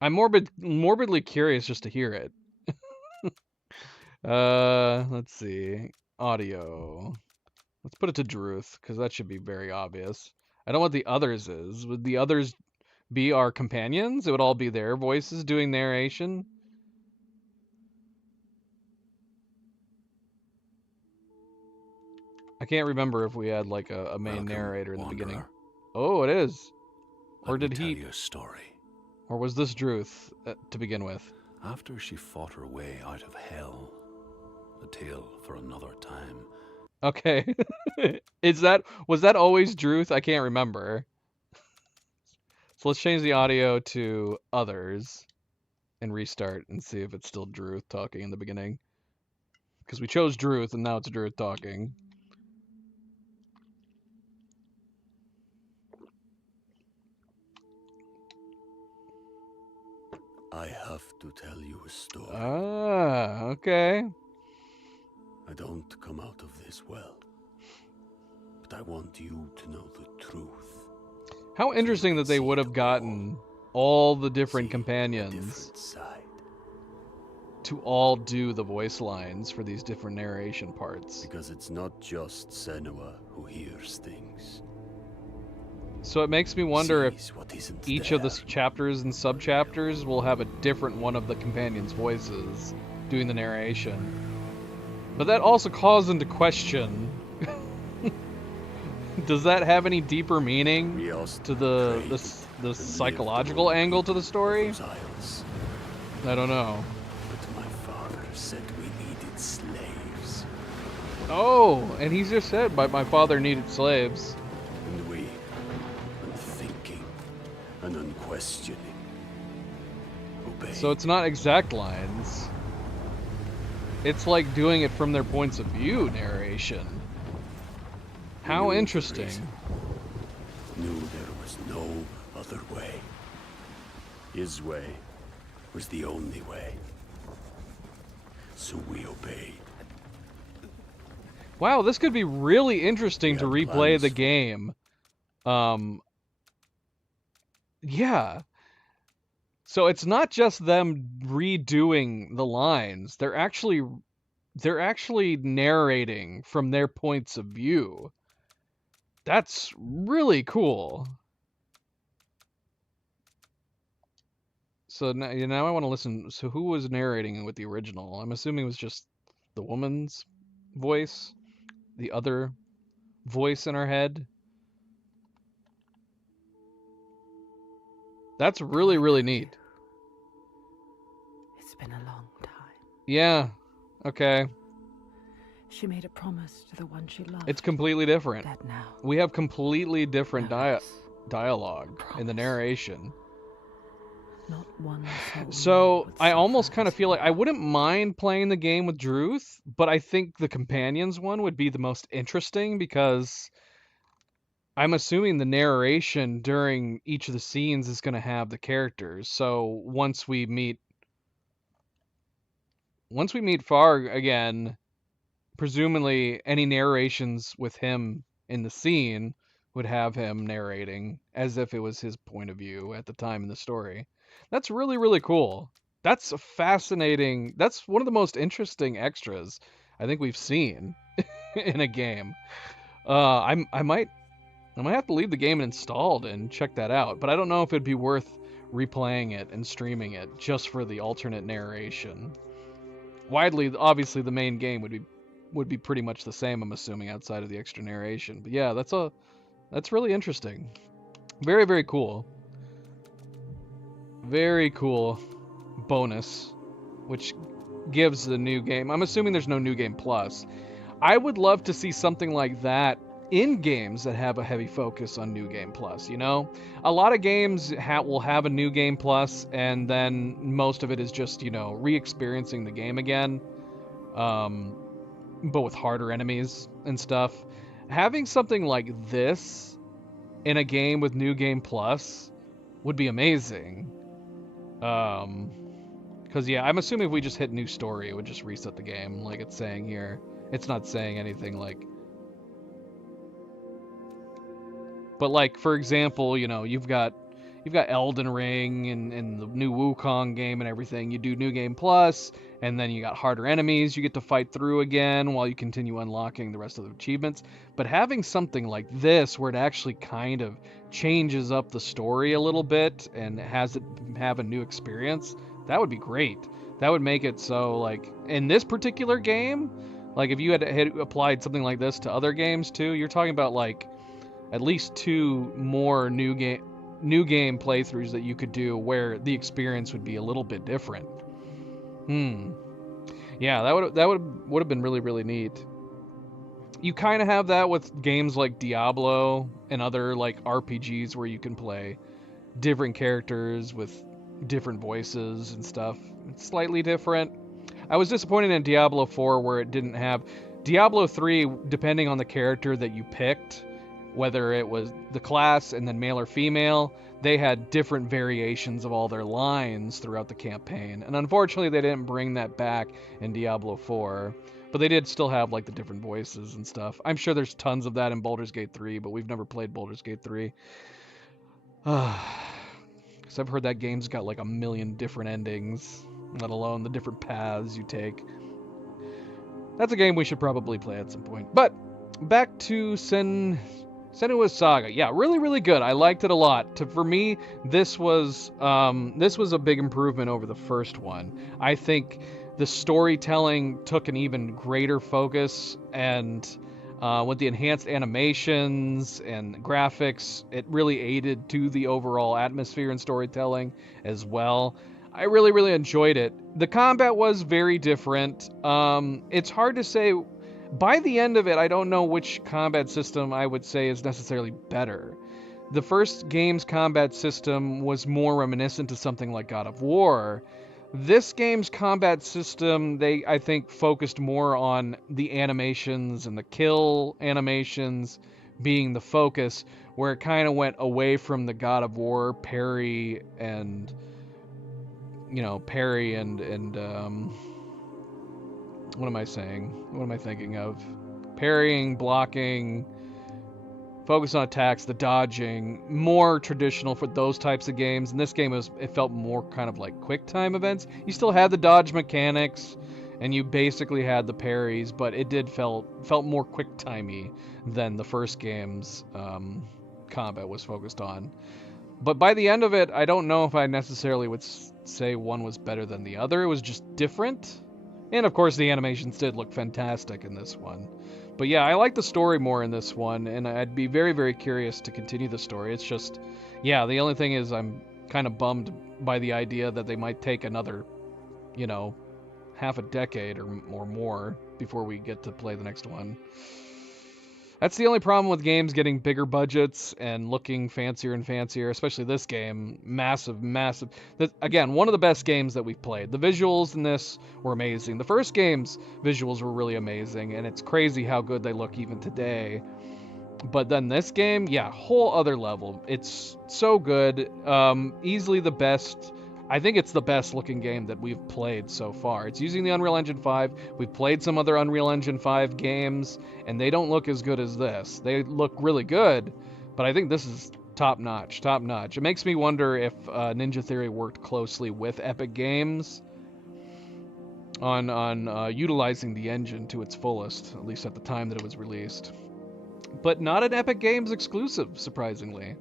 I'm morbidly curious just to hear it. Let's see. Audio. Let's put it to Druth, because that should be very obvious. I don't know what the others is. Would the others be our companions? It would all be their voices doing narration? I can't remember if we had like a main narrator in the beginning. Oh, it is. Or did he? Tell you a story. Or was this Druth to begin with? After she fought her way out of hell, a tale for another time. Okay. Was that always Druth? I can't remember. So let's change the audio to others and restart and see if it's still Druth talking in the beginning. Because we chose Druth and now it's Druth talking. I have to tell you a story. Ah, okay. I don't come out of this well, but I want you to know the truth. How interesting that they would have gotten all the different companions to all do the voice lines for these different narration parts. Because it's not just Senua who hears things. So it makes me wonder if each of the chapters and sub-chapters will have a different one of the companions' voices doing the narration. But that also calls into question, does that have any deeper meaning to the psychological angle to the story? I don't know. But my father said we needed slaves. Oh, and he's just said, my father needed slaves. And we, unthinking and unquestioning, obey. So it's not exact lines. It's like doing it from their points of view narration. How interesting. Knew there was no other way. His way was the only way. So we obeyed. Wow, this could be really interesting to replay the game. Yeah. So it's not just them redoing the lines. They're actually narrating from their points of view. That's really cool. So now I want to listen. So who was narrating with the original? I'm assuming it was just the woman's voice, the other voice in our head. That's really, really neat. It's been a long time. Yeah. Okay. She made a promise to the one she loved. It's completely different. Dead now. We have completely different dialogue in the narration. Not one soul. So I almost kind of feel like I wouldn't mind playing the game with Druth, but I think the companions one would be the most interesting because I'm assuming the narration during each of the scenes is going to have the characters. So once we meet Far again, presumably any narrations with him in the scene would have him narrating as if it was his point of view at the time in the story. That's really, really cool. That's fascinating. That's one of the most interesting extras I think we've seen in a game. I might have to leave the game installed and check that out, but I don't know if it'd be worth replaying it and streaming it just for the alternate narration. Widely, obviously, the main game would be pretty much the same, I'm assuming, outside of the extra narration. But yeah, that's really interesting. Very, very cool. Very cool bonus, which gives the new game. I'm assuming there's no new game plus. I would love to see something like that in games that have a heavy focus on new game plus, you know? A lot of games will have a new game plus, and then most of it is just, you know, re-experiencing the game again, but with harder enemies and stuff. Having something like this in a game with new game plus would be amazing. Because, yeah, I'm assuming if we just hit new story, it would just reset the game, like it's saying here. It's not saying anything like... But, like, for example, you know, you've got Elden Ring and the new Wukong game and everything. You do New Game Plus, and then you got harder enemies you get to fight through again while you continue unlocking the rest of the achievements. But having something like this, where it actually kind of changes up the story a little bit and has it have a new experience, that would be great. That would make it so, like, in this particular game, like, if you had applied something like this to other games too, you're talking about, like, at least 2 more new game playthroughs that you could do where the experience would be a little bit different. Yeah, that would have been really, really neat. You kind of have that with games like Diablo and other, like, RPGs where you can play different characters with different voices and stuff. It's slightly different. I was disappointed in Diablo 4 where it didn't have... Diablo 3, depending on the character that you picked, whether it was the class and then male or female, they had different variations of all their lines throughout the campaign. And unfortunately, they didn't bring that back in Diablo 4. But they did still have, like, the different voices and stuff. I'm sure there's tons of that in Baldur's Gate 3, but we've never played Baldur's Gate 3. Because I've heard that game's got, like, 1 million different endings, let alone the different paths you take. That's a game we should probably play at some point. But back to Senua's Saga. Yeah, really, really good. I liked it a lot. For me, this was a big improvement over the first one. I think the storytelling took an even greater focus, and with the enhanced animations and graphics, it really aided to the overall atmosphere and storytelling as well. I really, really enjoyed it. The combat was very different. It's hard to say. By the end of it, I don't know which combat system I would say is necessarily better. The first game's combat system was more reminiscent to something like God of War. This game's combat system, I think, focused more on the animations and the kill animations being the focus, where it kind of went away from the God of War parry and what am I saying? What am I thinking of? Parrying, blocking, focus on attacks, the dodging, more traditional for those types of games. In this game, it felt more kind of like quick time events. You still had the dodge mechanics, and you basically had the parries, but it felt more quick timey than the first game's combat was focused on. But by the end of it, I don't know if I necessarily would say one was better than the other. It was just different. And of course, the animations did look fantastic in this one. But yeah, I like the story more in this one, and I'd be very, very curious to continue the story. It's just, yeah, the only thing is I'm kind of bummed by the idea that they might take another, half a decade or more before we get to play the next one. That's the only problem with games getting bigger budgets and looking fancier and fancier, especially this game. Massive. Again, one of the best games that we've played. The visuals in this were amazing. The first game's visuals were really amazing, and it's crazy how good they look even today. But then this game, yeah, whole other level. It's so good. Easily the best. I think it's the best looking game that we've played so far. It's using the Unreal Engine 5. We've played some other Unreal Engine 5 games, and they don't look as good as this. They look really good, but I think this is top notch. It makes me wonder if Ninja Theory worked closely with Epic Games on utilizing the engine to its fullest, at least at the time that it was released. But not an Epic Games exclusive, surprisingly.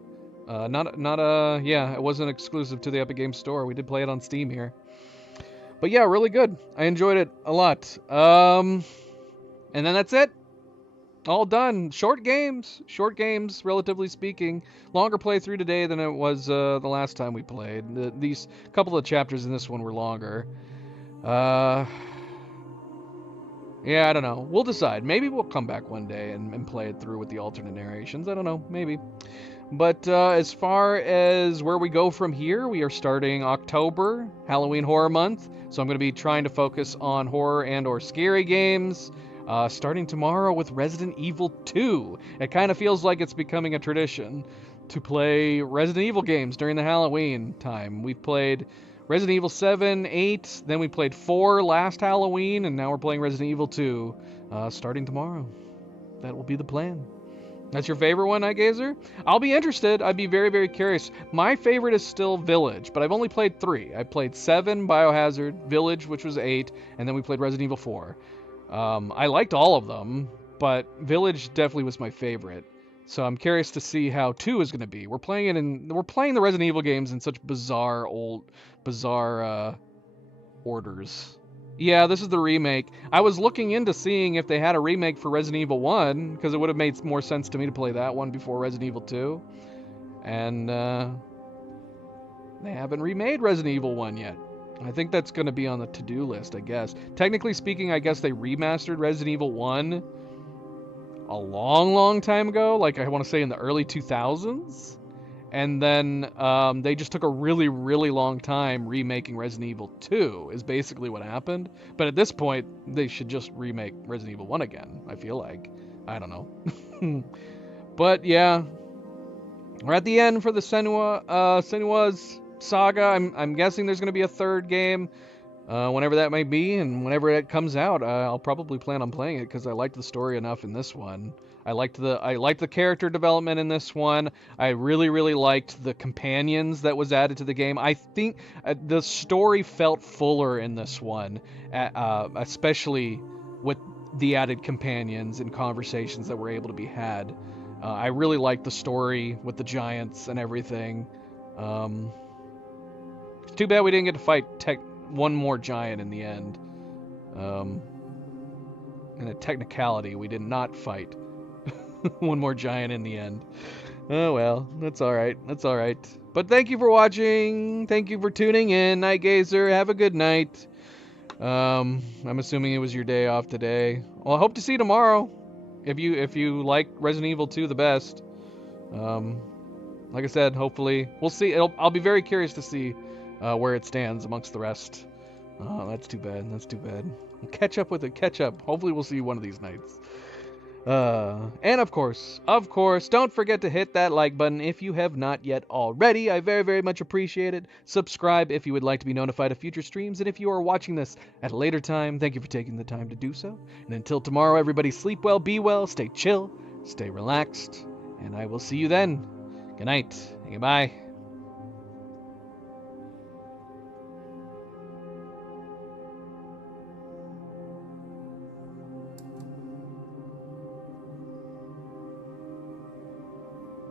Yeah, it wasn't exclusive to the Epic Games Store. We did play it on Steam here. But yeah, really good. I enjoyed it a lot. And then that's it. All done. Short games, relatively speaking. Longer playthrough today than it was the last time we played. These couple of chapters in this one were longer. Yeah, I don't know. We'll decide. Maybe we'll come back one day and play it through with the alternate narrations. I don't know. Maybe. But as far as where we go from here, we are starting October, Halloween Horror Month. So I'm going to be trying to focus on horror and or scary games. Starting tomorrow with Resident Evil 2. It kind of feels like it's becoming a tradition to play Resident Evil games during the Halloween time. We've played Resident Evil 7, 8, then we played 4 last Halloween, and now we're playing Resident Evil 2 starting tomorrow. That will be the plan. That's your favorite one, Nightgazer? I'll be interested. I'd be very, very curious. My favorite is still Village, but I've only played 3. I played 7, Biohazard, Village, which was 8, and then we played Resident Evil 4. I liked all of them, but Village definitely was my favorite. So I'm curious to see how 2 is going to be. We're playing the Resident Evil games in such bizarre orders. Yeah, this is the remake. I was looking into seeing if they had a remake for Resident Evil 1, because it would have made more sense to me to play that one before Resident Evil 2. And they haven't remade Resident Evil 1 yet. I think that's going to be on the to-do list, I guess. Technically speaking, I guess they remastered Resident Evil 1 a long, long time ago. Like, I want to say in the early 2000s. And then they just took a really, really long time remaking Resident Evil 2 is basically what happened. But at this point, they should just remake Resident Evil 1 again, I feel like. I don't know. But yeah, we're at the end for the Senua's saga. I'm guessing there's going to be a third game, whenever that might be, and whenever it comes out, I'll probably plan on playing it because I liked the story enough in this one. I liked the character development in this one. I really, really liked the companions that was added to the game. I think the story felt fuller in this one, especially with the added companions and conversations that were able to be had. I really liked the story with the giants and everything. It's too bad we didn't get to fight one more giant in the end. In a technicality, we did not fight one more giant in the end. Oh well, that's alright. That's alright. But thank you for watching. Thank you for tuning in, Nightgazer. Have a good night. I'm assuming it was your day off today. Well, I hope to see you tomorrow. If you like Resident Evil 2 the best. Like I said, hopefully we'll see. I'll be very curious to see where it stands amongst the rest. Oh, that's too bad. That's too bad. Catch up with it. Catch up. Hopefully we'll see you one of these nights. And of course, don't forget to hit that like button if you have not yet already. I very, very much appreciate it. Subscribe if you would like to be notified of future streams. And if you are watching this at a later time, thank you for taking the time to do so. And until tomorrow, everybody sleep well, be well, stay chill, stay relaxed, and I will see you then. Good night and goodbye.